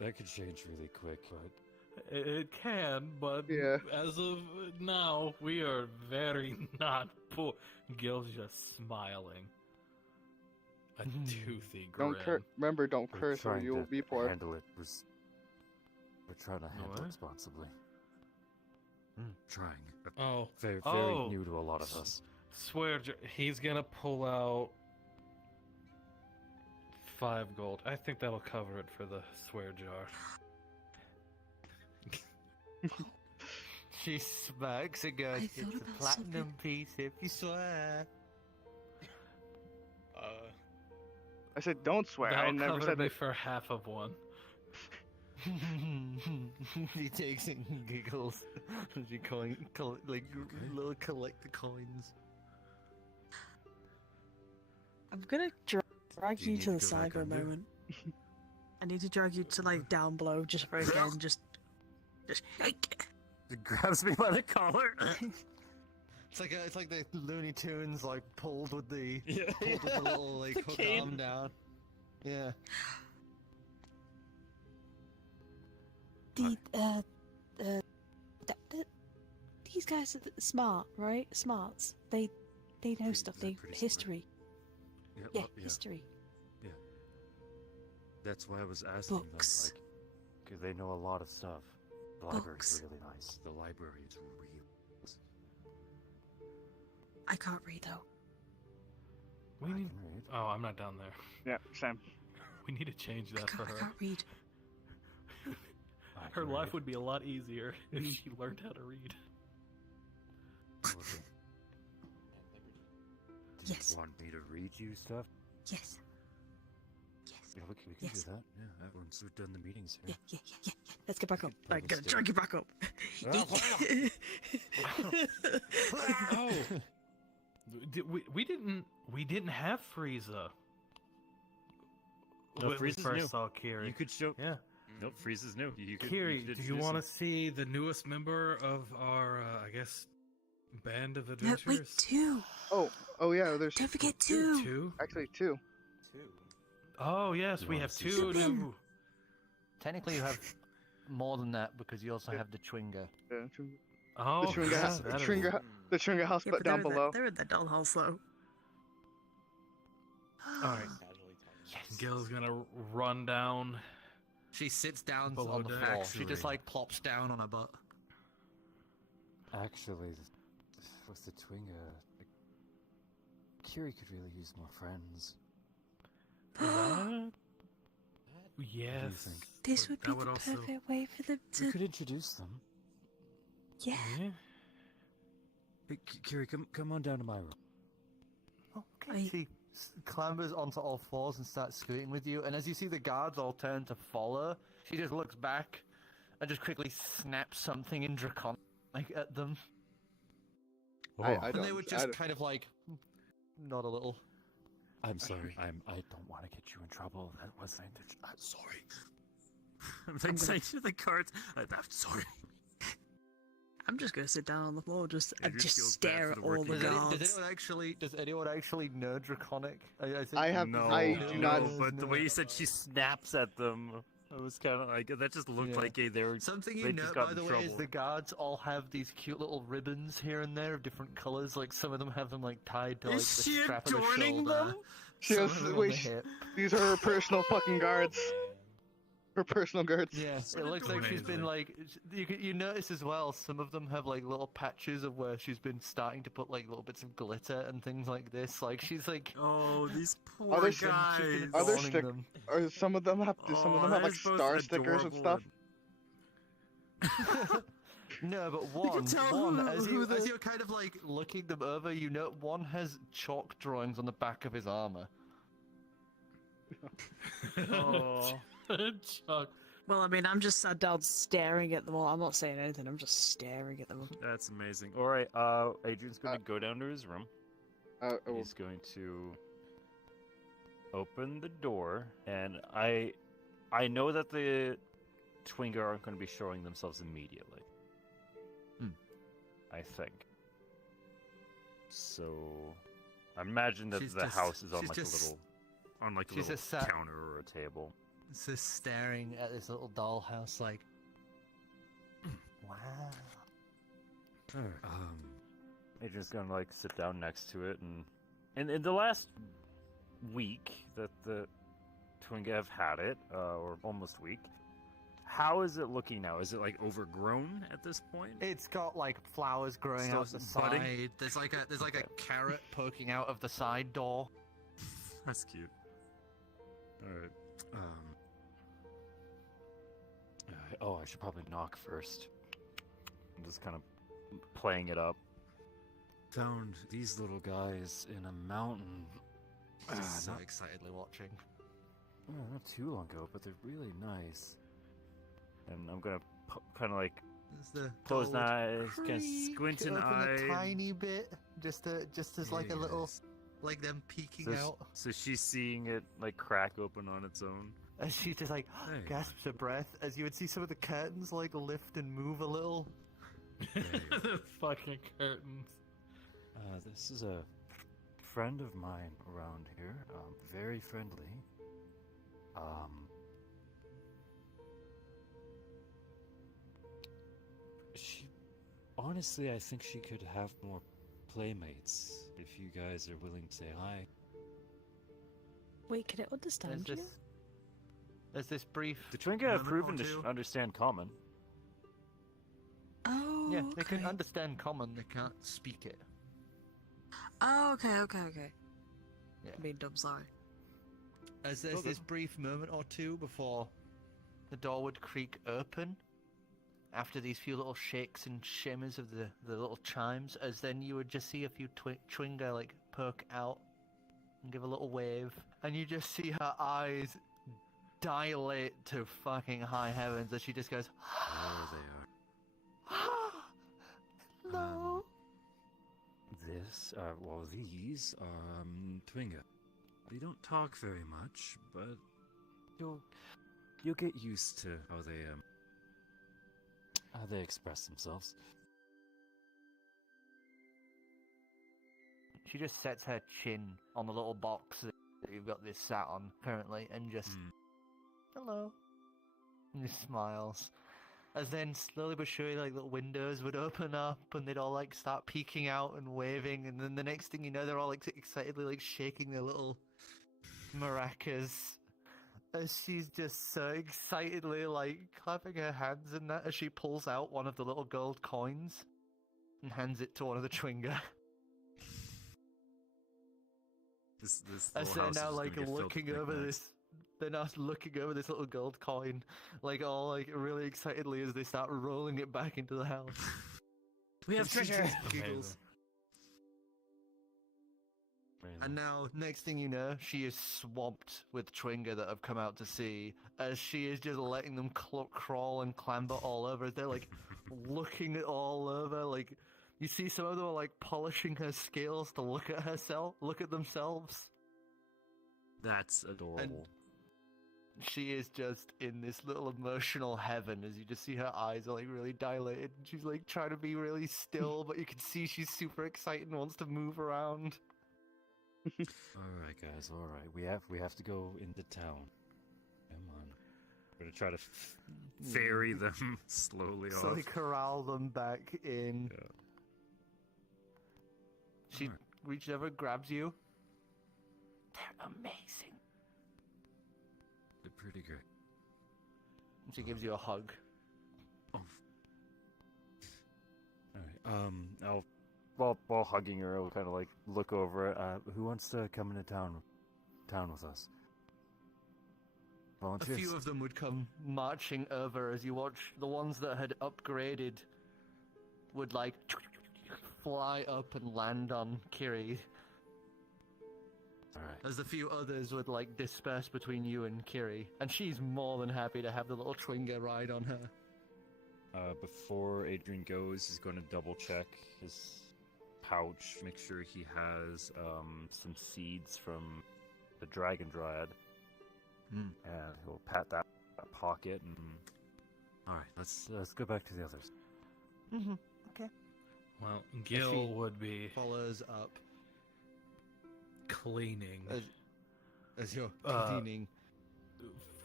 That could change really quick, but It can, but Yeah. as of now, we are very not poor. Gil's just smiling. A toothy grin. Remember, don't we're curse or trying you will to be poor. handle it. We're trying to handle What? it responsibly. Trying. Oh, Very Oh. new to a lot of us. swear, he's gonna pull out 5 gold. I think that'll cover it for the swear jar. She smacks and goes, I it's thought a about platinum something. piece if you swear. I said don't swear. I That'll never cover said me that. for half of one. He takes it and giggles as you little collect the coins. I'm gonna drag Do you you need to the to go side back for a under? moment. I need to drag you to like down below just for again, just. It grabs me by the collar. It's like the Looney Tunes like pulled with the Yeah. pulled with the little like The hook cane. arm down. Yeah. These guys are smart, right? Smarts. They know stuff. they're They pretty smart. history. Yeah, Yeah, well, yeah. history. That's why I was asking Books. them, like, because they know a lot of stuff. The library's Books. really nice. The library is real. I can't read though. We I need. can read. Oh, I'm not down there. Yeah, same. We need to change I that for can't, I her. can't read. I Her can life read. would be a lot easier if she learned how to read. Okay. Do Yes. you want me to read you stuff? Yes. Yeah, we can Yes. do that. Yeah, once we've done the meetings Yeah, here. yeah. Let's get back up. Pull I'm the gonna stick. drag you back up. Oh, we didn't have Frieza. No, when we Frieza's first new. saw Kiri. You could show. Yeah, Nope, Freeze is new. You could, Kiri, you could do you introduce want him. to see the newest member of our, I guess, band of No, adventurers? wait, two. Oh yeah. There's Don't forget two. Two? actually two. Oh yes, You we wanna have see two something? new. Technically, you have more than that because you also have the Chwinger. Yeah, two. Oh, the Chwinger, yeah, house, that is- the Chwinger house, Yeah, but down they're below. They're in the dollhouse though. All right, Gil's gonna run down. She sits down Below on the deck. floor. She just Actually- like plops down on her butt. Actually, with the Twinger, like, Kiri could really use more friends. What? do you Yes. think? This but would that be would the also- perfect way for them We to. could introduce them. Yeah. Yeah. Hey, Kiri, come on down to my room. I- She clambers onto all fours and starts scooting with you, and as you see the guards all turn to follow, she just looks back and just quickly snaps something in Draconic at them. I And don't. they would I just don't- kind of like nod a little. I'm sorry. I don't want to get you in trouble. That wasn't. I'm sorry. I'm gonna- saying to the cards, I'm sorry. I'm just gonna sit down on the floor, just and Adrian just feels bad stare for at the all work the he Does guards. anyone actually know Draconic? I think I have. No, I no, do not. no. But the way you said she snaps at them, it was kind of like that. Just looked Yeah. like they were. Something They you just know, got by in the way, is trouble. the guards all have these cute little ribbons here and there of different colors. Like some of them have them like tied to like Is the she strap of the adorning shoulder. them? She Some has of them on wait. the hip. These are her personal fucking guards. Her personal guards. Yeah, it looks like she's been Amazing. like. You notice as well. Some of them have like little patches of where she's been starting to put like little bits of glitter and things like this. Like she's like. Oh, these poor Other she's been guys. Other adorning stick- them. Or some of them have That like is both star stickers and adorable stuff. No, but You can one, tell one who, as who as the... you're kind of like looking them over, you know, one has chalk drawings on the back of his armor. Oh. Chuck. Well, I mean, I'm just sat down staring at them all. I'm not saying anything. I'm just staring at them. That's amazing. All right, Adrian's going to go down to his room. He's going to open the door, and I know that the Twinger aren't going to be showing themselves immediately. I think. So, I imagine that She's the just- house is on she's like just- a little, on like a she's little just sat- counter or a table. Just staring at this little dollhouse, like, wow. Adrian's gonna like sit down next to it, and in the last week that the Twinger have had it, or almost week, how is it looking now? Is it like overgrown at this point? It's got like flowers growing Still out the budding? side. There's like a carrot poking out of the side door. That's cute. Alright. Oh, I should probably knock first. I'm just kind of playing it up. Found these little guys in a mountain. Just so Not, excitedly watching. not too long ago, but they're really nice. And I'm gonna kind of like There's the close door my would eyes, kind of creak squint an open eye. a tiny bit, just as like a little, Yes. like them peeking So, out. so she's seeing it like crack open on its own. As she just like Hey. gasps a breath, as you would see some of the curtains like lift and move a little. The fucking curtains. This is a friend of mine around here. Very friendly. She, honestly, I think she could have more playmates if you guys are willing to say hi. Wait, can it understand you? There's this brief. The Twinger have moment proven or to two. understand common. Oh, Yeah, they can okay. understand common. They can't speak it. Oh, okay. Yeah. I'm being dumb, sorry. As there's this brief moment or two before the door would creak open, after these few little shakes and shimmers of the little chimes, as then you would just see a few Twinger like poke out and give a little wave, and you just see her eyes dilate to fucking high heavens as she just goes, There they are. no. These are Twinger. They don't talk very much, but you'll get used to how they express themselves. She just sets her chin on the little box that you've got this sat on currently, and just hello, and just smiles. As then slowly but surely, like little windows would open up, and they'd all like start peeking out and waving, and then the next thing you know, they're all like excitedly like shaking their little maracas. As she's just so excitedly like clapping her hands and that, as she pulls out one of the little gold coins and hands it to one of the Twinger. This As they're now like looking over this, they're now looking over this little gold coin, like all like really excitedly as they start rolling it back into the house. We have And she treasure! just giggles. And now, next thing you know, she is swamped with Twinger that have come out to sea, as she is just letting them crawl and clamber all over, as they're like looking it all over. Like, you see some of them are like polishing her scales to look at themselves. That's adorable. And she is just in this little emotional heaven, as you just see her eyes are like really dilated. And she's like trying to be really still, but you can see she's super excited and wants to move around. Alright guys, alright. We have to go into town. Come on. We're gonna try to ferry them slowly So off. they corral them back in. Yeah. She reaches over, grabs you. amazing. They're pretty great. And she gives you a hug. Oh. Alright, while hugging her, I'll kind of like look over it. Who wants to come into town with us? A Volunteers? few of them would come marching over as you watch. The ones that had upgraded would like fly up and land on Kiri. Alright. As the few others would like disperse between you and Kiri. And she's more than happy to have the little Twinger ride on her. Before Adrian goes, he's going to double check his pouch, make sure he has some seeds from the Dragon Dryad. And he'll pat that pocket and... Alright, let's go back to the others. Mm-hmm. Okay. Well, Gill would be follows up cleaning as you're cleaning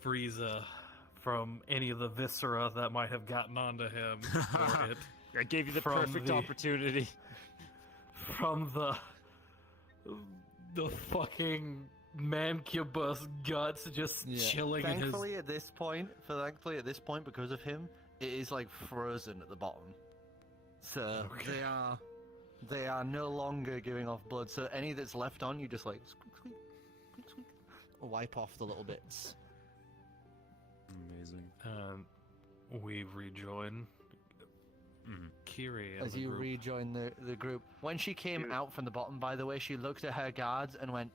Frieza from any of the viscera that might have gotten onto him. Or it, I gave you the perfect opportunity. From the fucking mancubus guts just chilling in his... Thankfully at this point, because of him, it is like frozen at the bottom. So they are no longer giving off blood. So any that's left on, you just like squeak, squeak, squeak, squeak, wipe off the little bits. Amazing. We rejoin Kiri and as the you group. rejoin the group. When she came out from the bottom, by the way, she looked at her guards and went,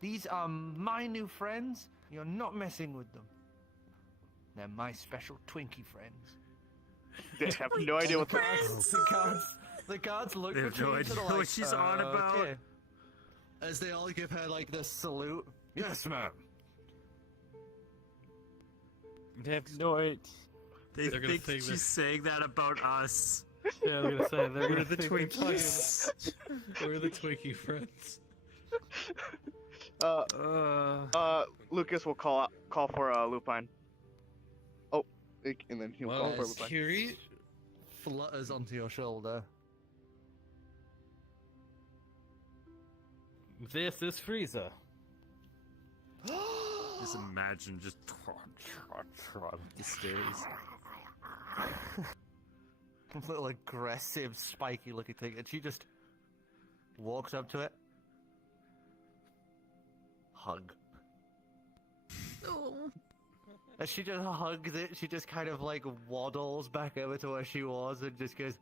"These are my new friends. You're not messing with them. They're my special Twinkie friends." They have no idea what the guards look They at have you no and idea are like, what she's on about. okay. As they all give her like the salute. Yes, ma'am. They have no idea. They They're gonna think think she's saying that about us. Yeah, they're gonna say they're We're gonna the think we're Twinkies. We're the Twinkie friends. Lucas will call for Lupine. Oh, and then he'll call for Lupine. Kiri flutters onto your shoulder. This is Frieza. Just imagine just trot up the stairs. Little aggressive, spiky looking thing, and she just walks up to it. Hug. Oh. As she just hugs it, she just kind of like waddles back over to where she was and just goes,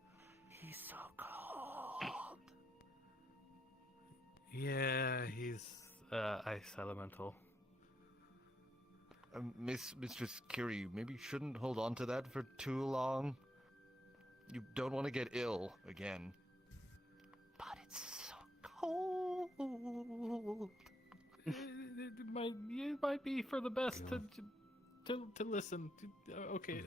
"He's so cold." Yeah, he's ice elemental. Mistress Kiri, you maybe shouldn't hold on to that for too long. You don't want to get ill again. But it's so cold. It might be for the best to listen. Okay.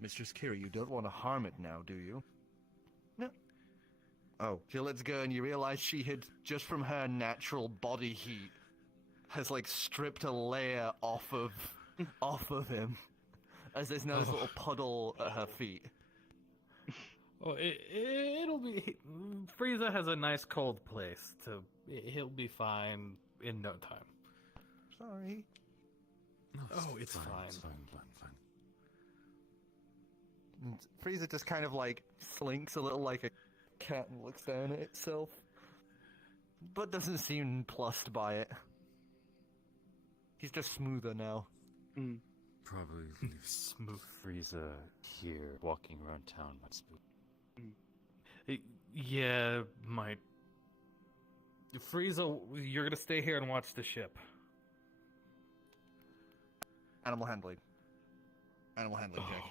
Mistress Kiri, you don't want to harm it now, do you? No. Oh, she lets go and you realize she had, just from her natural body heat, has like stripped a layer off of him. As there's no little puddle at her feet. Oh, it'll be... Frieza has a nice cold place. He'll be fine in no time. Sorry. Oh, it's fine. It's fine. And Frieza just kind of like slinks a little like a cat and looks down at itself. But doesn't seem plussed by it. He's just smoother now. Probably Smooth. Frieza here, walking around town might spook. Yeah, might. Frieza, you're gonna stay here and watch the ship. Animal handling. Animal handling, Jack.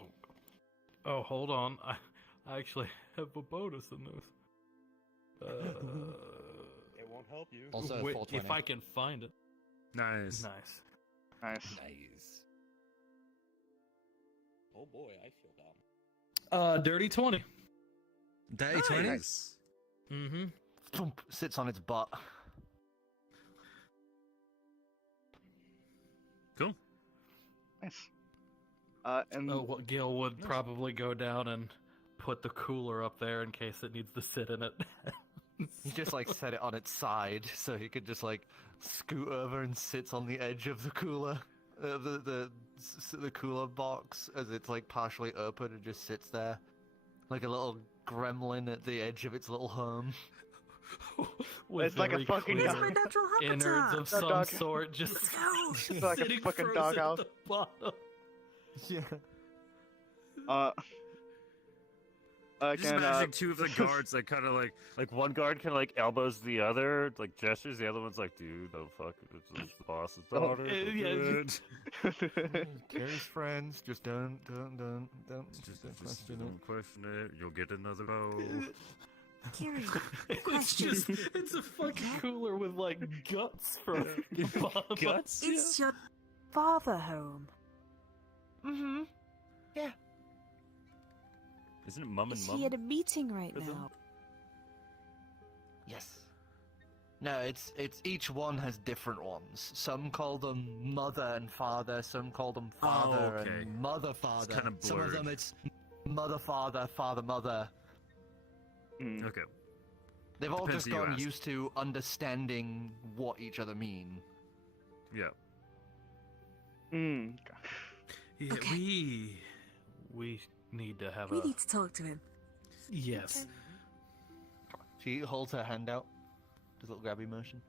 Oh, hold on. I actually have a bonus in this. It won't help you. Also, Wait, 420. if I can find it. Nice. Nice. Oh boy, I feel dumb. Dirty 20. Dirty 20? Nice. Mm-hmm. Thump, sits on its butt. Cool. Nice. And What Gill would probably go down and put the cooler up there in case it needs to sit in it. He just like set it on its side so he could just like scoot over and sits on the edge of the cooler, the cooler box as it's like partially open and just sits there, like a little gremlin at the edge of its little home. It's like a fucking It's my natural innards habitat. of some dog. sort just Let's go. It's like a sitting fucking frozen doghouse. at the bottom. Yeah. Just imagining two of the guards that kind of like one guard kind of like elbows the other, like gestures. The other one's like, "Dude, no fuck, it's the boss's daughter." yeah, Cari's friends, just don't Just question it. don't question it. You'll get another bow. Kiri, It's question. just, it's a fucking cooler with like guts from the bottom. Guts? Is your Father home. Mm-hmm. Isn't it mum and Is mum? he at a meeting right Prison? now? Yes. No, it's each one has different ones. Some call them mother and father. Some call them father okay. and mother father. kinda Some of them blurred. it's mother father father mother. Okay. They've all Depends just who you gotten ask. used to understanding what each other mean. Yeah. Yeah, Okay. we need to have We a need to talk to him. yes. She holds her hand out. Does a little grabby motion.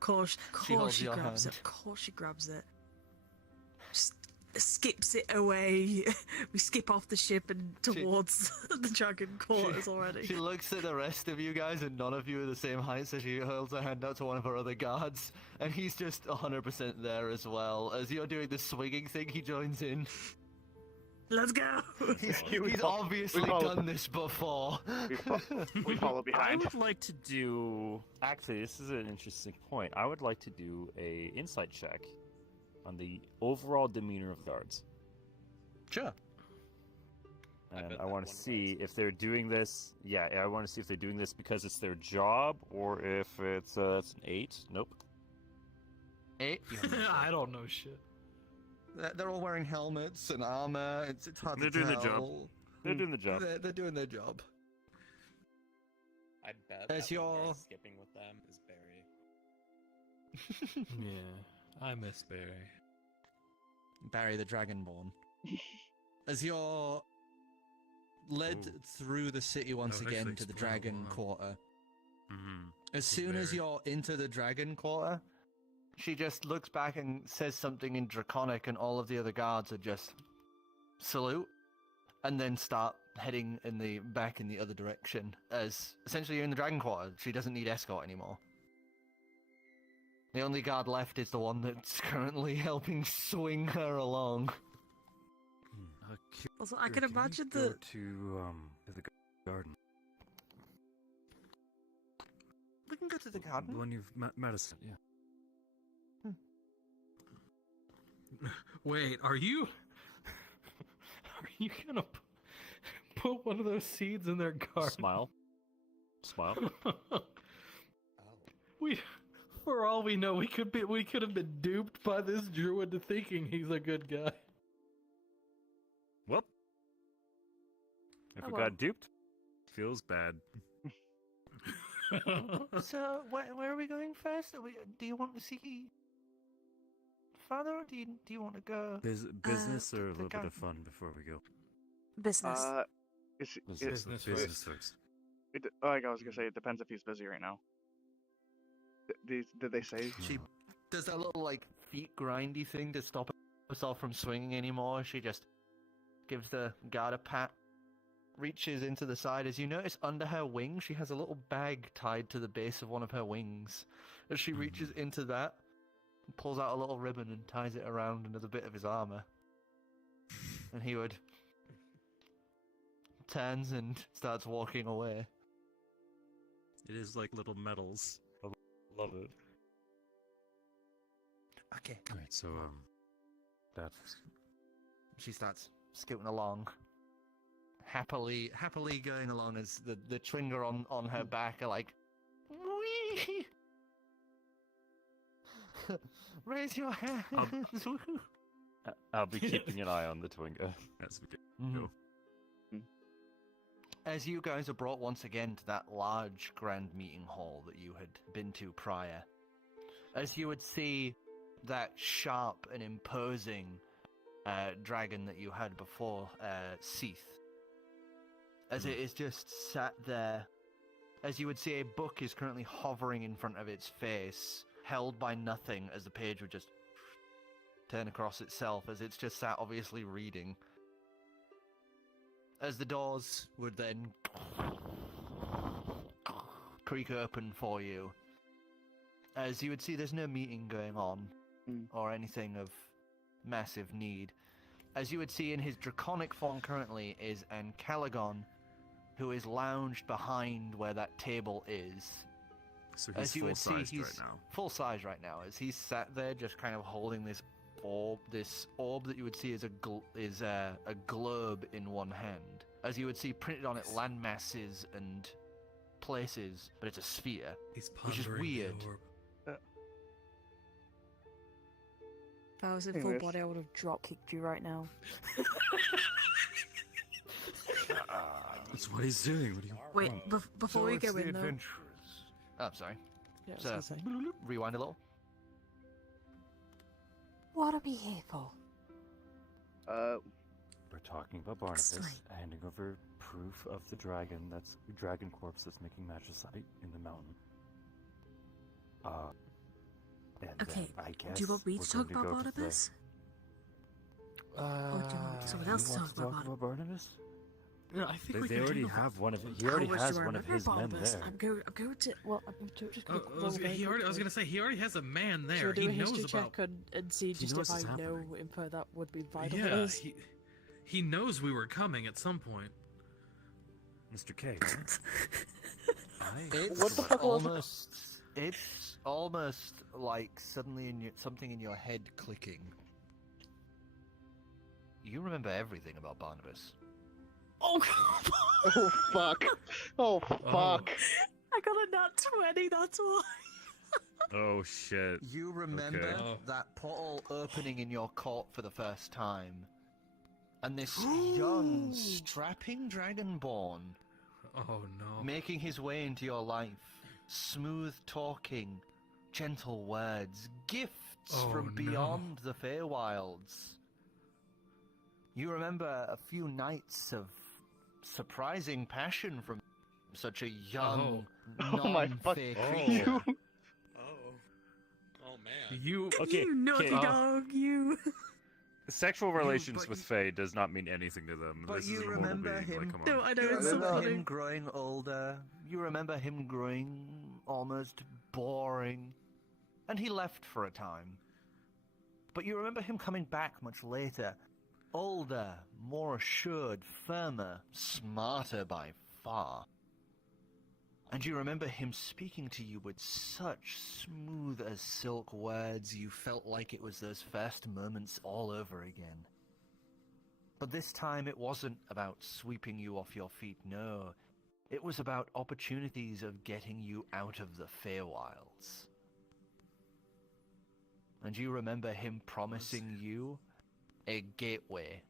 Course holds she your grabs hand. it. Course she grabs it. Just skips it away. We skip off the ship and towards the dragon quarters already. She looks at the rest of you guys, and none of you are the same height, so she holds her hand out to one of her other guards, and he's just 100% there as well. As you're doing the swinging thing, he joins in. Let's go. He's We follow- obviously we follow- done this before. We follow I behind. would like to do. Actually, this is an interesting point. I would like to do a insight check on the overall demeanor of guards, Sure. and bet I that want to one see was. if they're doing this. Yeah, I want to see if they're doing this because it's their job or if it's an 8. Nope. 8. I don't know shit. They're all wearing helmets and armor. It's hard They're to doing tell. their job. They're doing the job. They're doing their job. I bet As that one guy your- skipping with them is Barry. Yeah, I miss Barry. Barry the Dragonborn. As you're led Ooh. through the city once Oh, again actually to the explain a Dragon lot. Quarter. Mm-hmm. As soon as Barry. you're into the Dragon Quarter, she just looks back and says something in Draconic, and all of the other guards are just salute, and then start heading back in the other direction. As essentially you're in the Dragon Quarter, she doesn't need escort anymore. The only guard left is the one that's currently helping swing her along. Also, I can imagine the. to the garden. We can go to the garden. The one you've medicine. Yeah. Wait, are you gonna put one of those seeds in their garden? Smile. Smile. We, for all we know, we could have been duped by this druid to thinking he's a good guy. Well, if Oh, we well. got duped, feels bad. So, where are we going first? Do you want to see Father, or do you want to go? Business or a the little bit garden. of fun before we go? Business. Business Business first. Like I was gonna say, it depends if he's busy right now. Did they say? She does that little like feet grindy thing to stop herself from swinging anymore. She just gives the guard a pat, reaches into the side. As you notice, under her wing, she has a little bag tied to the base of one of her wings. As she reaches into that, pulls out a little ribbon and ties it around another bit of his armor. And he turns and starts walking away. It is like little medals. I love it. Okay. Alright, so, that's... She starts scooting along, happily going along as the Twinger on her back are like, wee! Raise your hands! I'll be keeping an eye on the Twingo as we go. Mhm. As you guys are brought once again to that large grand meeting hall that you had been to prior, as you would see that sharp and imposing dragon that you had before, Seath, as it is just sat there, as you would see a book is currently hovering in front of its face, held by nothing, as the page would just turn across itself, as it's just sat obviously reading. As the doors would then creak open for you, as you would see there's no meeting going on or anything of massive need. As you would see in his draconic form currently is Caligon, who is lounged behind where that table is. So he's full-sized right now. Full size right now, as he's sat there just kind of holding this orb that you would see is a globe in one hand. As you would see printed on it land masses and places, but it's a sphere, which is weird. If I was in full body, I would have drop kicked you right now. That's what he's doing. What do you Wait, before we go in though. Oh, I'm sorry. Yeah, I was So, gonna say. rewind a little. What are we here for? We're talking about Barnabas handing over proof of the dragon dragon corpse that's making magicite in the mountain. And Okay, I guess do you want me to we're talk going about go to the- Barnabas? Or do you want someone else to you want talk about Barnabas? Barnabas? Yeah, I think we They can already handle have one of it. He How already much has do I one of remember his men Barnabas? there. I'm going to. Well, I'm just Oh, gonna roll very I was quickly. gonna say he already has a man there. Should we He do a knows history about. check and see just knows if I it's know happening. info that would be vital for Yeah, us? he knows we were coming at some point. Mr. K. It's almost like suddenly something in your head clicking. You remember everything about Barnabas. Oh, God. Oh fuck! Oh fuck! I got a nat 20. That's why. Oh shit. You remember Okay. Oh. that portal opening in your court for the first time, and this young, strapping dragonborn Oh no. making his way into your life, smooth talking, gentle words, gifts Oh, from no. beyond the Feywilds. You remember a few nights of surprising passion from such a young, Oh my fuck- non-fey Oh. creature. You- Oh man. You. Okay, You naughty okay. dog, you. Sexual relations but with you- Fae does not mean anything to them. But This is you a mortal remember being. him- Like, come on. No, I know You it's so remember funny. him growing older. You remember him growing almost boring. And he left for a time. But you remember him coming back much later. Older, more assured, firmer, smarter by far. And you remember him speaking to you with such smooth as silk words, you felt like it was those first moments all over again. But this time it wasn't about sweeping you off your feet, no. It was about opportunities of getting you out of the Feywilds. And you remember him promising you a gateway.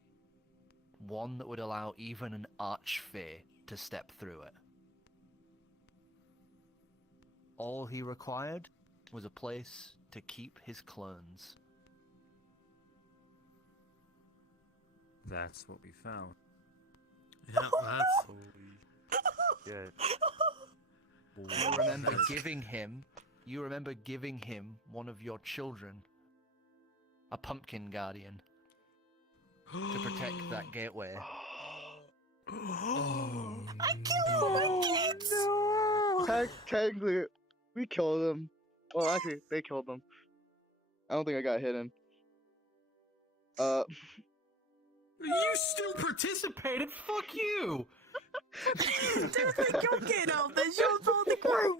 One that would allow even an archfey to step through it. All he required was a place to keep his clones. That's what we found. Yeah, that's. Yeah. You remember giving him one of your children, a pumpkin guardian, to protect that gateway. Oh, Technically, we killed him. Well, actually, they killed him. I don't think I got hidden. You still participated? Fuck you! Don't think you're getting out there. You're part of the group.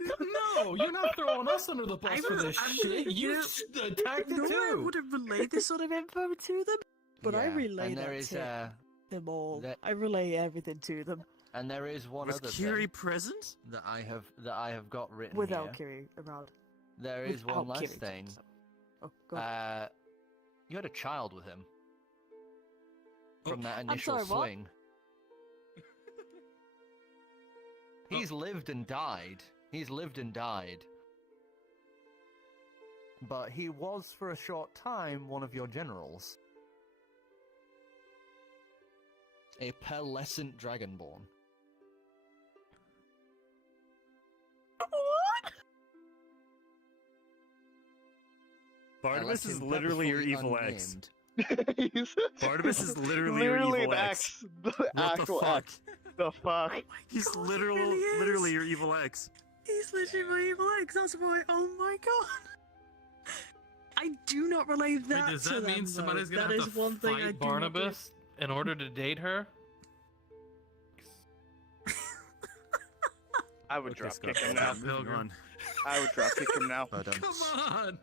No, you're not throwing us under the bus for this I'm- shit. You attacked it No, I too. wouldn't relay this sort of info to them. But I Yeah, relay and there that is to them all. that- I relay everything to them and there is one Was other Kiri thing present? that I have got written without here. Kiri around. There is one Without last Kiri, thing. so- Oh, go on. You had a child with him from Oh, that initial sorry, what? swing. He's lived and died. He's lived and died. But he was, for a short time, one of your generals. A pearlescent dragonborn. What? Barnabas Unless is him literally your purposefully evil ex. unnamed. Barnabas is literally your evil an ex. The What the actual fuck? X. The fuck? He's God, he really is. literally your evil ex. He's literally my evil ex. That's why. Oh my god. I do not relate that Wait, does to that them, mean somebody's though. gonna That have is to one thing I fight do not do. Barnabas in order to date her? I would Okay, drop Scott, kick him stop now. moving on. I would drop kick him now. Come on!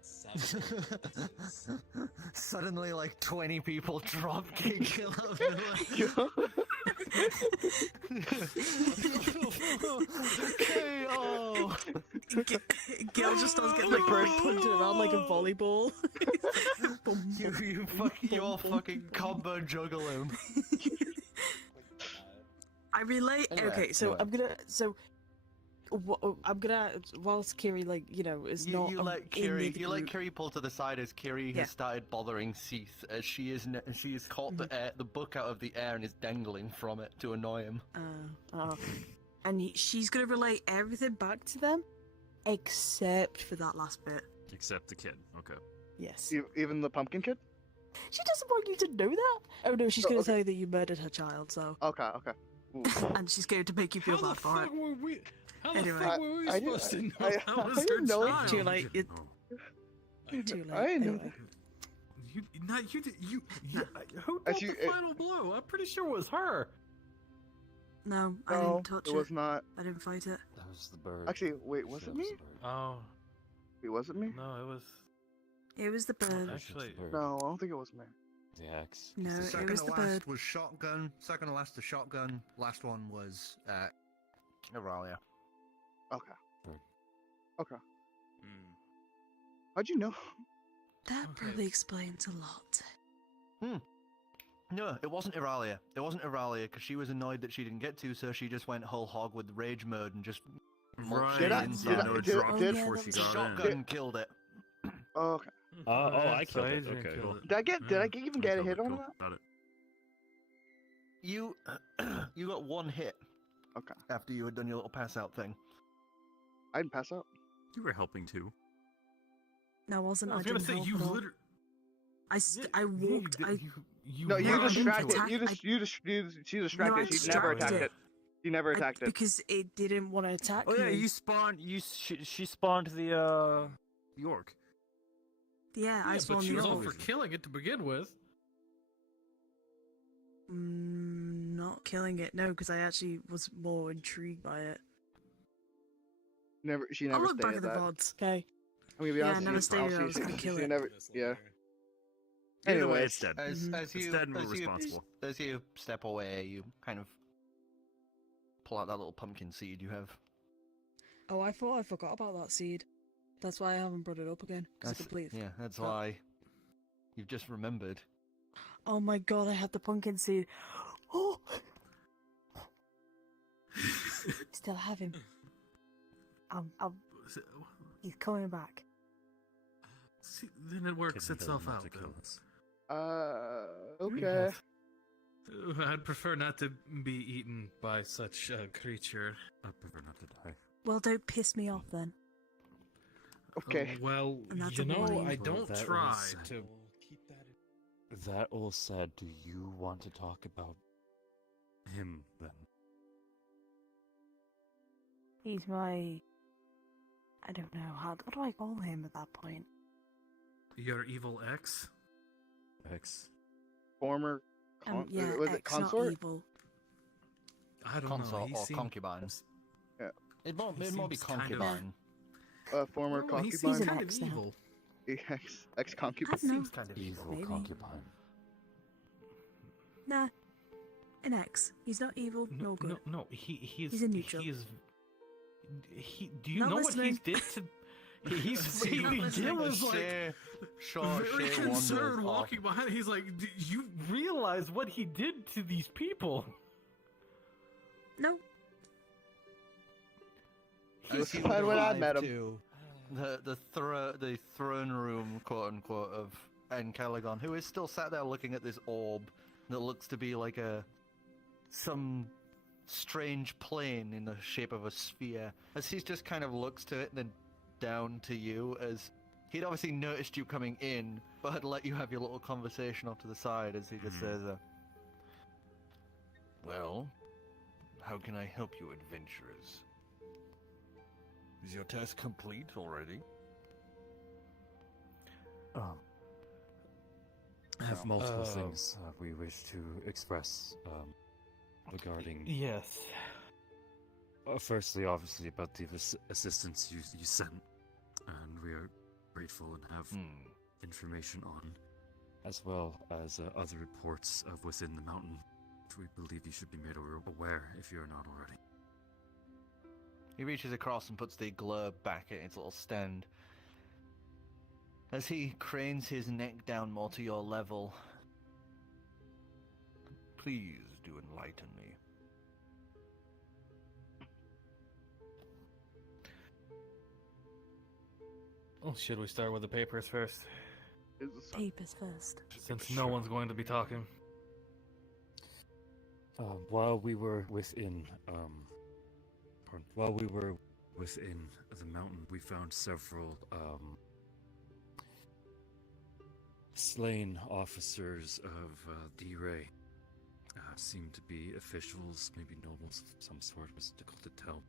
Suddenly, like 20 people drop kick Gill out of nowhere. KO! Gil just starts getting like punted around like a volleyball. You all fucking combo juggle him. I relate. Anyway, Okay, so anyway. I'm gonna whilst Kiri is not You let in Kiri, the you let group- Kiri pull to the side as Kiri Yeah. has started bothering Seath as she has caught the book out of the air and is dangling from it to annoy him. and she's gonna relate everything back to them, except for that last bit. Except the kid. Okay. Yes. Even the pumpkin kid? She doesn't want you to know that. Oh no, she's Oh, gonna okay. tell you that you murdered her child. So. Okay. Ooh. And she's going to make you feel How the bad for it. fuck were we? How Anyway. the fuck were we I supposed to know I that was her didn't know. child? Too late. Too late. I didn't know. Anyway. You, not you. Who As dealt you- the final blow? I'm pretty sure it was her. No, I No, didn't touch it was not. I didn't fight it. That was the bird. Actually, wait, was That it me? the bird. Oh Wait, was it me? no, it was It was the bird. actually. The bird. No, I don't think it was me. The axe. No, The it Second was to the last bird. was shotgun. Second to last, the shotgun. Last one was Auralia. Okay. Bird. Okay. How'd you know? That Okay. probably explains a lot. No, it wasn't Auralia. It wasn't Auralia because she was annoyed that she didn't get to, so she just went whole hog with rage mode and just Right. Did I- you did I- know, it did- dropped did- before Oh, yeah, she that was- got in. shotgun killed it. Oh, okay. I So killed it. Adrian Okay, killed cool. it. Did I even get a hit on Cool. that? Got it. You got one hit Okay. after you had done your little pass out thing. I didn't pass out. You were helping too. No, I wasn't. I was I gonna didn't say help you at all. literally. I walked. No, you ran into distracted. it. She distracted. I She never attacked distracted. it. She never attacked it. Because it didn't want to attack Oh yeah, me. you spawned. She spawned the orc. Yeah, I Yeah, spawned but she the was all orc. for killing it to begin with. Not killing it. No, because I actually was more intrigued by it. She I'll never look back stated at the that. VODs. Okay. I'm gonna be Yeah, I honest. never she- stated I was she- gonna kill she it. Never, yeah. Either way, Anyways, it's dead. As Mhm. you It's dead and we're as you- responsible. as you step away, you kind of pull out that little pumpkin seed you have. Oh, I thought I forgot about that seed. That's why I haven't brought it up again. Because I completely. Yeah, that's Oh. why you've just remembered. Oh my god, I had the pumpkin seed. Oh! Still have him. He's coming back. See, then it works Couldn't itself kill him, out. not to kill us. okay. I'd prefer not to be eaten by such a creature. I prefer not to die. Well, don't piss me off then. Okay. Well, And that's you a know, warning. I Well, don't that try was- to. That all said, do you want to talk about him then? He's my. I don't know. What do I call him at that point? Your evil ex? X. Former. Yeah, was it X, not consort? evil. I don't Consort know. He or seemed- concubine. Yeah. It might He be seems kind of- concubine. Former Oh, he concubine. seems an kind ex of now. evil. Ex concubine. I don't know. Seems kind of evil. Evil Maybe. concubine. Nah. An X. He's not evil, nor good. No, he's He's a neutral. Do you Not know what he listening. did to? He Not listening. Gill was like very concerned walking behind. He's like, "Do you realize what he did to these people?" No. He was as you fine when I arrive met him. to the throne room, quote unquote, of Encalagon, who is still sat there looking at this orb that looks to be like some strange plane in the shape of a sphere. As he just kind of looks to it and then down to you, as he'd obviously noticed you coming in, but had let you have your little conversation off to the side, as he just says, well, how can I help you, adventurers? Is your task complete already? I have multiple things we wish to express regarding. Yes. Firstly, obviously, about the assistance you sent, and we are grateful and have information on, as well as other reports of within the mountain, which we believe you should be made aware if you are not already. He reaches across and puts the globe back at its little stand. As he cranes his neck down more to your level, please do enlighten me. Well, should we start with the papers first? Papers first. Since no one's going to be talking. While we were within the mountain, we found several slain officers of D-Ray. Seemed to be officials, maybe nobles of some sort. It was difficult to tell.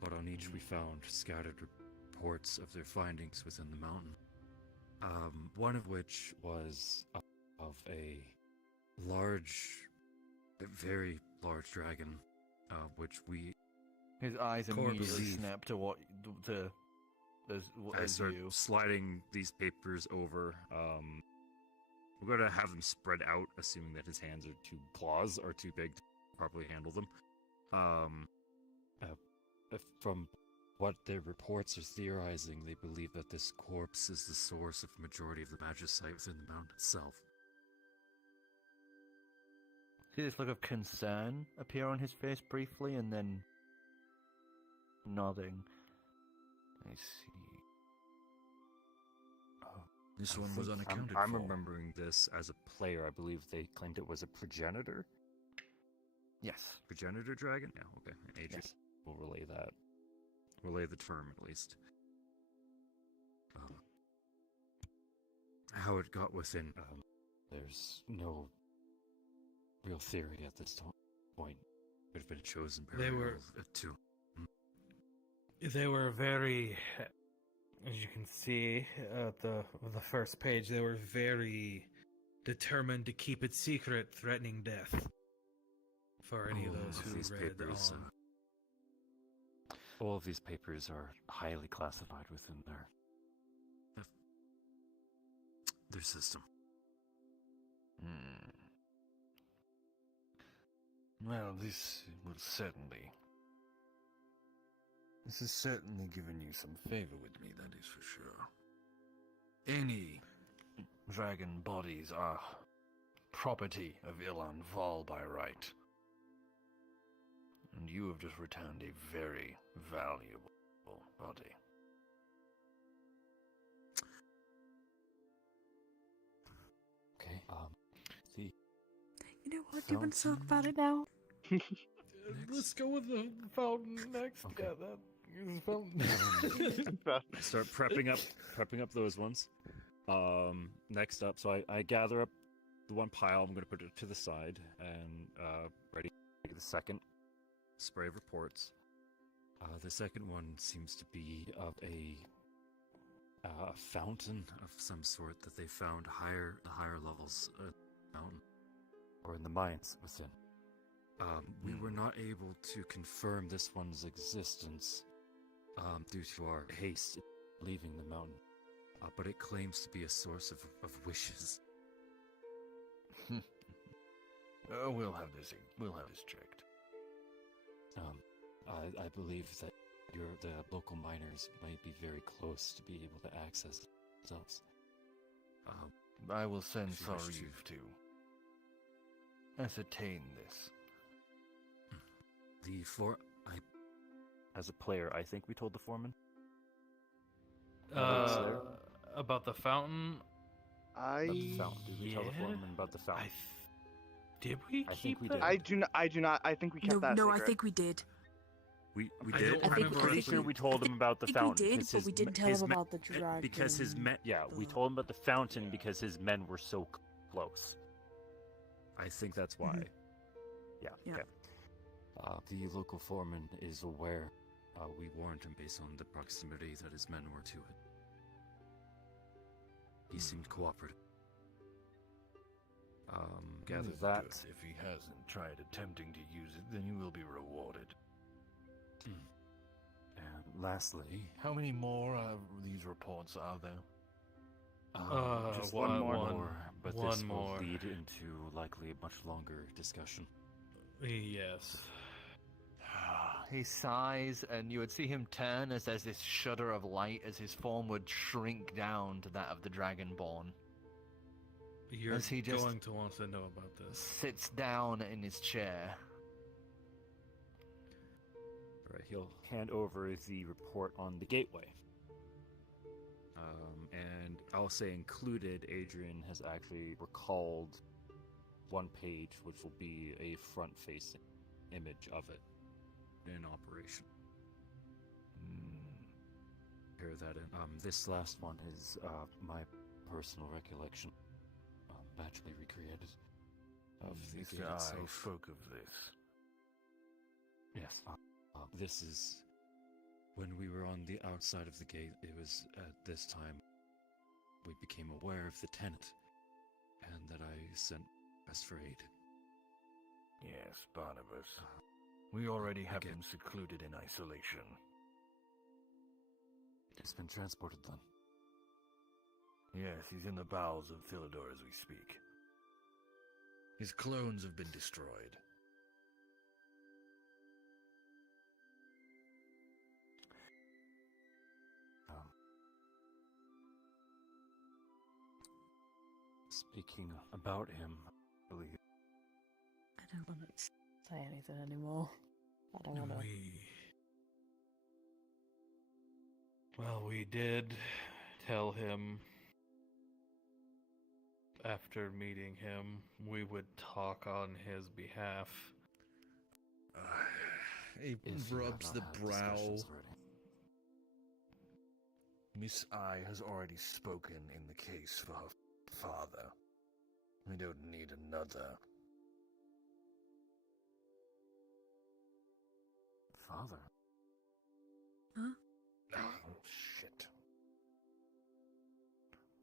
But on each we found scattered reports of their findings within the mountain. One of which was of a very large dragon, which we... His eyes immediately snap to what I start sliding these papers over. We're going to have them spread out, assuming that his claws are too big to properly handle them. From what their reports are theorizing, they believe that this corpse is the source of the majority of the magicite within the mountain itself. See this look of concern appear on his face briefly, and then nodding. I see. This one was unaccounted for. I'm remembering this as a player. I believe they claimed it was a progenitor. Yes. Progenitor dragon? Yeah, okay. Adrian will relay that. Relay the term, at least. How it got within... there's no real theory at this point. It would have been chosen by two. They were very... As you can see at the first page, they were very determined to keep it secret, threatening death for any of those who read papers, on. All of these papers are highly classified within their system. Well, this has certainly given you some favor with me, that is for sure. Any dragon bodies are property of Ilan Val by right. And you have just returned a very valuable body. Okay, You know what? Do you want to talk about it now? Let's go with the fountain next. Okay. Yeah, that is fountain. Start prepping up those ones. Next up, so I gather up the one pile. I'm going to put it to the side and ready to take the second spray of reports. The second one seems to be of a fountain of some sort that they found the higher levels of the mountain, or in the mines within. We were not able to confirm this one's existence due to our haste in leaving the mountain, but it claims to be a source of wishes. We'll have this checked. I believe that the local miners might be very close to be able to access it themselves. I will send if you wish Sarif to ascertain this. as a player, I think we told the foreman. About the fountain. I About the fountain. Did we tell the foreman about the fountain? Did we? I think we that? did. I do not. I think we kept No, that no, I secret. think we did. We I did. don't I think- remember I Pretty think sure we- we told him about the I think fountain. we did, because but we his didn't tell his him men- about the dragon. because his men. Yeah, we told him about the fountain because his men were so close. I think that's why. Mhm. Yeah. Yeah. Okay. The local foreman is aware. We warned him based on the proximity that his men were to it. He seemed cooperative. Gather that. Good. If he hasn't tried attempting to use it, then he will be rewarded. And lastly, How many more of these reports are there? just one more, more. but One this more. will lead into likely a much longer discussion. Yes. He sighs, and you would see him turn as there's this shudder of light as his form would shrink down to that of the Dragonborn. You're As he just- going to want to know about this. Sits down in his chair. Right, he'll hand over the report on the gateway. And I'll say included, Adrian has actually recalled one page, which will be a front-facing image of it. in operation. Pair that in. This last one is my personal recollection, naturally recreated, of the This gate guy itself. spoke of this. Yes. This is when we were on the outside of the gate. It was at this time we became aware of the tenant, and that I sent request for aid. Yes, Barnabas. We already have Again. him secluded in isolation. He's been transported then. Yes, he's in the bowels of Philidor as we speak. His clones have been destroyed. Speaking about him, I believe I don't want to say anything anymore. I don't want to. We did tell him after meeting him we would talk on his behalf. He if you have rubs not the had brow. discussions already. Miss I has already spoken in the case for her father. We don't need another. Father? Oh, shit.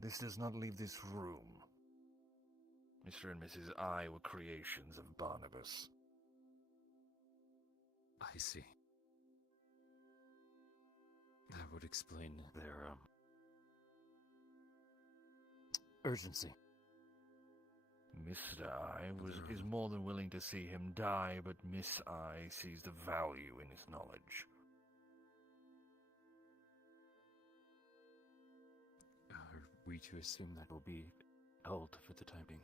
This does not leave this room. Mr. and Mrs. I were creations of Barnabas. I see. That would explain Their urgency. Mr. I is more than willing to see him die, but Miss I sees the value in his knowledge. Are we to assume that will be held for the time being?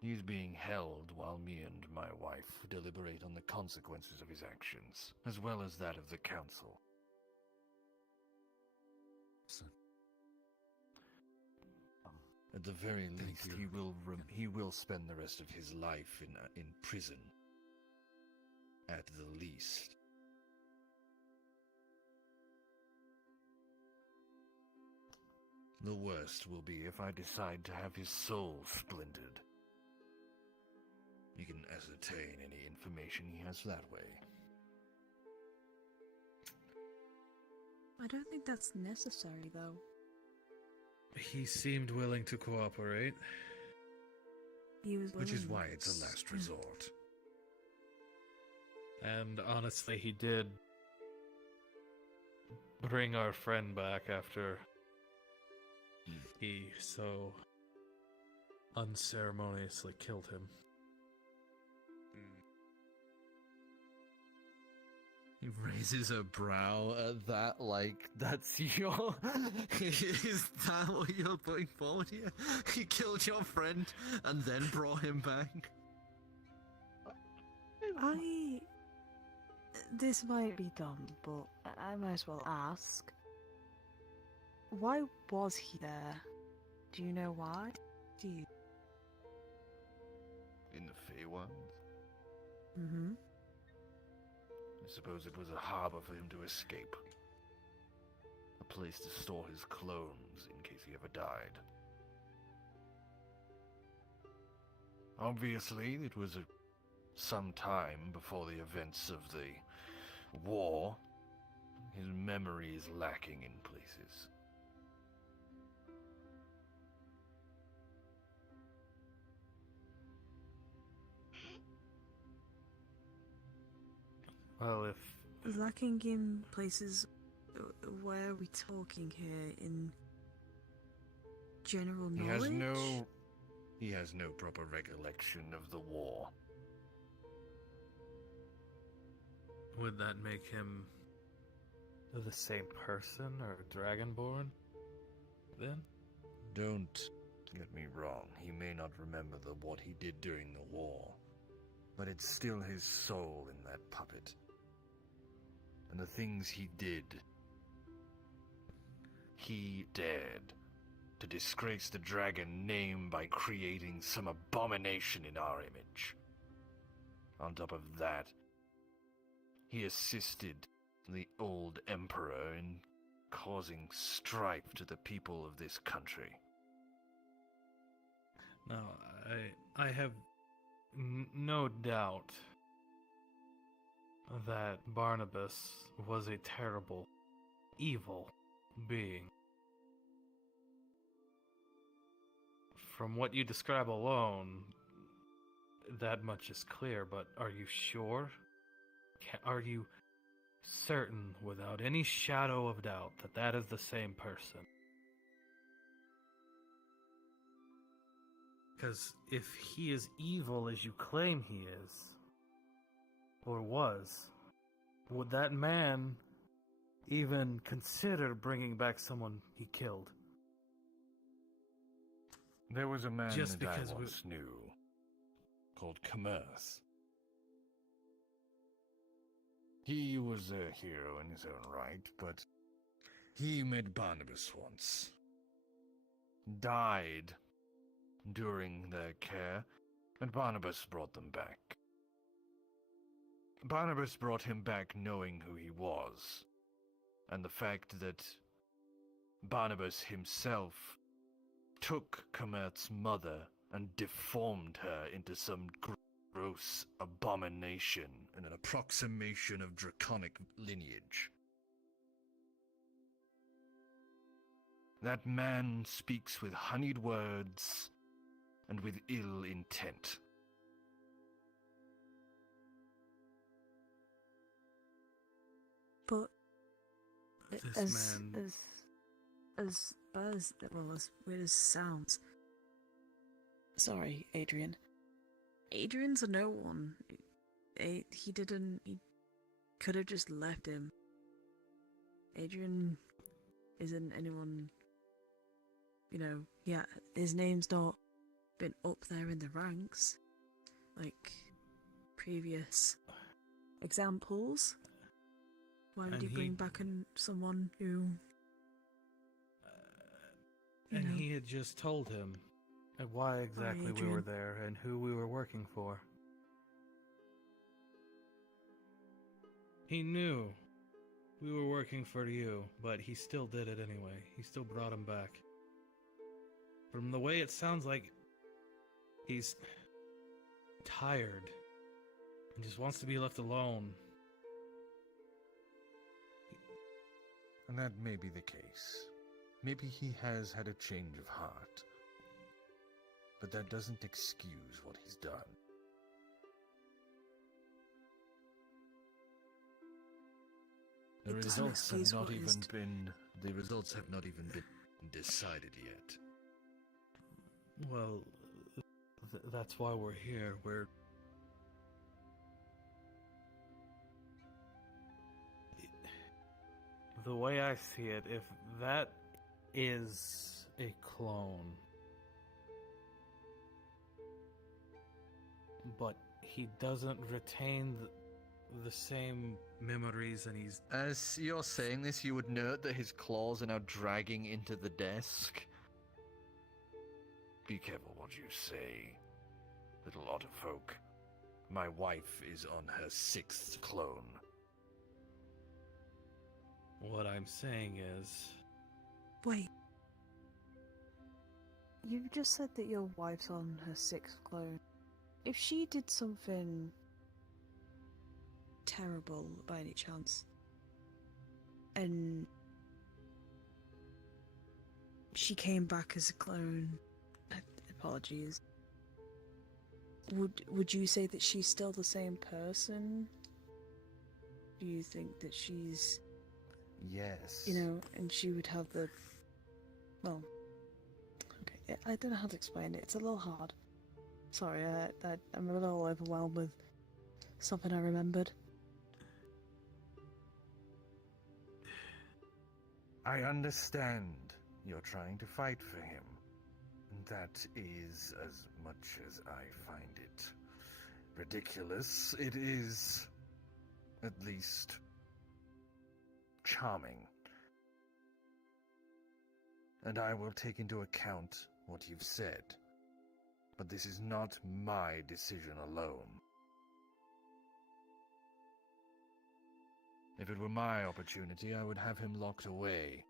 He's being held while me and my wife deliberate on the consequences of his actions, as well as that of the council. At the very least, he will spend the rest of his life in prison. At the least. The worst will be if I decide to have his soul splintered. You can ascertain any information he has that way. I don't think that's necessary, though. He seemed willing to cooperate. He was Which is willing. why it's a last resort. And honestly, he did bring our friend back after he so unceremoniously killed him. He raises a brow at that, like, That's your. is that what you're putting forward here? You killed your friend and then brought him back? This might be dumb, but I might as well ask. Why was he there? Do you know why? Do you? In the Feywild? Mm-hmm. I suppose it was a harbor for him to escape. A place to store his clones in case he ever died. Obviously, it was some time before the events of the war. His memory is lacking in places. Well, if Lacking in places. Where are we talking here? In general knowledge? He has no proper recollection of the war. would that make him the same person or Dragonborn? Then? Don't get me wrong, he may not remember what he did during the war, but it's still his soul in that puppet. And the things he did. He dared to disgrace the dragon name by creating some abomination in our image. On top of that, he assisted the old emperor in causing strife to the people of this country. Now, I have no doubt that Barnabas was a terrible, evil being. From what you describe alone, that much is clear, but are you sure? Are you certain, without any shadow of doubt, that that is the same person? Because if he is evil as you claim he is, or was, would that man even consider bringing back someone he killed? There was a man Just that I because once knew, called Commerce. He was a hero in his own right, but he met Barnabas once. Died during their care, and Barnabas brought them back. Barnabas brought him back knowing who he was, and the fact that Barnabas himself took Comert's mother and deformed her into some gross abomination and an approximation of draconic lineage. That man speaks with honeyed words and with ill intent. But This man... as weird as it sounds. Sorry, Adrian. Adrian's a no one. He could have just left him. Adrian isn't anyone, yeah, his name's not been up there in the ranks like previous examples. Why would he bring back someone who... And he had just told him why exactly we were there and who we were working for. He knew we were working for you, but he still did it anyway. He still brought him back. From the way it sounds like, he's tired and just wants to be left alone. And that may be the case. Maybe he has had a change of heart. But that doesn't excuse what he's done. The results have not even been decided yet. Well, that's why we're here. The way I see it, if that is a clone, but he doesn't retain the same memories, and he's... As you're saying this, you would note that his claws are now dragging into the desk. Be careful what you say, little Otterfolk. My wife is on her 6th clone. What I'm saying is... Wait, You just said that your wife's on her 6th clone. If she did something terrible by any chance, and she came back as a clone, apologies, would you say that she's still the same person? Do you think that she's, Yes. and she would have the, well, okay, I don't know how to explain it. It's a little hard. Sorry, I'm a little overwhelmed with something I remembered. I understand you're trying to fight for him. That is as much as I find it ridiculous. It is, at least, charming. And I will take into account what you've said. But this is not my decision alone. If it were my opportunity, I would have him locked away.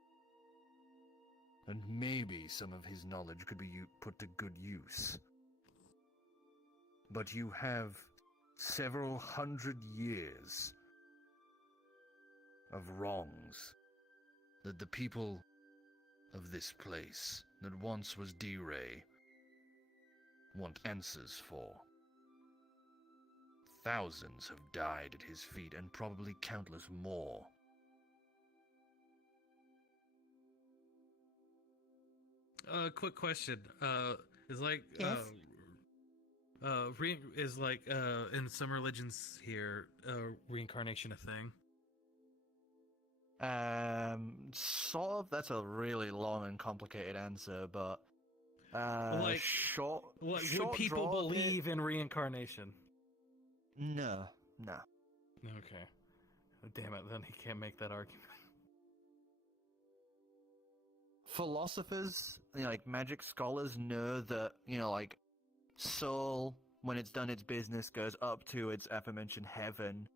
And maybe some of his knowledge could be put to good use. But you have several hundred years of wrongs that the people of this place, that once was D-Ray, want answers for. Thousands have died at his feet, and probably countless more. Quick question. Is like, Yes? in some religions here, reincarnation a thing? Sort of. That's a really long and complicated answer, but short. Would short people draw of it- believe in reincarnation? No. Okay. Oh, damn it, then he can't make that argument. Philosophers, like magic scholars, know that, soul, when it's done its business, goes up to its aforementioned heaven.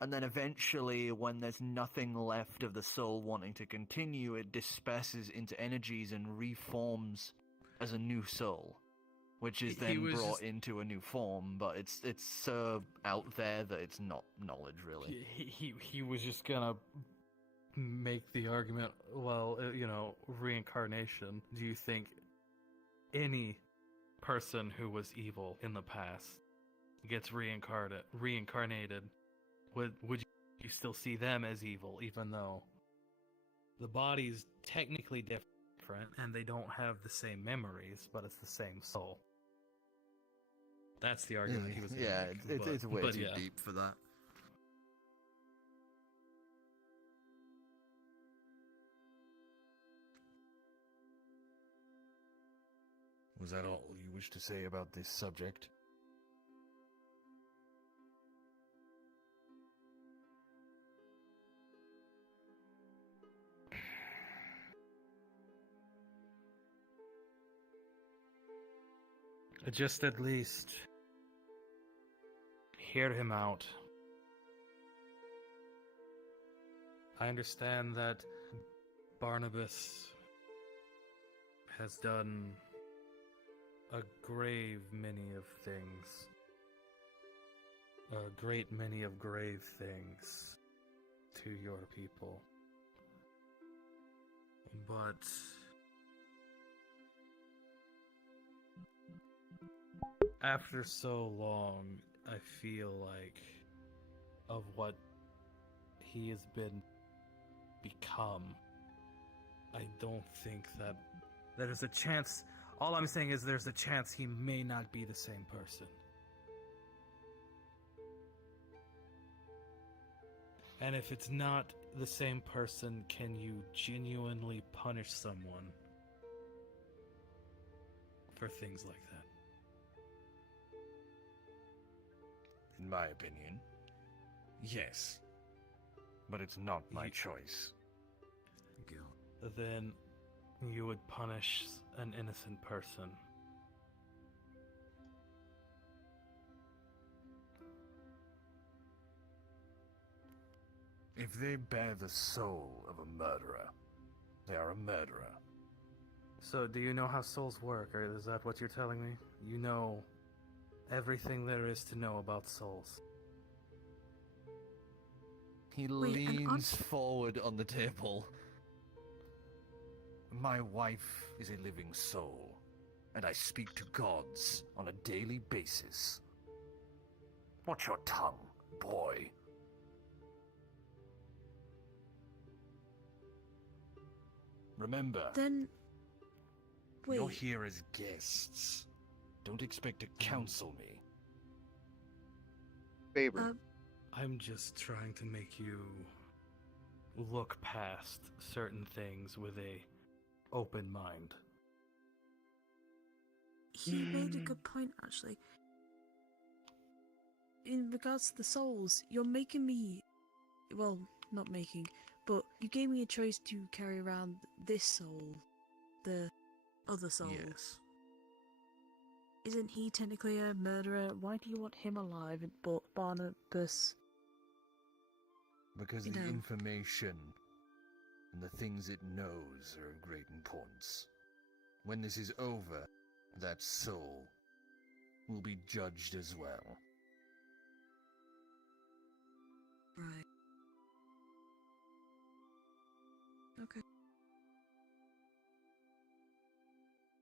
And then eventually, when there's nothing left of the soul wanting to continue, it disperses into energies and reforms as a new soul, which is He then was brought just- into a new form. But it's so out there that it's not knowledge, really. He was just gonna make the argument, well, reincarnation. Do you think any person who was evil in the past gets reincarnated? Would you still see them as evil, even though the body's technically different and they don't have the same memories, but it's the same soul? That's the argument he was gonna Yeah, make, it's way but too yeah. deep for that. Was that all you wish to say about this subject? Just at least hear him out. I understand that Barnabas has done a grave many of things. A great many of grave things to your people. But after so long, I feel like of what he has become, I don't think that there's a chance. All I'm saying is there's a chance he may not be the same person. And if it's not the same person, can you genuinely punish someone for things like that? In my opinion, Yes. But it's not my choice. Gill. Then you would punish an innocent person. If they bear the soul of a murderer, they are a murderer. So, do you know how souls work, or is that what you're telling me? You know everything there is to know about souls. He Wait, and leans forward on the table. My wife is a living soul, and I speak to gods on a daily basis. Watch your tongue, boy. Remember, Then. Wait. you're here as guests. Don't expect to counsel me. Favor. I'm just trying to make you look past certain things with a open mind. He made a good point, actually. In regards to the souls, you're making me. Well, not making, but you gave me a choice to carry around this soul, the other soul. Yes. Isn't he technically a murderer? Why do you want him alive, but Barnabas? Because You the know. information and the things it knows are of great importance. When this is over, that soul will be judged as well. Right. Okay.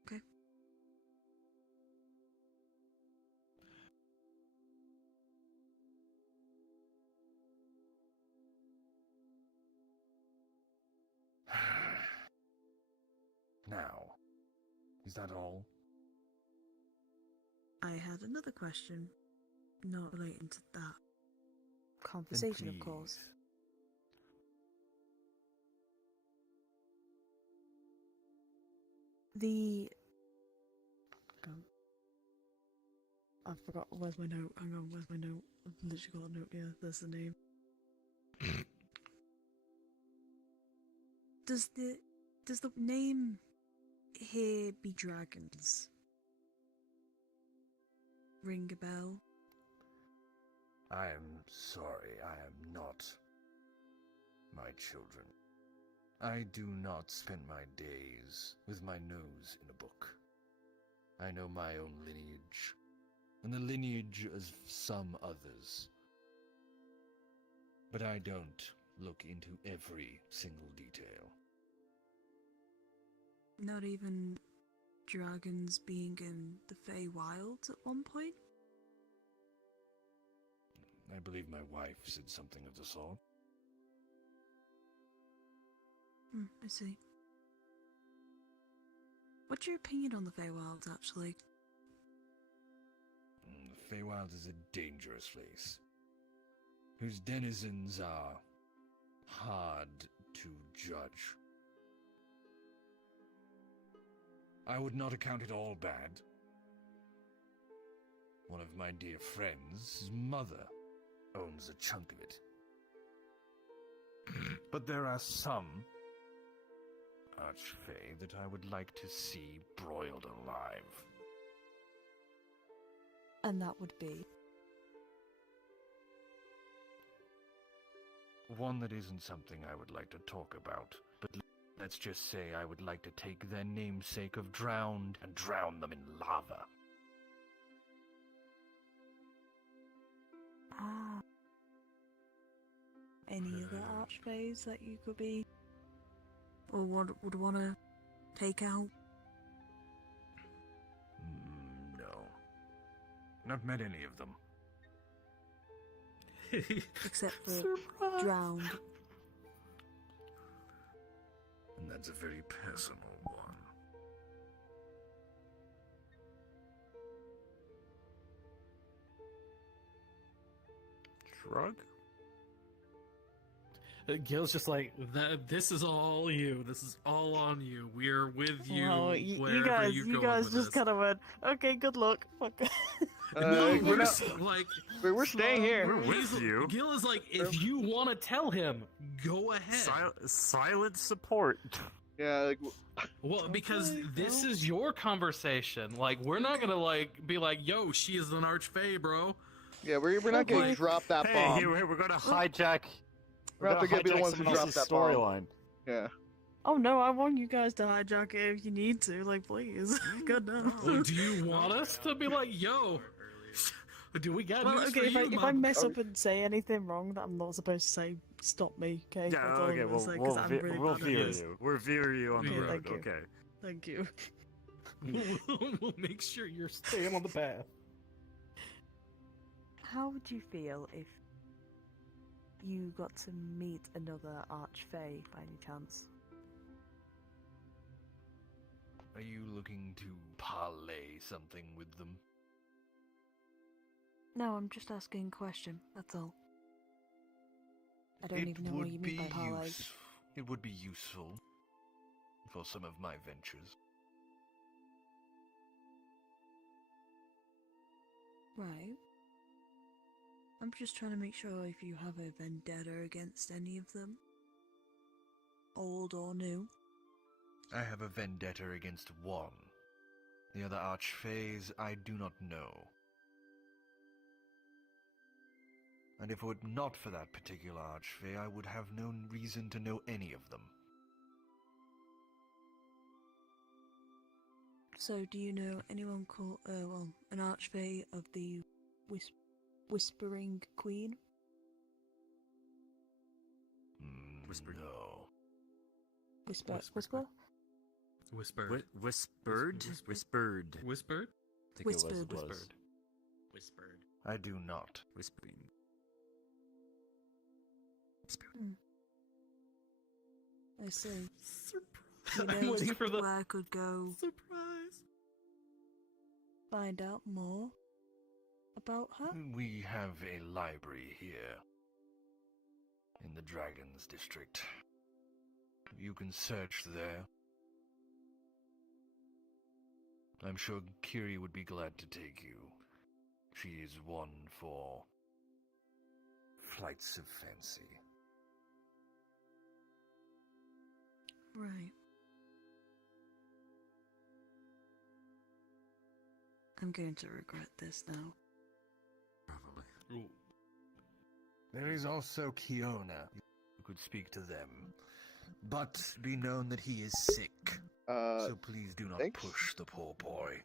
Okay. Now, is that all? I had another question, not relating to that. Then Conversation, of course. please. The. I forgot. Where's my note? Hang on. Where's my note? I've literally got a note here. There's the name. Does the name here be dragons? Ring a bell? I am sorry, I am not my children. I do not spend my days with my nose in a book. I know my own lineage, and the lineage of some others. But I don't look into every single detail. Not even dragons being in the Feywild at one point? I believe my wife said something of the sort. I see. What's your opinion on the Feywild, actually? The Feywild is a dangerous place, whose denizens are hard to judge. I would not account it all bad. One of my dear friends, his mother, owns a chunk of it. But there are some Archfey that I would like to see broiled alive. And that would be. One that isn't something I would like to talk about, but let's just say I would like to take their namesake of drowned and drown them in lava. Ah. Any other archfays that you could be? Or would want to take out? No. Not met any of them. Except for drowned. And that's a very personal one. Shrug? Gil's just like, this is all you. This is all on you. We're with you Well, wherever you you guys go just kind of went, okay, good luck. Fuck. No, we're not. like We're staying here. We're with you. Gil is like, if you want to tell him, go ahead. Silent support. Yeah, like Well, because this is your conversation. Like, we're not gonna like be like, "Yo, she is an archfey, bro." yeah, we're not gonna Okay. drop that Hey, bomb. we're gonna hijack. We're not gonna be the ones who drop that bomb. storyline. Yeah. Oh no, I want you guys to hijack it if you need to. Like, please. God no. Well, do you want us to be like, "Yo, do we got Well, news okay, for you, if I Mom?" mess up and say anything wrong that I'm not supposed to say, stop me, okay? Yeah, That's all okay. I'm gonna say, 'cause I'm really We'll bad at veer this. you. We'll veer you on the Okay, road. thank you. Okay. Thank you. We'll make sure you're staying on the path. How would you feel if you got to meet another archfey by any chance? Are you looking to parlay something with them? No, I'm just asking a question, that's all. I don't even know what you mean by parlay. It would be useful for some of my ventures. Right. I'm just trying to make sure if you have a vendetta against any of them. Old or new. I have a vendetta against one. The other archfays I do not know. And if it were not for that particular archfey, I would have no reason to know any of them. So, do you know anyone called, an archfey of the Whispering Queen? Whispered. No. Whisper? Whispered. Whispered. Whispered. Whispered. Whispered. I think Whispered. it was. Whispered. Whispered. I do not. Whispering. I see. Surprise! You I'm know waiting for the where I could go surprise. find out more about her? We have a library here in the Dragons District. You can search there. I'm sure Ciri would be glad to take you. She is one for flights of fancy. Right. I'm going to regret this now. Probably. There is also Kiona. You could speak to them. But be known that he is sick. So please do not thanks. push the poor boy.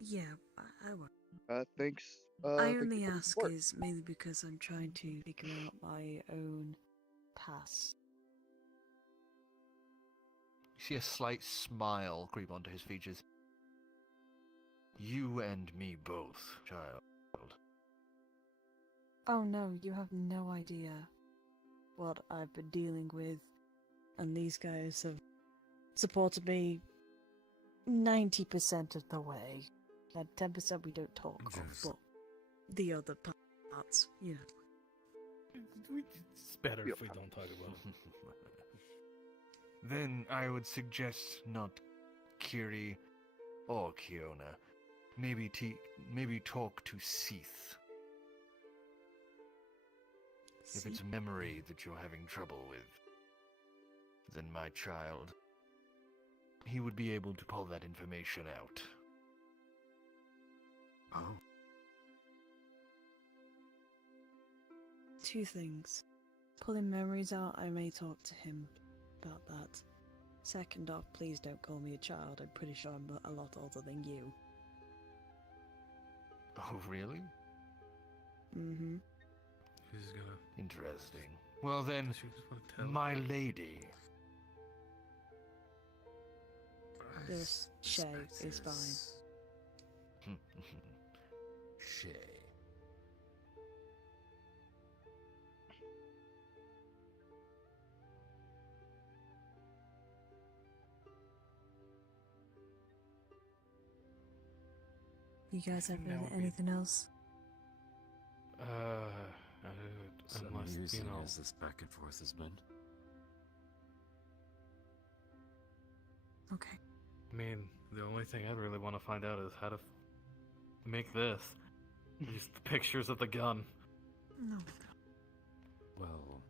Yeah, I will. Thanks. I thank only you for the ask support. is mainly because I'm trying to figure out my own past. You see a slight smile creep onto his features. You and me both, child. Oh no, you have no idea what I've been dealing with. And these guys have supported me 90% of the way. That 10% we don't talk of, Yes. but the other parts, you know. It's better if we don't talk about it. Then I would suggest not Ciri or Kiona. Maybe talk to Seath. If it's memory that you're having trouble with, then my child, he would be able to pull that information out. Oh. Two things. Pulling memories out, I may talk to him about that. Second off, please don't call me a child. I'm pretty sure I'm a lot older than you. Oh, really? Mm-hmm. She's gonna. Interesting. Well then, She just wanna tell. my lady. This Shay is fine. Shay. You guys have That would be- anything else? So Unless, amusing you know, as this back and forth has been. Okay. I mean, The only thing I'd really want to find out is how to make this. Just pictures of the gun. No. Well,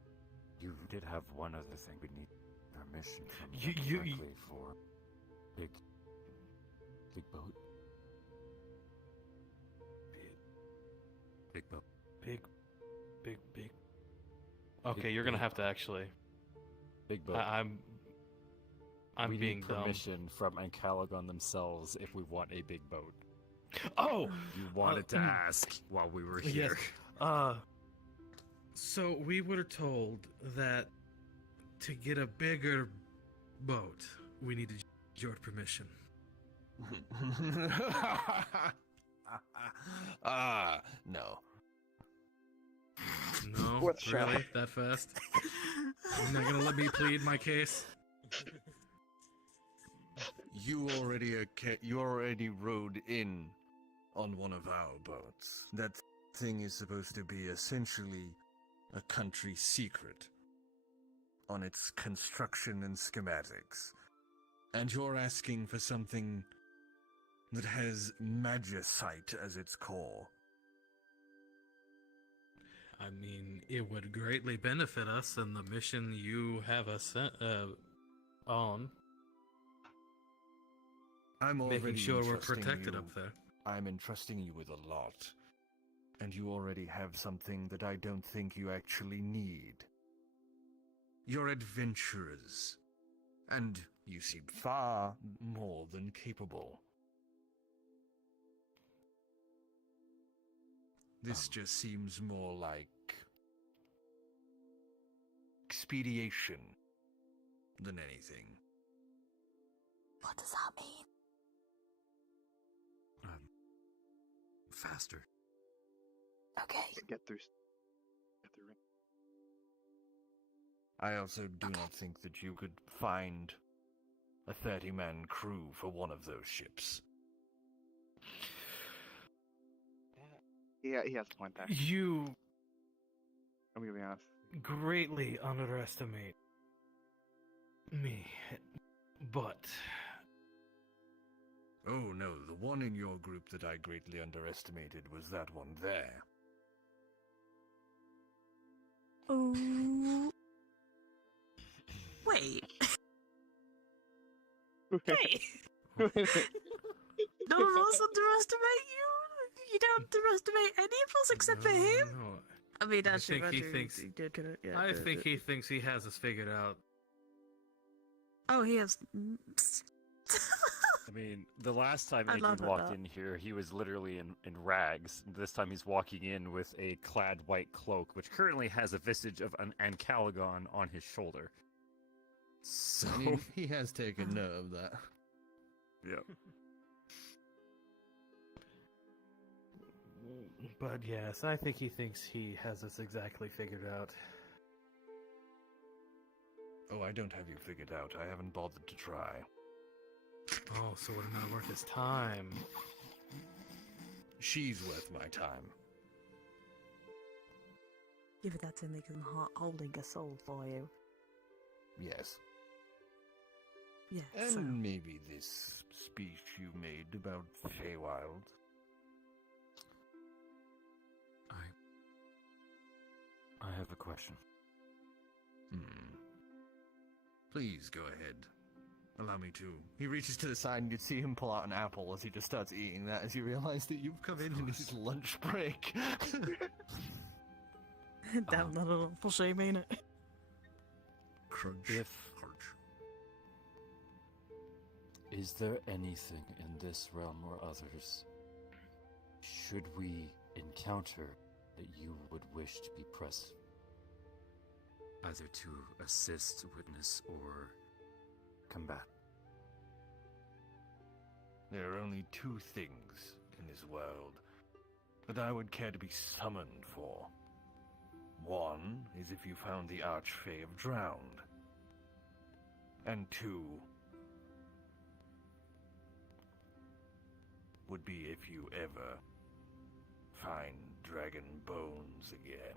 you did have one other thing we need permission from You- them you- directly for big boat. Big boat. Big. Okay, you're gonna big. have to actually. Big boat. I'm we being need dumb. permission from Encalagon themselves if we want a big boat. Oh, You wanted to ask while we were here. yes. So we were told that to get a bigger boat, we needed your permission. No. No, What's shy? really? That fast? You're not gonna let me plead my case? You already rode in on one of our boats. That thing is supposed to be essentially a country secret on its construction and schematics. And you're asking for something that has magicite as its core. I mean, it would greatly benefit us in the mission you have us on. I'm already Making sure we're entrusting protected you- up there. I'm entrusting you with a lot. And you already have something that I don't think you actually need. You're adventurers. And you seem far more than capable. This just seems more like expediation than anything. What does that mean? Faster. Okay. Get through. I also do not think that you could find a 30-man crew for one of those ships. Yeah, he has a point there. You I'm gonna be honest. greatly underestimate me, but Oh no, the one in your group that I greatly underestimated was that one there. Oh. Wait. Hey. None of us underestimate you. You don't underestimate any of us except for him. No, I mean, I actually, think he Andrew, thinks- he did kinda, yeah, I did think it. he thinks he has us figured out. Oh, he has. I mean, the last time I Adrian love it, walked though. in here, he was literally in rags. This time he's walking in with a clad white cloak, which currently has a vestige of an Ancalagon on his shoulder. So, I mean, he has taken note of that. yeah. But yes, I think he thinks he has us exactly figured out. Oh, I don't have you figured out. I haven't bothered to try. Oh, so we're not worth his time. She's worth my time. Give it that to me because I'm holding a soul for you. Yes. Yeah. And So, maybe this speech you made about Feywild. I have a question. Please go ahead. Allow me to. He reaches to the side and you see him pull out an apple as he just starts eating that as you realize that you've come in his lunch break. damn, that an awful shame, ain't it? Crunch. If- Is there anything in this realm or others, should we encounter, that you would wish to be present? Either to assist, witness, or combat. There are only two things in this world that I would care to be summoned for. One is if you found the Archfey of Drowned. And two would be if you ever find dragon bones again.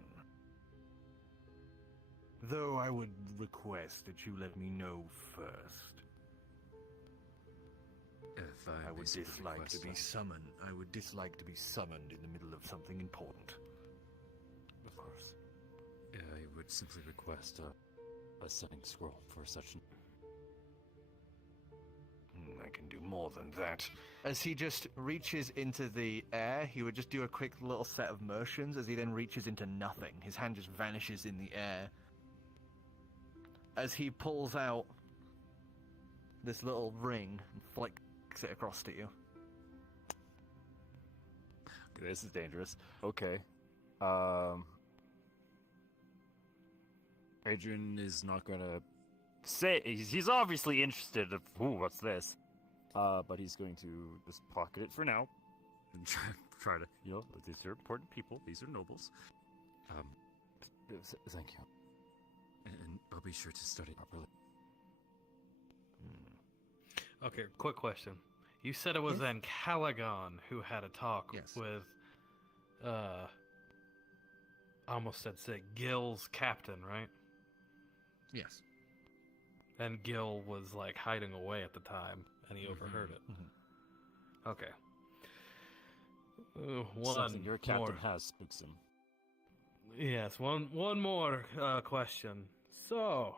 Though I would request that you let me know first. If I would basically dislike to request be that. summoned. I would dislike to be summoned in the middle of something important. Of course. I would simply request a sending scroll for such. I can do more than that. As he just reaches into the air, he would just do a quick little set of motions as he then reaches into nothing. His hand just vanishes in the air. As he pulls out this little ring and flicks it across to you. This is dangerous. Okay. Adrian is not gonna say he's obviously interested of what's this? But he's going to just pocket it for now. And try to, these are important people, these are nobles. Thank you. And I'll be sure to study properly. Okay, quick question. You said it was then Caligon who had a talk with, I almost said Gill's captain, right? Yes. And Gill was like hiding away at the time, and he overheard it. Okay. Something your captain more. has spooks him. Yes, one more question. So,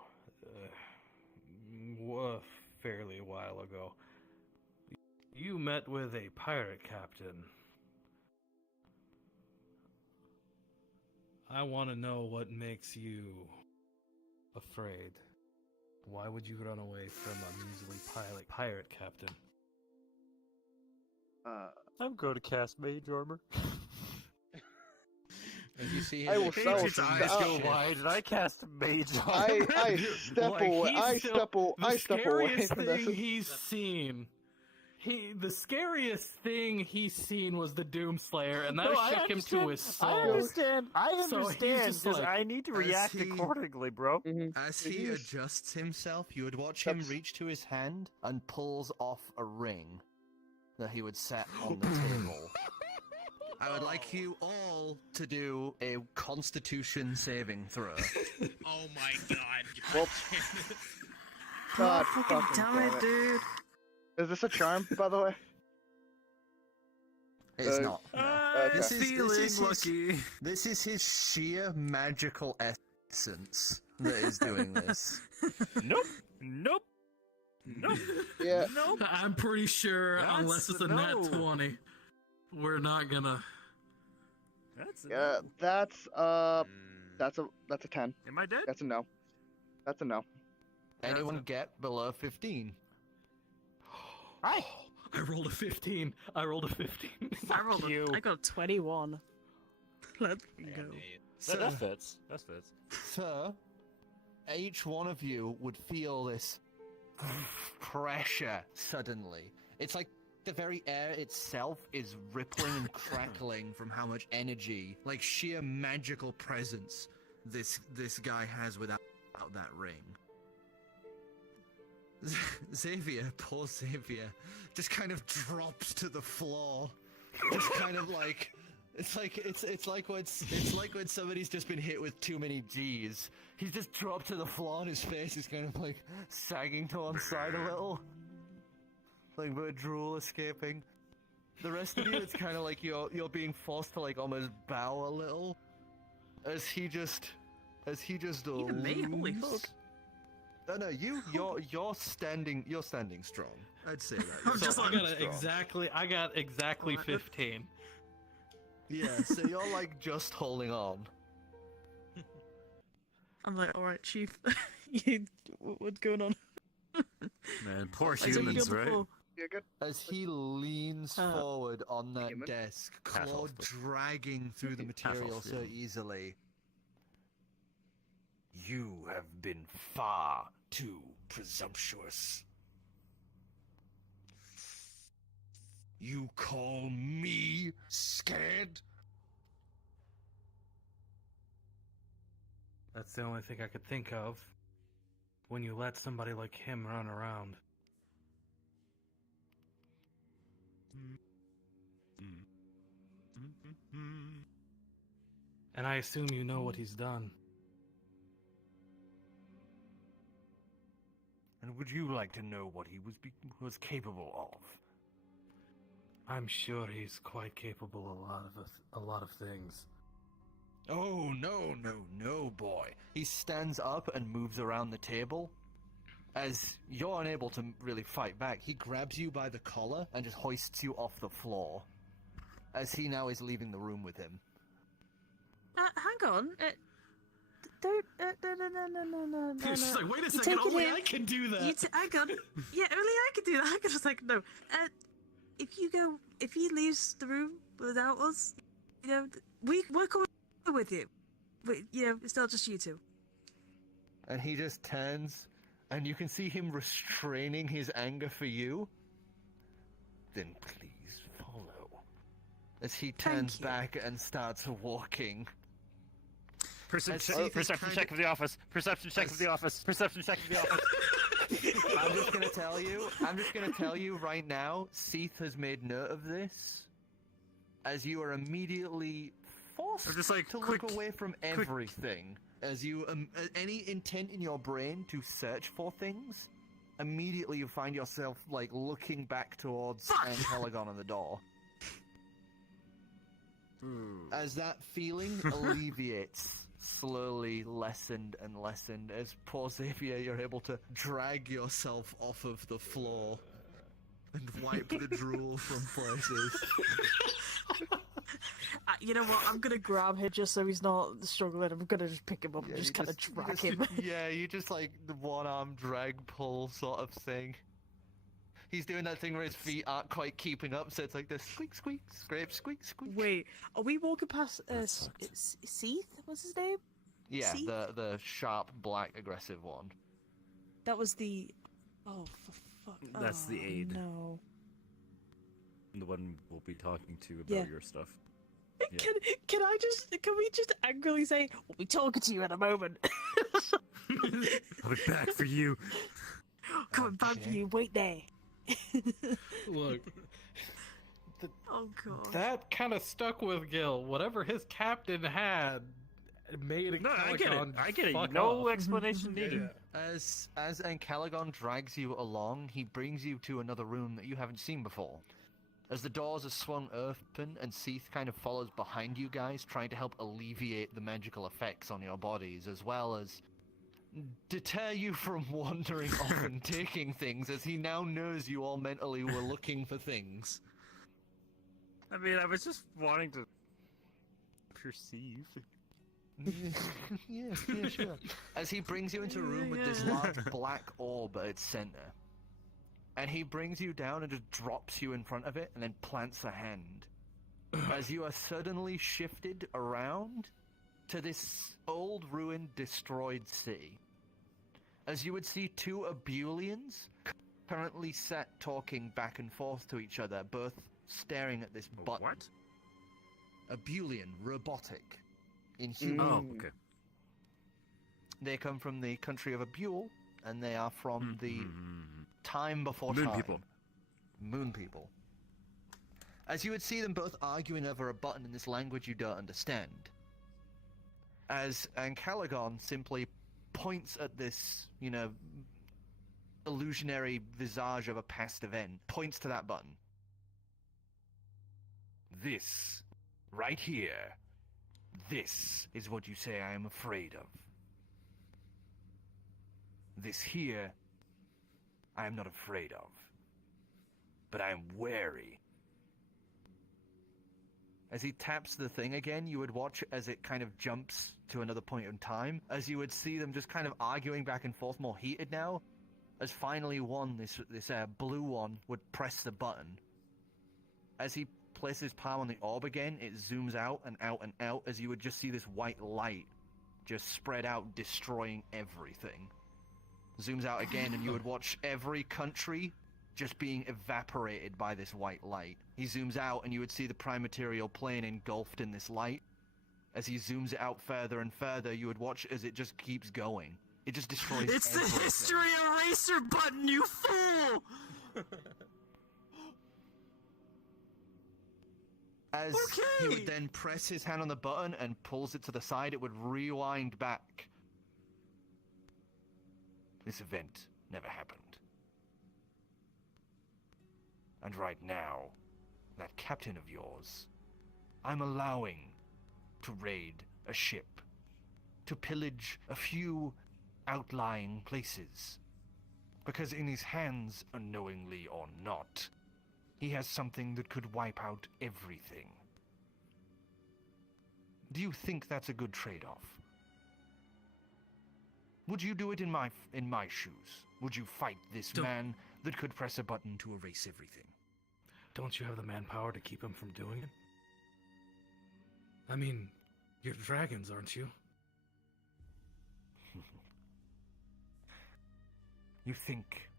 a fairly while ago, you met with a pirate captain. I want to know what makes you afraid. Why would you run away from a measly pirate captain? I'm going to cast mage armor. As you see I will his sell eyes some- go Why did I cast mage armor? I step away. I step away The scariest from thing this. he's seen. The scariest thing he's seen was the Doomslayer, and that shook him to his soul. I understand. So he's just Just like- I need to As react he- accordingly, bro. As he adjusts himself, you would watch Him reach to his hand and pulls off a ring that he would set on the table. I would like you all to do a Constitution saving throw. Oh my god. Well, God Fucking damn it, dude. Is this a charm, by the way? It's not. no. Okay. This is his sheer magical essence that is doing this. Nope. Yeah. I'm pretty sure, unless it's a nat 20, we're not gonna. Yeah, that's a 10. Am I dead? That's a no. That's a no. Anyone get below 15? I rolled a 15. I rolled a 15. I got 21. Let's go. That fits. That fits. So, each one of you would feel this pressure suddenly. It's like the very air itself is rippling and crackling from how much energy, like sheer magical presence, this guy has without that ring. Xavier, poor Xavier, just kind of drops to the floor. Just kind of like it's like when somebody's just been hit with too many G's. He's just dropped to the floor and his face is kind of like sagging to one side a little. Like a bit of drool escaping. The rest of you, it's kind of like you're being forced to like almost bow a little. As he just Even me? Holy fuck. Oh no, you're standing strong. I'd say that. I'm just I like, got exactly 15. Yeah, so you're like just holding on. I'm like, alright, Chief. What's going on? Man, poor Like, so you humans, got the right? floor. Yeah, good. As he leans forward on that Human. desk, Half-elf, claw but- dragging through the material Half-elf, so yeah. easily. You have been far too presumptuous. You call me scared? That's the only thing I could think of when you let somebody like him run around. And I assume you know what he's done. And would you like to know what he was capable of? I'm sure he's quite capable of a lot of things. Oh, no, boy. He stands up and moves around the table. As you're unable to really fight back, he grabs you by the collar and just hoists you off the floor. As he now is leaving the room with him. Hang on. Don't. No. She's like, wait a You're second, taking only him- I can do that. Hang on. Yeah, only I can do that. I was like, no. If he leaves the room without us, we're coming with you. But, it's not just you two. And he just turns, and you can see him restraining his anger for you. Then please follow. As he turns back and starts walking. Perception check of the office. Perception check of the office. Perception check of the office. I'm just gonna tell you right now, Seath has made note of this, as you are immediately forced to look away from everything. As you, any intent in your brain to search for things, immediately you find yourself, looking back towards Caligon on the door. As that feeling alleviates, slowly lessened and lessened, as poor Xavier, you're able to drag yourself off of the floor and wipe the drool from places. You know what? I'm gonna grab him just so he's not struggling. I'm gonna just pick him up and just kind of drag him. Yeah, you just the one-arm drag pull sort of thing. He's doing that thing where his feet aren't quite keeping up, so it's like the squeak, squeak, scrape, squeak, squeak. Wait, are we walking past Seath? What's his name? Yeah, Seath? the sharp, black, aggressive one. That was the... Oh, for fuck. That's the aide. No. The one we'll be talking to about your stuff. Yeah. Can we just angrily say, we'll be talking to you in a moment? I'll be back for you. Coming back for you, wait there. Look, Oh god. that kind of stuck with Gill. Whatever his captain had made it. No, I get it. I get it. Fuck No off. explanation needed. As Caligon drags you along, he brings you to another room that you haven't seen before. As the doors are swung open and Seath kind of follows behind you guys, trying to help alleviate the magical effects on your bodies, as well as deter you from wandering off and taking things, as he now knows you all mentally were looking for things. I mean, I was just wanting to perceive. Yeah, sure. As he brings you into a room with this large black orb at its center. And he brings you down and just drops you in front of it and then plants a hand. As you are suddenly shifted around to this old, ruined, destroyed city. As you would see two Abulians currently sat talking back and forth to each other, both staring at this button. What? Abulian, robotic, inhuman. Oh, okay. They come from the country of Abule, and they are from the time before Moon time. people. Moon people. As you would see them both arguing over a button in this language you don't understand. As Caligon simply points at this, illusionary visage of a past event, points to that button. This, right here, this is what you say I am afraid of. This here, I am not afraid of. But I am wary. As he taps the thing again, you would watch as it kind of jumps to another point in time, as you would see them just kind of arguing back and forth, more heated now, as finally this blue one, would press the button. As he places his palm on the orb again, it zooms out and out and out, as you would just see this white light just spread out, destroying everything. Zooms out again, and you would watch every country just being evaporated by this white light. He zooms out, and you would see the prime material plane engulfed in this light. As he zooms it out further and further, you would watch as it just keeps going. It just destroys It's everything. the history eraser button, you fool! As he would then press his hand on the button and pulls it to the side, it would rewind back. This event never happened. And right now, that captain of yours, I'm allowing to raid a ship, to pillage a few outlying places. Because in his hands, unknowingly or not, he has something that could wipe out everything. Do you think that's a good trade-off? Would you do it in my shoes? Would you fight this man that could press a button to erase everything? Don't you have the manpower to keep him from doing it? I mean, you're dragons, aren't you? You think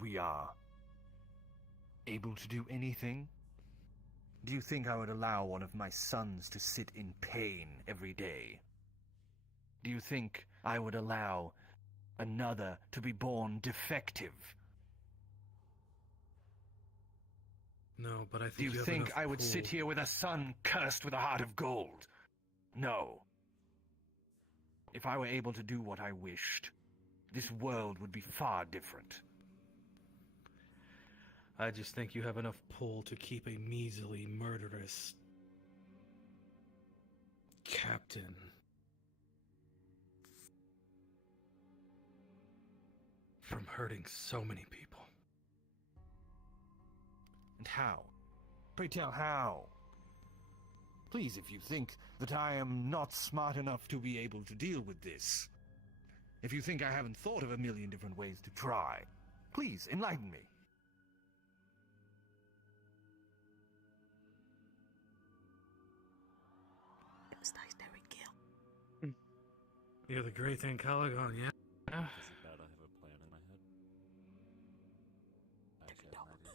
we are able to do anything? Do you think I would allow one of my sons to sit in pain every day? Do you think I would allow another to be born defective? No, but I think Do you have think enough I would pull. sit here with a son cursed with a heart of gold? No. If I were able to do what I wished, this world would be far different. I just think you have enough pull to keep a measly, murderous captain. From hurting so many people. And how? Pray tell how? Please, if you think that I am not smart enough to be able to deal with this, if you think I haven't thought of a million different ways to try, please enlighten me. It was nice knowing Gill. You're the great thing, Caligon, yeah? Isn't bad, I have a plan in my head. I actually have an idea.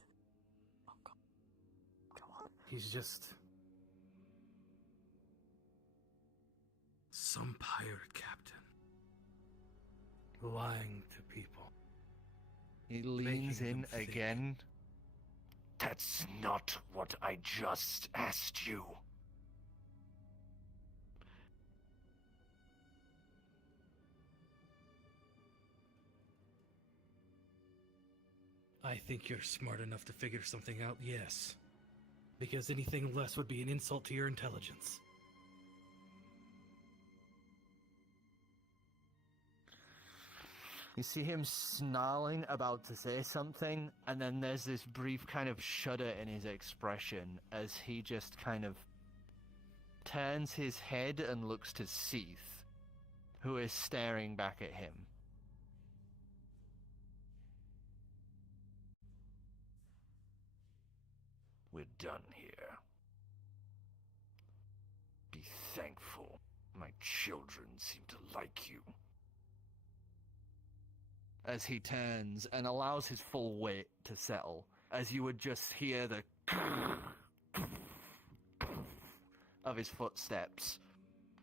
Oh, God. Come on. He's just some pirate captain. Lying to people. He leans Making in them think. again. That's not what I just asked you. I think you're smart enough to figure something out, yes. Because anything less would be an insult to your intelligence. You see him snarling, about to say something, and then there's this brief kind of shudder in his expression as he just kind of turns his head and looks to Seath, who is staring back at him. We're done here. Be thankful my children seem to like you. As he turns and allows his full weight to settle, as you would just hear the of his footsteps,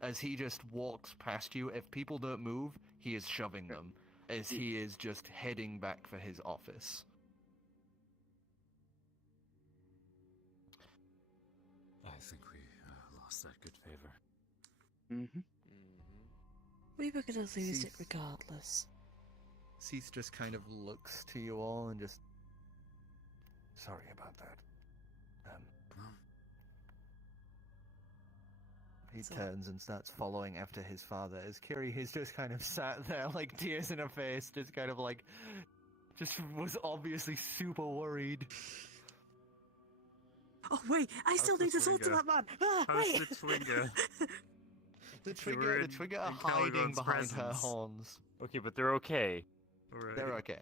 as he just walks past you. If people don't move, he is shoving them, as he is just heading back for his office. I think we lost that good favor. Mm-hmm. We were gonna lose it Seath. regardless. Seath just kind of looks to you all and just... Sorry about that. He turns and starts following after his father, as Ciri has just kind of sat there, like, tears in her face, just kind of like... just was obviously super worried. Oh, wait, I still need to talk to that man. Ah, How's wait. the Twinga? The They were Trigger are in hiding Caligon's behind her presence. horns. Okay, but they're okay. They're okay.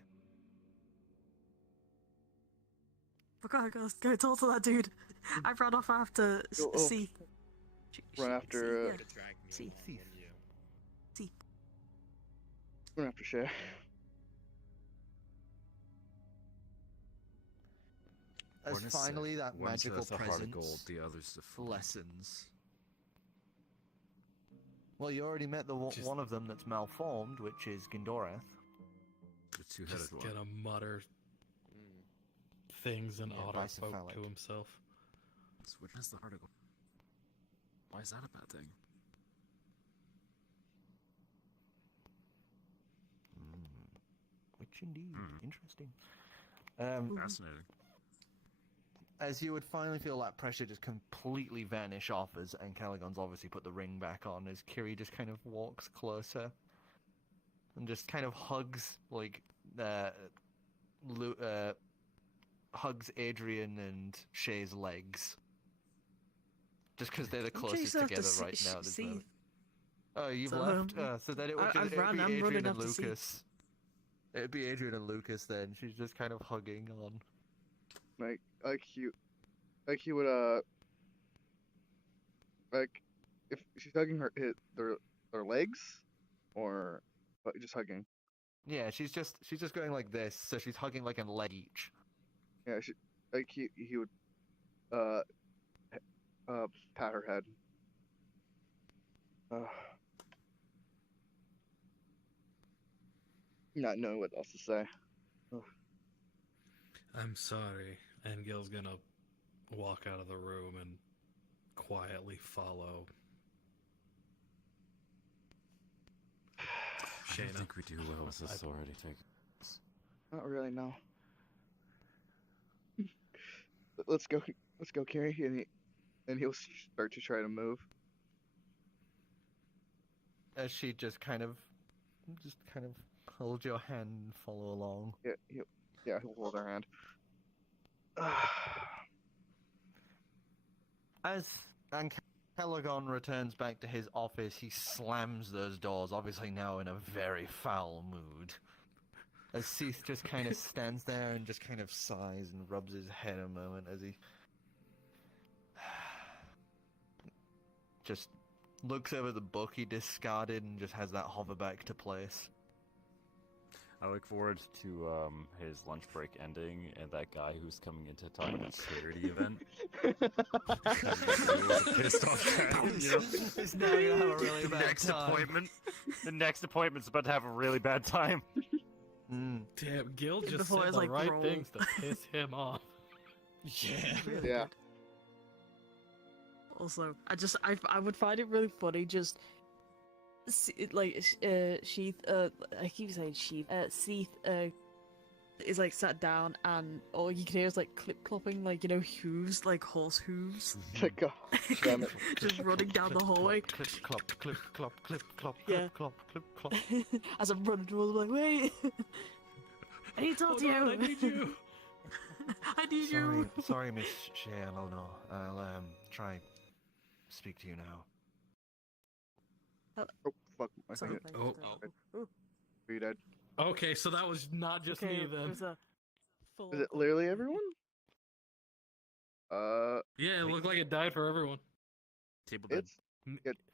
Go talk to that dude. I ran off after Go, Seath. Run after, yeah. Could drag me See. along See. with you. Run after Shay. As One is finally safe. that One magical says a heart of presence gold, the other's the fool. lessens. Well, you already met the Just- one of them that's malformed, which is Gindorath. The two-headed Just one. gonna mutter things and Yeah, Otterfolk bicephalic. to himself. Which is the heart of gold? Why is that a bad thing? Which indeed. Hmm. Interesting. Fascinating. As you would finally feel that pressure just completely vanish off as, and Caligon's obviously put the ring back on, as Kiri just kind of walks closer and just kind of hugs, like, hugs Adrian and Shay's legs. Just because they're the closest together right now. At this moment. Oh, you've left? So then it would I've be ran, I'm Adrian running and up to see. Lucas. It'd be Adrian and Lucas then. She's just kind of hugging on. Like he would like if she's hugging their legs, or just hugging. Yeah, she's just going like this, so she's hugging like a leg each. Yeah, he would pat her head. Not knowing what else to say. I'm sorry. And Gil's gonna walk out of the room and quietly follow I Shaena. don't think we do well with authority figures. Not really, no. Let's go, Cari, and he'll start to try to move. As she just kind of hold your hand and follow along. Yeah, he'll hold her hand. As Caligon returns back to his office, he slams those doors, obviously now in a very foul mood. As Seath just kind of stands there and just kind of sighs and rubs his head a moment as he just looks over the book he discarded and just has that hover back to place. I look forward to his lunch break ending and that guy who's coming in to talk about a charity event. Pissed off guy, you know? He's now gonna have a really bad time. The next appointment's about to have a really bad time. Damn, Gill just Before said it's the like right roll. things to piss him off. Yeah. Yeah. Also, I would find it really funny just Sheath, I keep saying Sheath, Seath, is like sat down and all you can hear is like clip clopping, like, you know, hooves, like horse hooves. God damn it. Just running down the hallway. Clip, clop, clip, clop, clip, clop, Yeah. clip, clop, clip, clop. As I'm running towards them, like, wait! I need to talk to you! I need you! I need you! Sorry, Miss Shaena, no. I'll, try speak to you now. Oh, fuck. I Sorry, think Oh. Are you dead? Okay, so that was not just Okay, me then. there's a full Is it literally everyone? Yeah, it looked like it died for everyone. Table dead.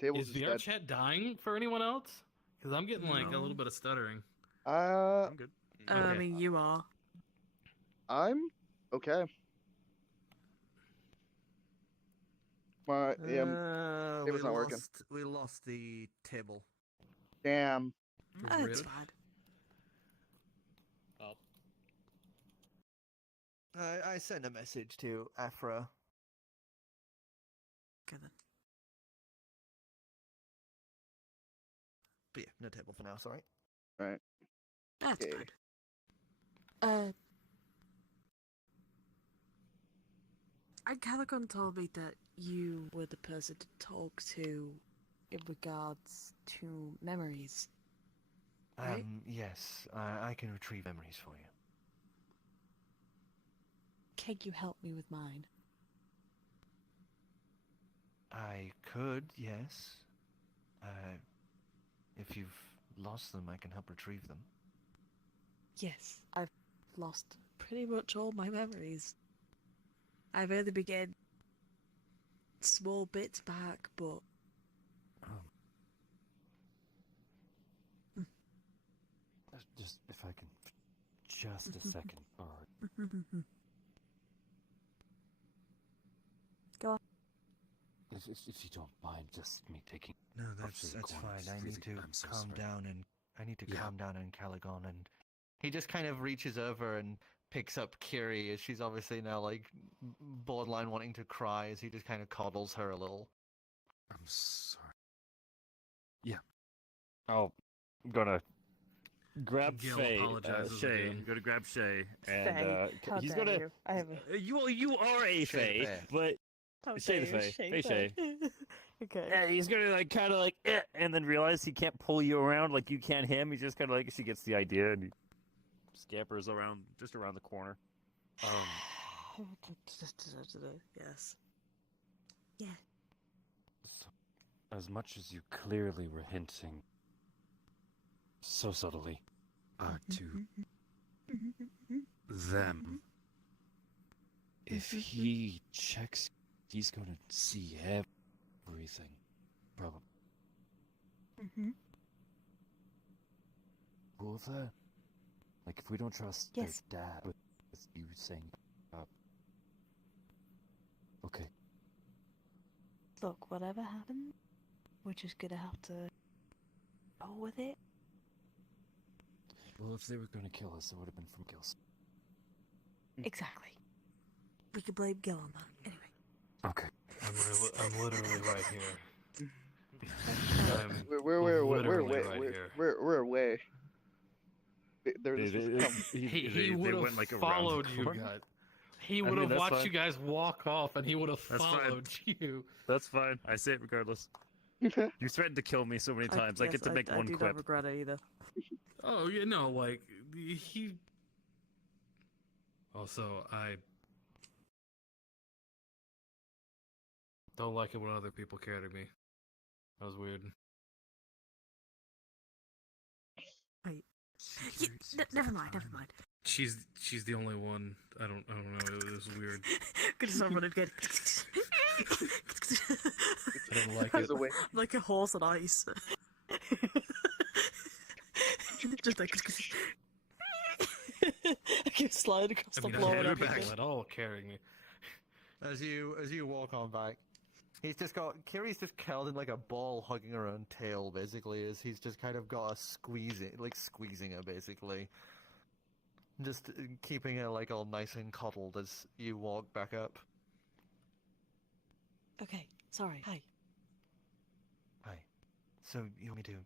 Table's Is just VR dead. chat dying for anyone else? Because I'm getting like a No. little bit of stuttering. I'm good. I Okay. mean, you are. I'm okay. we Table's not working. We lost the table. Damn. That's Really? fine. I sent a message to Afra. Okay then. But yeah, no table for now, sorry. Right. That's Okay. fine. And Caligon told me that you were the person to talk to in regards to memories. Right? Yes, I can retrieve memories for you. Can you help me with mine? I could, yes. If you've lost them, I can help retrieve them. Yes, I've lost pretty much all my memories. I've only been getting small bits back, but Just, if I can, just a second, or Go on. if you don't mind, just me taking. No, up to that's the corner, fine. I really, need to I'm so calm sorry. down and I need to Yeah. calm down in Caligon, and he just kind of reaches over and picks up Kiri as she's obviously now like borderline wanting to cry as he just kind of coddles her a little. I'm sorry. Yeah. I'm gonna grab Gill Shay. apologizes Shay, again. go to grab Shay, and Faye, how he's dare gonna. you? I have a... You are a Shay the Fae, Fae. but How Shay the dare you, Fae. Hey Shay. Okay. Yeah, he's gonna like kind of like, and then realize he can't pull you around like you can him. He just kind of like she gets the idea and he scampers around just around the corner. Yes. Yeah. So, as much as you clearly were hinting, so subtly, to them, if he checks, he's going to see everything. Probably. Cool with that? Like, if we don't trust Yes. their dad, with you saying, okay. Look, whatever happens, we're just gonna have to go with it. Well, if they were going to kill us, it would have been from Gill's. Exactly. We could blame Gill on that. Anyway. Okay. I'm literally right here. We're literally right here. We're away. There's He would have went, like, around followed the you corner. guys. He I would mean, have that's watched fine. you guys walk off, and he would have That's fine. followed you. That's fine. I say it regardless. You threatened to kill me so many times. I get to make I one do quip. not regret it either. Oh, you know, like, he... Also, I... don't like it when other people carry me. That was weird. Wait. Yeah, never mind. She's the only one. I don't know. It was weird. Gonna start running again. I didn't like it. Like a horse on ice. Just like I keep sliding across the floor and you're back everything. at all carrying me. As you walk on back, Kiri's just curled in like a ball, hugging her own tail, basically, as he's just kind of got a squeezing her, basically. Just keeping her like all nice and coddled as you walk back up. Okay, sorry. Hi. So you want me to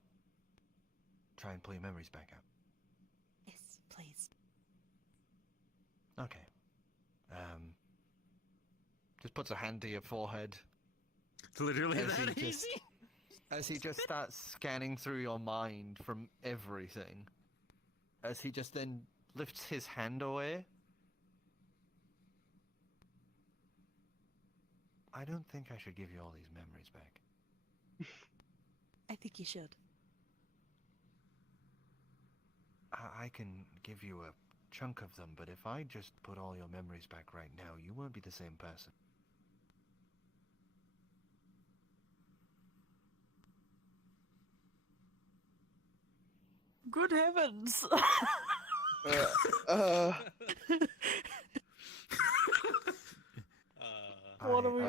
try and pull your memories back up? Yes, please. Okay. Just puts a hand to your forehead. Literally as that he easy? As he just starts scanning through your mind from everything. As he just then lifts his hand away. I don't think I should give you all these memories back. I think you should. I can give you a chunk of them, but if I just put all your memories back right now, you won't be the same person. Good heavens! What are we?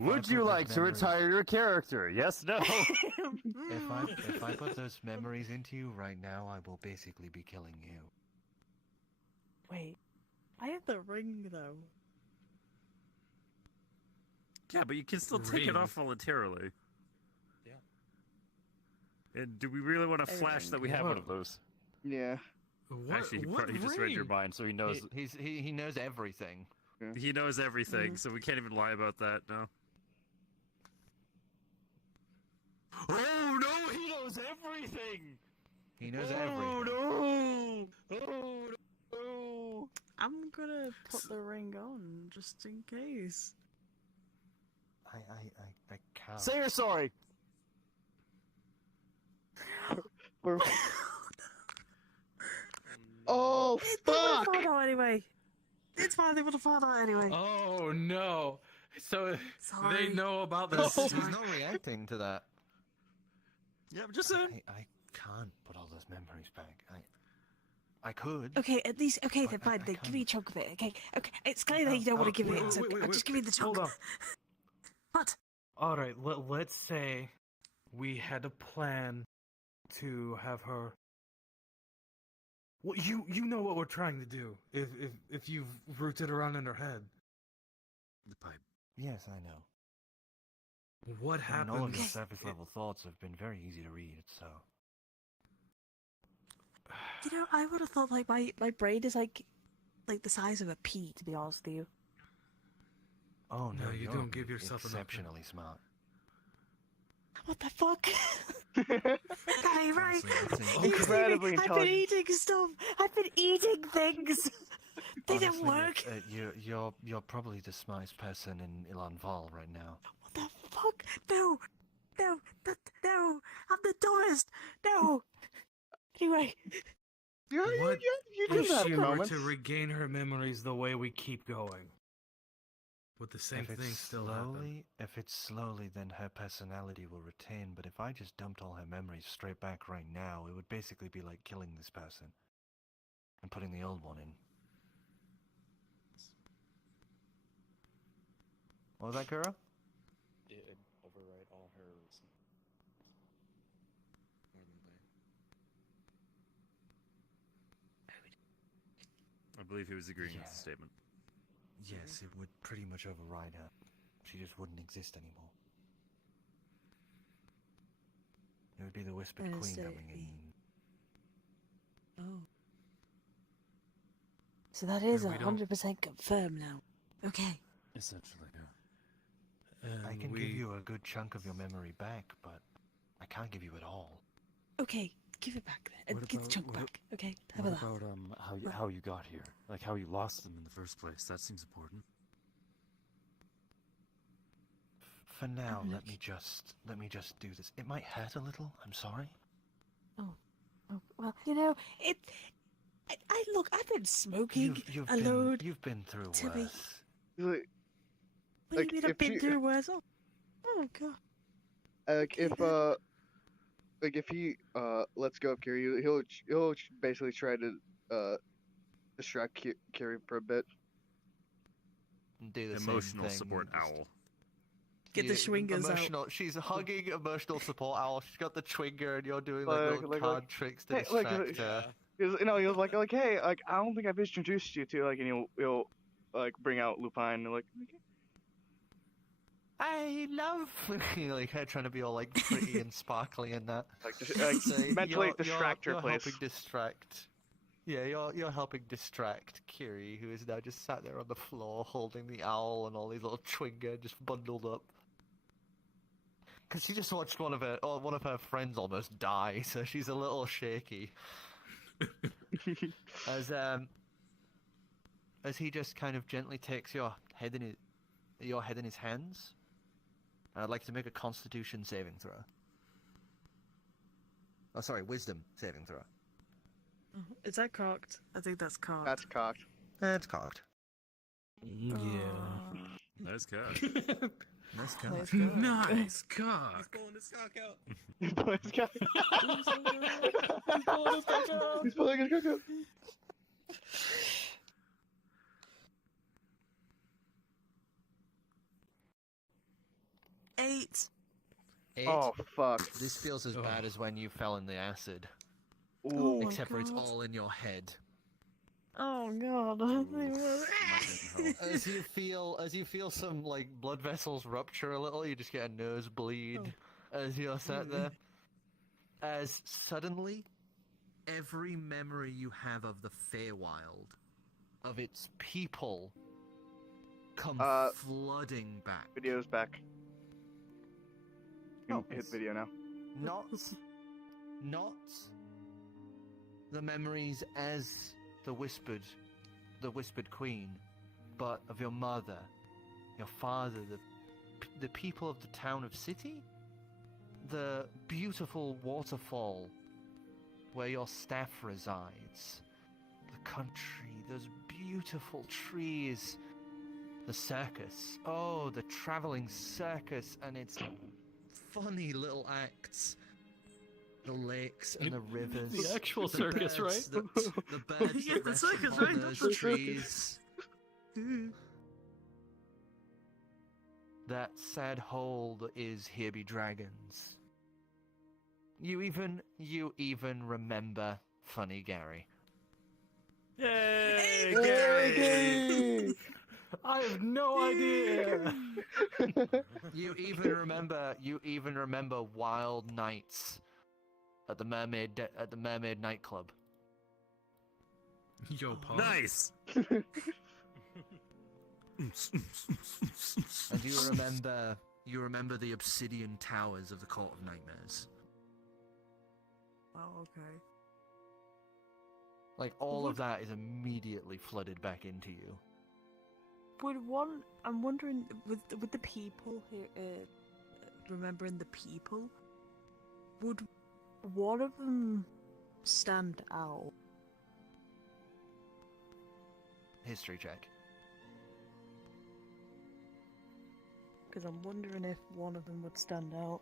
Would you like to retire your character? Yes, no. If I put those memories into you right now, I will basically be killing you. Wait, I have the ring though. Yeah, but you can still take it off voluntarily. Yeah. And do we really want to flash that we have one of those? Yeah. Actually, he just read your mind, so he knows. He knows everything. Yeah. He knows everything, so we can't even lie about that. No. Oh no! He knows everything. He knows everything. No! Oh no! I'm gonna put the ring on just in case. I can't. Say you're sorry. Oh fuck! They found out anyway. It's fine. They would have found out anyway. Oh no! So Sorry. they know about He's this. not reacting to that. Yeah, I'm just saying. I can't put all those memories back. I could. Okay, at least okay. But Then fine. I Then can't. give me a chunk of it. Okay. It's clear that you don't want to give it. So I'll just give you the chunk. Hold on. What? All right. Let's say we had a plan to have her. Well, you know what we're trying to do. If you've rooted around in her head. The pipe. Yes, I know. What And all of happens? your surface level thoughts have been very easy to read, so. You know, I would have thought like my brain is like the size of a pea. To be honest with you. Oh no, No, you you're don't give yourself enough exceptionally smart. What the fuck? That ain't right. Honestly, I think- Incredibly I've been intelligent. eating stuff. I've been eating things. They didn't Honestly, work. you're probably the smartest person in Ilanval right now. What the fuck? No, no, no. I'm the dumbest. No. Anyway. What You if do that she for were moments. to regain her memories the way we keep going? Would the same If it's thing still happen? If it's slowly, then her personality will retain. But if I just dumped all her memories straight back right now, it would basically be like killing this person and putting the old one in. What was that, Kura? It would overwrite all her more than they. I believe he was agreeing with Yeah. the statement. Yes, it would pretty much override her. She just wouldn't exist anymore. It would be the Whispered Queen coming in. Oh. So that is And we don't- 100% confirmed now. Okay. Essentially, yeah. I can give you a good chunk of your memory back, but I can't give you it all. Okay, give it back then. What Give the about- chunk what- back. Okay, how What about that? about how you got here? Like how you lost them in the first place? That seems important. For now, Oh, let me just do this. It might hurt a little. I'm sorry. Oh, well, you know, look, I've been smoking You've a load. you've been through to be- worse. Like, What do you mean I've if been you- through worse? Oh god. if he lets go of Kiri, he'll basically try to distract Kiri for a bit. Do the Emotional same thing. support just- owl. Get the swingers out. emotional, She's hugging emotional support owl. She's got the twinger, and you're doing Like- little like- card tricks to Hey, distract her. He was like, hey, like I don't think I've introduced you to, like, and he'll like bring out Lupine and like. I love like her trying to be all like pretty and sparkly and that. Like, So mentally distract her, you're please. helping distract. Yeah, you're helping distract Kiri, who is now just sat there on the floor holding the owl and all these little twinger just bundled up. Because she just watched one of her friends almost die, so she's a little shaky. As he just kind of gently takes your head in his hands. I'd like to make a Constitution saving throw. Oh, sorry, Wisdom saving throw. Is that cocked? I think that's cocked. That's cocked. That's cocked. Yeah. Nice cock. Nice guy. Nice cock. Nice cock. He's pulling his cock out. He's pulling his cock out. He's pulling his cock out. 8. 8. Oh fuck. This feels as bad as when you fell in the acid. Ooh. my Except for it's God. all in your head. Oh god. As you feel some like blood vessels rupture a little, you just get a nosebleed as you're sat there. As suddenly, every memory you have of the Feywild, of its people, come flooding back. Video's back. You can hit video now. Not the memories as the whispered queen, but of your mother, your father, the people of the town of City, the beautiful waterfall where your staff resides, the country, those beautiful trees, the circus. Oh, the traveling circus and its funny little acts. The lakes and the rivers. The actual the circus, birds right? The birds Yeah, that the rest circus, upon right? those That's the trees. That sad hole that is Here Be Dragons. You even remember Funny Gary. Yay, Gary! I have no idea. You even remember wild nights at the Mermaid nightclub. Yo, Paul. Nice. And you remember the obsidian towers of the Court of Nightmares. Oh, okay. Like, all of that is immediately flooded back into you. I'm wondering, with the people here, remembering the people, would one of them stand out? History check. Because I'm wondering if one of them would stand out.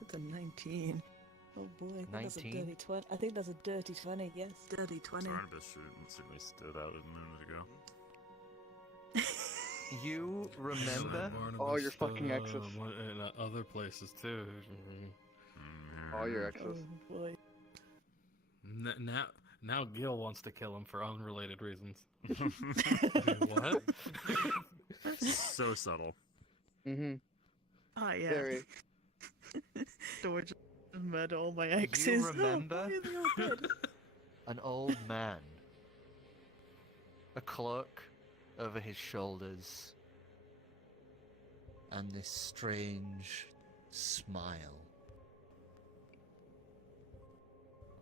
It's a 19. Oh boy, I think that's a 19? dirty 20. I think that's a dirty 20, yes. Dirty 20. Barnabas certainly stood out a minute ago. You remember? All your fucking exes. In other places too. All your exes. Oh boy. Now Gill wants to kill him for unrelated reasons. What? So subtle. Mm-hmm. Oh, yeah. Very. George murder all my exes. You remember Oh, why are they all dead? an old man, a cloak over his shoulders, and this strange smile.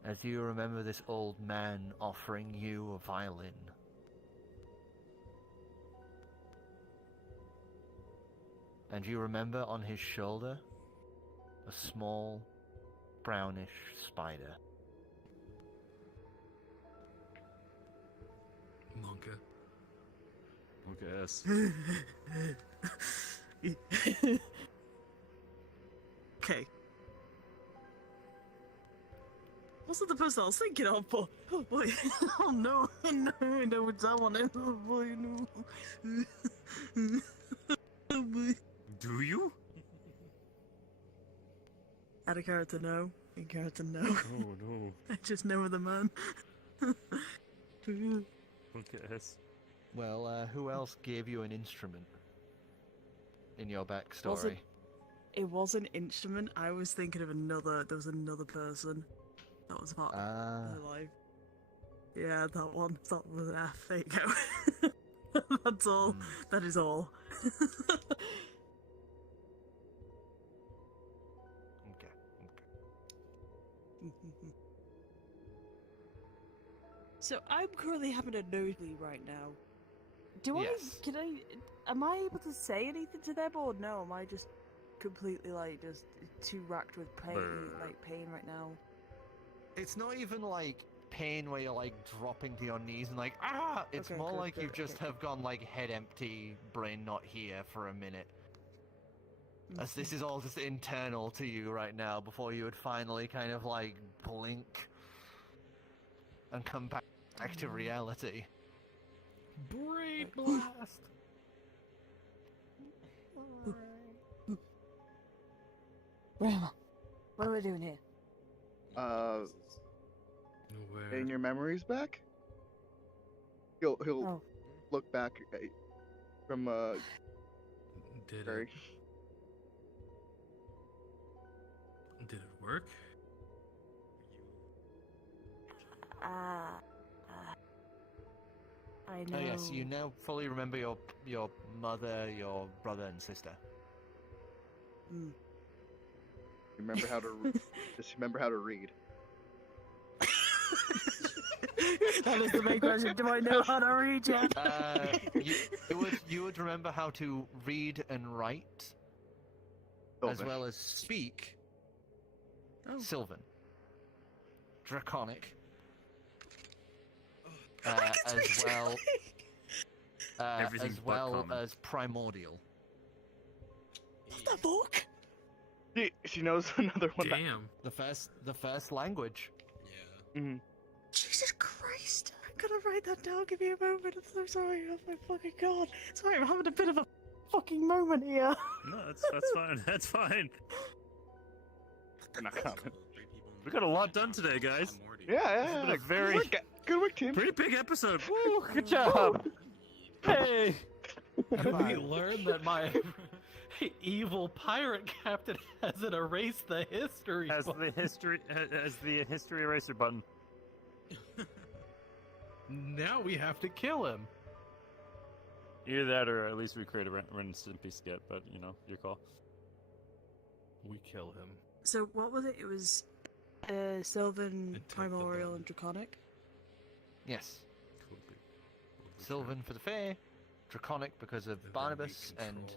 As you remember this old man offering you a violin. And you remember on his shoulder a small, brownish spider. Monka. Monka-S. Okay. Wasn't the person I was thinking of, but oh boy, oh no, no, I know which that one is. Oh boy, no. Oh boy. Do you? Add a character, no. A character, no. Oh no. I just know the man. Monka-S. Well, who else gave you an instrument in your backstory? It was an instrument. I was thinking of another. There was another person that was part of her life. Yeah, that one. That was an F. There you go. That's all. That is all. Okay. So I'm currently having a nosebleed right now. Yes. Am I able to say anything to them or no? Am I just completely just too racked with pain right now? It's not even like pain where you're like dropping to your knees and like ah. It's Okay, more good, like good, you just have gone like head empty, brain not here for a minute. As this is all just internal to you right now before you would finally kind of like blink and come back to reality. Brain blast. Grandma, what are we doing here? Getting your memories back? He'll Oh. look back at, from Did Cari. it work? I know. Oh yes, you now fully remember your mother, your brother, and sister. Remember how to just remember how to read. That is the main question. Do I know how to read yet? You would remember how to read and write, as well as speak. Sylvan, Draconic, as well as Primordial. What the fuck? She knows another one. Damn. The first language. Yeah. Mm-hmm. Jesus Christ! I'm gonna write that down. Give me a moment. I'm so sorry. Oh my fucking god. Sorry, I'm having a bit of a fucking moment here. No, that's fine. That's fine. We're not coming. We got a lot done today, guys. Yeah. It's been a very good work, team. pretty big episode. Woo, good job. Hey. We learned that my evil pirate captain hasn't erased the history. Has the history eraser button. Now we have to kill him. Either that, or at least we create a Ren and Stimpy skit. But you know, your call. We kill him. So what was it? It was Sylvan, Primordial, and Draconic. Yes. Sylvan for the Fae, Draconic because of Barnabas, and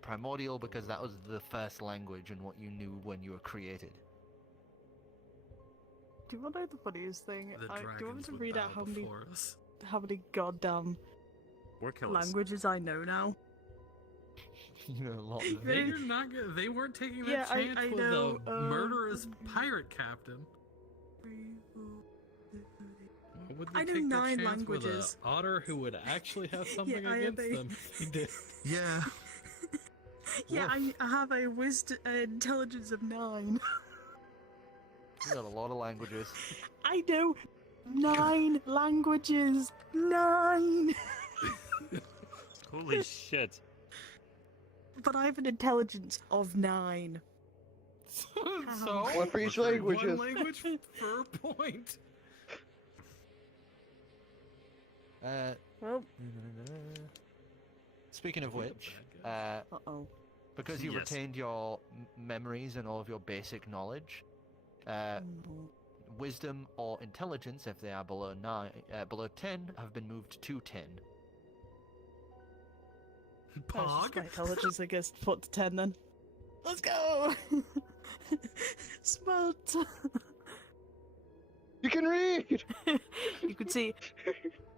Primordial because that was the first language and what you knew when you were created. Do you want to know the funniest thing? The Do you want me dragons to would read out bow before us. how many goddamn We're killers. Languages I know now. You know a lot. They're not good. They weren't taking that Yeah, chance I with know, a murderous pirate captain. Why would they I know take that 9 chance languages. with a otter who would actually have something I have against a- them? He did. Yeah. Yeah, I have a wisdom intelligence of 9. You got a lot of languages. I know 9 languages. 9. Holy shit! But I have an intelligence of 9. So One for each language. one language per point. Well, Speaking of which, uh-oh. because you Yes. retained your memories and all of your basic knowledge, wisdom or intelligence, if they are below 10, have been moved to 10. That's just my intelligence, I guess, put to 10 then. Let's go! Smart! You can read. You can see,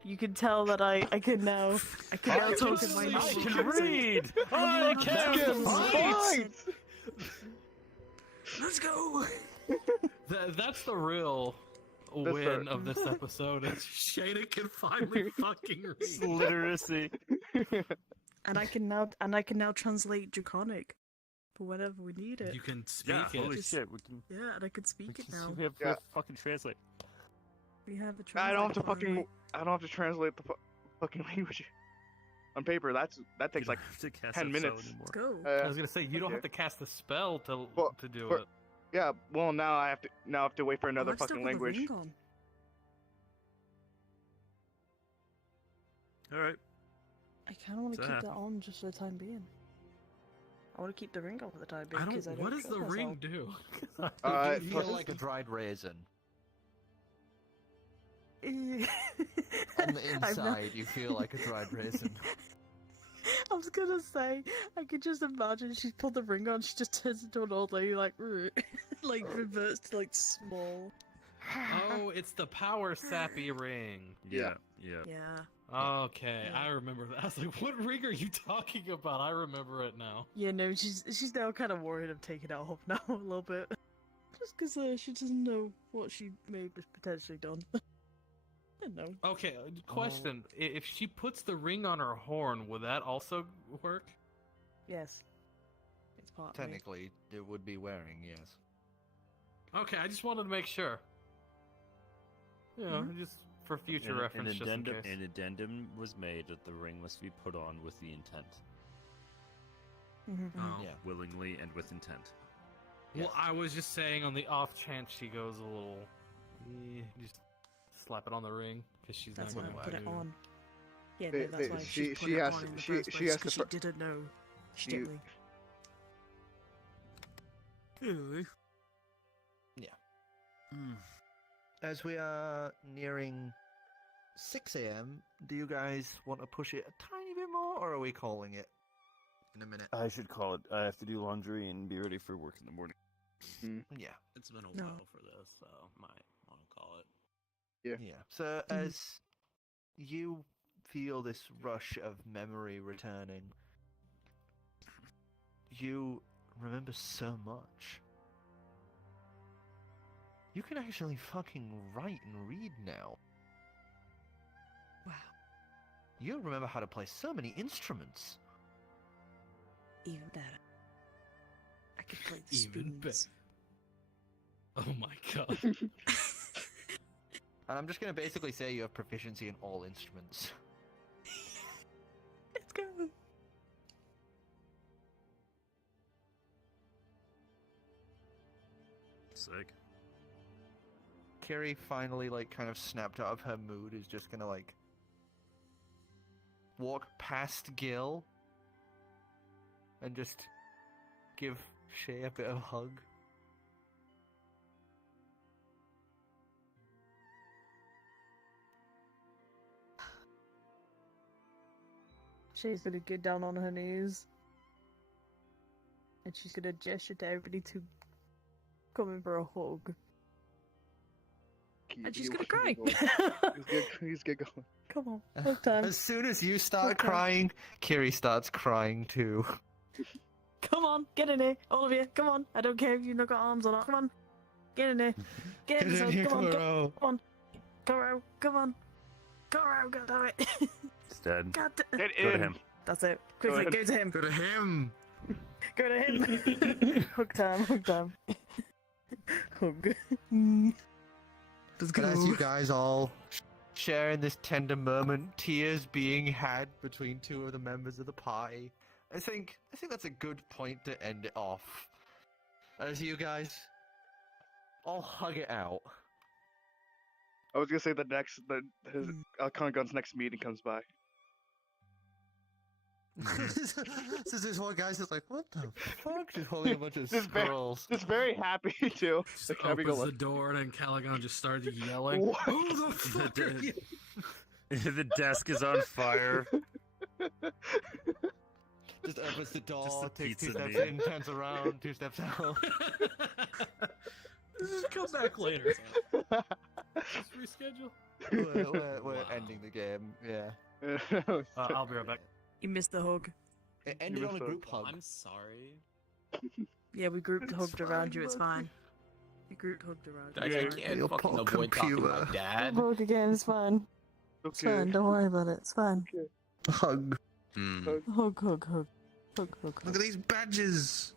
you can tell that I can now talk in my I language. can read! I can Fight! Let's go! That's the real win of this episode. Is Shaena can finally fucking read. Literacy. And I can now translate Draconic for whenever we need it. You can speak Yeah, it. holy Just- shit! We can. Yeah, and I can speak it now. We have Yeah. fucking translate. We have a I don't have to translate finally. I don't have to translate the fucking language on paper. That takes like 10 minutes. Let's go. I was gonna say you don't okay. have to cast the spell to Well, do for- it. Yeah. Well, now I have to wait for another I've still fucking got the language. ring on. All right. I kind of want to So keep happy. that on just for the time being. I want to keep the ring on for the time being I because I don't. don't What does the trust ring myself. do? You feel like a dried raisin. On the I'm not- inside, you feel like a dried raisin. I was gonna say, I could just imagine she's pulled the ring on, she just turns into an old lady, like, like reverts to like small. Oh, it's the power sappy ring. Yeah. Yeah. Okay, I remember that. I was like, what ring are you talking about? I remember it now. Yeah, no, she's now kind of worried of taking it off now a little bit, just because she doesn't know what she may have potentially done. I don't know. Okay, question. If she puts the ring on her horn, would that also work? Yes, it's part of me. Technically, it would be wearing, yes. Okay, I just wanted to make sure. You know, just for future reference, just in case. An addendum was made that the ring must be put on with the intent. Mhm. Oh. Yeah. Willingly and with intent. Well, I was just saying on the off chance she goes a little, just slap it on the ring because she's That's not why going I to put it on. Yeah, They- no, that's they- why she- Put she it has on to- in the she- first she place, has to 'cause fir- she didn't know. She You- didn't. As we are nearing 6 a.m., do you guys want to push it a tiny bit more, or are we calling it? In a minute. I should call it. I have to do laundry and be ready for work in the morning. Yeah. It's been a No. while for this, so might want to call it. Yeah. So as you feel this rush of memory returning, you remember so much. You can actually fucking write and read now. Wow. You remember how to play so many instruments. Even better. I could play the Even better. spoons. Oh my god. And I'm just going to basically say you have proficiency in all instruments. Let's go. Sick. Kiri finally, like, kind of snapped out of her mood, is just gonna, like, walk past Gill and just give Shay a bit of a hug. She's gonna get down on her knees. And she's gonna gesture to everybody to come in for a hug. And she's gonna cry. He's good going. Come on, hug time. As soon as you start Okay. crying, Kiri starts crying too. Come on, get in here, all of you. Come on. I don't care if you've not got arms or not. Come on, get in here. Get in here. Come on, come on. Koro, come on. Koro, go do it. He's dead. God, Get Go to in. him. that's it. Quickly, go to him. Go to him! Go to him. Hug time, hug time. Hug. Let's But as you guys all share in this tender moment, tears being had between two of the members of the party, I think that's a good point to end it off. As you guys all hug it out. I was gonna say his Congon's next meeting comes by. So this one guy's just like, what the fuck? Just holding a bunch of scrolls. Just very happy too. Just Like, happy go opens the lucky. door, and Caligon just started yelling. What? Who the fuck are you? The desk is on fire. Just opens the door, Just a takes 2 pizza steps meat. in, turns around, 2 steps out. Just come back later. Just reschedule. We're ending the game, yeah. I'll be right back. You missed the hug. It ended on a group hug. I'm sorry. Yeah, we grouped hugged It's around fine, you, it's bud. fine. We grouped hugged around you. I it's fine. can't Your fucking poor avoid talking to my computer. dad. Hug again, it's fine. It's Okay. fine, don't worry about it, it's fine. Hug. Hmm. Hug, hug, hug. Hug, hug, Look hug. at these badges!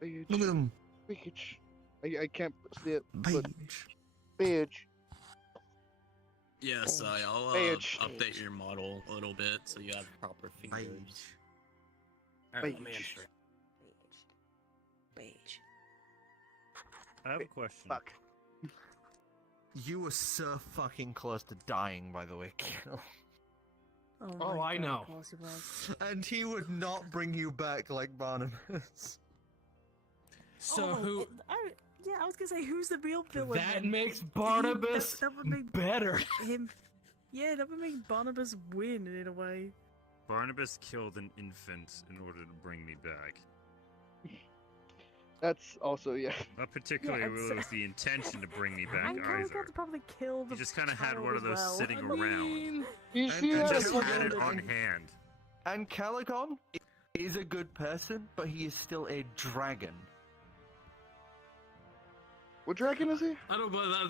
Badge. Look at them! Badge. I can't see it. But Badge. badge. Yes, I'll Badge. update your model a little bit so you have proper fingers. Alright, let me Badge. enter. I have a question. Fuck. You were so fucking close to dying, by the way, Gill. Oh, my I God, know. of course he was. And he would not bring you back like Barnabas. So who? Yeah, I was gonna say, who's the real villain? That then? makes Him- Barnabas that would make better. him. Yeah, that would make Barnabas win in a way. Barnabas killed an infant in order to bring me back. That's also Not particularly it's- with the intention to bring me back And Caligon either. probably killed He the just kind of had child one of as those well. sitting I around. mean, You And- see and that? Just Look had it at on him. hand. And Caligon is a good person, but he is still a dragon. What dragon is he? I don't know, but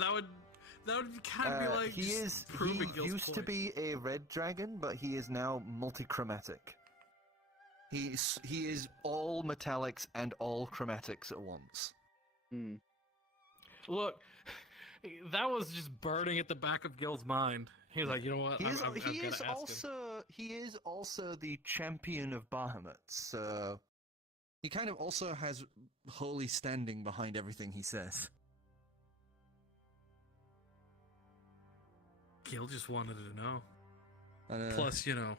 that would kind of be like he just is. He proving Gil's used to point. be a red dragon, but he is now multichromatic. He is all metallics and all chromatics at once. Hmm. Look, that was just burning at the back of Gil's mind. He's like, you know what? He is, I've he gotta is ask him. also the champion of Bahamut, so he kind of also has holy standing behind everything he says. Gil just wanted to know. And, Plus, you know,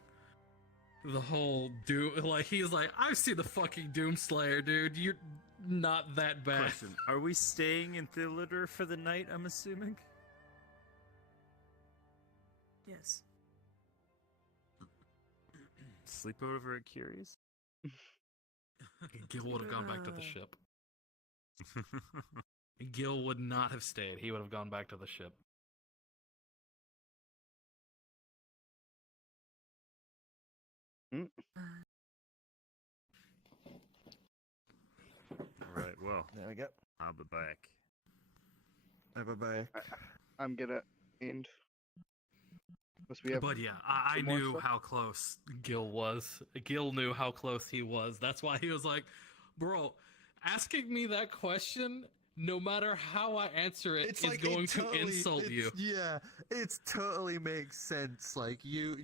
the whole Doom. Like, he's like, I've seen the fucking Doomslayer, dude. You're not that bad. Question: Are we staying in Thilitter for the night? I'm assuming. Yes. Sleep over at Curious. Gil would have gone back to the ship. Gil would not have stayed. He would have gone back to the ship. Right. Well, there we go. I'll be back. Bye-bye. I'm gonna end. Must we have But yeah, I some more knew stuff? how close Gil was. Gil knew how close he was. That's why he was like, bro, asking me that question, no matter how I answer it, is going to insult you. Yeah, it totally makes sense. Like you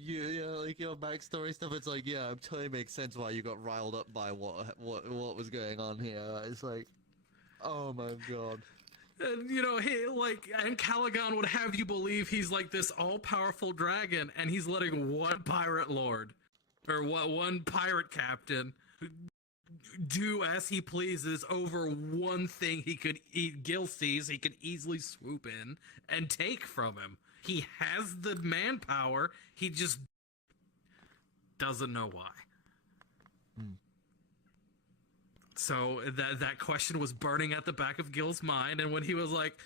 know, like your backstory stuff. It's like, yeah, it totally makes sense why you got riled up by what was going on here. It's like, oh my god. And, you know, and Caligon would have you believe he's like this all-powerful dragon, and he's letting one pirate lord, or one pirate captain, do as he pleases over one thing he could Gill sees he could easily swoop in and take from him. He has the manpower, he just doesn't know why. So that question was burning at the back of Gill's mind, and when he was like,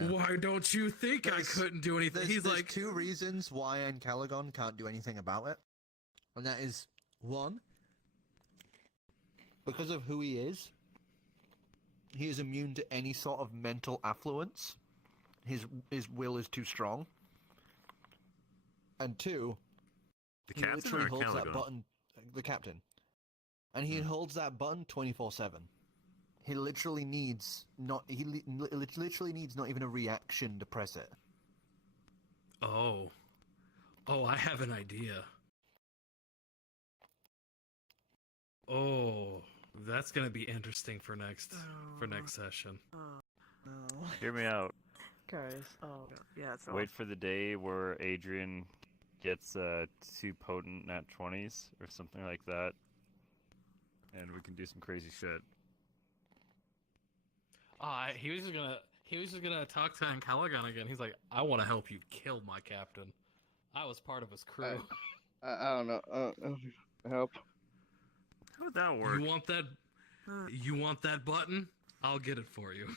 why don't you think I couldn't do anything? He's there's like... two reasons why Caligon can't do anything about it. And that is, one, because of who he is immune to any sort of mental affluence. His will is too strong. And two, The he captain literally or holds that Caligon? button, the captain. And he holds that button 24/7. He literally needs not even a reaction to press it. Oh, I have an idea. Oh, that's gonna be interesting for next session. No. Hear me out. Guys, Yeah, it's Wait for the day where Adrian gets 2 potent nat 20s or something like that, and we can do some crazy shit. He was just gonna talk to Caligon again. He's like, I want to help you kill my captain. I was part of his crew. I don't know. Help. How would that work? You want that button? I'll get it for you.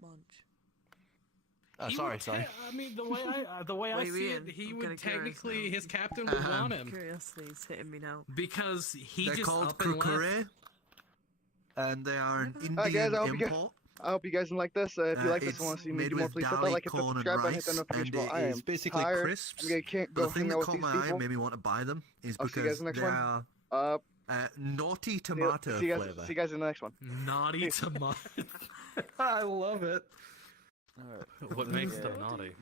Munch. Sorry. I mean, the way I see it, he would technically, his captain would want him. Curiosity's hitting me now. Because They're just called up and left. Kukure, and they are an Alright, Indian guys, import. I hope you guys like this. If you like this It's and want to see me made do more, with please hit that garlic, like and corn, and subscribe button, hit rice, that notification and bell. I it am is basically tired. crisps. I can't But go the thing hang that out with caught these my eye people. and made me want to buy them is I'll see you guys because in the next they one. are naughty tomato See you flavor. guys in the next one. Naughty Peace. tomato. I love it. Alright. What makes them Yeah. naughty?